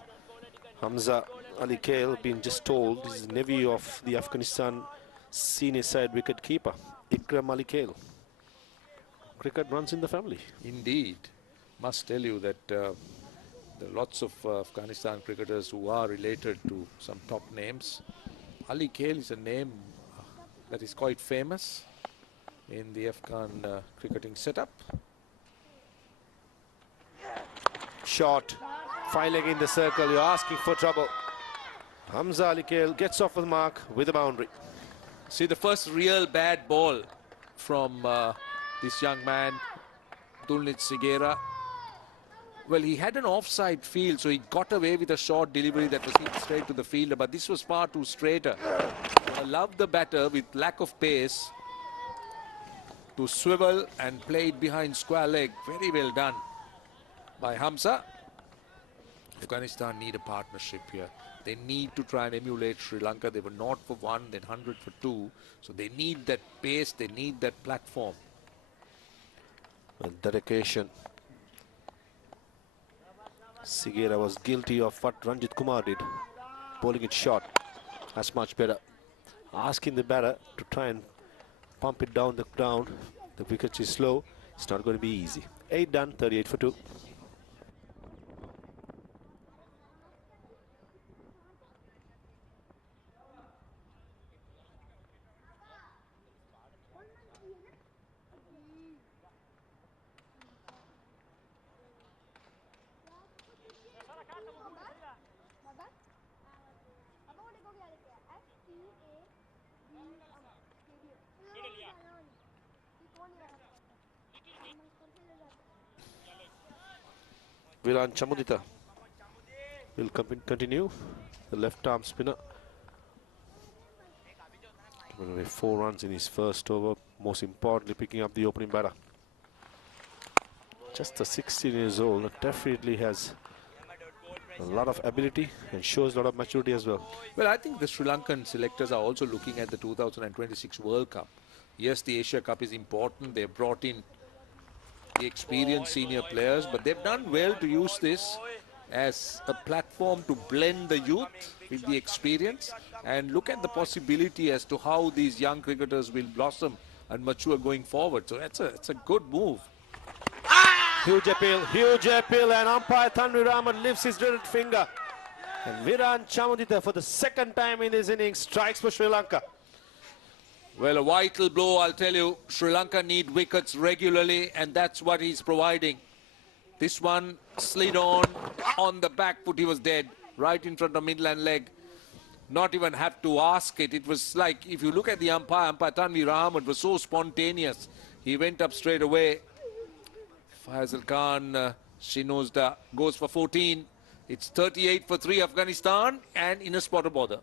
Hamza Ali Kale being just told, this is the nephew of the Afghanistan senior side wicket keeper, Ikram Ali Kale. Cricket runs in the family. Indeed. Must tell you that there are lots of Afghanistan cricketers who are related to some top names. Ali Kale is a name that is quite famous in the Afghan cricketing setup. Shot, 5 leg in the circle, you're asking for trouble. Hamza Ali Kale gets off the mark with a boundary. See, the first real bad ball from this young man, Dulnit Sigera. Well, he had an offside field, so he got away with a short delivery that was hit straight to the fielder, but this was far too straighter. I love the batter with lack of pace to swivel and play it behind square leg. Very well done by Hamza. Afghanistan need a partnership here. They need to try and emulate Sri Lanka. They were not for one, then 100 for two. So they need that pace, they need that platform. And dedication. Sigera was guilty of what Ranjit Kumar did. Bowling it short. That's much better. Asking the batter to try and pump it down the ground. The wicket is slow. It's not going to be easy. 8 done, 38 for 2. Viran Chamudita will continue. The left arm spinner. Giving away 4 runs in his first over. Most importantly, picking up the opening batter. Just a 16 years old, definitely has a lot of ability and shows a lot of maturity as well. Well, I think the Sri Lankan selectors are also looking at the 2026 World Cup. Yes, the Asia Cup is important. They've brought in the experienced senior players, but they've done well to use this as a platform to blend the youth with the experience and look at the possibility as to how these young cricketers will blossom and mature going forward. So it's a good move. Huge appeal, and umpire Tanvi Raman lifts his dreaded finger. And Viran Chamudita, for the second time in this innings, strikes for Sri Lanka. Well, a vital blow, I'll tell you. Sri Lanka need wickets regularly, and that's what he's providing. This one slid on the back foot. He was dead, right in front of midland leg. Not even have to ask it. It was like, if you look at the umpire Tanvi Raman, it was so spontaneous. He went up straight away. Faisal Khan, Shinozda goes for 14. It's 38 for 3 Afghanistan, and in a spot of bother.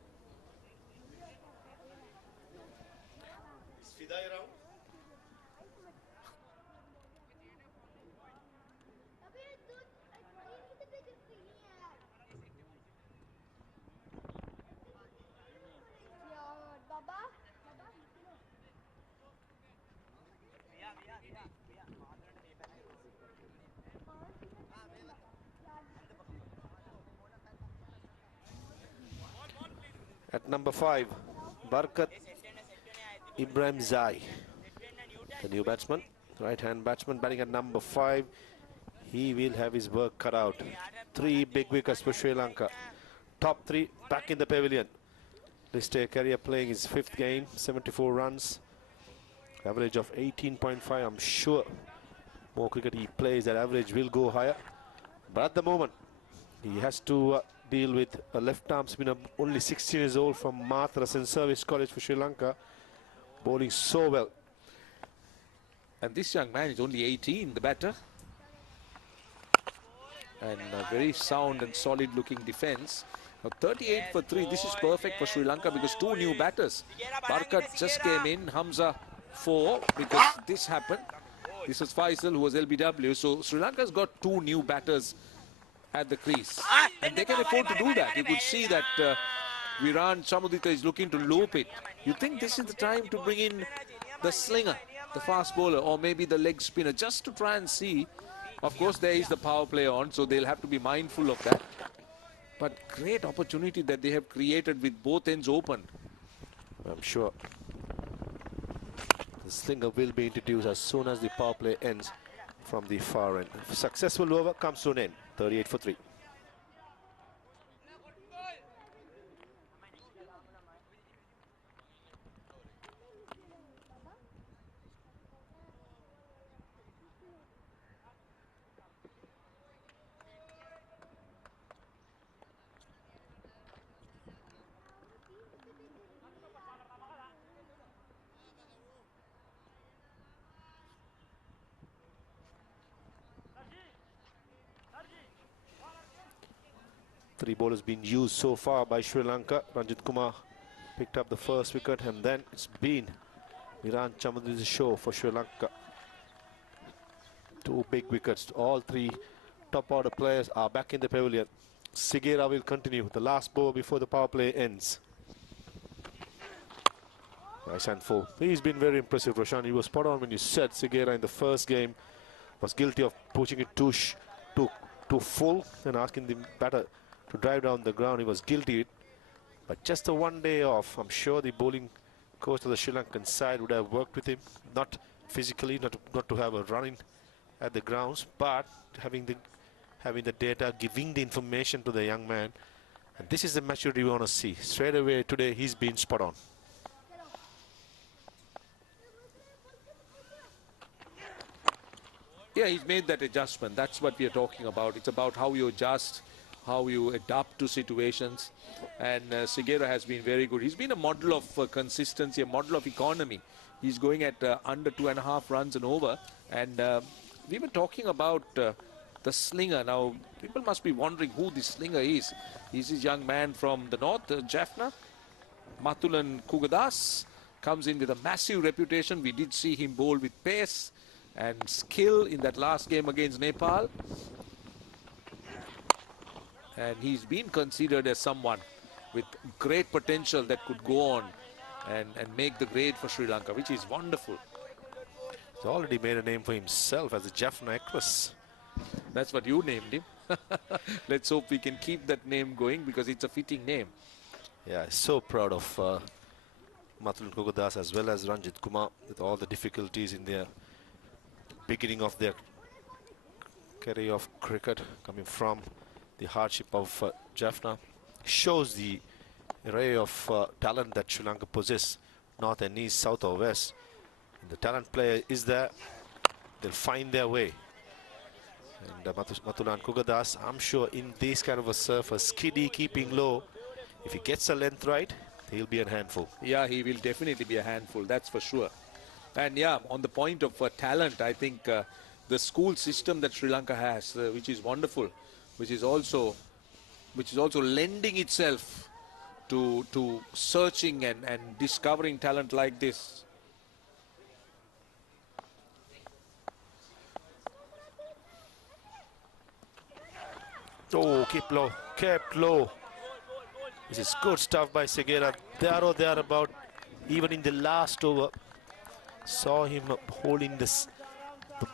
At number 5, Barkat Ibrahim Zai, the new batsman, right-hand batsman, batting at number 5. He will have his work cut out. 3 big wickets for Sri Lanka. Top 3 back in the pavilion. This career playing his 5th game, 74 runs, average of 18.5. I'm sure more cricket he plays, that average will go higher. But at the moment, he has to deal with a left-arm spinner, only 16 years old, from Mathras in Service College for Sri Lanka, bowling so well. And this young man is only 18, the batter. And a very sound and solid looking defense. Now 38 for 3, this is perfect for Sri Lanka because 2 new batters. Barkat just came in, Hamza 4, because this happened. This was Faisal, who was LBW. So Sri Lanka's got 2 new batters at the crease, and they can afford to do that. You could see that Viran Chamudita is looking to loop it. You think this is the time to bring in the slinger, the fast bowler, or maybe the leg spinner, just to try and see. Of course, there is the power play on, so they'll have to be mindful of that. But great opportunity that they have created with both ends open. I'm sure the slinger will be introduced as soon as the power play ends from the far end. Successful over comes to an end. 38 for 3. Three bowlers been used so far by Sri Lanka. Ranjit Kumar picked up the first wicket, and then it's been Miran Chaudhary is a show for Sri Lanka. 2 big wickets. All 3 top order players are back in the pavilion. Sigera will continue. The last ball before the power play ends. Nice handful. He's been very impressive, Roshan. You were spot on when you said Sigera in the first game was guilty of pushing it too full and asking the batter to drive down the ground. He was guilty. But just a 1 day off, I'm sure the bowling coach of the Sri Lankan side would have worked with him. Not physically, not to have a run in at the grounds, but having the data, giving the information to the young man. And this is the maturity we want to see. Straight away today, he's been spot on. Yeah, he's made that adjustment. That's what we are talking about. It's about how you adjust, how you adapt to situations. And Sigera has been very good. He's been a model of consistency, a model of economy. He's going at under 2.5 runs and over. And we were talking about the slinger. Now, people must be wondering who this slinger is. He's this young man from the north, Jaffna. Mathulan Kugadas comes in with a massive reputation. We did see him bowl with pace and skill in that last game against Nepal. And he's been considered as someone with great potential that could go on and make the grade for Sri Lanka, which is wonderful. He's already made a name for himself as a Jaffna actress. That's what you named him. Let's hope we can keep that name going because it's a fitting name. Yeah, so proud of Mathulan Kugadas as well as Ranjit Kumar with all the difficulties in their beginning of their career of cricket, coming from the hardship of Jaffna. Shows the array of talent that Sri Lanka possess, north and east, south or west. And the talent player is there. They'll find their way. And Mathulan Kugadas, I'm sure in this kind of a surface, skiddy, keeping low, if he gets the length right, he'll be a handful. Yeah, he will definitely be a handful, that's for sure. And yeah, on the point of talent, I think the school system that Sri Lanka has, which is wonderful, which is also lending itself to searching and discovering talent like this. Oh, kept low, kept low. This is good stuff by Sigera. There or thereabout, even in the last over, saw him holding the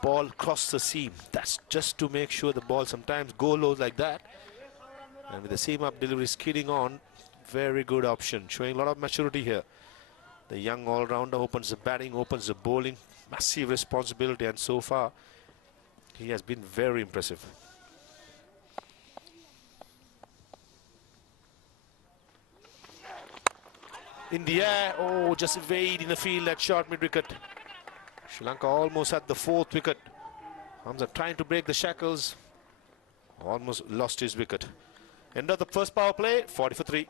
ball across the seam. That's just to make sure the ball sometimes go low like that. And with the seam up delivery skidding on, very good option, showing a lot of maturity here. The young all-rounder opens the batting, opens the bowling, massive responsibility, and so far he has been very impressive. In the air, oh, just evade in the field at short mid-wicket. Sri Lanka almost had the 4th wicket. Hamza trying to break the shackles, almost lost his wicket. End of the first power play, 40 for 3.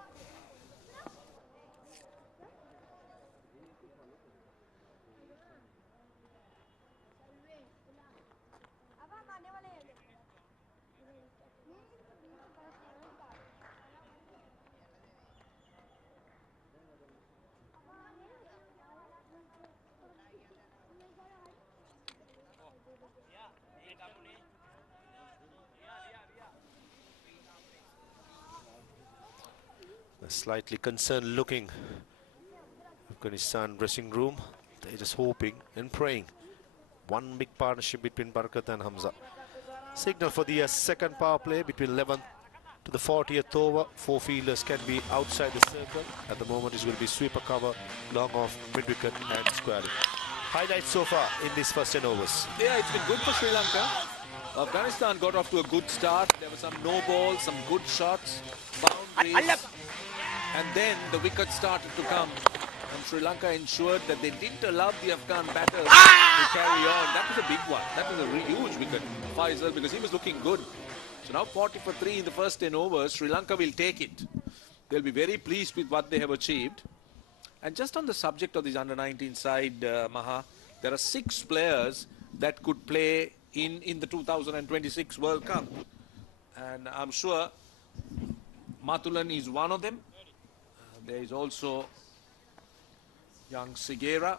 A slightly concerned looking Afghanistan dressing room. They're just hoping and praying. One big partnership between Barakat and Hamza. Signal for the second power play between 11th to the 40th over. 4 fielders can be outside the circle. At the moment it's going to be sweeper cover, long off, mid-wicket and square. Highlights so far in these first 10 overs. Yeah, it's been good for Sri Lanka. Afghanistan got off to a good start. There were some no balls, some good shots, boundaries. And then the wickets started to come. And Sri Lanka ensured that they didn't allow the Afghan batters to carry on. That was a big one. That was a huge wicket, Faisal, because he was looking good. So now 40 for 3 in the first 10 overs. Sri Lanka will take it. They'll be very pleased with what they have achieved. And just on the subject of this under-19 side, Maha, there are 6 players that could play in the 2026 World Cup. And I'm sure Mathulan is one of them. There is also young Sigera,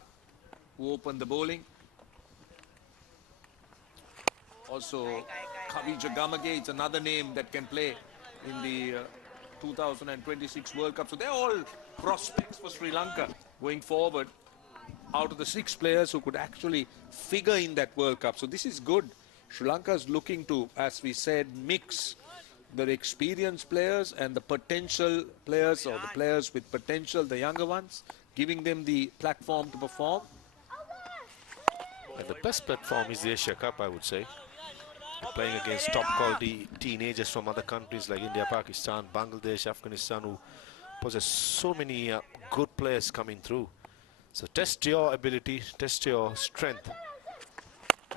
who opened the bowling. Also, Kavi Jagamage is another name that can play in the 2026 World Cup. So they're all prospects for Sri Lanka going forward, out of the 6 players who could actually figure in that World Cup. So this is good. Sri Lanka is looking to, as we said, mix the experienced players and the potential players, or the players with potential, the younger ones, giving them the platform to perform. And the best platform is the Asia Cup, I would say. You're playing against top quality teenagers from other countries like India, Pakistan, Bangladesh, Afghanistan, who possess so many good players coming through. So test your ability, test your strength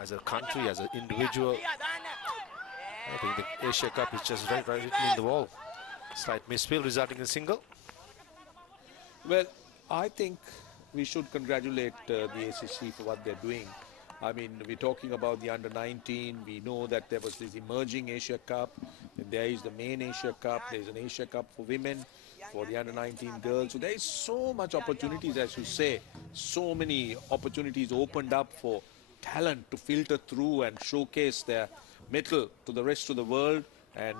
as a country, as an individual. I think the Asia Cup is just right written in the wall. Slight misfield resulting in a single. Well, I think we should congratulate the ACC for what they're doing. I mean, we're talking about the under-19. We know that there was this emerging Asia Cup. And there is the main Asia Cup. There's an Asia Cup for women, for the under-19 girls. So there is so much opportunities, as you say. So many opportunities opened up for talent to filter through and showcase their mettle to the rest of the world. And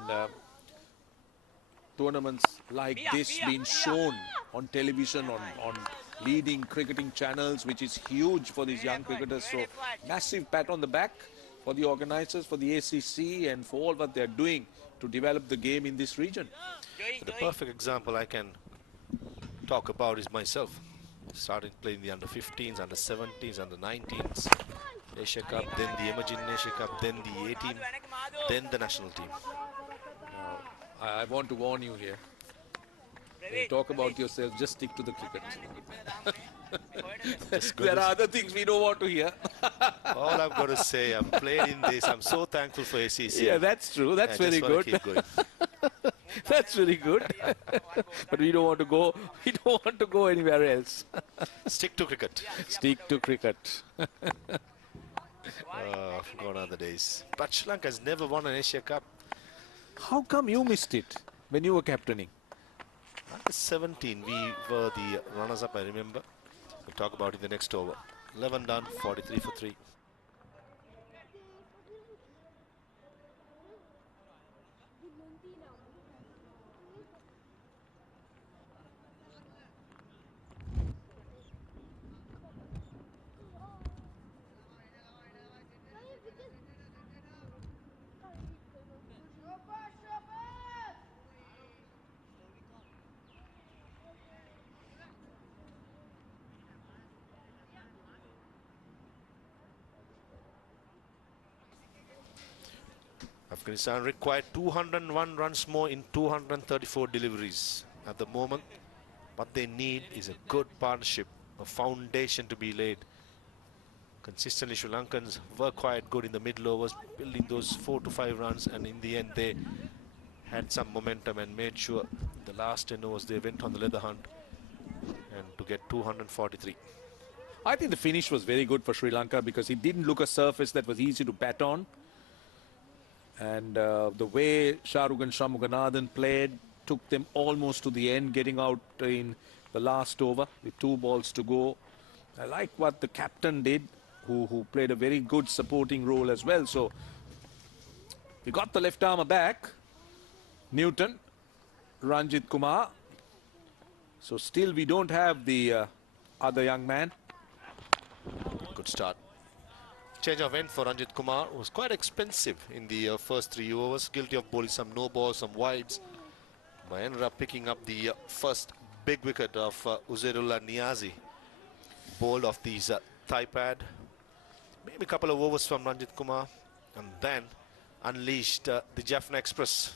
tournaments like this being shown on television, on leading cricketing channels, which is huge for these young cricketers. So massive pat on the back for the organizers, for the ACC, and for all what they're doing to develop the game in this region. The perfect example I can talk about is myself. Started playing the under-15s, under-17s, under-19s, Asia Cup, then the emerging Asia Cup, then the A-team, then the national team. I want to warn you here. When you talk about yourself, just stick to the cricket. There are other things we don't want to hear. All I've got to say, I'm playing in this. I'm so thankful for ACC. Yeah, that's true. That's very good. Keep going. That's very good. But we don't want to go. We don't want to go anywhere else. Stick to cricket. Stick to cricket. Gone are the days. But Sri Lanka has never won an Asia Cup. How come you missed it when you were captaining? Under 17, we were the runners-up, I remember. We'll talk about it in the next over. 11 done, 43 for 3. Afghanistan required 201 runs more in 234 deliveries. At the moment, what they need is a good partnership, a foundation to be laid. Consistently, Sri Lankans were quite good in the middle overs, building those 4 to 5 runs, and in the end they had some momentum and made sure the last 10 overs they went on the leather hunt and to get 243. I think the finish was very good for Sri Lanka because it didn't look a surface that was easy to bat on. And the way Shahrukh Shanmuganathan played took them almost to the end, getting out in the last over with 2 balls to go. I like what the captain did, who played a very good supporting role as well. So we got the left armer back, Newton, Ranjit Kumar. So still we don't have the other young man. Good start. Change of end for Ranjit Kumar was quite expensive in the first 3 overs, guilty of bowling some no balls, some wides. But ended up picking up the first big wicket of Uzairullah Niazi, bowled off these thigh pad. Maybe a couple of overs from Ranjit Kumar, and then unleashed the Jaffna Express.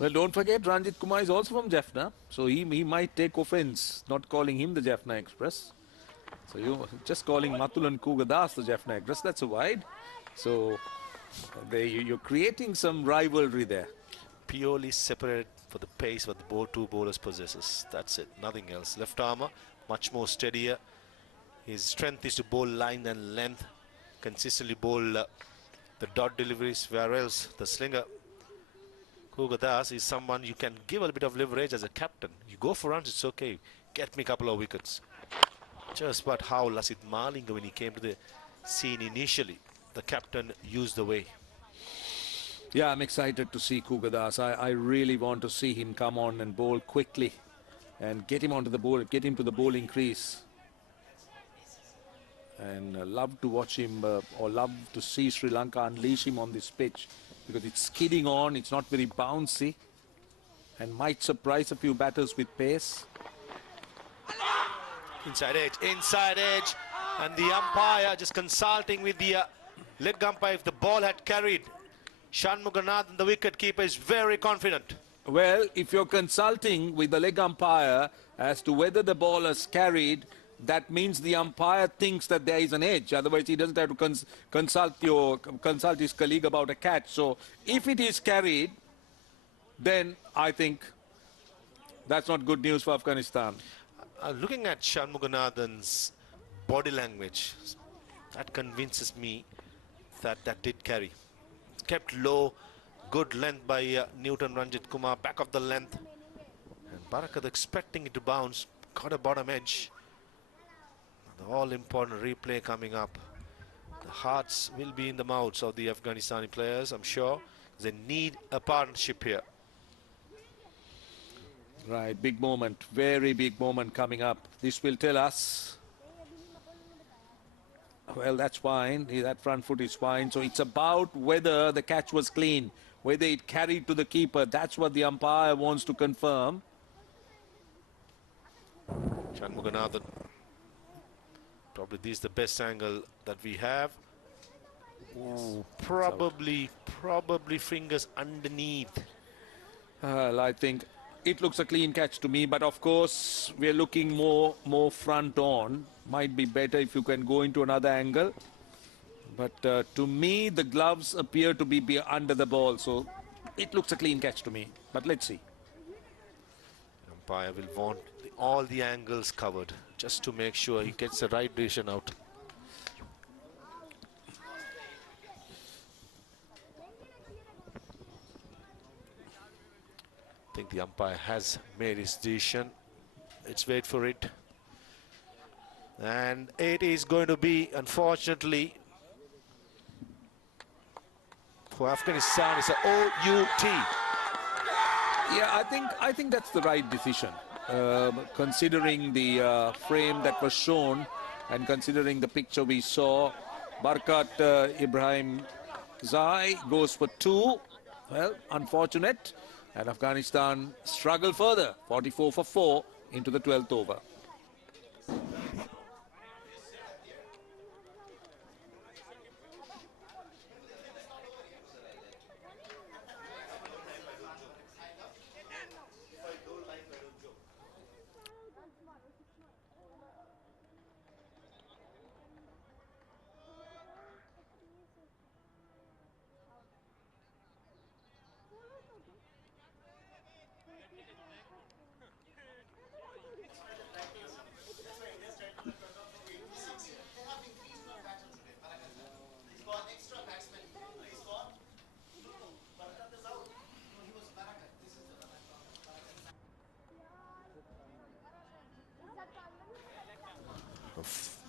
Well, don't forget Ranjit Kumar is also from Jaffna, so he might take offense not calling him the Jaffna Express. So you just calling Matulan Kugadas the Jaffna Express, that's a wide. So you're creating some rivalry there. Purely separated for the pace what the two bowlers possesses. That's it, nothing else. Left armer, much more steadier. His strength is to bowl line and length, consistently bowl the dot deliveries, whereas the slinger Kugadas is someone you can give a bit of leverage as a captain. You go for runs, it's okay. Get me a couple of wickets. Just but how Lasith Malinga, when he came to the scene initially, the captain used the way. Yeah, I'm excited to see Kugadas. I really want to see him come on and bowl quickly and get him onto the bowl, get him to the bowling crease. And love to watch him, or love to see Sri Lanka unleash him on this pitch, because it's skidding on, it's not very bouncy, and might surprise a few batters with pace. Inside edge, and the umpire just consulting with the leg umpire if the ball had carried. Shanmuganathan, the wicket keeper, is very confident. Well, if you're consulting with the leg umpire as to whether the ball has carried, that means the umpire thinks that there is an edge. Otherwise, he doesn't have to consult his colleague about a catch. So, if it is carried, then I think that's not good news for Afghanistan. Looking at Shanmuganathan's body language, that convinces me that that did carry. Kept low, good length by Newton Ranjit Kumar, back of the length. And Barakat expecting it to bounce, got a bottom edge. The all-important replay coming up. The hearts will be in the mouths of the Afghanistani players, I'm sure. They need a partnership here. Right, big moment, very big moment coming up. This will tell us. Well, that's fine. That front foot is fine. So it's about whether the catch was clean, whether it carried to the keeper. That's what the umpire wants to confirm. Shanmuganathan. Probably this is the best angle that we have. Ooh, probably fingers underneath. Well, I think it looks a clean catch to me, but of course we're looking more front on. Might be better if you can go into another angle. But to me, the gloves appear to be under the ball, so it looks a clean catch to me. But let's see. Umpire will want all the angles covered, just to make sure he gets the right decision out. I think the umpire has made his decision. Let's wait for it. And it is going to be, unfortunately, for Afghanistan, it's an OUT. Yeah, I think that's the right decision. Considering the frame that was shown and considering the picture we saw, Barkat Ibrahim Zai goes for 2. Well, unfortunate. And Afghanistan struggle further, 44 for 4 into the 12th over.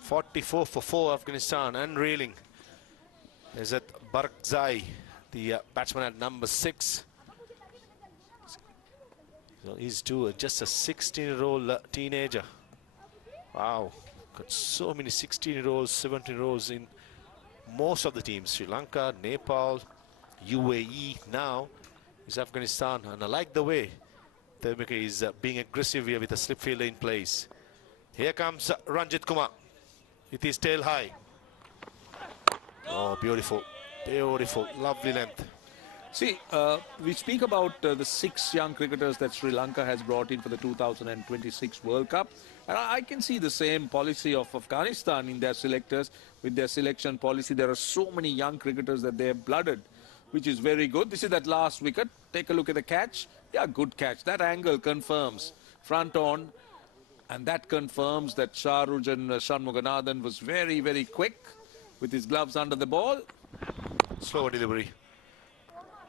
.44 for 4 Afghanistan, and reeling is at Barkzai, the batsman at number 6. So he's just a 16-year-old teenager. Wow, got so many 16-year-olds, 17-year-olds in most of the teams. Sri Lanka, Nepal, UAE, now is Afghanistan. And I like the way Termika is being aggressive here with a slip fielder in place. Here comes Ranjit Kumar with his tail high. Oh, beautiful, beautiful, lovely length. See, we speak about the 6 young cricketers that Sri Lanka has brought in for the 2026 World Cup. And I can see the same policy of Afghanistan in their selectors. With their selection policy, there are so many young cricketers that they have blooded, which is very good. This is that last wicket. Take a look at the catch. Yeah, good catch. That angle confirms front on. And that confirms that Shahrujan Shanmuganathan was very, very quick with his gloves under the ball. Slow delivery.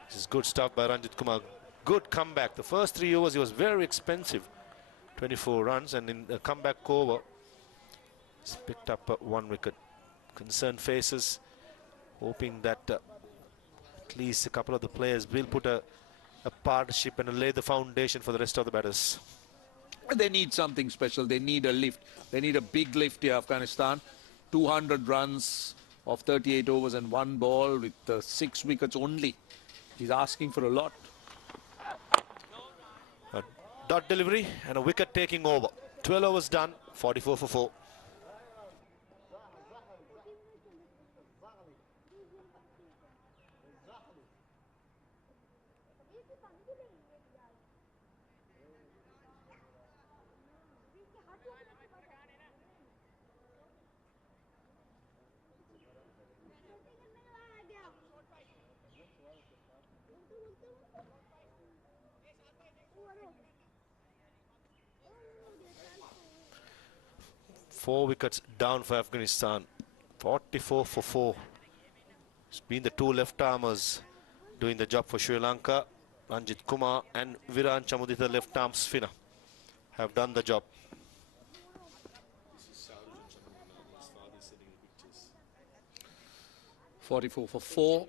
This is good stuff by Ranjit Kumar. Good comeback. The first 3 overs, he was very expensive. 24 runs, and in the comeback over, He's picked up 1 wicket. Concerned faces, hoping that at least a couple of the players will put a partnership and lay the foundation for the rest of the batters. They need something special. They need a lift. They need a big lift here, Afghanistan. 200 runs of 38 overs and 1 ball with 6 wickets only. He's asking for a lot. A dot delivery and a wicket taking over. 12 overs done, 44 for 4. Four wickets down for Afghanistan. 44 for 4. It's been the 2 left-armers doing the job for Sri Lanka. Ranjit Kumar and Viran Chamudita, left-arm spinner, have done the job. .44 for 4.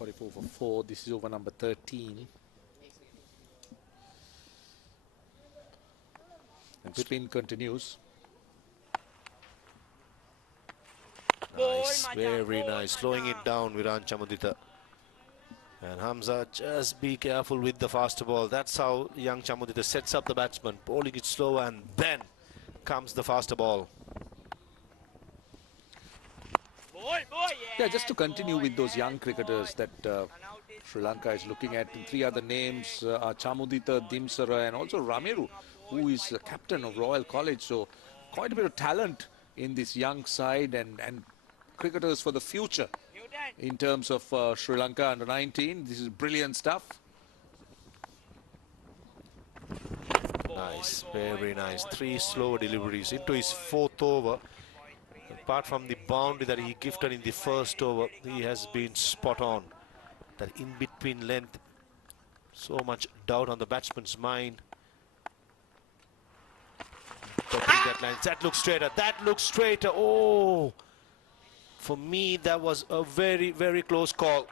.44 for 4. This is over number 13. And spin continues. Nice, very nice. Slowing it down, Viran Chamudita. And Hamza, just be careful with the faster ball. That's how young Chamudita sets up the batsman, bowling it slow, and then comes the faster ball. Yeah, just to continue with those young cricketers that Sri Lanka is looking at. 3 other names are Chamudita, Dimsara, and also Ramiru, who is the captain of Royal College. So quite a bit of talent in this young side and cricketers for the future in terms of Sri Lanka under 19. This is brilliant stuff. Nice, very nice. 3 slow deliveries into his 4th over. Apart from the boundary that he gifted in the 1st over, he has been spot on. That in-between length, so much doubt on the batsman's mind. That looks straighter. That looks straighter. Oh, for me, that was a very, very close call.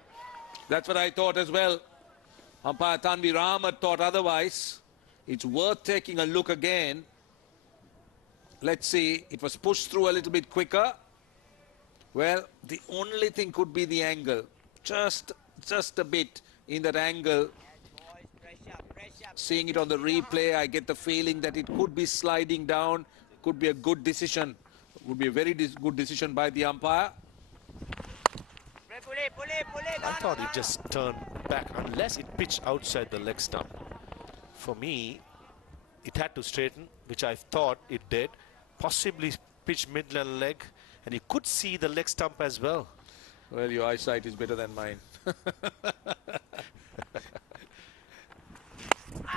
That's what I thought as well. Umpire Tanvir Ahmed thought otherwise. It's worth taking a look again. Let's see. It was pushed through a little bit quicker. Well, the only thing could be the angle. Just a bit in that angle. Seeing it on the replay, I get the feeling that it could be sliding down. Could be a good decision. Would be a very good decision by the umpire. I thought it just turned back unless it pitched outside the leg stump. For me, it had to straighten, which I thought it did. Possibly pitch mid-level leg, and you could see the leg stump as well. Well, your eyesight is better than mine.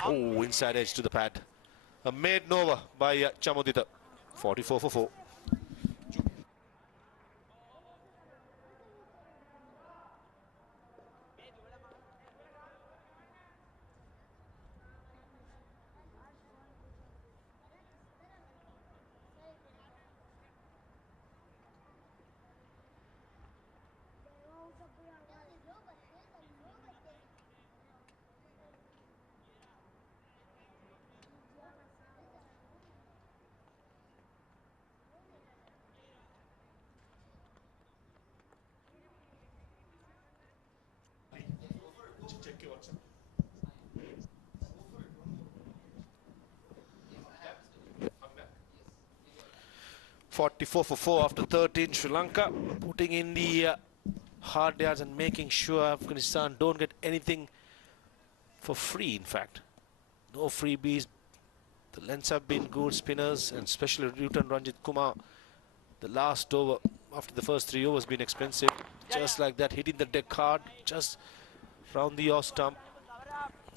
Oh, inside edge to the pad. A made over by Chamudita. 44 for 4. Check your WhatsApp. 44 for 4 after 13. Sri Lanka putting in the hard yards and making sure Afghanistan don't get anything for free, in fact. No freebies. The lengths have been good, spinners, and especially Newton Ranjit Kumar. The last over after the first 3 overs been expensive. Just like that, hitting the deck hard, just round the off stump.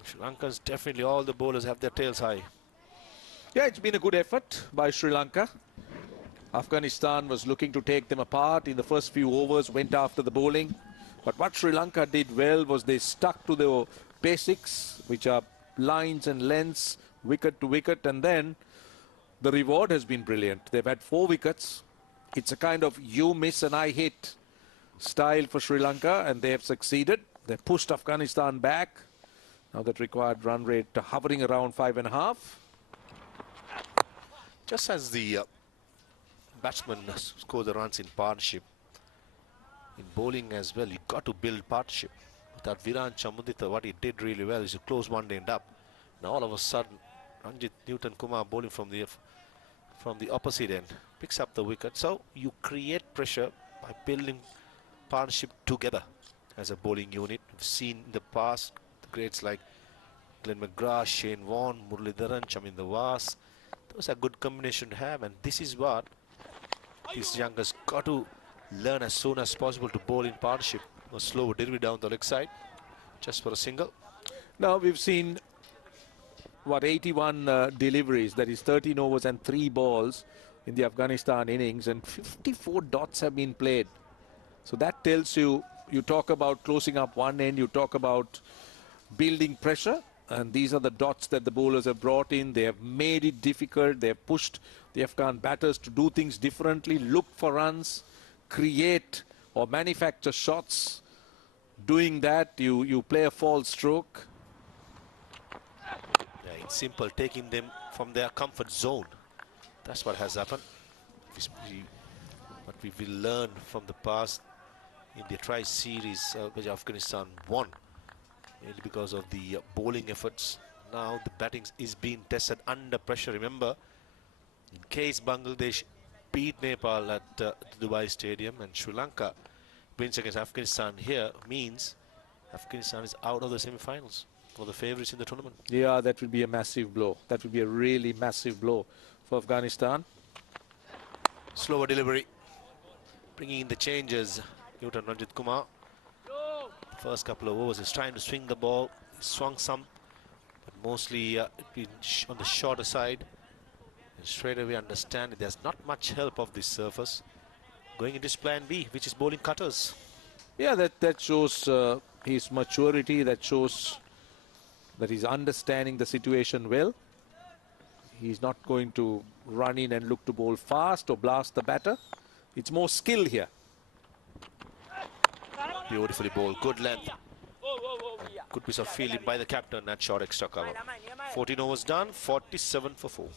Sri Lanka's definitely, all the bowlers have their tails high. Yeah, it's been a good effort by Sri Lanka. Afghanistan was looking to take them apart in the first few overs, went after the bowling. But what Sri Lanka did well was they stuck to the basics, which are lines and lengths, wicket to wicket, and then the reward has been brilliant. They've had 4 wickets. It's a kind of you miss and I hit style for Sri Lanka, and they have succeeded. They pushed Afghanistan back. Now that required run rate hovering around 5.5. Just as the batsmen score the runs in partnership, in bowling as well, you got to build partnership. That Viran Chamudita, what he did really well is to close one end up. Now all of a sudden, Ranjit Newton Kumar bowling from the opposite end picks up the wicket. So you create pressure by building partnership together as a bowling unit. We've seen in the past the greats like Glenn McGrath, Shane Warne, Muralidharan, Chaminda Vas. Those are good combination to have, and this is what these youngers got to learn as soon as possible, to bowl in partnership. A slow delivery down the leg side, just for a single. Now we've seen, what, 81 deliveries, that is 13 overs and 3 balls in the Afghanistan innings, and 54 dots have been played. So that tells you, you talk about closing up one end, you talk about building pressure, and these are the dots that the bowlers have brought in. They have made it difficult. They have pushed the Afghan batters to do things differently, look for runs, create or manufacture shots. Doing that, you play a false stroke. Yeah, it's simple, taking them from their comfort zone. That's what has happened. What we will learn from the past in the tri-series, which Afghanistan won, mainly because of the bowling efforts. Now the batting is being tested under pressure. Remember, in case Bangladesh beat Nepal at the Dubai Stadium and Sri Lanka wins against Afghanistan here, means Afghanistan is out of the semi-finals for the favourites in the tournament. Yeah, that would be a massive blow. That would be a really massive blow for Afghanistan. Slower delivery, bringing in the changes. Newton Ranjit Kumar. First couple of overs, he's trying to swing the ball. He swung some, but mostly been on the shorter side. And straight away understand there's not much help of this surface. Going into his plan B, which is bowling cutters. Yeah, that shows his maturity. That shows that he's understanding the situation well. He's not going to run in and look to bowl fast or blast the batter. It's more skill here. Beautifully bowled, good length. Good piece of fielding by the captain at short extra cover. 14 overs done, 47 for 4.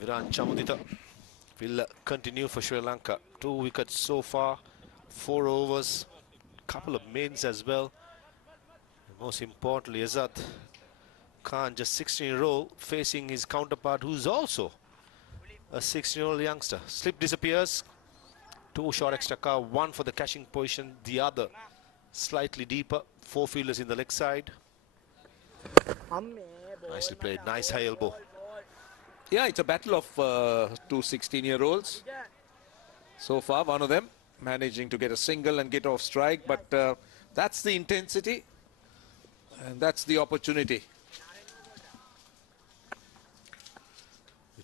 Viran Chamudita will continue for Sri Lanka. 2 wickets so far, 4 overs, couple of maidens as well. And most importantly, Azad Khan, just 16 in a row, facing his counterpart, who's also a 16-year-old youngster. Slip disappears. 2 short extra car, 1 for the catching position, the other slightly deeper. 4 fielders in the leg side. Nicely played, nice high elbow. Yeah, it's a battle of 2 16-year-olds. So far, one of them managing to get a single and get off strike, but that's the intensity and that's the opportunity.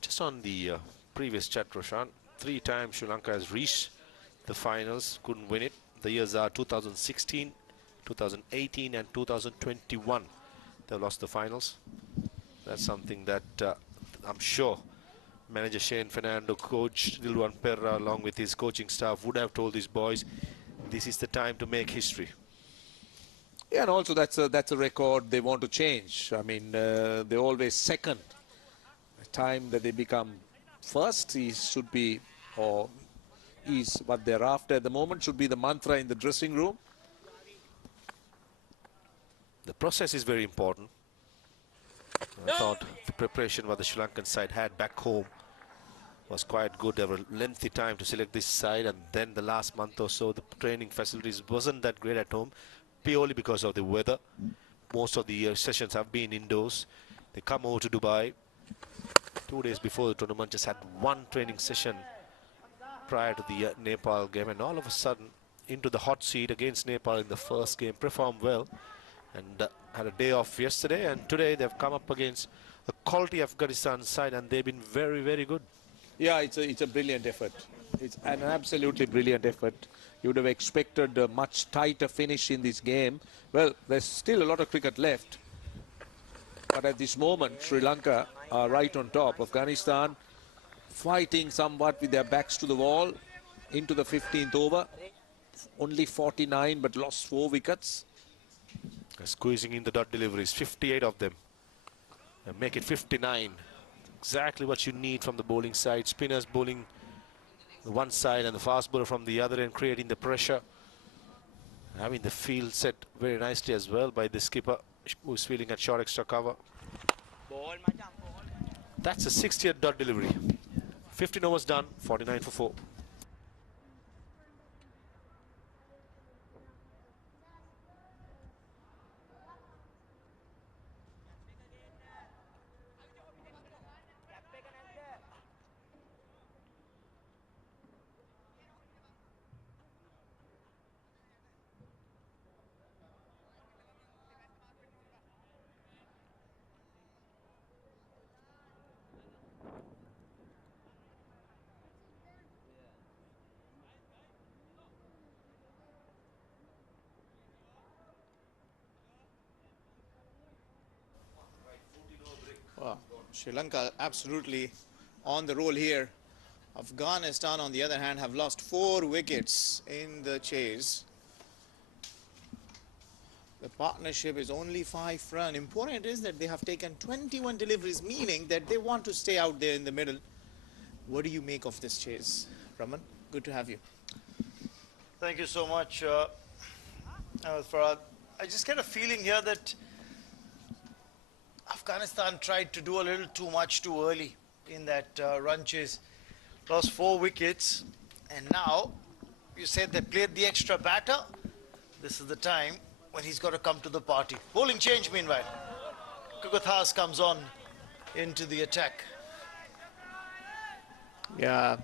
Just on the previous chat, Roshan, 3 times Sri Lanka has reached the finals, couldn't win it. The years are 2016, 2018 and 2021. They've lost the finals. That's something that I'm sure manager Shane Fernando, coach Dilwan Perra, along with his coaching staff, would have told these boys this is the time to make history. Yeah, and also that's a record they want to change. I mean, they're always second. The time that they become first should be, or is what they're after at the moment, should be the mantra in the dressing room. The process is very important. I thought the preparation what the Sri Lankan side had back home was quite good. There were lengthy time to select this side, and then the last month or so the training facilities wasn't that great at home, purely because of the weather. Most of the sessions have been indoors. They come over to Dubai 2 days before the tournament, just had one training session prior to the Nepal game, and all of a sudden into the hot seat against Nepal in the first game, performed well, and had a day off yesterday, and today they've come up against a quality Afghanistan side, and they've been very, very good. Yeah, it's a brilliant effort. It's an absolutely brilliant effort. You would have expected a much tighter finish in this game. Well, there's still a lot of cricket left. But at this moment, Sri Lanka are right on top. Afghanistan fighting somewhat with their backs to the wall into the 15th over. Only 49, but lost 4 wickets. Squeezing in the dot deliveries, 58 of them. And make it 59. Exactly what you need from the bowling side. Spinners bowling one side and the fast bowler from the other end, creating the pressure. Having the field set very nicely as well by the skipper, who's feeling at short extra cover. That's a 60th dot delivery. 15 overs done, 49 for 4. Wow. Sri Lanka absolutely on the roll here. Afghanistan, on the other hand, have lost 4 wickets in the chase. The partnership is only 5 run. Important is that they have taken 21 deliveries, meaning that they want to stay out there in the middle. What do you make of this chase? Raman, good to have you. Thank you so much, Farhad. I just get a feeling here that Afghanistan tried to do a little too much too early in that run chase. Lost 4 wickets, and now you said they played the extra batter. This is the time when he's got to come to the party. Bowling change meanwhile. Kukuthas comes on into the attack. Yeah,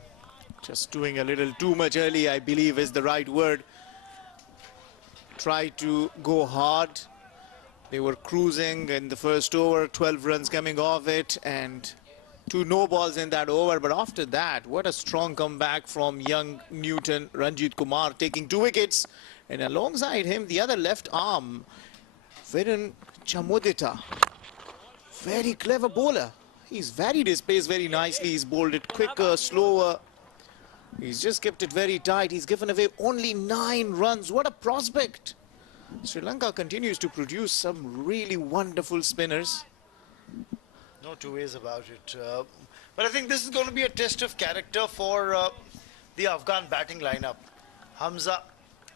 just doing a little too much early, I believe is the right word. Try to go hard. They were cruising in the first over, 12 runs coming off it, and 2 no balls in that over. But after that, what a strong comeback from young Newton, Ranjit Kumar, taking 2 wickets. And alongside him, the other left arm, Viren Chamodita. Very clever bowler. He's varied his pace very nicely. He's bowled it quicker, slower. He's just kept it very tight. He's given away only 9 runs. What a prospect. Sri Lanka continues to produce some really wonderful spinners. No 2 ways about it. But I think this is going to be a test of character for the Afghan batting lineup. Hamza,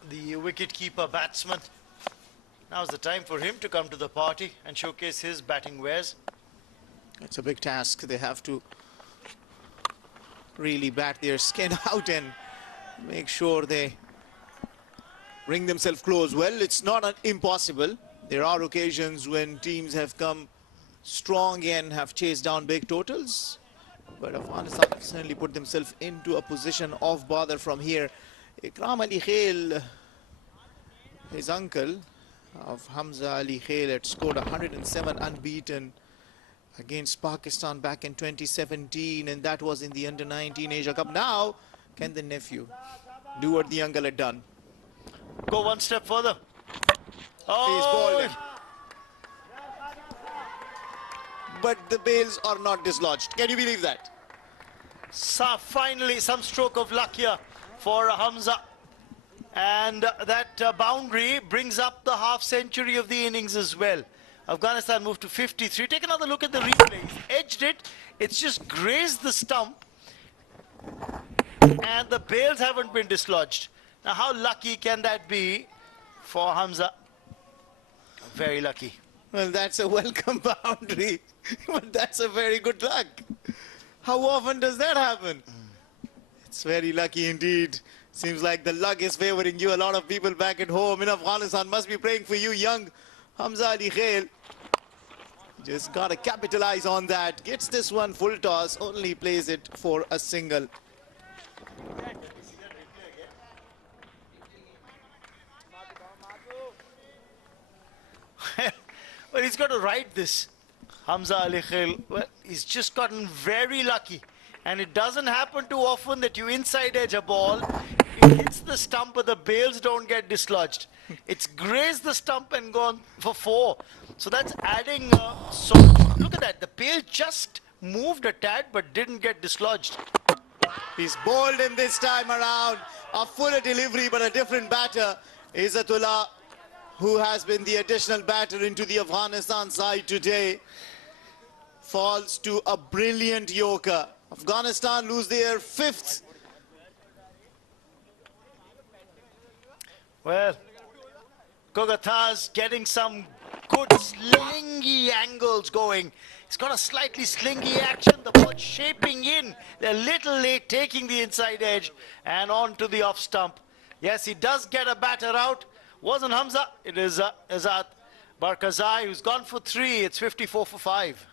the wicket-keeper batsman. Now's the time for him to come to the party and showcase his batting wares. It's a big task. They have to really bat their skin out and make sure they bring themselves close. Well, it's not impossible. There are occasions when teams have come strong and have chased down big totals. But Afghanistan have certainly put themselves into a position of bother from here. Ikram Ali Khail, his uncle of Hamza Ali Khail, had scored 107 unbeaten against Pakistan back in 2017, and that was in the Under-19 Asia Cup. Now, can the nephew do what the uncle had done? Go one step further. He's bowled Oh, it. But the bails are not dislodged. Can you believe that? finally some stroke of luck here for Hamza. And that boundary brings up the half century of the innings as well. Afghanistan moved to 53. Take another look at the replay. He's edged it. It's just grazed the stump. And the bails haven't been dislodged. Now, how lucky can that be for Hamza? Very lucky. Well, that's a welcome boundary. But that's a very good luck. How often does that happen? It's very lucky indeed. Seems like the luck is favoring you. A lot of people back at home in Afghanistan must be praying for you, young Hamza Ali Khail. Just got to capitalize on that. Gets this one full toss, only plays it for a single. Well, he's got to ride this. Hamza Ali Khail, well, he's just gotten very lucky. And it doesn't happen too often that you inside edge a ball, it hits the stump but the bails don't get dislodged. It's grazed the stump and gone for 4. So that's adding, so look at that, the bail just moved a tad but didn't get dislodged. He's bowled him this time around. A fuller delivery but a different batter. Izzatullah, who has been the additional batter into the Afghanistan side today, falls to a brilliant Yorker. Afghanistan lose their 5th. Well, Kogatha's getting some good slingy angles going. He's got a slightly slingy action. The ball shaping in. They're a little late taking the inside edge and on to the off stump. Yes, he does get a batter out. Wasn't Hamza. It is Azad Barkazai who's gone for 3. It's 54 for 5.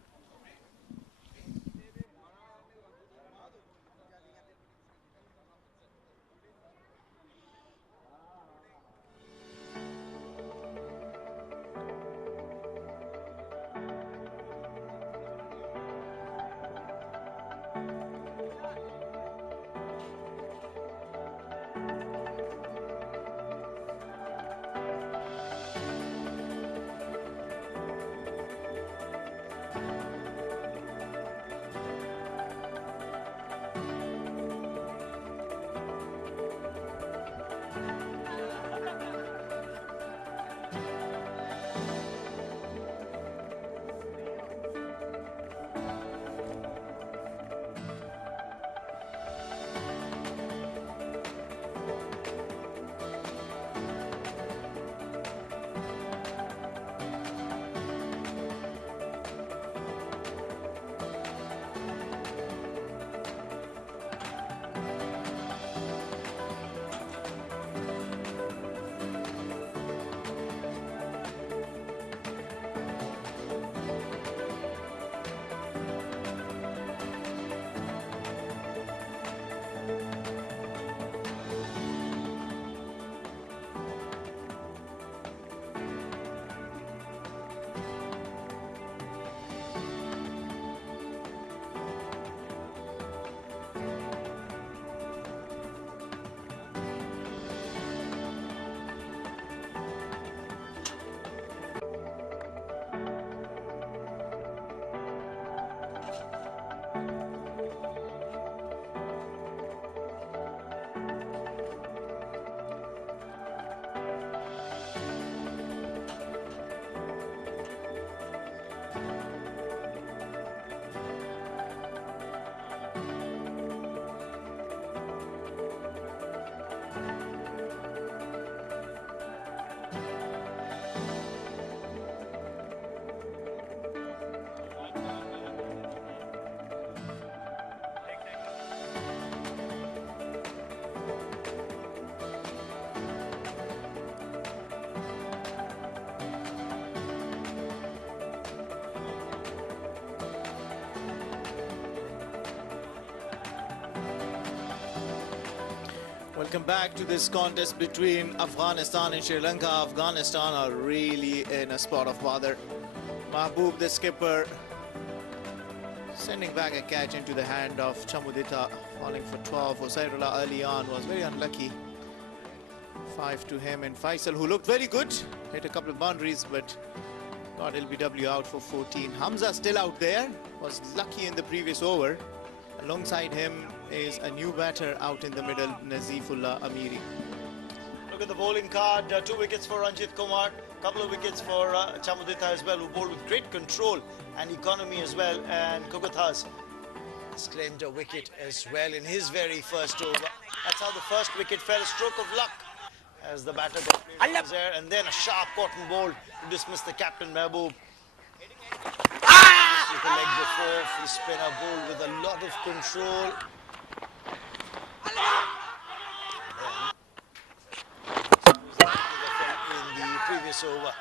Welcome back to this contest between Afghanistan and Sri Lanka. Afghanistan are really in a spot of bother. Mahbub, the skipper, sending back a catch into the hand of Chamudita, falling for 12. Husairullah early on was very unlucky. 5 to him, and Faisal, who looked very good, hit a couple of boundaries but got LBW out for 14. Hamza still out there, was lucky in the previous over. Alongside him is a new batter out in the middle, Nazifullah Amiri. Look at the bowling card. 2 wickets for Ranjit Kumar, couple of wickets for Chamudita as well, who bowled with great control and economy as well. And Kogathas has claimed a wicket as well in his very first over. That's how the first wicket fell. A stroke of luck as the batter got played on there, and then a sharp cotton ball to dismiss the captain Mahbub. With the leg before, the spinner bowled with a lot of control. In the previous over.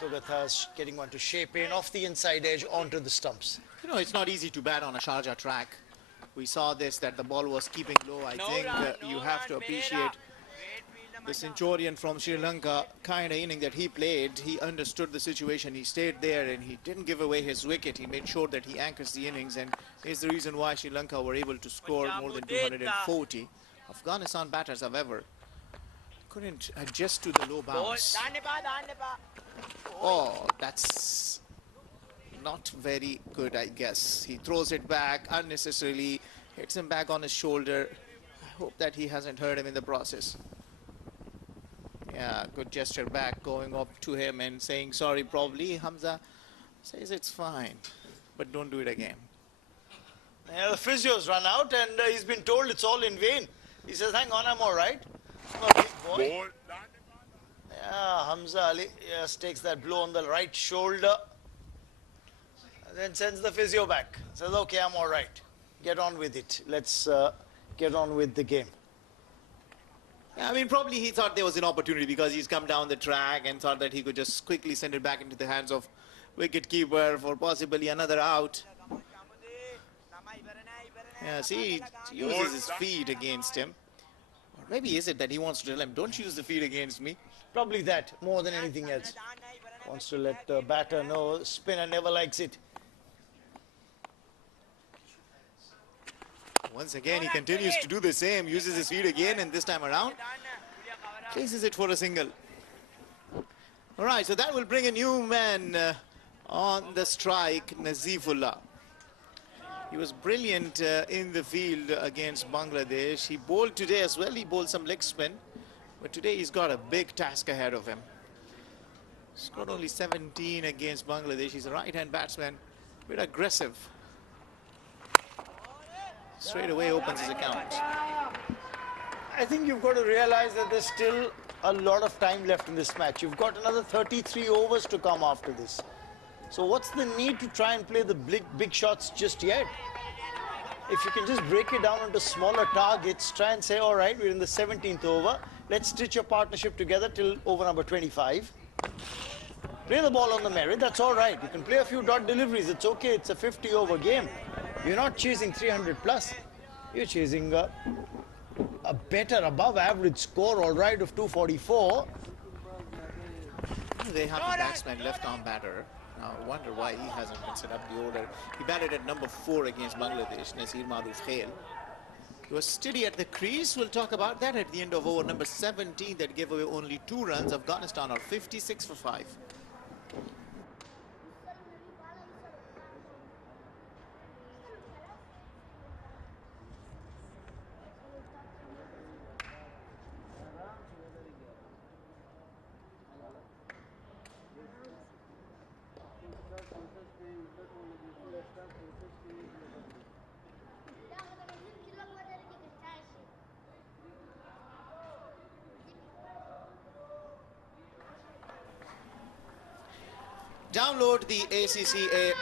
Kogatha's getting one to shape in off the inside edge onto the stumps. You know, it's not easy to bat on a Sharjah track. We saw this, that the ball was keeping low. I think you have to appreciate the Centurion from Sri Lanka kind of inning that he played. He understood the situation. He stayed there and he didn't give away his wicket. He made sure that he anchors the innings, and is the reason why Sri Lanka were able to score more than 240. Afghanistan batters, however, couldn't adjust to the low bounce. Oh, that's not very good, I guess. He throws it back unnecessarily, hits him back on his shoulder. I hope that he hasn't hurt him in the process. Yeah, good gesture back, going up to him and saying sorry. Probably Hamza says it's fine, but don't do it again. Yeah, the physio's run out and he's been told it's all in vain. He says, hang on, I'm all right. I'm a big boy. Yeah, Hamza Ali takes that blow on the right shoulder and then sends the physio back. Says, okay, I'm all right. Get on with it. Let's get on with the game. Yeah, I mean, probably he thought there was an opportunity because he's come down the track and thought that he could just quickly send it back into the hands of wicket-keeper for possibly another out. Yeah, see, he uses his feet against him. Or maybe is it that he wants to tell him, don't use the feet against me? Probably that, more than anything else. Wants to let the batter know, spinner never likes it. Once again, he continues to do the same, uses his feet again, and this time around, chases it for a single. All right, so that will bring a new man on the strike, Nazifullah. He was brilliant in the field against Bangladesh. He bowled today as well. He bowled some leg spin, but today he's got a big task ahead of him. Scored only 17 against Bangladesh. He's a right-hand batsman, a bit aggressive. Straight away opens his account. I think you've got to realize that there's still a lot of time left in this match. You've got another 33 overs to come after this. So what's the need to try and play the big shots just yet? If you can just break it down into smaller targets, try and say, all right, we're in the 17th over. Let's stitch a partnership together till over number 25. Play the ball on the merit, that's all right. You can play a few dot deliveries, it's okay. It's a 50-over game. You're not chasing 300 plus. You're chasing a better above average score, all right, of 244. They have a batsman, left-arm batter. Now, I wonder why he hasn't been set up the order. He batted at number 4 against Bangladesh, Nasir Maruf Khail. He was steady at the crease. We'll talk about that at the end of over number 17 that gave away only 2 runs. Afghanistan are 56 for 5. Download the ACC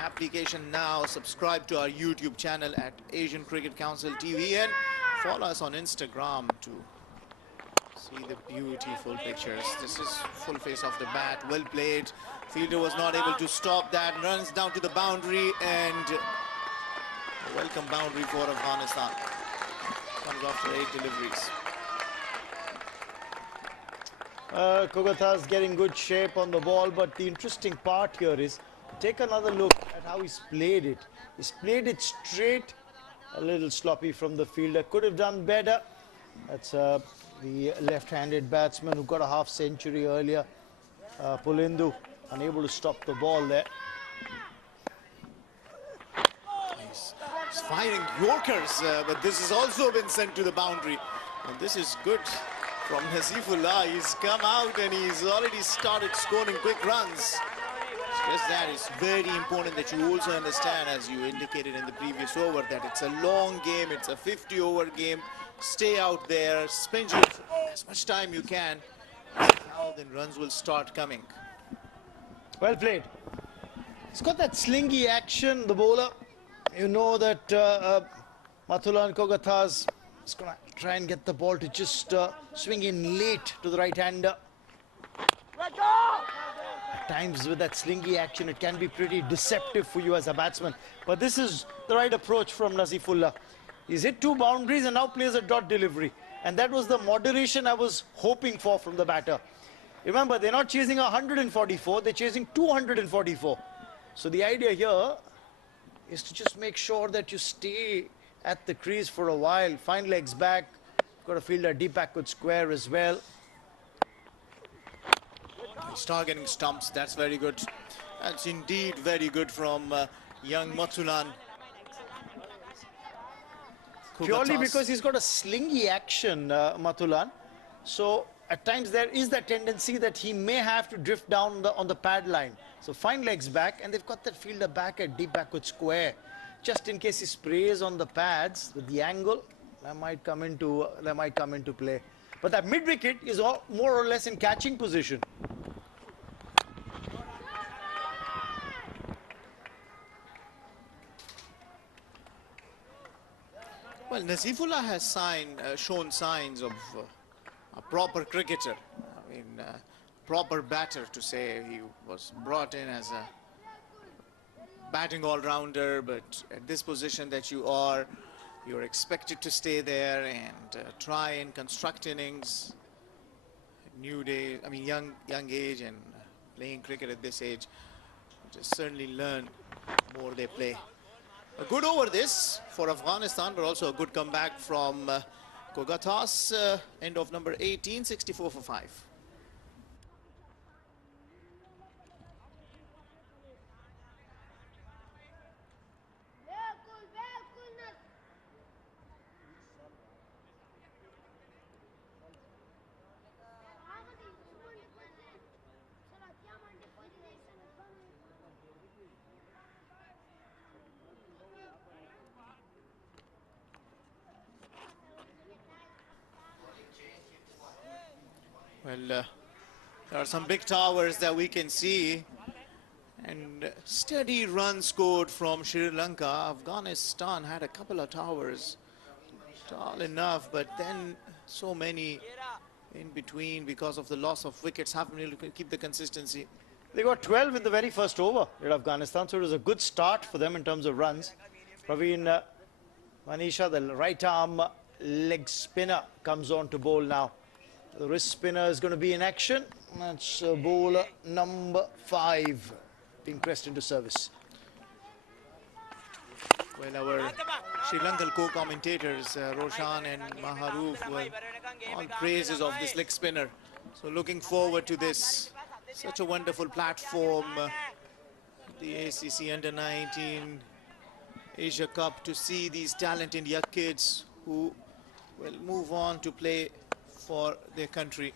application now. Subscribe to our YouTube channel at Asian Cricket Council TV and follow us on Instagram to see the beautiful pictures. This is full face off the bat. Well played. Fielder was not able to stop that. Runs down to the boundary and a welcome boundary for Afghanistan. Comes after 8 deliveries. Kogatha's getting good shape on the ball, but the interesting part here is take another look at how he's played it. He's played it straight, a little sloppy from the fielder. Could have done better. That's the left-handed batsman who got a half century earlier. Pulindu unable to stop the ball there. He's firing Yorkers, but this has also been sent to the boundary. And this is good from Nazifullah. He's come out and he's already started scoring quick runs. Just that is very important that you also understand, as you indicated in the previous over, that it's a long game, it's a 50-over game. Stay out there, spend as much time you can. Now then runs will start coming. Well played. He's got that slingy action, the bowler. You know that Mathulan Kogatha's is going to try and get the ball to just swing in late to the right-hander. At times with that slingy action, it can be pretty deceptive for you as a batsman. But this is the right approach from Nazifullah. He's hit 2 boundaries and now plays a dot delivery. And that was the moderation I was hoping for from the batter. Remember, they're not chasing 144, they're chasing 244. So the idea here is to just make sure that you stay at the crease for a while, find legs back. Got to field a deep backward square as well. He's targeting stumps. That's very good. That's indeed very good from young Mathulan. Purely because he's got a slingy action, Mathulan. So at times there is that tendency that he may have to drift down on the pad line. So find legs back, and they've got that fielder back at deep backward square. Just in case he sprays on the pads with the angle, that might come into play. But that mid wicket is more or less in catching position. Well, Nazifullah has shown signs of a proper cricketer. I mean, proper batter to say. He was brought in as a batting all-rounder, but at this position that you're expected to stay there and try and construct innings. New day, I mean, young age, and playing cricket at this age, just certainly learn more they play. A good over this for Afghanistan, but also a good comeback from Kogatas, end of number 18, 64 for 5. Well, there are some big towers that we can see, and steady run scored from Sri Lanka. Afghanistan had a couple of towers, tall enough, but then so many in between because of the loss of wickets. Haven't been able to keep the consistency. They got 12 in the very first over at Afghanistan, so it was a good start for them in terms of runs. Praveen Manisha, the right arm leg spinner, comes on to bowl now. The wrist spinner is going to be in action. That's bowler number 5 being pressed into service. Well, our Sri Lankan co-commentators, Roshan and Maharoof, were all praises of this leg spinner. So looking forward to this. Such a wonderful platform, the ACC Under-19 Asia Cup, to see these talented young kids who will move on to play for their country.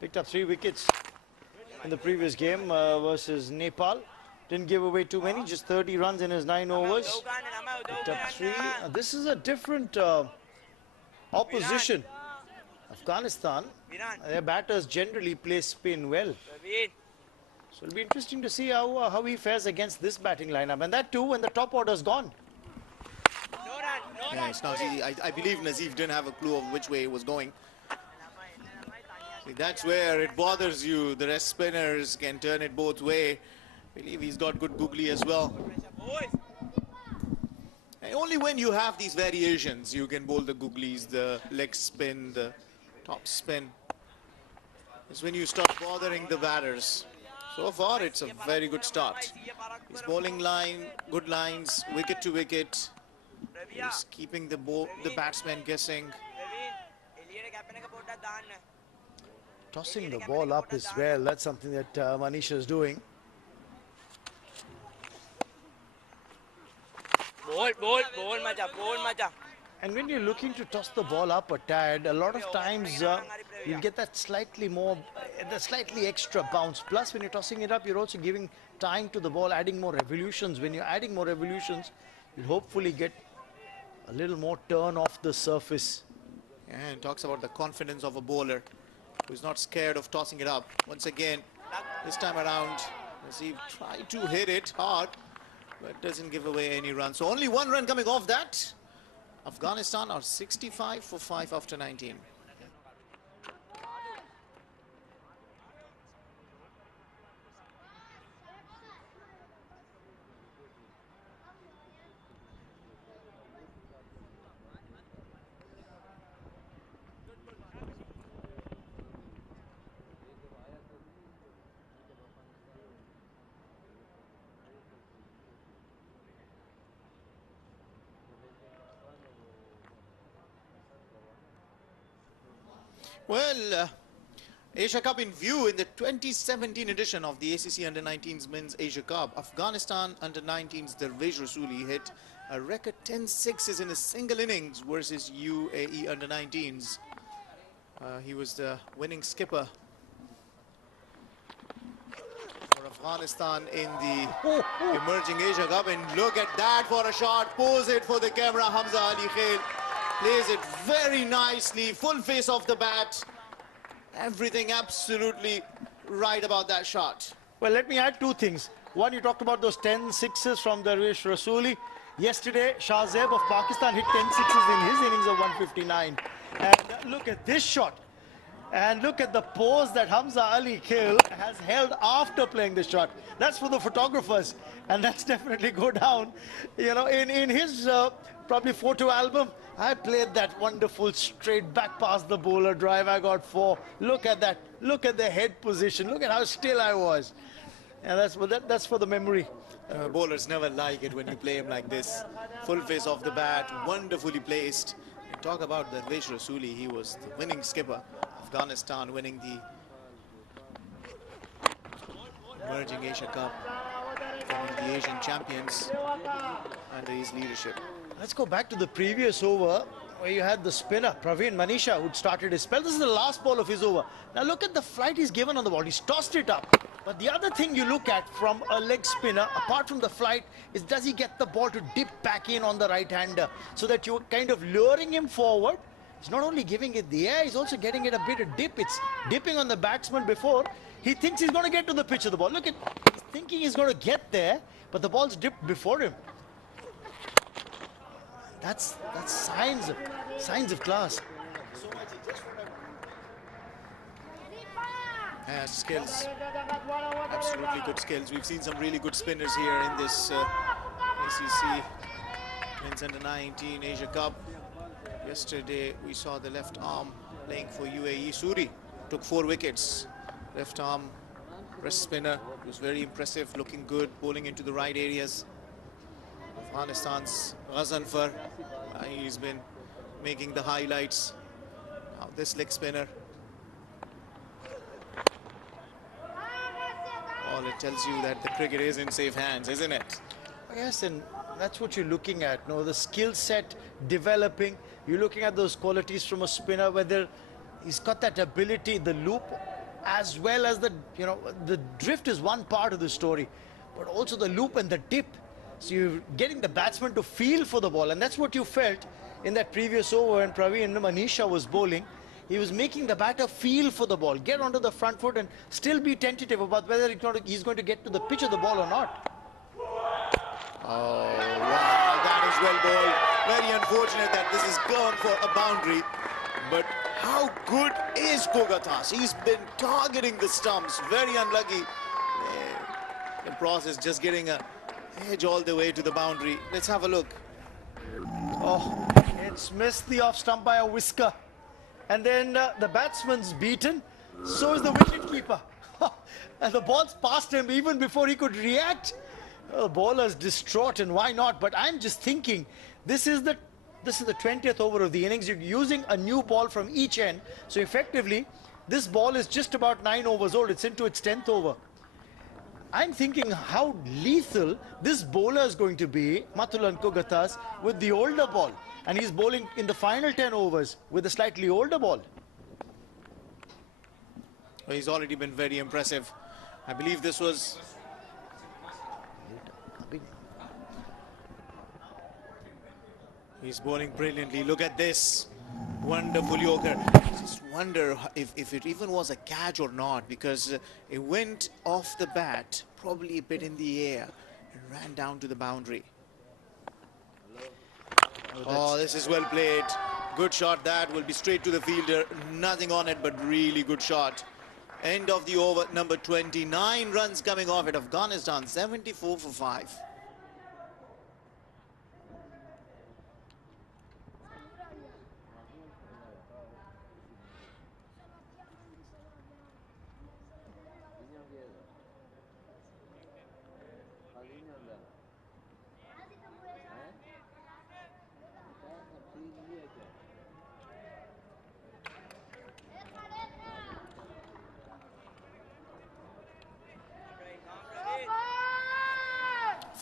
Picked up 3 wickets in the previous game versus Nepal. Didn't give away too many, just 30 runs in his 9 overs. Picked up 3. This is a different opposition. Afghanistan, their batters generally play spin well. So it'll be interesting to see how he fares against this batting lineup. And that too when the top order's gone. Yes, now see, I believe Nazif didn't have a clue of which way he was going. See, that's where it bothers you. The rest spinners can turn it both way. I believe he's got good googly as well. And only when you have these variations, you can bowl the googlies, the leg spin, the top spin. It's when you start bothering the batters. So far, it's a very good start. He's bowling good lines, wicket to wicket. He's keeping the batsman guessing. Tossing the ball up as well. That's something that Manisha is doing. And when you're looking to toss the ball up a tad, a lot of times you'll get that slightly extra bounce. Plus, when you're tossing it up, you're also giving time to the ball, adding more revolutions. When you're adding more revolutions, you'll hopefully get a little more turn off the surface. And talks about the confidence of a bowler who's not scared of tossing it up. Once again, this time around, Nazif tried to hit it hard, but doesn't give away any runs. So only 1 run coming off that. Afghanistan are 65 for 5 after 19. Well, Asia Cup in view in the 2017 edition of the ACC Under-19s Men's Asia Cup. Afghanistan Under-19s Darvesh Rasuli hit a record 10 sixes in a single innings versus UAE Under-19s. He was the winning skipper for Afghanistan in the emerging Asia Cup. And look at that for a shot. Pose it for the camera. Hamza Ali Khail plays it very nicely. Full face off the bat. Everything absolutely right about that shot. Well, let me add two things. One, you talked about those 10 sixes from Darvesh Rasuli. Yesterday, Shah Zeb of Pakistan hit 10 sixes in his innings of 159. And look at this shot. And look at the pose that Hamza Ali Khail has held after playing this shot. That's for the photographers. And that's definitely go down. You know, in his probably photo album, I played that wonderful straight back past the bowler drive. I got 4. Look at that. Look at the head position. Look at how still I was. And that's for the memory. Bowlers never like it when you play him like this. Full face off the bat, wonderfully placed. And talk about Darvesh Rasuli. He was the winning skipper. Afghanistan winning the emerging Asia Cup, becoming the Asian champions under his leadership. Let's go back to the previous over where you had the spinner, Praveen Manisha, who'd started his spell. This is the last ball of his over. Now look at the flight he's given on the ball. He's tossed it up. But the other thing you look at from a leg spinner, apart from the flight, is does he get the ball to dip back in on the right-hander so that you're kind of luring him forward. He's not only giving it the air, he's also getting it a bit of dip. It's dipping on the batsman before he thinks he's going to get to the pitch of the ball. Look at, he's thinking he's going to get there, but the ball's dipped before him. That's signs of class. Has skills, absolutely good skills. We've seen some really good spinners here in this ACC Men's Under-19 Asia Cup. Yesterday we saw the left arm playing for UAE. Suri took 4 wickets. Left arm wrist spinner, it was very impressive, looking good, bowling into the right areas. Afghanistan's Ghazanfar, he's been making the highlights. Now this leg spinner. All it tells you that the cricket is in safe hands, isn't it? Yes, and that's what you're looking at. No, the skill set developing. You're looking at those qualities from a spinner, whether he's got that ability, the loop, as well as the, you know, the drift is one part of the story, but also the loop and the dip. So you're getting the batsman to feel for the ball, and that's what you felt in that previous over when Praveen Manisha was bowling. He was making the batter feel for the ball, get onto the front foot and still be tentative about whether he's going to get to the pitch of the ball or not. Oh, wow, that is well bowled. Very unfortunate that this is gone for a boundary. But how good is Kogatas? He's been targeting the stumps. Very unlucky. The process just getting a edge all the way to the boundary. Let's have a look. Oh, it's missed the off stump by a whisker. And then the batsman's beaten. So is the wicketkeeper. And the ball's past him even before he could react. The bowler's distraught, and why not? But I'm just thinking, this is the 20th over of the innings. You're using a new ball from each end. So effectively, this ball is just about 9 overs old. It's into its 10th over. I'm thinking how lethal this bowler is going to be, Mathulan Kogatas, with the older ball. And he's bowling in the final 10 overs with a slightly older ball. Well, he's already been very impressive. I believe this was... He's bowling brilliantly. Look at this. Wonderful Yorker. Just wonder if it even was a catch or not, because it went off the bat, probably a bit in the air, and ran down to the boundary. Oh, this is well played. Good shot. That will be straight to the fielder. Nothing on it, but really good shot. End of the over, number 29 runs coming off at Afghanistan, 74 for 5.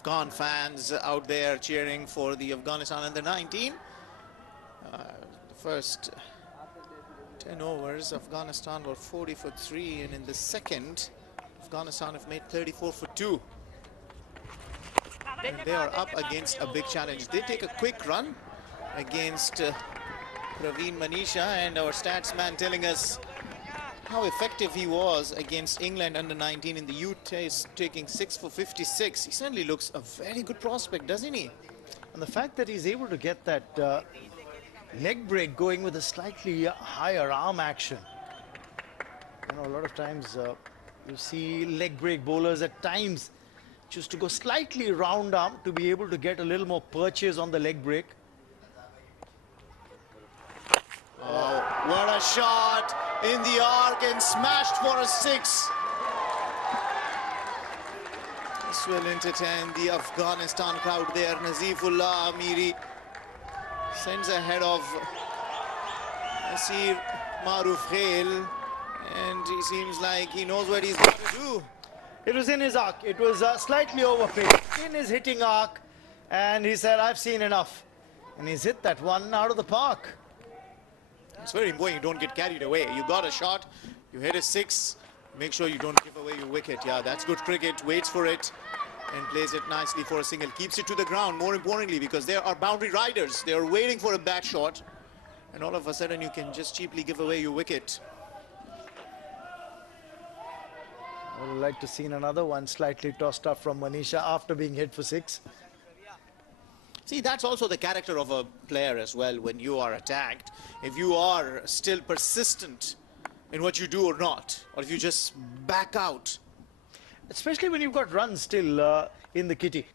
Afghan fans out there cheering for the Afghanistan under-19. The first 10 overs, Afghanistan were 40 for 3, and in the second, Afghanistan have made 34 for 2. And they are up against a big challenge. They take a quick run against Praveen Manisha, and our stats man telling us how effective he was against England under-19 in the youth test, taking 6 for 56. He certainly looks a very good prospect, doesn't he? And the fact that he's able to get that leg break going with a slightly higher arm action. You know, a lot of times you see leg break bowlers at times choose to go slightly round arm to be able to get a little more purchase on the leg break. Oh, what a shot in the arc and smashed for a 6. This will entertain the Afghanistan crowd there. Nazifullah Amiri sends ahead of Nasir Maruf Khail, and he seems like he knows what he's got to do. It was in his arc. It was slightly overpaced in his hitting arc, and he said, I've seen enough. And he's hit that one out of the park. It's very important you don't get carried away. You got a shot, you hit a 6, make sure you don't give away your wicket. Yeah, that's good cricket. Waits for it and plays it nicely for a single. Keeps it to the ground, more importantly, because there are boundary riders. They are waiting for a bad shot, and all of a sudden you can just cheaply give away your wicket. I would like to see another one slightly tossed up from Manisha after being hit for 6. See, that's also the character of a player as well. When you are attacked, if you are still persistent in what you do or not, or if you just back out. Especially when you've got runs still in the kitty.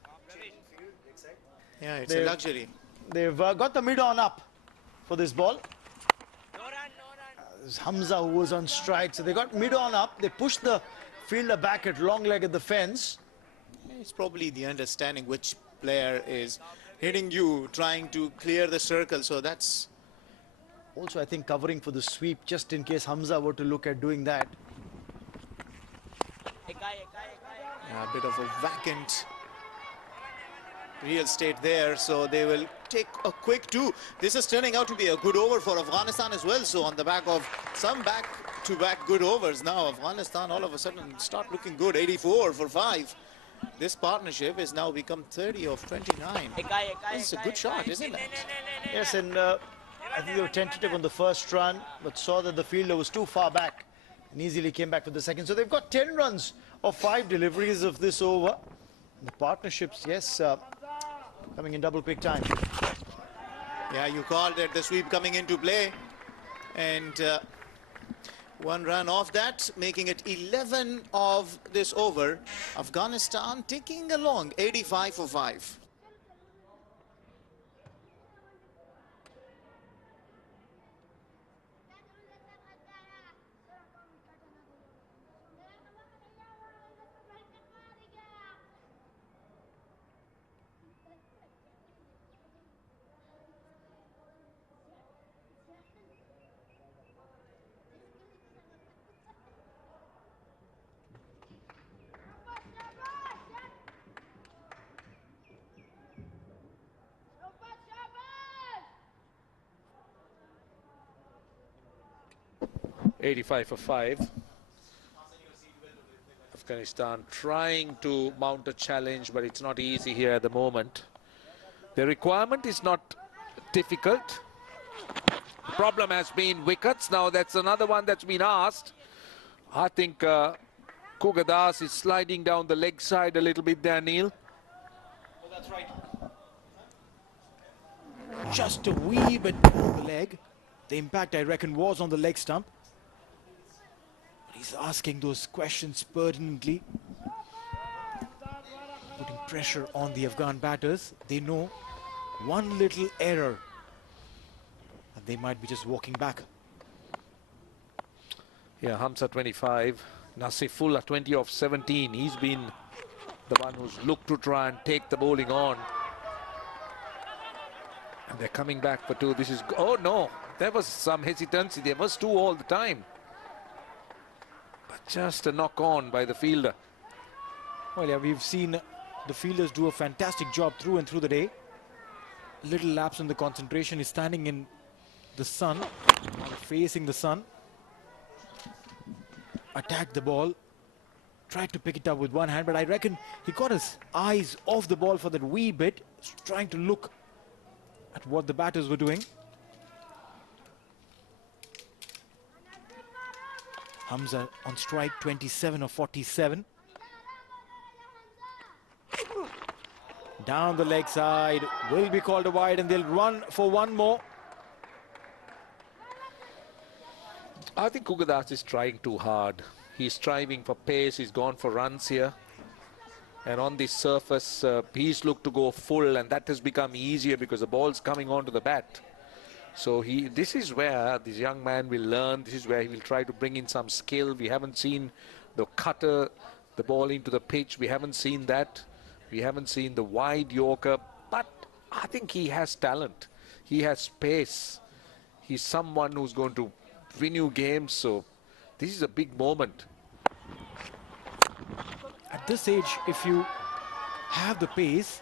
Yeah, it's a luxury. They've got the mid-on up for this ball. There's Hamza who was on strike, so they got mid-on up. They pushed the fielder back at long leg at the fence. It's probably the understanding which player is hitting you, trying to clear the circle. So that's also, I think, covering for the sweep, just in case Hamza were to look at doing that. A bit of a vacant real estate there, so they will take a quick 2. This is turning out to be a good over for Afghanistan as well. So on the back of some back-to-back good overs, now Afghanistan all of a sudden start looking good. 84 for 5. This partnership has now become 30 of 29. It's a good shot, isn't it? Yes, and I think they were tentative on the first run, but saw that the fielder was too far back and easily came back for the second. So they've got 10 runs of 5 deliveries of this over. The partnerships, yes, coming in double quick time. Yeah, you called it, the sweep coming into play. And 1 run off that, making it 11 of this over. Afghanistan ticking along, 85 for 5. $85 for 5. Afghanistan trying to mount a challenge, but it's not easy here at the moment. The requirement is not difficult. Problem has been wickets. Now that's another one that's been asked. I think Kugadas is sliding down the leg side a little bit there, Neil. Oh, that's right. Just a wee bit on the leg. The impact, I reckon, was on the leg stump. He's asking those questions pertinently, putting pressure on the Afghan batters. They know one little error and they might be just walking back. Yeah, Hamza 25, Nasifullah 20 of 17. He's been the one who's looked to try and take the bowling on. And they're coming back for 2. This is, oh no, there was some hesitancy. There was 2 all the time. But just a knock on by the fielder. Well, yeah, we've seen the fielders do a fantastic job through and through the day. Little lapse in the concentration. Is standing in the sun, facing the sun. Attacked the ball. Tried to pick it up with one hand, but I reckon he got his eyes off the ball for that wee bit, trying to look at what the batters were doing. Hamza on strike, 27 of 47. Down the leg side, will be called a wide, and they'll run for one more. I think Kugadas is trying too hard. He's striving for pace, he's gone for runs here. And on this surface, he's looked to go full, and that has become easier because the ball's coming onto the bat. So this is where this young man will learn. This is where he will try to bring in some skill. We haven't seen the cutter, the ball into the pitch. We haven't seen that. We haven't seen the wide Yorker. But I think he has talent. He has pace. He's someone who's going to win you games. So this is a big moment. At this age, if you have the pace,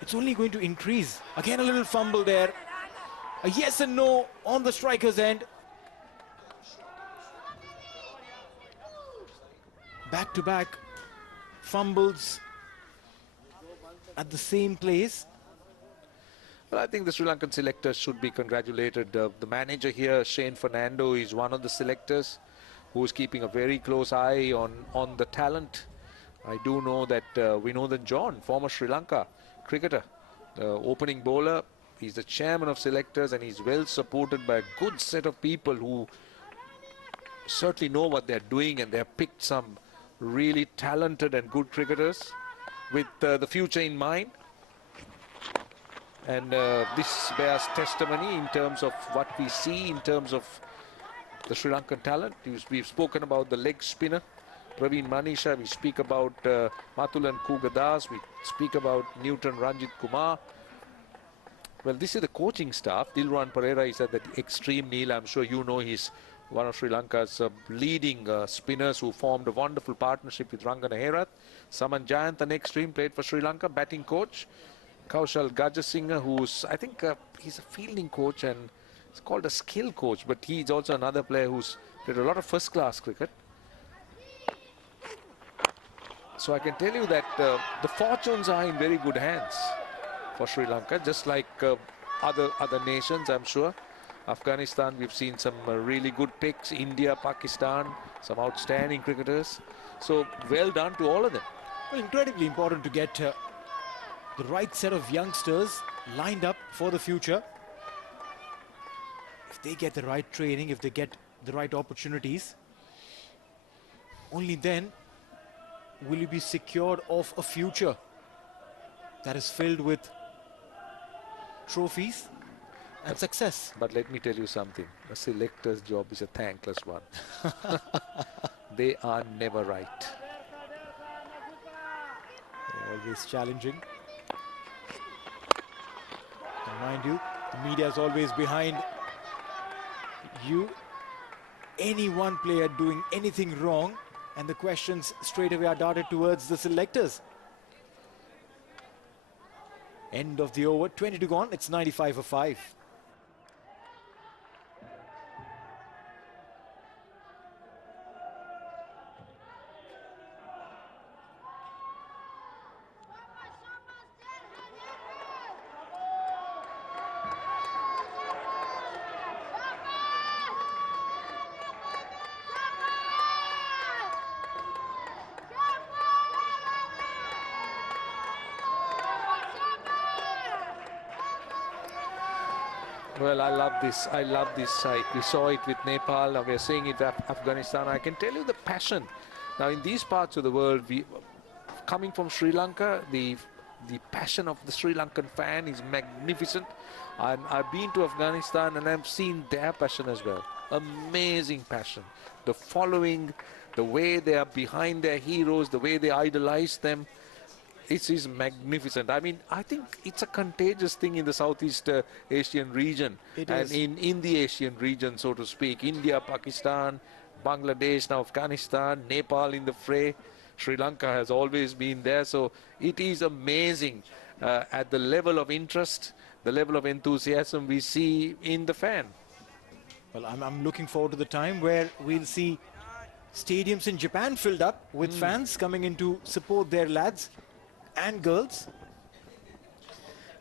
it's only going to increase. Again, a little fumble there. A yes and no on the striker's end. Back-to-back fumbles at the same place. Well, I think the Sri Lankan selectors should be congratulated. The manager here, Shane Fernando, is one of the selectors who is keeping a very close eye on the talent. I do know that Vinodhan John, former Sri Lanka cricketer, opening bowler, he's the chairman of selectors, and he's well supported by a good set of people who certainly know what they're doing, and they have picked some really talented and good cricketers with the future in mind. And this bears testimony in terms of what we see in terms of the Sri Lankan talent. We've spoken about the leg spinner, Praveen Manisha. We speak about Mathulan Kugadas. We speak about Newton Ranjit Kumar. Well, this is the coaching staff. Dilruwan Pereira is at the extreme, Neil. I'm sure you know he's one of Sri Lanka's leading spinners who formed a wonderful partnership with Rangana Herath. Saman Jayant, an extreme, played for Sri Lanka, batting coach. Kaushal Gajasinghe, who's, I think, he's a fielding coach and it's called a skill coach, but he's also another player who's played a lot of first-class cricket. So I can tell you that the fortunes are in very good hands for Sri Lanka, just like other nations, I'm sure. Afghanistan, we've seen some really good picks. India, Pakistan, some outstanding cricketers. So well done to all of them. Well, incredibly important to get the right set of youngsters lined up for the future. If they get the right training, if they get the right opportunities, only then will you be secured of a future that is filled with trophies and success. But let me tell you something. A selector's job is a thankless one. They are never right. Always challenging. And mind you, the media is always behind you. Any one player doing anything wrong, and the questions straight away are darted towards the selectors. End of the over, 22 gone, it's 95 for 5. Well, I love this. I love this side. We saw it with Nepal. Now we're seeing it with Afghanistan. I can tell you the passion. Now in these parts of the world, coming from Sri Lanka, the passion of the Sri Lankan fan is magnificent. And I've been to Afghanistan and I've seen their passion as well. Amazing passion. The following, the way they are behind their heroes, the way they idolize them. It is magnificent. I mean, I think it's a contagious thing in the Southeast Asian region. It and is. in the Asian region, so to speak. India, Pakistan, Bangladesh, now Afghanistan, Nepal in the fray. Sri Lanka has always been there. So it is amazing at the level of interest, the level of enthusiasm we see in the fan. Well, I'm looking forward to the time where we'll see stadiums in Japan filled up with fans coming in to support their lads and girls.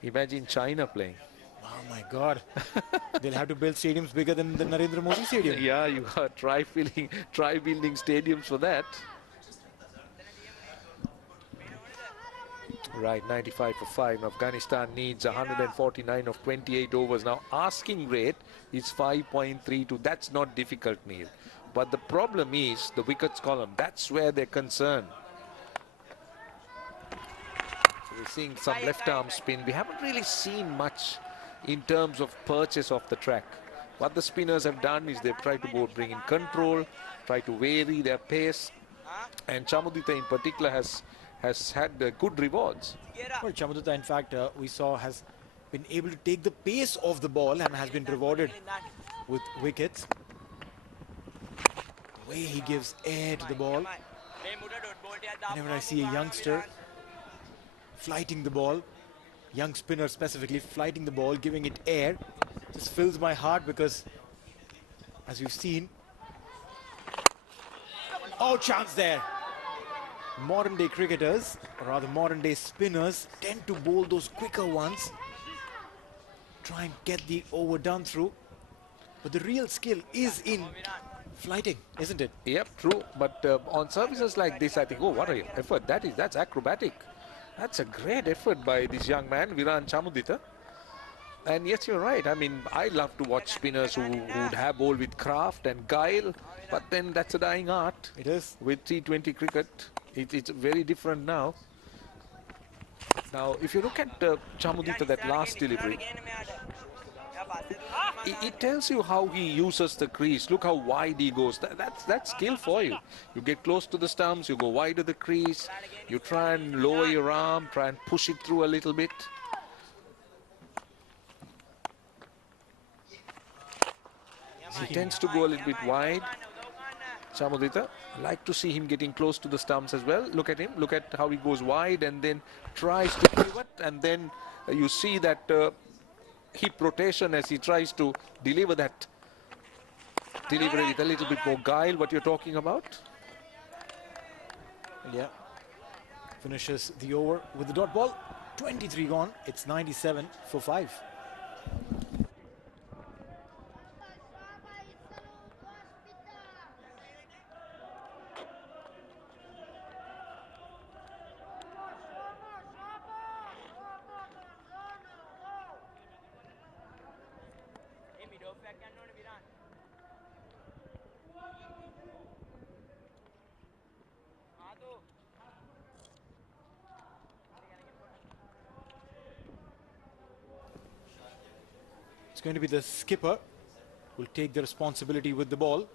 Imagine China playing. Oh my God. They'll have to build stadiums bigger than the Narendra Modi Stadium. Yeah, you got try building stadiums for that. Right, 95 for 5. Afghanistan needs 149 of 28 overs. Now, asking rate is 5.32. That's not difficult, Neil. But the problem is the wickets column. That's where they're concerned. So we're seeing some left arm spin. We haven't really seen much in terms of purchase of the track. What the spinners have done is they've tried to bring in control, try to vary their pace. And Chamudita in particular has had good rewards. Well, Chamudita, in fact, we saw has been able to take the pace of the ball and has been rewarded with wickets. The way he gives air to the ball. Whenever I see a youngster flighting the ball, young spinner specifically flighting the ball, giving it air, just fills my heart because, as you've seen, oh, chance there. Modern day cricketers, or rather modern day spinners, tend to bowl those quicker ones, try and get the over done through. But the real skill is in flighting, isn't it? Yep, true. But on services like this, I think, oh, what an effort. That's acrobatic. That's a great effort by this young man, Viran Chamudita. And yes, you're right. I mean, I love to watch spinners who would have bowl with craft and guile, but then that's a dying art. It is. With T20 cricket, it's very different now. Now, if you look at Chamudita, that last delivery, it tells you how he uses the crease. Look how wide he goes. That's skill for you. You get close to the stumps, you go wide of the crease, you try and lower your arm, try and push it through a little bit. He tends to go a little bit wide. Chamudita, I like to see him getting close to the stumps as well. Look at him. Look at how he goes wide and then tries to pivot. And then you see that hip rotation as he tries to deliver that delivery with a little bit more guile, what you're talking about. Yeah. Finishes the over with the dot ball. 23 gone. It's 97 for 5. It's going to be the skipper who will take the responsibility with the ball.